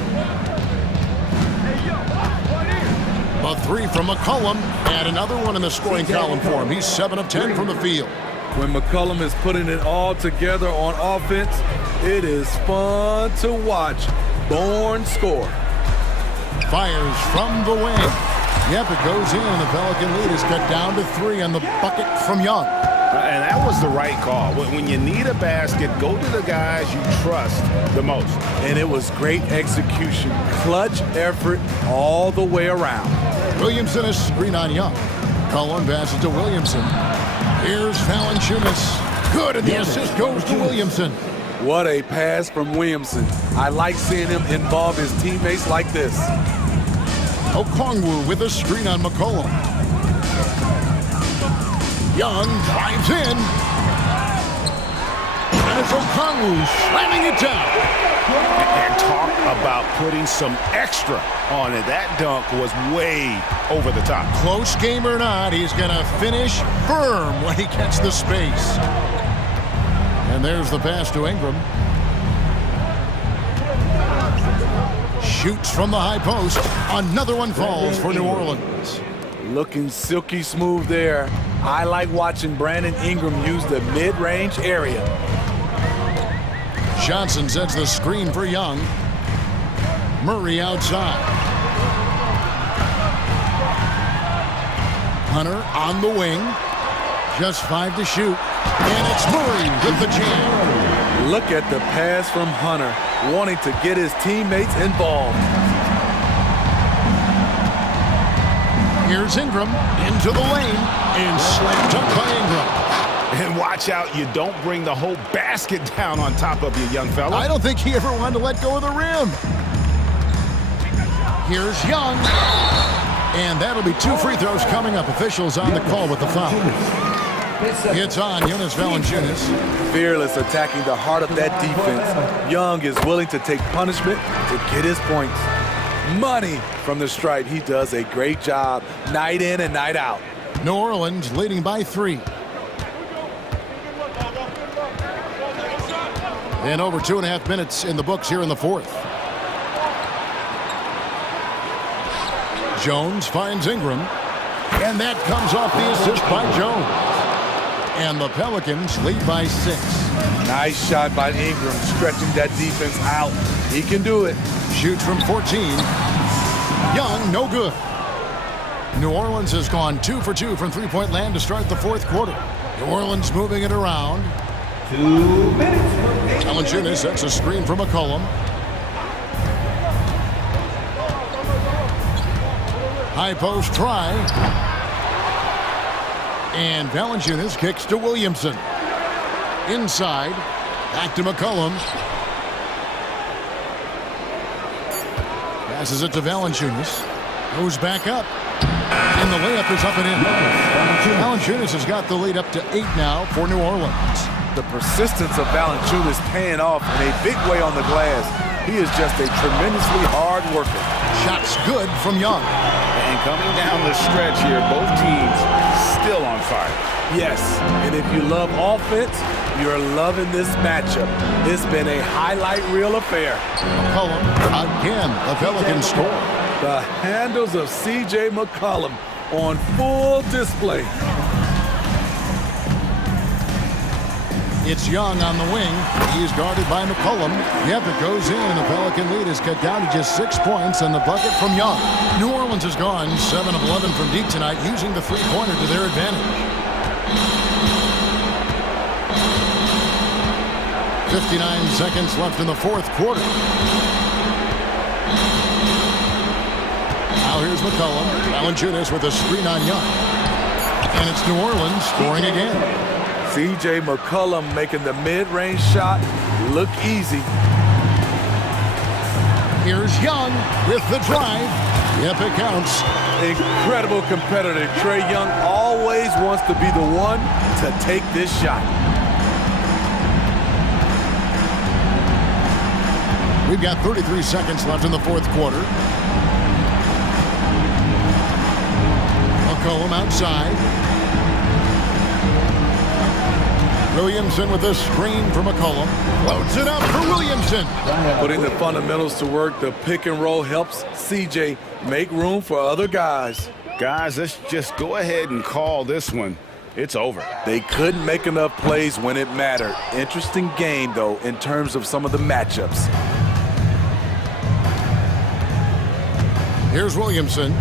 A 3 from McCollum, and another one in the scoring column for him. He's 7 of 10 from the field. When McCollum is putting it all together on offense, it is fun to watch. Born score. Fires from the wing. Yep, it goes in, and the Pelican lead is cut down to 3 on the bucket from Young. And that was the right call. When you need a basket, go to the guys you trust the most. And it was great execution. Clutch effort all the way around. Williamson is screen on Young. Cullen passes to Williamson. Here's Valanciunas. Good, and the assist goes to Williamson. What a pass from Williamson. I like seeing him involve his teammates like this. Okongwu with a screen on McCollum. Young drives in. And it's Okongwu slamming it down. And talk about putting some extra on it. That dunk was way over the top. Close game or not, he's going to finish firm when he gets the space. And there's the pass to Ingram. Shoots from the high post. Another one falls for New Orleans. Looking silky smooth there. I like watching Brandon Ingram use the mid-range area. Johnson sets the screen for Young. Murray outside. Hunter on the wing. Just 5 to shoot. And it's Murray with the jam. Look at the pass from Hunter, wanting to get his teammates involved. Here's Ingram into the lane and slammed up by Ingram. And watch out, you don't bring the whole basket down on top of you, young fella. I don't think he ever wanted to let go of the rim. Here's Young. And that'll be 2 free throws coming up. Officials on the call with the foul. It's on Jonas Valanciunas. Fearless attacking the heart of that defense. Young is willing to take punishment to get his points. Money from the stripe. He does a great job night in and night out. New Orleans leading by 3. And over 2.5 minutes in the books here in the fourth. Jones finds Ingram. And that comes off the assist by Jones. And the Pelicans lead by 6. Nice shot by Ingram, stretching that defense out. He can do it. Shoots from 14. Young, no good. New Orleans has gone 2 for 2 from three-point land to start the fourth quarter. New Orleans moving it around. 2 minutes. Valanciunas sets a screen for McCollum. High post try. And Valanciunas kicks to Williamson. Inside. Back to McCollum. Passes it to Valanciunas. Goes back up. And the layup is up and in. Valanciunas has got the lead up to 8 now for New Orleans. The persistence of Valanciunas paying off in a big way on the glass. He is just a tremendously hard worker. Shots good from Young. And coming down the stretch here, both teams still on fire. Yes, and if you love offense, you're loving this matchup. It's been a highlight reel affair. McCollum again, the Pelicans score. The handles of C.J. McCollum on full display. It's Young on the wing. He's guarded by McCollum. Yep, it goes in. The Pelican lead is cut down to just 6 points, and the bucket from Young. New Orleans has gone 7 of 11 from deep tonight, using the three-pointer to their advantage. 59 seconds left in the fourth quarter. Now here's McCollum. Valanciunas with a screen on Young. And it's New Orleans scoring again. C.J. McCollum making the mid-range shot look easy. Here's Young with the drive. Yep, it counts. Incredible competitor. Trae Young always wants to be the one to take this shot. We've got 33 seconds left in the fourth quarter. McCollum outside. Williamson with a screen for McCollum. Loads it up for Williamson. Putting the fundamentals to work, the pick and roll helps CJ make room for other guys. Guys, let's just go ahead and call this one. It's over. They couldn't make enough plays when it mattered. Interesting game, though, in terms of some of the matchups. Here's Williamson.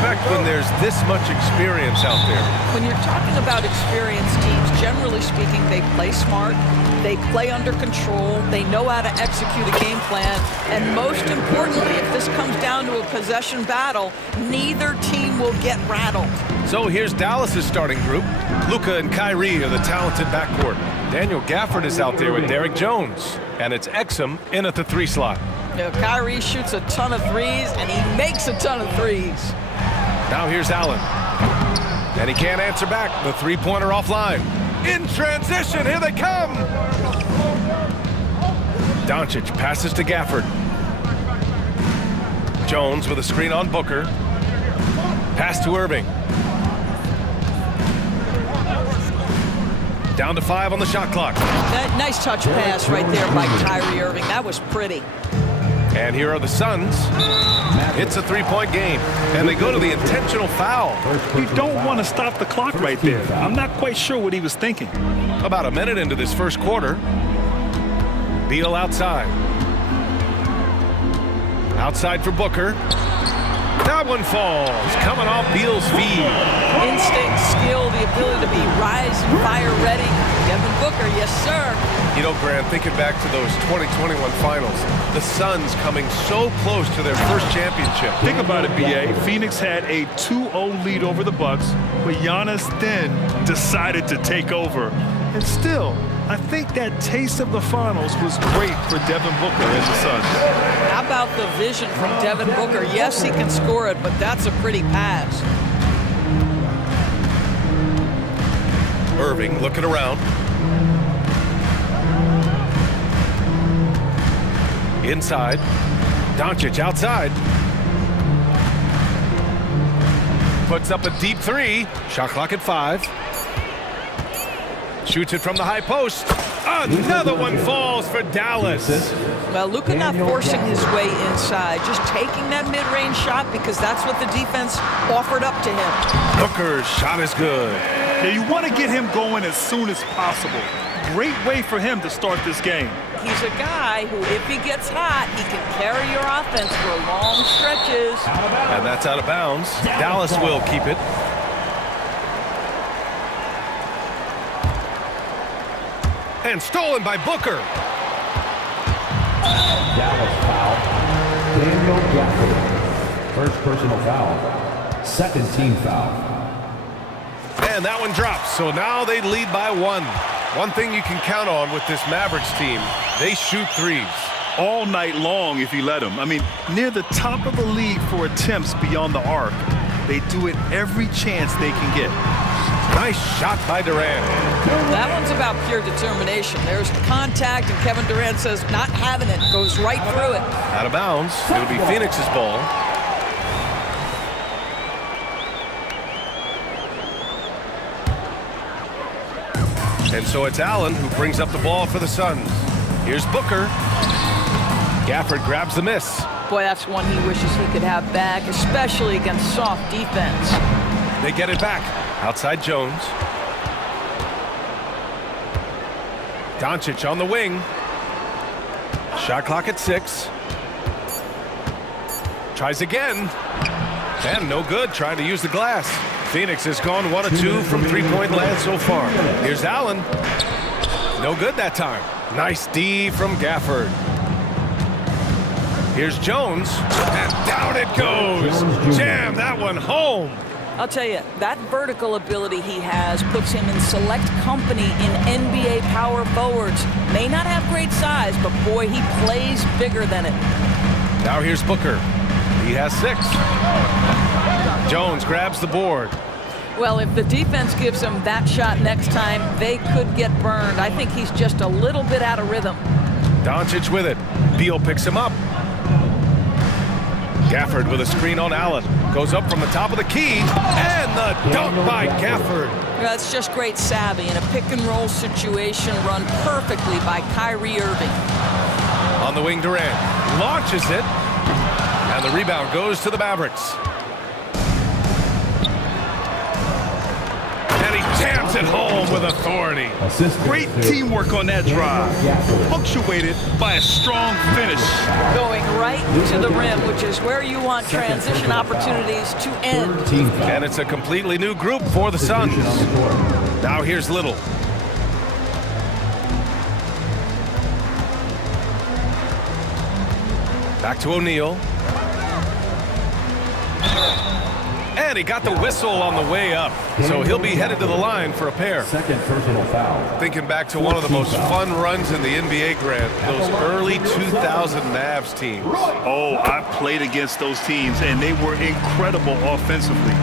expect when there's this much experience out there. When you're talking about experienced teams, generally speaking, they play smart, they play under control, they know how to execute a game plan, and most importantly, if this comes down to a possession battle, neither team will get rattled. So here's Dallas's starting group. Luka and Kyrie are the talented backcourt. Daniel Gafford is out there with Derek Jones, and it's Exum in at the 3 slot. You know, Kyrie shoots a ton of threes, and he makes a ton of threes. Now here's Allen. And he can't answer back. The three-pointer offline. In transition, here they come! Doncic passes to Gafford. Jones with a screen on Booker. Pass to Irving. Down to 5 on the shot clock. That nice touch pass right there by Kyrie Irving. That was pretty. And here are the Suns. It's a 3-point game, and they go to the intentional foul. You don't want to stop the clock right there. I'm not quite sure what he was thinking. About a minute into this first quarter. Beal outside. Outside for Booker. That one falls, coming off Beal's feed. Instinct, skill, the ability to be rise and fire ready. Devin Booker, yes sir. You know, Grant, thinking back to those 2021 finals, the Suns coming so close to their first championship. Think about it, BA. Phoenix had a 2-0 lead over the Bucks, but Giannis then decided to take over. And still, I think that taste of the finals was great for Devin Booker and the Suns. How about the vision from Devin Booker? Yes, he can score it, but that's a pretty pass. Irving looking around. Inside. Doncic outside. Puts up a deep 3. Shot clock at 5. Shoots it from the high post. Another one falls for Dallas. Well, Luka not forcing his way inside, just taking that mid-range shot because that's what the defense offered up to him. Booker's shot is good. Yeah, you want to get him going as soon as possible. Great way for him to start this game. He's a guy who, if he gets hot, he can carry your offense for long stretches. And that's out of bounds. Dallas will keep it. And stolen by Booker. Dallas foul. Daniel Gafford. First personal foul. Second team foul. And that one drops, so now they lead by 1. One thing you can count on with this Mavericks team, they shoot threes. All night long if you let them. I mean, near the top of the league for attempts beyond the arc. They do it every chance they can get. Nice shot by Durant. That one's about pure determination. There's contact, and Kevin Durant says not having it, goes right through it. Out of bounds. It'll be Phoenix's ball. And so it's Allen who brings up the ball for the Suns. Here's Booker. Gafford grabs the miss. Boy, that's one he wishes he could have back, especially against soft defense. They get it back. Outside Jones. Doncic on the wing. Shot clock at 6. Tries again. And no good, trying to use the glass. Phoenix has gone 1 of 2 from 3-point land so far. Here's Allen. No good that time. Nice D from Gafford. Here's Jones. And down it goes. Jam that one home. I'll tell you, that vertical ability he has puts him in select company in NBA power forwards. May not have great size, but boy, he plays bigger than it. Now here's Booker. He has 6. Jones grabs the board. Well, if the defense gives him that shot next time, they could get burned. I think he's just a little bit out of rhythm. Doncic with it. Beal picks him up. Gafford with a screen on Allen. Goes up from the top of the key. And the dunk by Gafford. That's just great savvy in a pick-and-roll situation run perfectly by Kyrie Irving. On the wing, Durant launches it. And the rebound goes to the Mavericks. And he Jams it home with authority. Great teamwork on that drive, punctuated by a strong finish. Going right to the rim, which is where you want transition opportunities to end. And it's a completely new group for the Suns. Now here's Little. Back to O'Neal. And he got the whistle on the way up, so he'll be headed to the line for a pair. Second personal foul. Thinking back to one of the most fun runs in the NBA, Grant, those early 2000 Mavs teams. Oh, I played against those teams, and they were incredible offensively.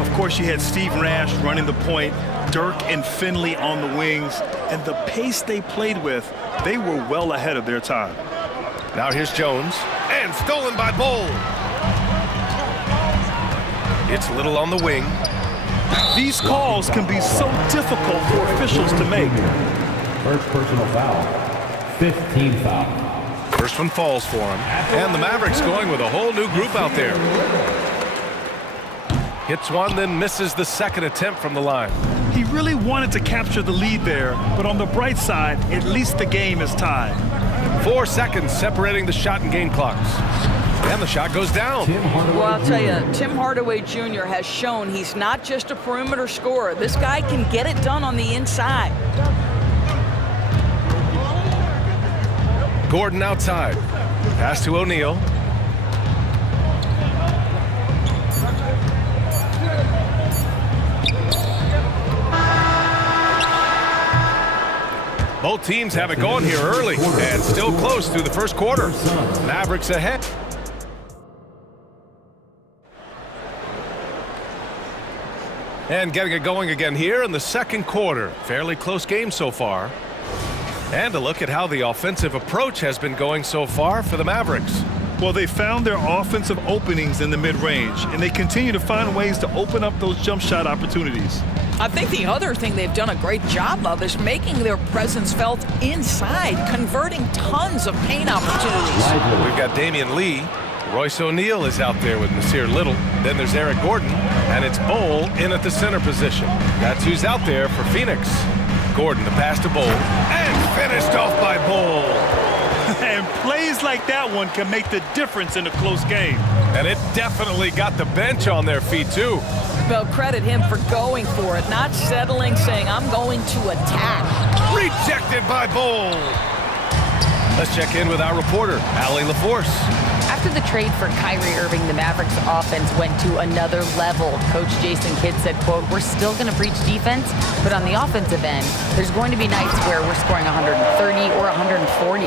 Of course, you had Steve Nash running the point, Dirk and Finley on the wings, and the pace they played with, they were well ahead of their time. Now here's Jones, and stolen by Bowl. It's Little on the wing. These calls can be so difficult for officials to make. First personal foul. 15 foul. First one falls for him. And the Mavericks going with a whole new group out there. Hits one, then misses the second attempt from the line. He really wanted to capture the lead there, but on the bright side, at least the game is tied. 4 seconds separating the shot and game clocks. And the shot goes down. Well, I'll tell you, Tim Hardaway Jr. has shown he's not just a perimeter scorer. This guy can get it done on the inside. Gordon outside. Pass to O'Neal. Both teams have it going here early and still close through the first quarter. Mavericks ahead. And getting it going again here in the second quarter. Fairly close game so far. And a look at how the offensive approach has been going so far for the Mavericks. Well, they found their offensive openings in the mid-range, and they continue to find ways to open up those jump shot opportunities. I think the other thing they've done a great job of is making their presence felt inside, converting tons of paint opportunities. We've got Damian Lee. Royce O'Neal is out there with Nasir Little. Then there's Eric Gordon, and it's Bowl in at the center position. That's who's out there for Phoenix. Gordon, the pass to Bowl, and finished off by Bowl. And plays like that one can make the difference in a close game. And it definitely got the bench on their feet, too. Well, credit him for going for it, not settling, saying, I'm going to attack. Rejected by Bowl. Let's check in with our reporter, Allie LaForce. After the trade for Kyrie Irving, the Mavericks offense went to another level. Coach Jason Kidd said, quote, we're still going to preach defense, but on the offensive end, there's going to be nights where we're scoring 130 or 140.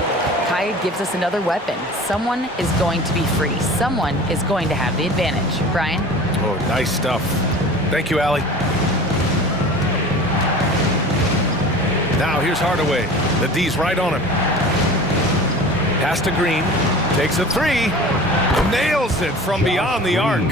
Kai gives us another weapon. Someone is going to be free. Someone is going to have the advantage. Brian? Oh, nice stuff. Thank you, Allie. Now here's Hardaway. The D's right on him. Pass to Green. Takes a three. Nails it from beyond the arc.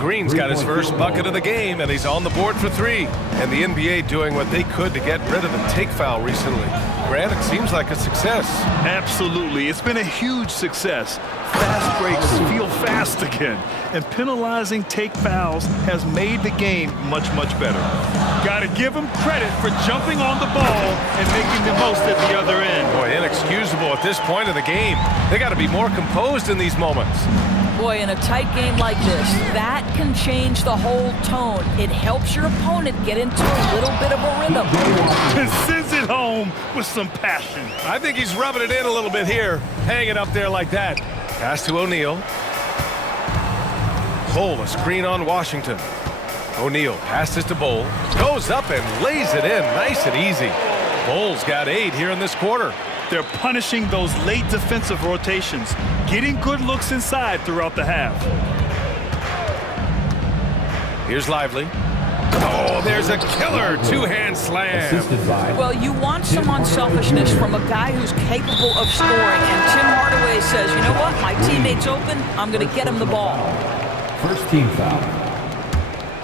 Green's got his first bucket of the game, and he's on the board for three. And the NBA doing what they could to get rid of the take foul recently. Grant, it seems like a success. Absolutely. It's been a huge success. Fast breaks feel fast again. And penalizing take fouls has made the game much, much better. Got to give them credit for jumping on the ball and making the most at the other end. Boy, inexcusable at this point of the game. They got to be more composed in these moments. Boy, in a tight game like this, that can change the whole tone. It helps your opponent get into a little bit of a rhythm. And sends it home with some passion. I think he's rubbing it in a little bit here, hanging up there like that. Pass to O'Neal. Bowl, a screen on Washington. O'Neal passes to Bowl. Goes up and lays it in nice and easy. Bowl's got 8 here in this quarter. They're punishing those late defensive rotations, getting good looks inside throughout the half. Here's Lively. Oh, there's a killer two-hand slam. Well, you want some unselfishness from a guy who's capable of scoring, and Tim Hardaway says, you know what, my teammate's open, I'm going to get him the ball. First team foul.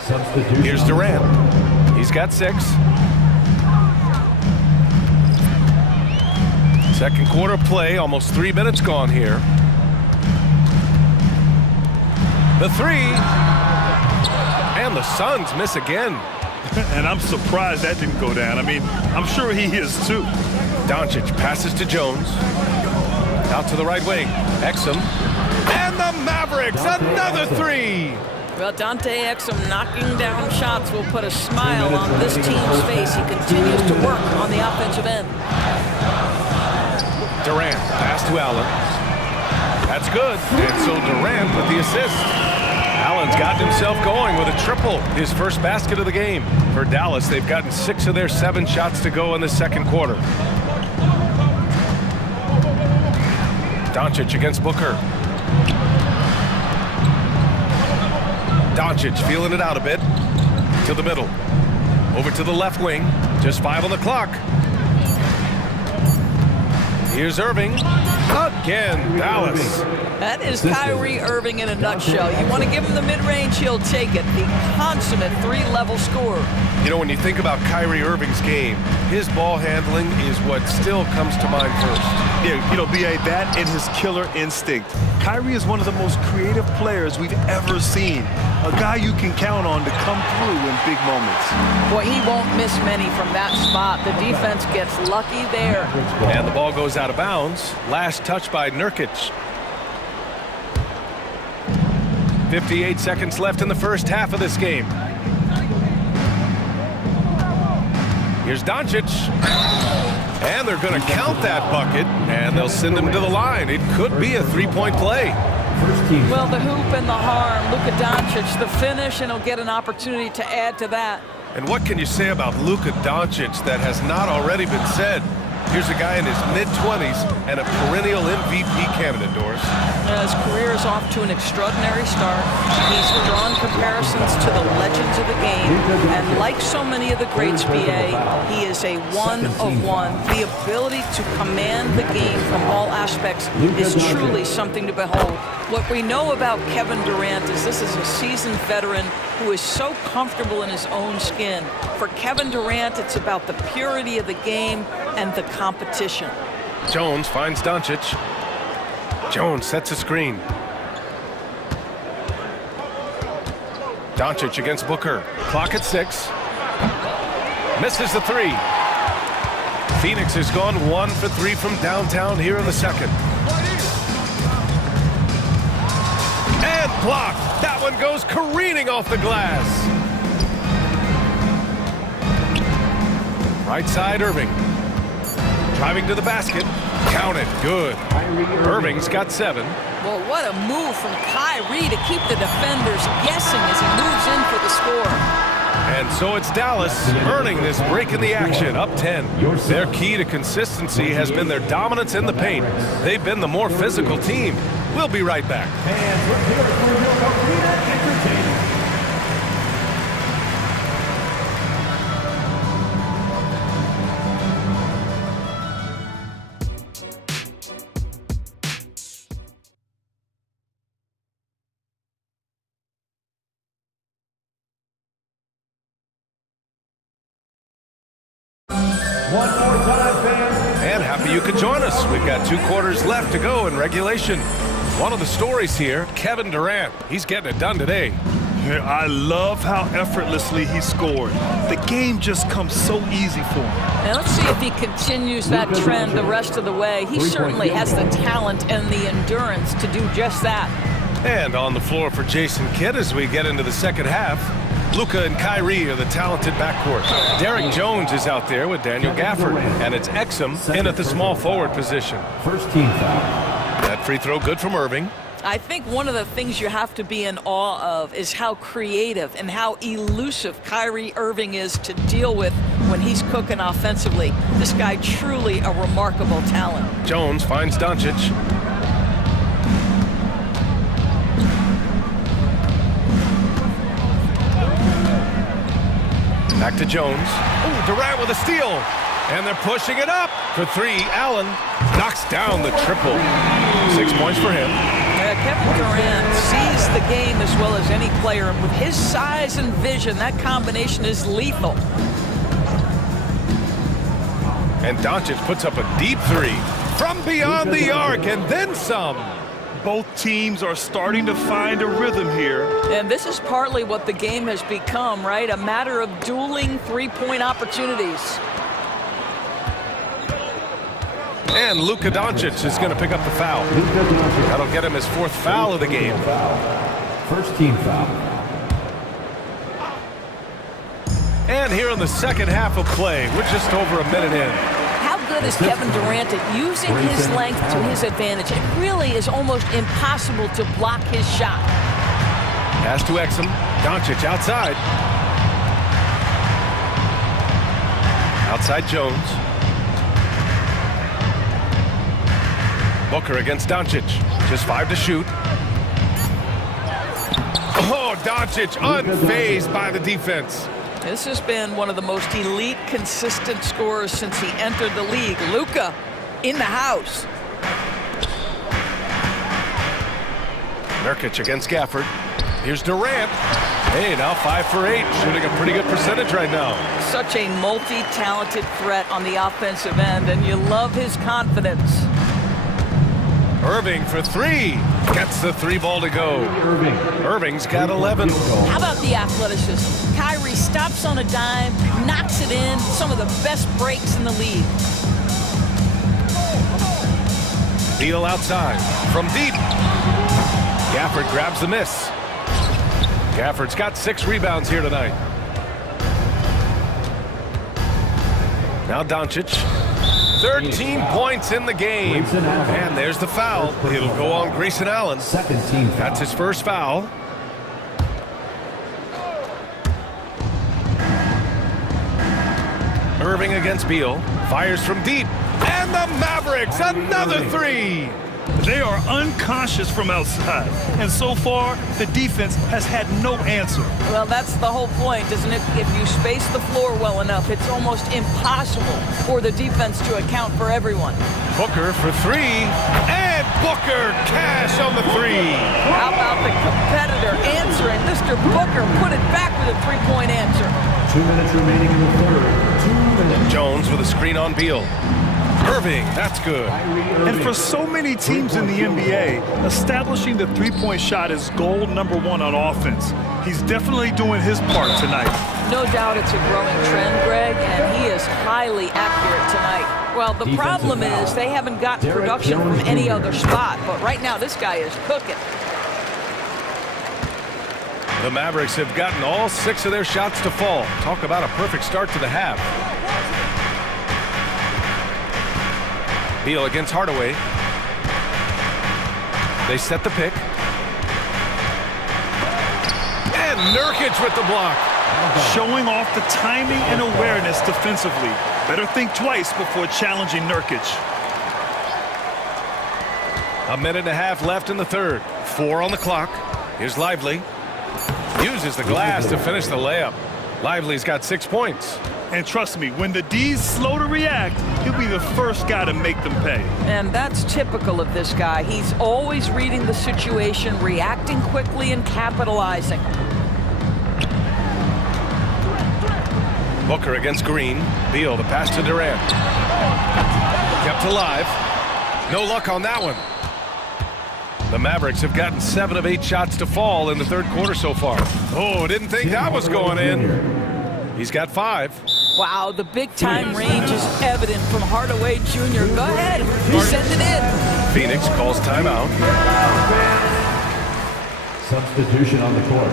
Substitution. Here's Durant. He's got 6. Second quarter play, almost 3 minutes gone here. The 3. And the Suns miss again. And I'm surprised that didn't go down. I mean, I'm sure he is too. Doncic passes to Jones. Out to the right wing. Exum. And the Mavericks, another three. Well, Dante Exum knocking down shots will put a smile on this team's face. He continues to work on the offensive end. Durant, pass to Allen. That's good. And so Durant with the assist. Allen's gotten himself going with a triple, his first basket of the game. For Dallas, they've gotten 6 of their 7 shots to go in the second quarter. Doncic against Booker. Doncic feeling it out a bit. To the middle. Over to the left wing. Just 5 on the clock. Here's Irving. Again, Dallas. That is Kyrie Irving in a nutshell. You want to give him the mid-range, he'll take it. The consummate 3-level scorer. You know, when you think about Kyrie Irving's game, his ball handling is what still comes to mind first. Yeah, you know, B.A., that and his killer instinct. Kyrie is one of the most creative players we've ever seen. A guy you can count on to come through in big moments. Boy, he won't miss many from that spot. The defense gets lucky there. And the ball goes out of bounds. Last touch by Nurkic. 58 seconds left in the first half of this game. Here's Doncic. And they're going to count that bucket, and they'll send him to the line. It could be a 3-point play. Well, the hoop and the harm. Luka Doncic, the finish, and he'll get an opportunity to add to that. And what can you say about Luka Doncic that has not already been said? Here's a guy in his mid-20s and a perennial MVP candidate, Doris. His career is off to an extraordinary start. He's drawn comparisons to the legends of the game. And like so many of the greats, BA, he is a one of one. The ability to command the game from all aspects is truly something to behold. What we know about Kevin Durant is this is a seasoned veteran who is so comfortable in his own skin. For Kevin Durant, it's about the purity of the game and the competition. Jones finds Doncic. Jones sets a screen. Doncic against Booker. Clock at 6. Misses the 3. Phoenix has gone 1 for 3 from downtown here in the second. And blocked. That one goes careening off the glass. Right side, Irving. Driving to the basket. Counted. Good. Irving's got 7. Well, what a move from Kyrie to keep the defenders guessing as he moves in for the score. And so it's Dallas earning this break in the action, up 10. Their key to consistency has been their dominance in the paint. They've been the more physical team. We'll be right back. One more time, fans. And happy you could join us. We've got 2 quarters left to go in regulation. One of the stories here, Kevin Durant. He's getting it done today. I love how effortlessly he scored. The game just comes so easy for him. Now let's see if he continues that trend the rest of the way. He certainly has the talent and the endurance to do just that. And on the floor for Jason Kidd as we get into the second half. Luka and Kyrie are the talented backcourt. Derek Jones is out there with Daniel Gafford, and it's Exum in at the small forward position. First team foul. That free throw good from Irving. I think one of the things you have to be in awe of is how creative and how elusive Kyrie Irving is to deal with when he's cooking offensively. This guy truly a remarkable talent. Jones finds Doncic. Back to Jones. Oh, Durant with a steal. And they're pushing it up for 3. Allen knocks down the triple. 6 points for him. Kevin Durant sees the game as well as any player, and with his size and vision, that combination is lethal. And Doncic puts up a deep 3 from beyond the arc, and then some. Both teams are starting to find a rhythm here. And this is partly what the game has become, right? A matter of dueling three-point opportunities. And Luka Doncic is going to pick up the foul. That'll get him his 4th foul of the game. First team foul. And here in the second half of play, we're just over a minute in. How good is Kevin Durant at using his length to his advantage? It really is almost impossible to block his shot. Pass to Exum. Doncic outside. Outside Jones. Booker against Doncic. Just 5 to shoot. Oh, Doncic unfazed by the defense. This has been one of the most elite, consistent scorers since he entered the league. Luka in the house. Nurkic against Gafford. Here's Durant. Hey, now 5 for 8, shooting a pretty good percentage right now. Such a multi-talented threat on the offensive end, and you love his confidence. Irving for 3. Gets the 3 ball to go. Irving's got 11. How about the athleticism? Kyrie stops on a dime, knocks it in. Some of the best breaks in the league. Beal outside. From deep. Gafford grabs the miss. Gafford's got 6 rebounds here tonight. Now Doncic. 13 points in the game. And there's the foul. It'll go on Grayson Allen. Second team foul. That's his first foul. Irving against Beal. Fires from deep. And the Mavericks, another 3. They are unconscious from outside, and so far the defense has had no answer. Well, that's the whole point, isn't it? If you space the floor well enough, it's almost impossible for the defense to account for everyone. Booker for 3, and Booker cash on the 3. How about the competitor answering? Mr. Booker put it back with a three-point answer. 2 minutes remaining in the third. 2 minutes. Jones with a screen on Beal. Irving, that's good. And for so many teams in the NBA, establishing the three-point shot is goal number 1 on offense. He's definitely doing his part tonight. No doubt it's a growing trend, Greg, and he is highly accurate tonight. Well, the problem is they haven't gotten production from any other spot, but right now this guy is cooking. The Mavericks have gotten all 6 of their shots to fall. Talk about a perfect start to the half. Beal against Hardaway. They set the pick. And Nurkic with the block. Showing off the timing and awareness defensively. Better think twice before challenging Nurkic. A minute and a half left in the third. 4 on the clock. Here's Lively. Uses the glass to finish the layup. Lively's got 6 points. And trust me, when the D's slow to react, he'll be the first guy to make them pay. And that's typical of this guy. He's always reading the situation, reacting quickly, and capitalizing. Booker against Green. Beal, the pass to Durant. Kept alive. No luck on that one. The Mavericks have gotten 7 of 8 shots to fall in the third quarter so far. Oh, didn't think that was going in. He's got 5. Wow, the big-time range is evident from Hardaway Jr. Go ahead, send it in. Phoenix calls timeout. Substitution on the court.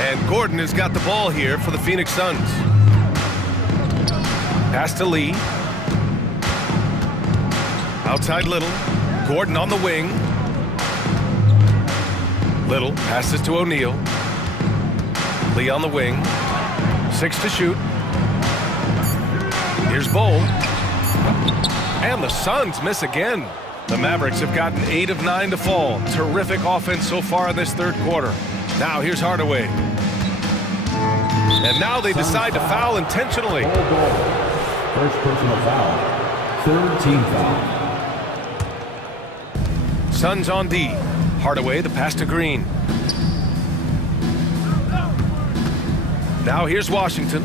And Gordon has got the ball here for the Phoenix Suns. Pass to Lee. Outside Little. Gordon on the wing. Little passes to O'Neal. Lee on the wing. 6 to shoot. Here's Bowl. And the Suns miss again. The Mavericks have gotten 8 of 9 to fall. Terrific offense so far in this third quarter. Now here's Hardaway. And now they decide to foul intentionally. First personal foul. Third team foul. Suns on D. Hardaway, the pass to Green. Now here's Washington.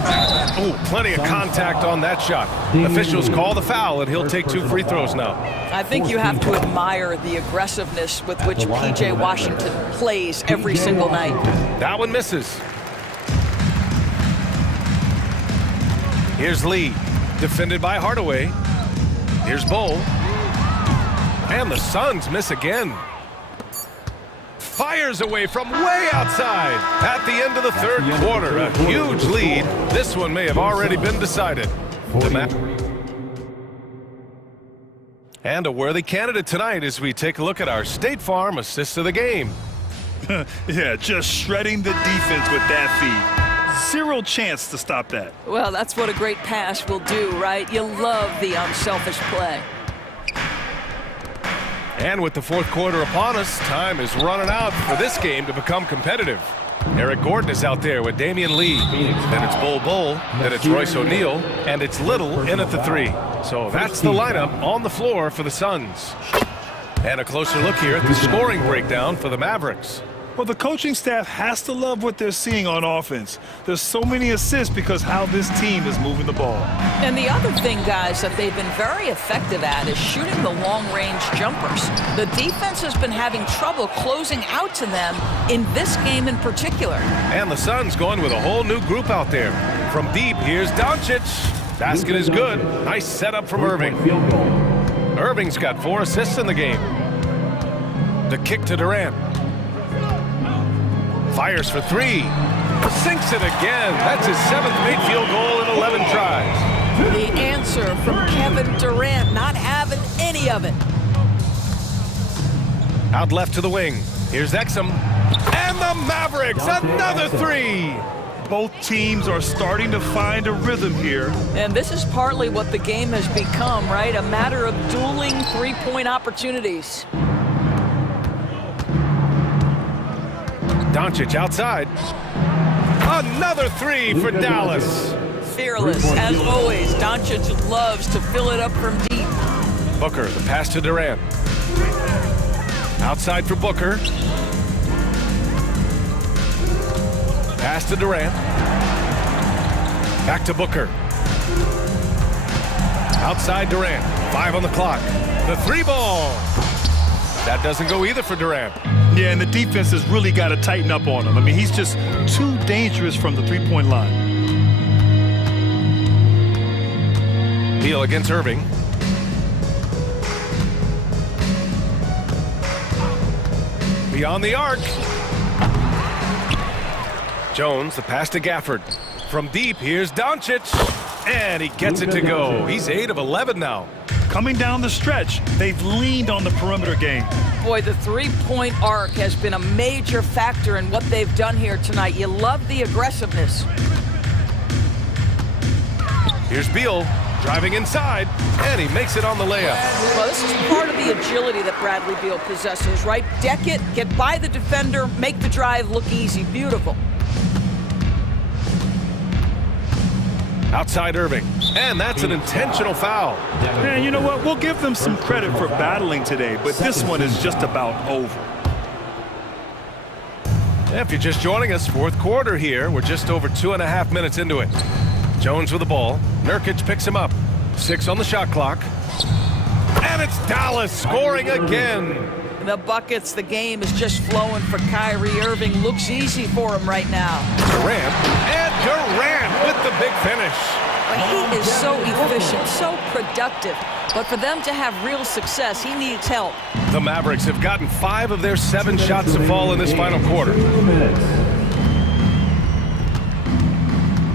Oh, plenty of contact on that shot. Officials call the foul, and he'll take 2 free throws now. I think you have to admire the aggressiveness with which P.J. Washington plays every single night. That one misses. Here's Lee, defended by Hardaway. Here's Bull. And the Suns miss again. Fires away from way outside at the end of the third quarter. A huge lead. This one may have already been decided. And a worthy candidate tonight as we take a look at our State Farm assist of the game. Yeah, just shredding the defense with that feed. Zero chance to stop that. Well, that's what a great pass will do, right? You love the unselfish play. And with the fourth quarter upon us, time is running out for this game to become competitive. Eric Gordon is out there with Damian Lee. Then it's Bull, then it's Royce O'Neal, and it's Little in at the 3. So that's the lineup on the floor for the Suns. And a closer look here at the scoring breakdown for the Mavericks. Well, the coaching staff has to love what they're seeing on offense. There's so many assists because how this team is moving the ball. And the other thing, guys, that they've been very effective at is shooting the long-range jumpers. The defense has been having trouble closing out to them in this game in particular. And the Suns going with a whole new group out there. From deep, here's Doncic. Basket is good. Nice setup from Irving. Irving's got 4 assists in the game. The kick to Durant. Fires for 3. Sinks it again. That's his 7th made field goal in 11 tries. The answer from Kevin Durant, not having any of it. Out left to the wing. Here's Exum. And the Mavericks, another 3. Both teams are starting to find a rhythm here. And this is partly what the game has become, right? A matter of dueling three-point opportunities. Doncic outside. Another 3 for Dallas. Fearless, as always. Doncic loves to fill it up from deep. Booker, the pass to Durant. Outside for Booker. Pass to Durant. Back to Booker. Outside Durant. 5 on the clock. The 3-ball. That doesn't go either for Durant. Yeah, and the defense has really got to tighten up on him. I mean, he's just too dangerous from the three-point line. Beal against Irving. Beyond the arc. Jones, the pass to Gafford. From deep, here's Doncic. And he gets it to go. He's 8 of 11 now. Coming down the stretch, they've leaned on the perimeter game. Boy, the three-point arc has been a major factor in what they've done here tonight. You love the aggressiveness. Here's Beal driving inside, and he makes it on the layup. Well, this is part of the agility that Bradley Beal possesses, right? Deck it, get by the defender, make the drive look easy. Beautiful. Outside Irving, and that's an intentional foul. Man, you know what? We'll give them some credit for battling today, but this one is just about over. If you're just joining us, fourth quarter here. We're just over 2.5 minutes into it. Jones with the ball. Nurkic picks him up. 6 on the shot clock. And it's Dallas scoring again. The buckets, the game is just flowing for Kyrie Irving. Looks easy for him right now. Durant, and Durant with the big finish. He is so efficient, so productive. But for them to have real success, he needs help. The Mavericks have gotten 5 of their 7 shots to fall in this final quarter.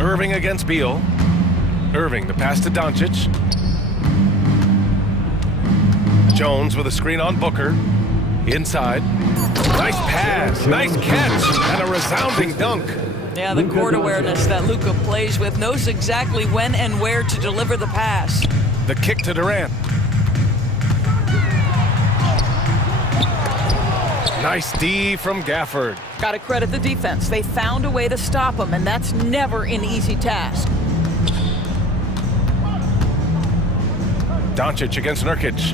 Irving against Beal. Irving, the pass to Doncic. Jones with a screen on Booker. Inside. Nice pass, nice catch, and a resounding dunk. Yeah, the court awareness that Luka plays with, knows exactly when and where to deliver the pass. The kick to Durant. Nice D from Gafford. Got to credit the defense. They found a way to stop him, and that's never an easy task. Doncic against Nurkic.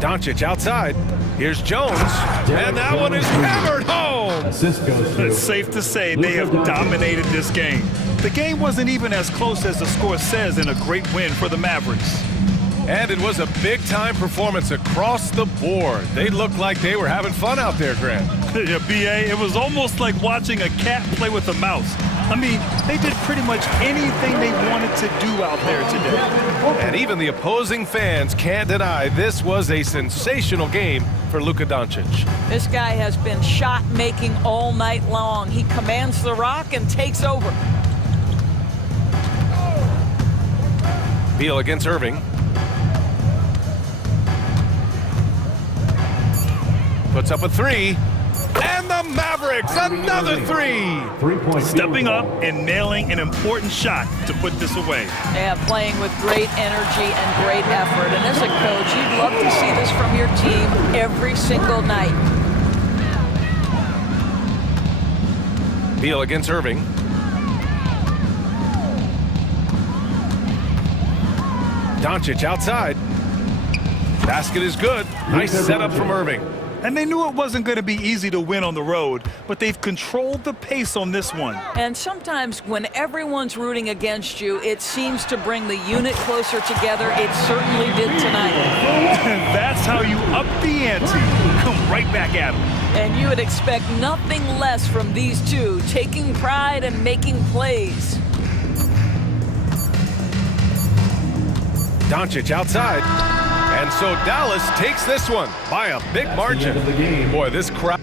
Doncic outside. Here's Jones, and that one is hammered home. Assist goes to It's safe to say they have dominated this game. The game wasn't even as close as the score says in a great win for the Mavericks. And it was a big-time performance across the board. They looked like they were having fun out there, Grant. Yeah, B.A., it was almost like watching a cat play with a mouse. I mean, they did pretty much anything they wanted to do out there today. And even the opposing fans can't deny this was a sensational game for Luka Doncic. This guy has been shot-making all night long. He commands the rock and takes over. Beal against Irving. Puts up a three. And the Mavericks, another three. 3-point Stepping up and nailing an important shot to put this away. Yeah, playing with great energy and great effort. And as a coach, you'd love to see this from your team every single night. Beal against Irving. Doncic outside. Basket is good. Nice setup from Irving. And they knew it wasn't going to be easy to win on the road, but they've controlled the pace on this one. And sometimes when everyone's rooting against you, it seems to bring the unit closer together. It certainly did tonight. That's how you up the ante. Come right back at them. And you would expect nothing less from these two, taking pride and making plays. Doncic outside. And so Dallas takes this one by a big margin. Boy, this crowd.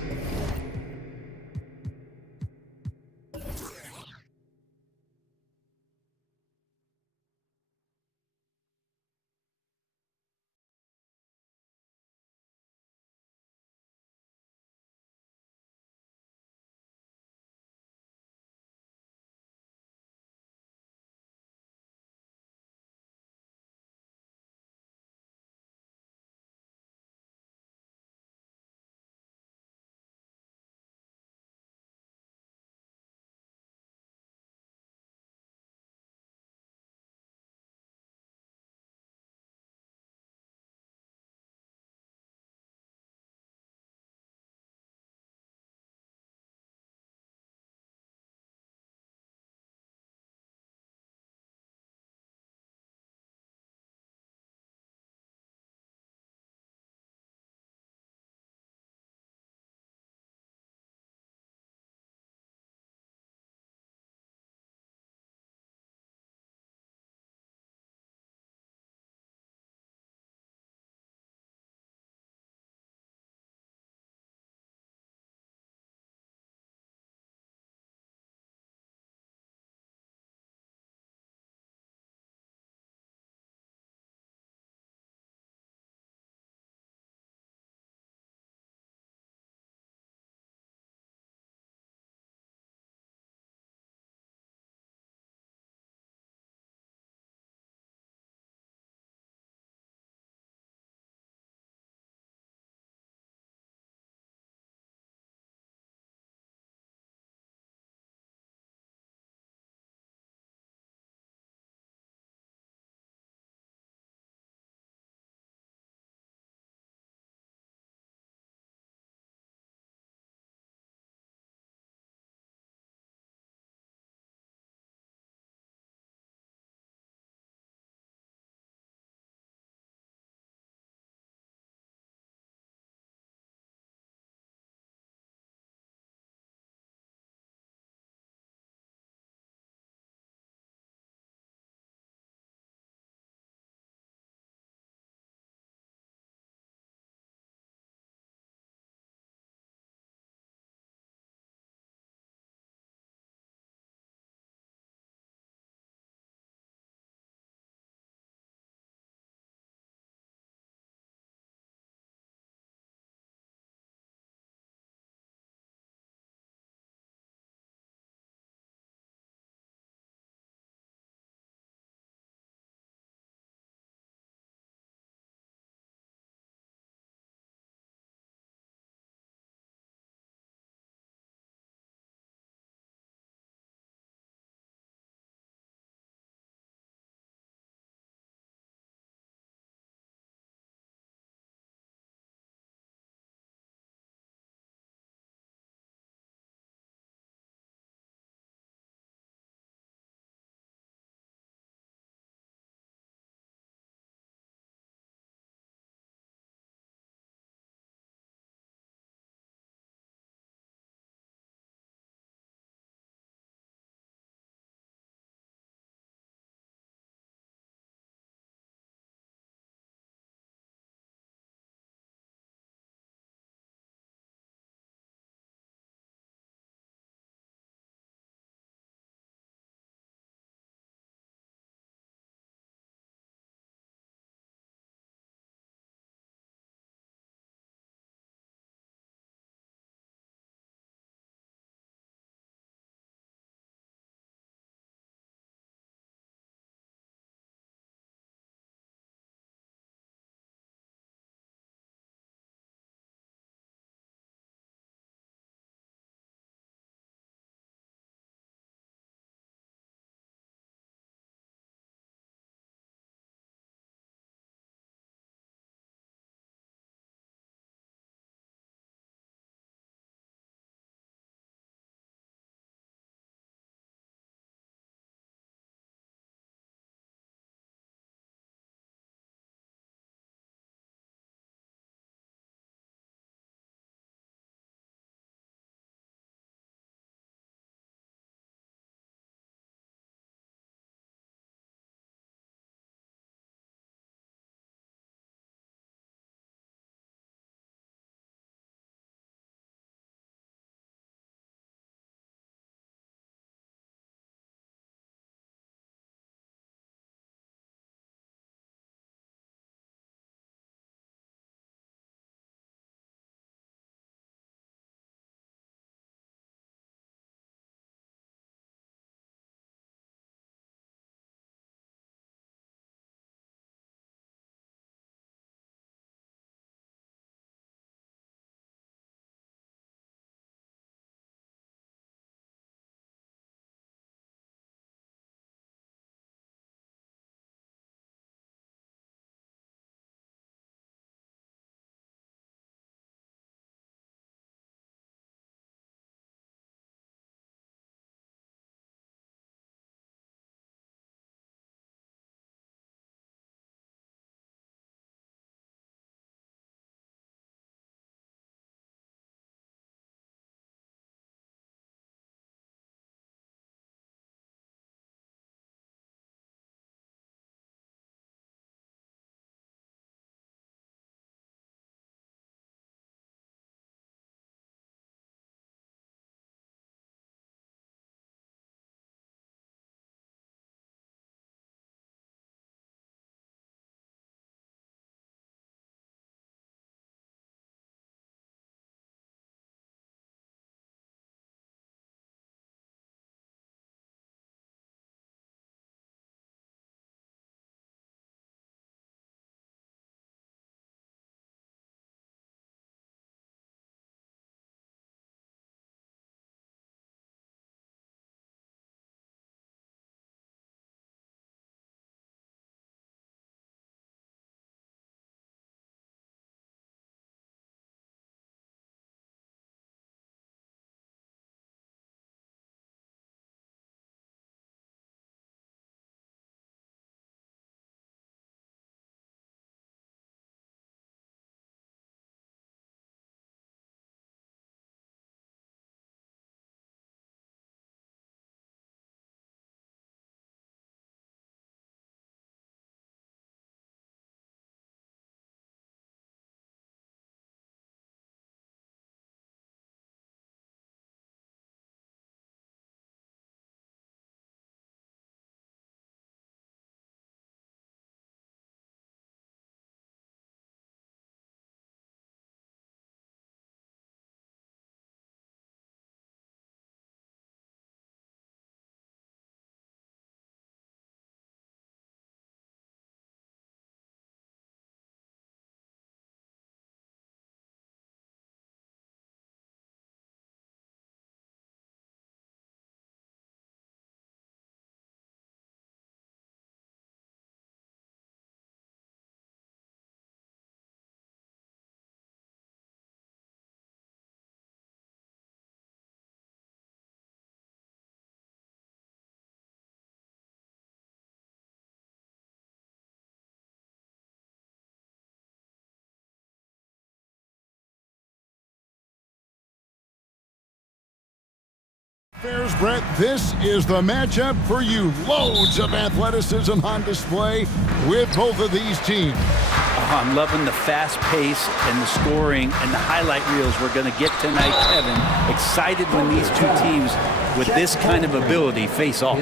Bears, Brett, this is the matchup for you. Loads of athleticism on display with both of these teams. I'm loving the fast pace and the scoring and the highlight reels we're going to get tonight, Kevin. Excited when these two teams with this kind of ability face off.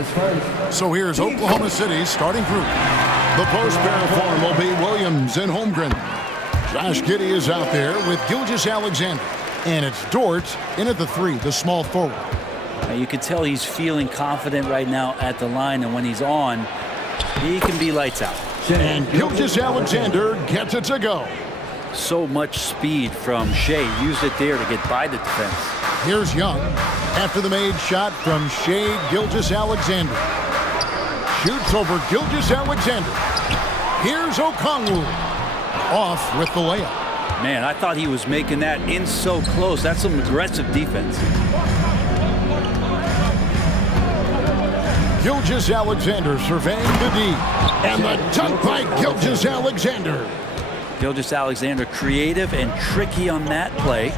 So here's Oklahoma City's starting group. The post-pair form will be Williams and Holmgren. Josh Giddey is out there with Gilgeous-Alexander. And it's Dort in at the 3, the small forward. Now you can tell he's feeling confident right now at the line, and when he's on, he can be lights out. And Gilgeous-Alexander gets it to go. So much speed from Shea. Used it there to get by the defense. Here's Young after the made shot from Shea Gilgeous-Alexander. Shoots over Gilgeous-Alexander. Here's Okongwu. Off with the layup. Man, I thought he was making that in so close. That's some aggressive defense. Gilgeous-Alexander surveying the D. And the dunk by Gilgeous-Alexander. Gilgeous-Alexander creative and tricky on that play.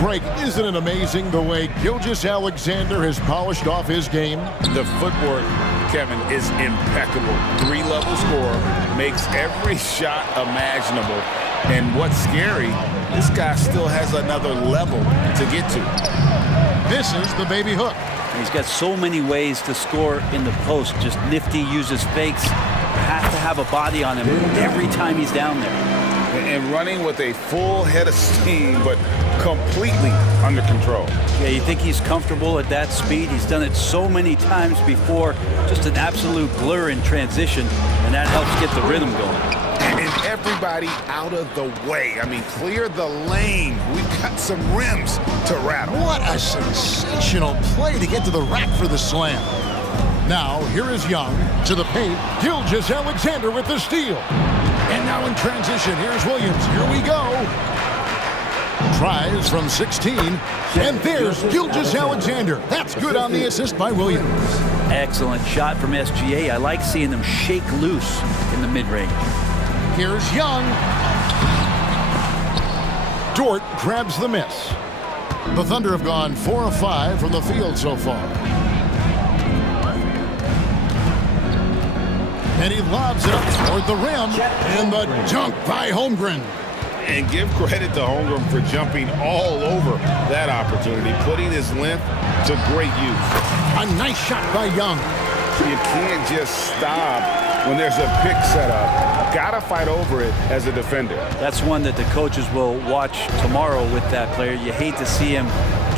Greg, isn't it amazing the way Gilgeous-Alexander has polished off his game? The footwork, Kevin, is impeccable. 3-level scorer, makes every shot imaginable. And what's scary, this guy still has another level to get to. This is the baby hook. He's got so many ways to score in the post. Just nifty, uses fakes. Have to have a body on him every time he's down there. And running with a full head of steam, but completely under control. Yeah, you think he's comfortable at that speed. He's done it so many times before. Just an absolute blur in transition, and that helps get the rhythm going. And everybody out of the way. I mean, clear the lane. We've got some rims to rattle. What a sensational play to get to the rack for the slam. Now, here is Young to the paint. Gilgeous-Alexander with the steal. And now in transition, here's Williams. Here we go. Tries from 16. And there's Gilgeous-Alexander. That's good on the assist by Williams. Excellent shot from SGA. I like seeing them shake loose in the mid-range. Here's Young. Dort grabs the miss. The Thunder have gone 4 of 5 from the field so far. And he lobs it up toward the rim. And the dunk by Holmgren. And give credit to Holmgren for jumping all over that opportunity, putting his length to great use. A nice shot by Young. You can't just stop when there's a pick set up. Gotta fight over it as a defender. That's one that the coaches will watch tomorrow with that player. You hate to see him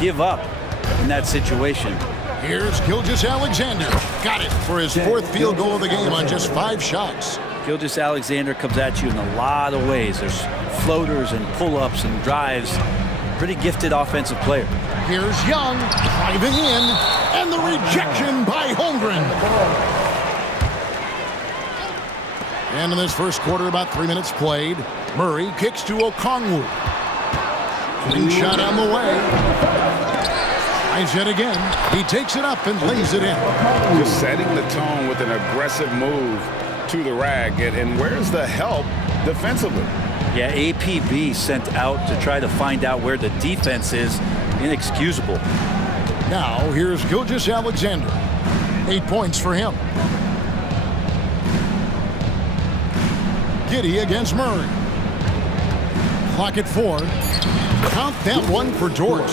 give up in that situation. Here's Gilgeous-Alexander. Got it for his 4th field goal of the game on just 5 shots. Gilgeous-Alexander comes at you in a lot of ways. There's floaters and pull-ups and drives. Pretty gifted offensive player. Here's Young driving in, and the rejection by Holmgren. And in this first quarter, about 3 minutes played. Murray kicks to Okongwu. Green shot on the way. Tries it again. He takes it up and lays it in. Just setting the tone with an aggressive move to the rack. And where's the help defensively? Yeah, APB sent out to try to find out where the defense is. Inexcusable. Now, here's Gilgeous-Alexander. 8 points for him. Giddey against Murray. Clock at 4. Count that one for Dort.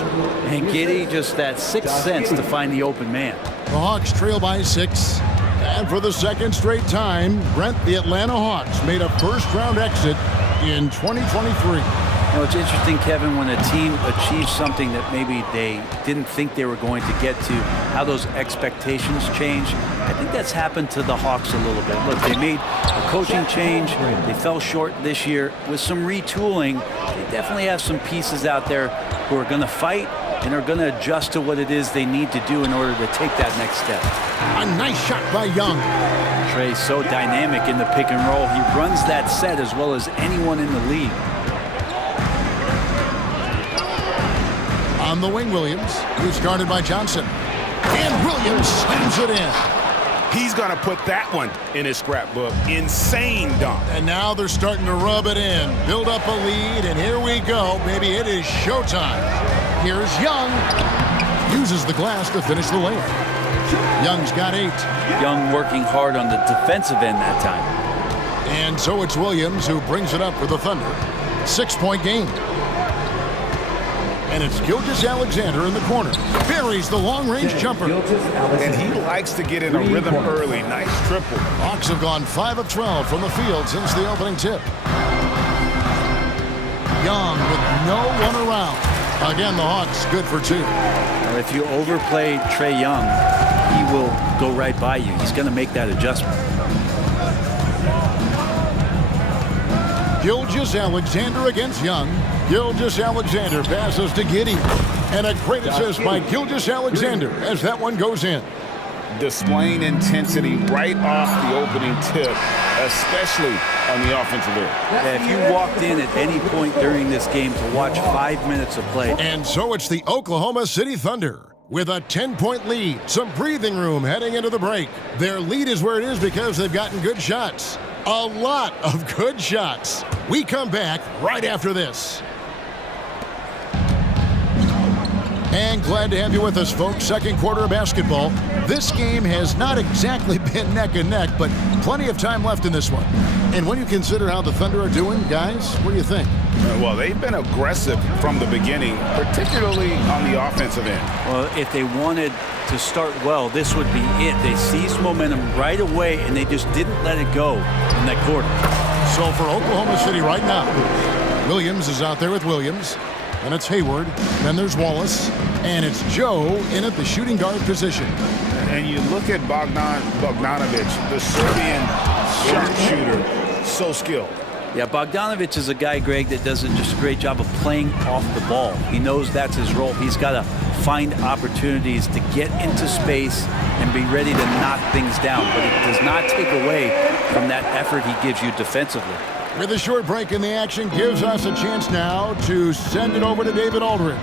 And Giddey, just that 6th sense to find the open man. The Hawks trail by 6. And for the second straight time, Brent, the Atlanta Hawks made a first-round exit in 2023. You know, it's interesting, Kevin, when a team achieves something that maybe they didn't think they were going to get to, how those expectations change. I think that's happened to the Hawks a little bit. Look, they made a coaching change. They fell short this year. With some retooling, they definitely have some pieces out there who are going to fight and are going to adjust to what it is they need to do in order to take that next step. A nice shot by Young. Trey's so dynamic in the pick and roll. He runs that set as well as anyone in the league. On the wing, Williams, who's guarded by Johnson. And Williams slams it in. He's going to put that one in his scrapbook. Insane dunk. And now they're starting to rub it in. Build up a lead, and here we go. Maybe it is showtime. Here's Young. uses the glass to finish the layup. Young's got 8. Young working hard on the defensive end that time. And so it's Williams who brings it up for the Thunder. 6-point game. And it's Gilgeous-Alexander in the corner. Buries the long-range jumper. And he likes to get in a rhythm early. Nice triple. Hawks have gone 5 of 12 from the field since the opening tip. Young with no one around. Again, the Hawks good for 2. Well, if you overplay Trae Young, he will go right by you. He's going to make that adjustment. Gilgeous-Alexander against Young. Gilgeous-Alexander passes to Giddey. And a great assist by Gilgeous-Alexander as that one goes in. Displaying intensity right off the opening tip, especially on the offensive end. Yeah, if you walked in at any point during this game to watch 5 minutes of play. And so it's the Oklahoma City Thunder with a 10-point lead. Some breathing room heading into the break. Their lead is where it is because they've gotten good shots. A lot of good shots. We come back right after this. And glad to have you with us, folks. Second quarter of basketball. This game has not exactly been neck and neck, but plenty of time left in this one. And when you consider how the Thunder are doing, guys, what do you think? Well, they've been aggressive from the beginning, particularly on the offensive end. Well, if they wanted to start well, this would be it. They seized momentum right away, and they just didn't let it go in that quarter. So for Oklahoma City right now, Williams is out there with Williams. And it's Hayward, then there's Wallace, and it's Joe in at the shooting guard position. And you look at Bogdanovic, the Serbian sharpshooter, so skilled. Yeah, Bogdanovic is a guy, Greg, that does just a great job of playing off the ball. He knows that's his role. He's got to find opportunities to get into space and be ready to knock things down. But it does not take away from that effort he gives you defensively. With a short break in the action, gives us a chance now to send it over to David Aldridge.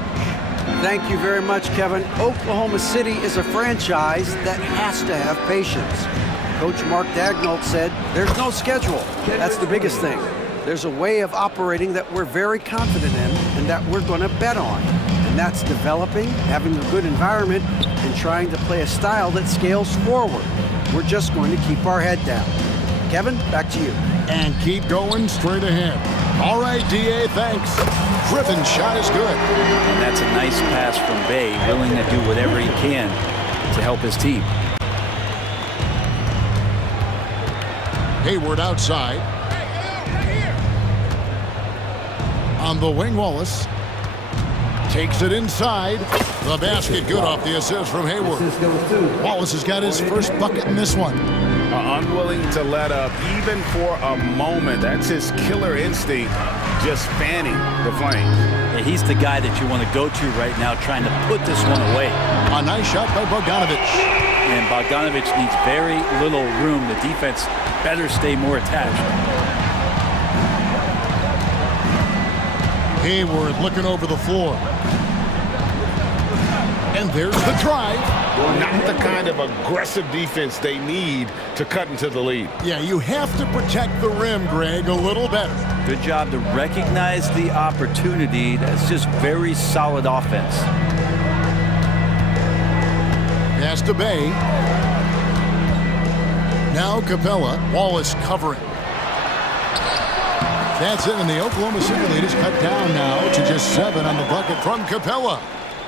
Thank you very much, Kevin. Oklahoma City is a franchise that has to have patience. Coach Mark Daigneault said, there's no schedule. That's the biggest thing. There's a way of operating that we're very confident in and that we're going to bet on. And that's developing, having a good environment, and trying to play a style that scales forward. We're just going to keep our head down. Kevin, back to you. And keep going straight ahead. All right, D.A., thanks. Griffin's shot is good. And that's a nice pass from Bay, willing to do whatever he can to help his team. Hayward outside. On the wing, Wallace. Takes it inside. The basket good off the assist from Hayward. Wallace has got his first bucket in this one. Unwilling to let up even for a moment. That's his killer instinct, just fanning the flames. Yeah, he's the guy that you want to go to right now, trying to put this one away. A nice shot by Bogdanovic. And Bogdanovic needs very little room. The defense better stay more attached. Hayward looking over the floor. And there's the drive. Not the kind of aggressive defense they need to cut into the lead. Yeah, you have to protect the rim, Greg, a little better. Good job to recognize the opportunity. That's just very solid offense. Pass to Bay. Now Capella. Wallace covering. That's it, and the Oklahoma City lead is cut down now to just 7 on the bucket from Capella.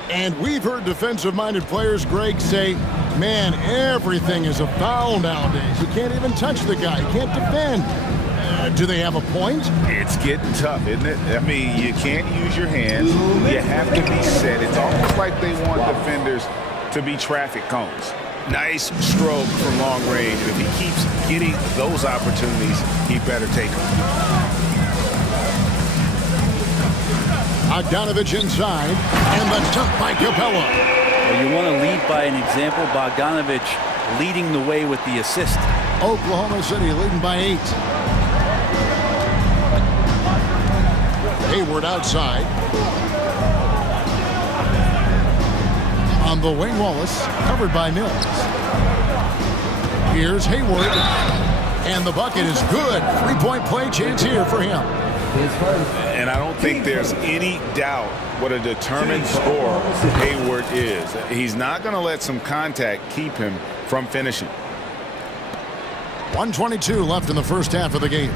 And we've heard defensive-minded players, Greg, say, man, everything is a foul nowadays. You can't even touch the guy. You can't defend. Do they have a point? It's getting tough, isn't it? I mean, you can't use your hands. You have to be set. It's almost like they want defenders to be traffic cones. Nice stroke from long range. If he keeps getting those opportunities, he better take them. Bogdanovic inside, and the dunk by Capella. Well, you want to lead by an example. Bogdanovic leading the way with the assist. Oklahoma City leading by 8. Hayward outside. On the wing, Wallace, covered by Mills. Here's Hayward, and the bucket is good. 3-point play chance here for him. And I don't think there's any doubt what a determined scorer Hayward is. He's not going to let some contact keep him from finishing. 1:22 left in the first half of the game.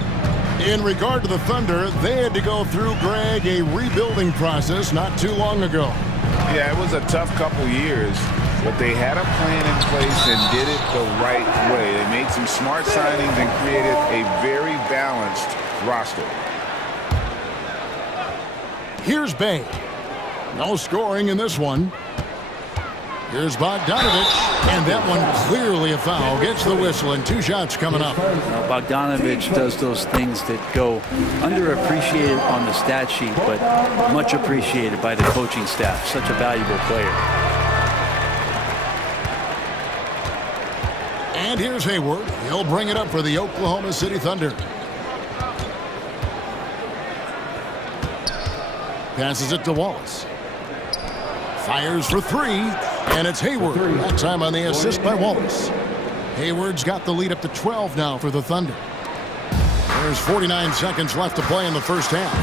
In regard to the Thunder, they had to go through, Greg, a rebuilding process not too long ago. Yeah, it was a tough couple years, but they had a plan in place and did it the right way. They made some smart signings and created a very balanced roster. Here's Bay. No scoring in this one. Here's Bogdanovich, and that one clearly a foul. Gets the whistle, and 2 shots coming up. Now, Bogdanovich does those things that go underappreciated on the stat sheet, but much appreciated by the coaching staff. Such a valuable player. And here's Hayward. He'll bring it up for the Oklahoma City Thunder. Passes it to Wallace. Fires for 3, and it's Hayward. That time on the assist by Wallace. Hayward's got the lead up to 12 now for the Thunder. There's 49 seconds left to play in the first half.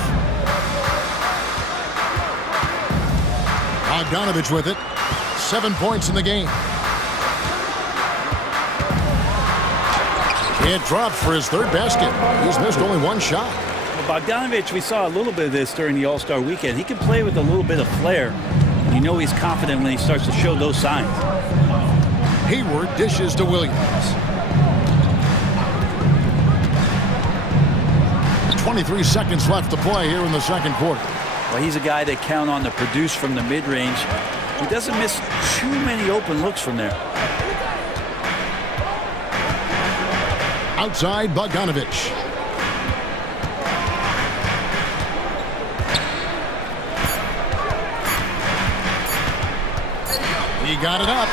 Bogdanovich with it. 7 points in the game. It drops for his 3rd basket. He's missed only 1 shot. Bogdanovich, we saw a little bit of this during the All-Star weekend. He can play with a little bit of flair. You know he's confident when he starts to show those signs. Hayward dishes to Williams. 23 seconds left to play here in the second quarter. Well, he's a guy that count on to produce from the mid-range. He doesn't miss too many open looks from there. Outside, Bogdanovich. He got it up,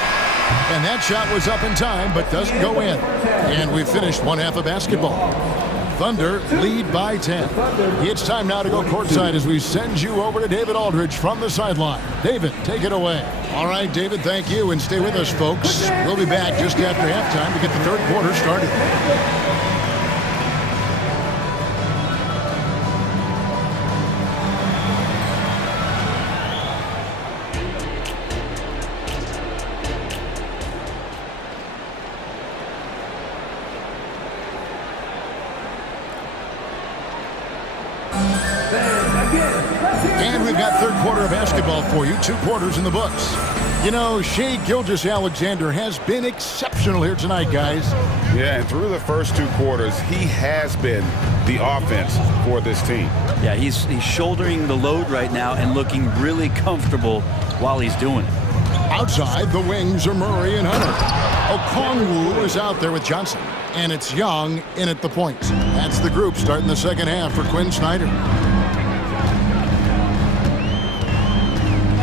and that shot was up in time, but doesn't go in. And we finished one half of basketball. Thunder lead by 10. It's time now to go courtside as we send you over to David Aldridge from the sideline. David, take it away. All right, David, thank you, and stay with us, folks. We'll be back just after halftime to get the third quarter started. And we've got third quarter of basketball for you. 2 quarters in the books. You know, Shai Gilgeous-Alexander has been exceptional here tonight, guys. Yeah, and through the first 2 quarters, he has been the offense for this team. Yeah, he's shouldering the load right now and looking really comfortable while he's doing it. Outside, the wings are Murray and Hunter. Okongwu is out there with Johnson. And it's Young in at the point. That's the group starting the second half for Quinn Snyder.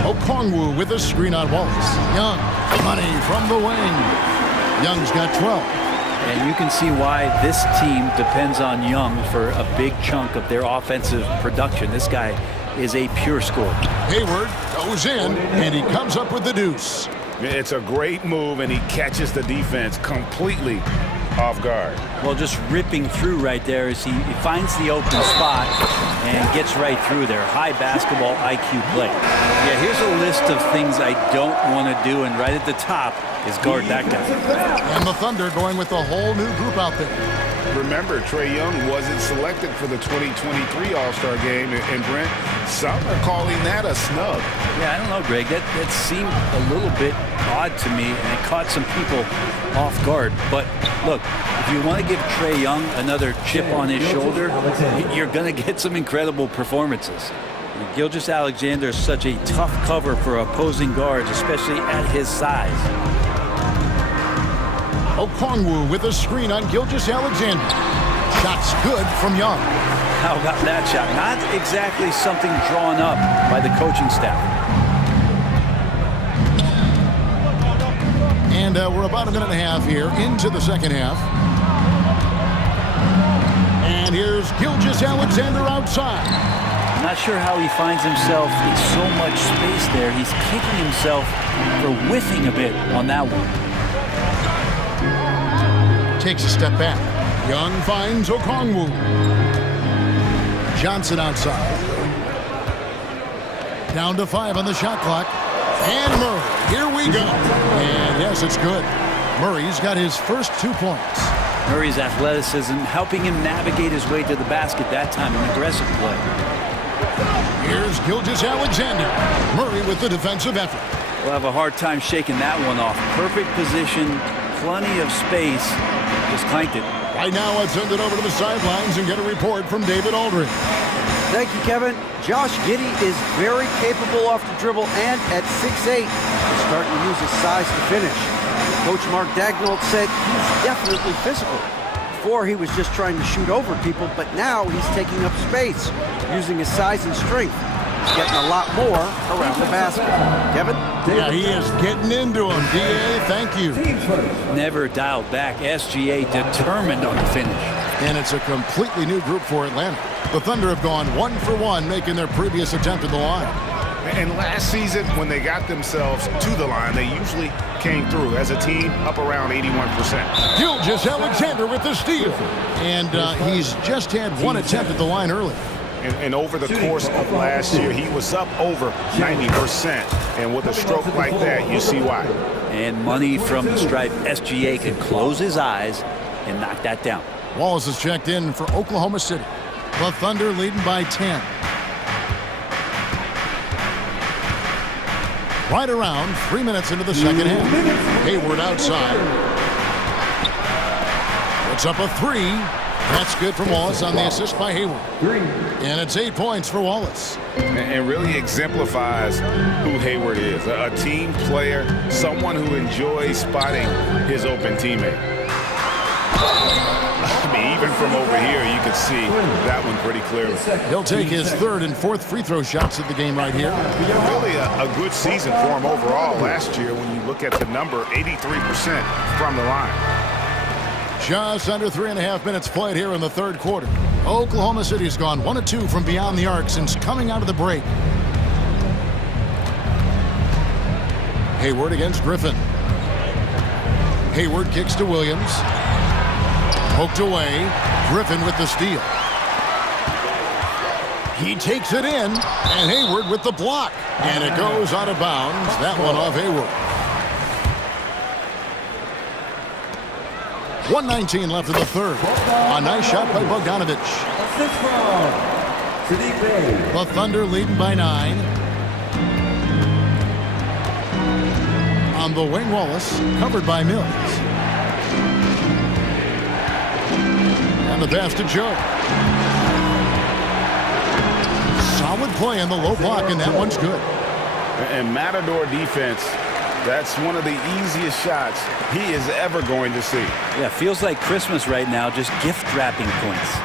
Okongwu with a screen on Wallace. Young, money from the wing. Young's got 12. And you can see why this team depends on Young for a big chunk of their offensive production. This guy is a pure scorer. Hayward goes in, and he comes up with the deuce. It's a great move, and he catches the defense completely off guard. Well, just ripping through right there as he finds the open spot and gets right through there. High basketball IQ play. Yeah, here's a list of things I don't want to do, and right at the top is guard that guy. And the Thunder going with a whole new group out there. Remember, Trae Young wasn't selected for the 2023 All-Star game, and Brent, some are calling that a snub. Yeah, I don't know, Greg. That seemed a little bit odd to me, and it caught some people off guard. But look, if you want to give Trae Young another chip on his shoulder, you're going to get some incredible performances. Gilgeous-Alexander is such a tough cover for opposing guards, especially at his size. Okongwu with a screen on Gilgeous-Alexander. Shot's good from Young. How about that shot? Not exactly something drawn up by the coaching staff. And we're about a minute and a half here into the second half. And here's Gilgeous-Alexander outside. I'm not sure how he finds himself in so much space there. He's kicking himself for whiffing a bit on that one. Takes a step back. Young finds Okongwu. Johnson outside. Down to 5 on the shot clock. And Murray, here we go. And yes, it's good. Murray's got his first 2 points. Murray's athleticism helping him navigate his way to the basket that time, an aggressive play. Here's Gilgeous-Alexander. Murray with the defensive effort. We'll have a hard time shaking that one off. Perfect position, plenty of space, just clanked it. Right now, let's send it over to the sidelines and get a report from David Aldridge. Thank you, Kevin. Josh Giddey is very capable off the dribble and at 6'8", he's starting to use his size to finish. Coach Mark Daignault said he's definitely physical. Before, he was just trying to shoot over people, but now he's taking up space, using his size and strength. He's getting a lot more around the basket. Kevin? Yeah, he is getting into him. DA, thank you. Never dialed back. SGA determined on the finish. And it's a completely new group for Atlanta. The Thunder have gone 1 for 1, making their previous attempt at the line. And last season, when they got themselves to the line, they usually came through as a team up around 81%. Gilgeous-Alexander with the steal. And he's just had 1 attempt at the line early. And over the course of last year, he was up over 90%. And with a stroke like that, you see why. And money from the stripe. SGA can close his eyes and knock that down. Wallace is checked in for Oklahoma City. The Thunder leading by 10. Right around 3 minutes into the second half. Hayward outside. Puts up a 3. That's good from Wallace on the assist by Hayward. And it's 8 points for Wallace. And really exemplifies who Hayward is. A team player, someone who enjoys spotting his open teammate. I mean, even from over here, you could see that one pretty clearly. He'll take his 3rd and 4th free throw shots of the game right here. Really a good season for him overall last year when you look at the number, 83% from the line. Just under 3.5 minutes played here in the 3rd quarter. Oklahoma City has gone 1 of 2 from beyond the arc since coming out of the break. Hayward against Griffin. Hayward kicks to Williams. Poked away. Griffin with the steal. He takes it in, and Hayward with the block. And it goes out of bounds. That one off Hayward. 1:19 left in the 3rd. A nice shot by Bogdanovic. The Thunder leading by 9. On the wing, Wallace, covered by Mills. And the pass to Joe. Solid play in the low block, and that one's good. And Matador defense, that's one of the easiest shots he is ever going to see. Yeah, feels like Christmas right now, just gift wrapping points.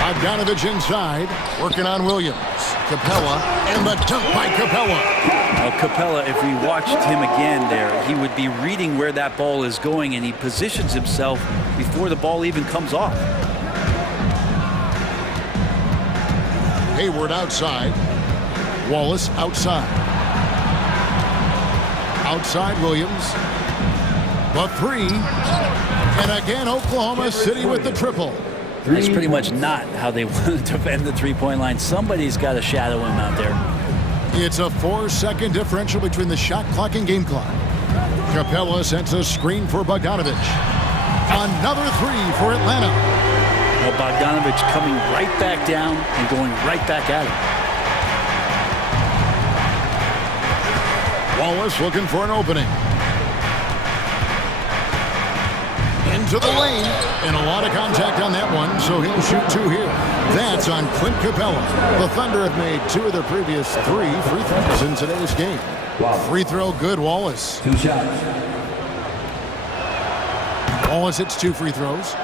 Bogdanovic inside, working on Williams. Capella, and the dunk by Capella. Now, Capella, if we watched him again there, he would be reading where that ball is going, and he positions himself before the ball even comes off. Hayward outside. Wallace outside. Outside Williams. The 3. And again, Oklahoma City with the triple. That's pretty much not how they wanted to defend the three-point line. Somebody's got to shadow him out there. It's a 4-second differential between the shot clock and game clock. Capella sends a screen for Bogdanovic. Another 3 for Atlanta. Well, Bogdanovic coming right back down and going right back at him. Wallace looking for an opening. Into the lane, and a lot of contact on that one, so he'll shoot 2 here. That's on Clint Capella. The Thunder have made 2 of their previous 3 free throws in today's game. Free throw good, Wallace. 2 shots. Wallace hits 2 free throws.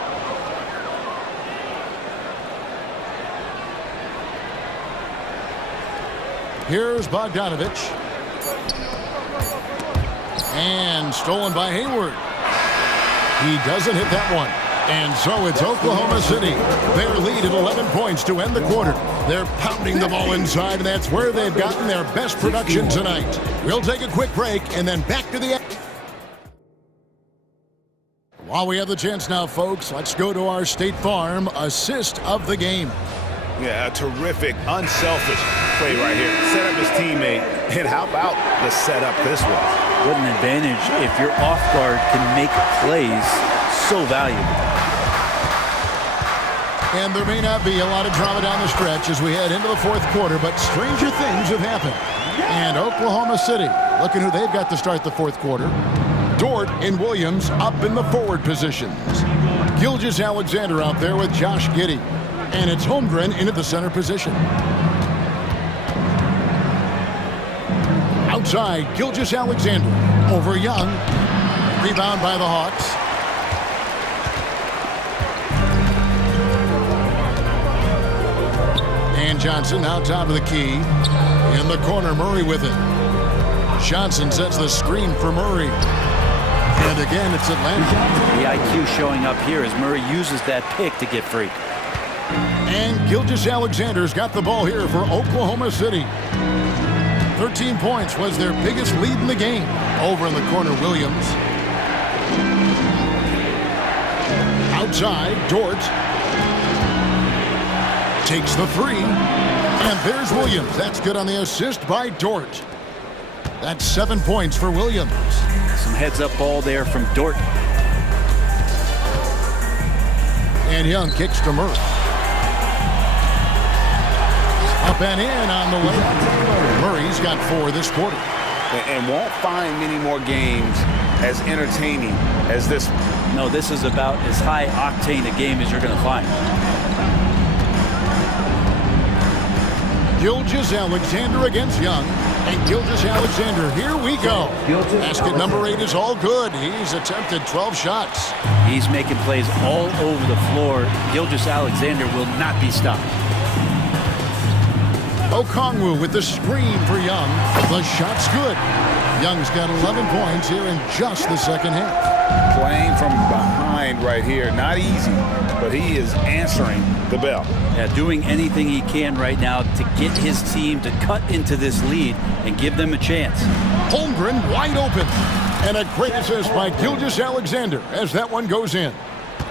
Here's Bogdanovic. And stolen by Hayward. He doesn't hit that one. And so it's Oklahoma City. Their lead at 11 points to end the quarter. They're pounding the ball inside, and that's where they've gotten their best production tonight. We'll take a quick break and then back to the... While we have the chance now, folks, let's go to our State Farm assist of the game. Yeah, a terrific, unselfish play right here. Set up his teammate, and how about the setup this one? What an advantage if your off guard can make plays so valuable. And there may not be a lot of drama down the stretch as we head into the fourth quarter, but stranger things have happened. And Oklahoma City, looking who they've got to start the fourth quarter. Dort and Williams up in the forward positions. Gilgeous-Alexander out there with Josh Giddey. And it's Holmgren into the center position. Outside, Gilgeous-Alexander over Young. Rebound by the Hawks. And Johnson out top of the key. In the corner, Murray with it. Johnson sets the screen for Murray. And again, it's Atlanta. The IQ showing up here as Murray uses that pick to get free. And Gilgeous-Alexander's got the ball here for Oklahoma City. 13 points was their biggest lead in the game. Over in the corner, Williams. Outside, Dort. Takes the three. And there's Williams. That's good on the assist by Dort. That's 7 points for Williams. Some heads-up ball there from Dort. And Young kicks to Murray. Up and in on the layup. Murray's got 4 this quarter. And won't find many more games as entertaining as this one. No, this is about as high-octane a game as you're going to find. Gilgeous-Alexander against Young. And Gilgeous-Alexander, here we go. Basket number 8 is all good. He's attempted 12 shots. He's making plays all over the floor. Gilgeous-Alexander will not be stopped. Okongwu with the screen for Young. The shot's good. Young's got 11 points here in just the second half. Playing from behind right here. Not easy, but he is answering the bell. Yeah, doing anything he can right now to get his team to cut into this lead and give them a chance. Holmgren wide open. And a great assist by Gilgeous-Alexander as that one goes in.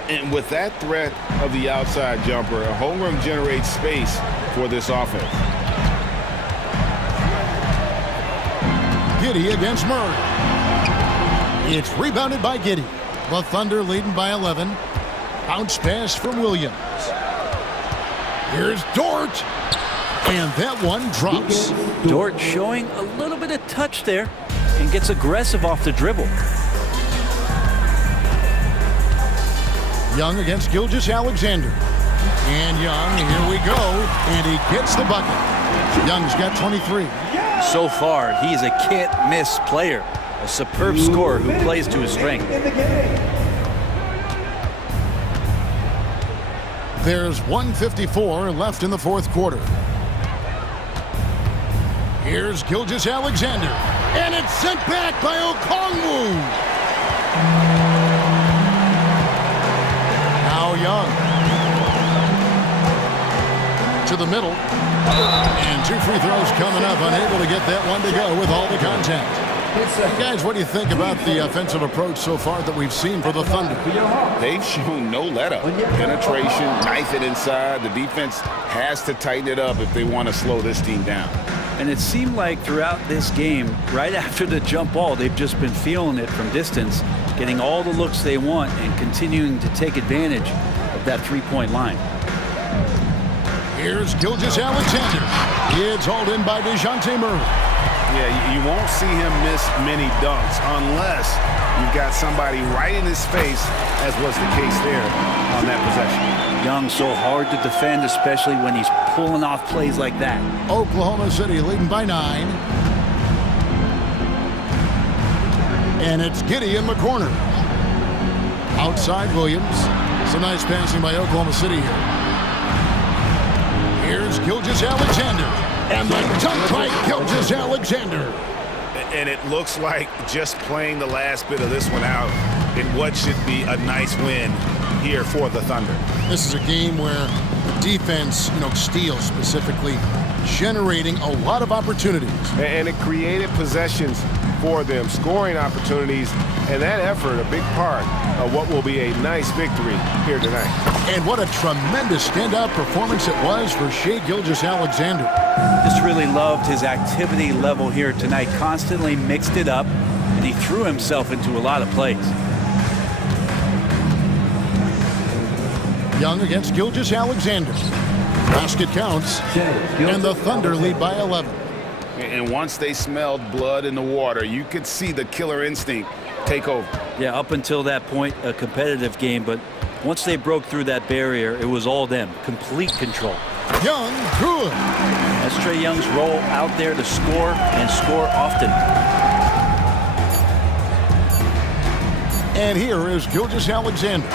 And with that threat of the outside jumper, Holmgren generates space for this offense. Giddey against Murray. It's rebounded by Giddey. The Thunder leading by 11. Bounce pass from Williams. Here's Dort. And that one drops. Dort showing a little bit of touch there and gets aggressive off the dribble. Young against Gilgeous-Alexander. And Young, here we go. And he gets the bucket. Young's got 23. So far, he's a can't-miss player. A superb scorer who plays to his strength. There's 1:54 left in the fourth quarter. Here's Gilgeous-Alexander. And it's sent back by Okongwu. Now Young. To the middle. And 2 free throws coming up. Unable to get that one to go with all the contact. Guys, what do you think about the offensive approach so far that we've seen for the Thunder? They've shown no let-up. Penetration, knife it inside. The defense has to tighten it up if they want to slow this team down. And it seemed like throughout this game, right after the jump ball, they've just been feeling it from distance, getting all the looks they want and continuing to take advantage of that three-point line. Here's Gilgeous-Alexander. It's hauled in by DeJounte Murray. Yeah, you won't see him miss many dunks unless you've got somebody right in his face, as was the case there on that possession. Young so hard to defend, especially when he's pulling off plays like that. Oklahoma City leading by 9. And it's Giddey in the corner. Outside Williams. Some nice passing by Oklahoma City here. Here's Gilgeous-Alexander. And the dunk by Gilgeous-Alexander. And it looks like just playing the last bit of this one out in what should be a nice win here for the Thunder. This is a game where the defense, steals specifically, generating a lot of opportunities. And it created possessions for them, scoring opportunities, and that effort a big part of what will be a nice victory here tonight. And what a tremendous standout performance it was for Shai Gilgeous-Alexander. Just really loved his activity level here tonight. Constantly mixed it up, and he threw himself into a lot of plays. Young against Gilgeous-Alexander. Basket counts, and the Thunder lead by 11. And once they smelled blood in the water, you could see the killer instinct take over. Yeah, up until that point, a competitive game, but once they broke through that barrier, it was all them. Complete control. Young, good. That's Trae Young's role out there to score and score often. And here is Gilgeous-Alexander.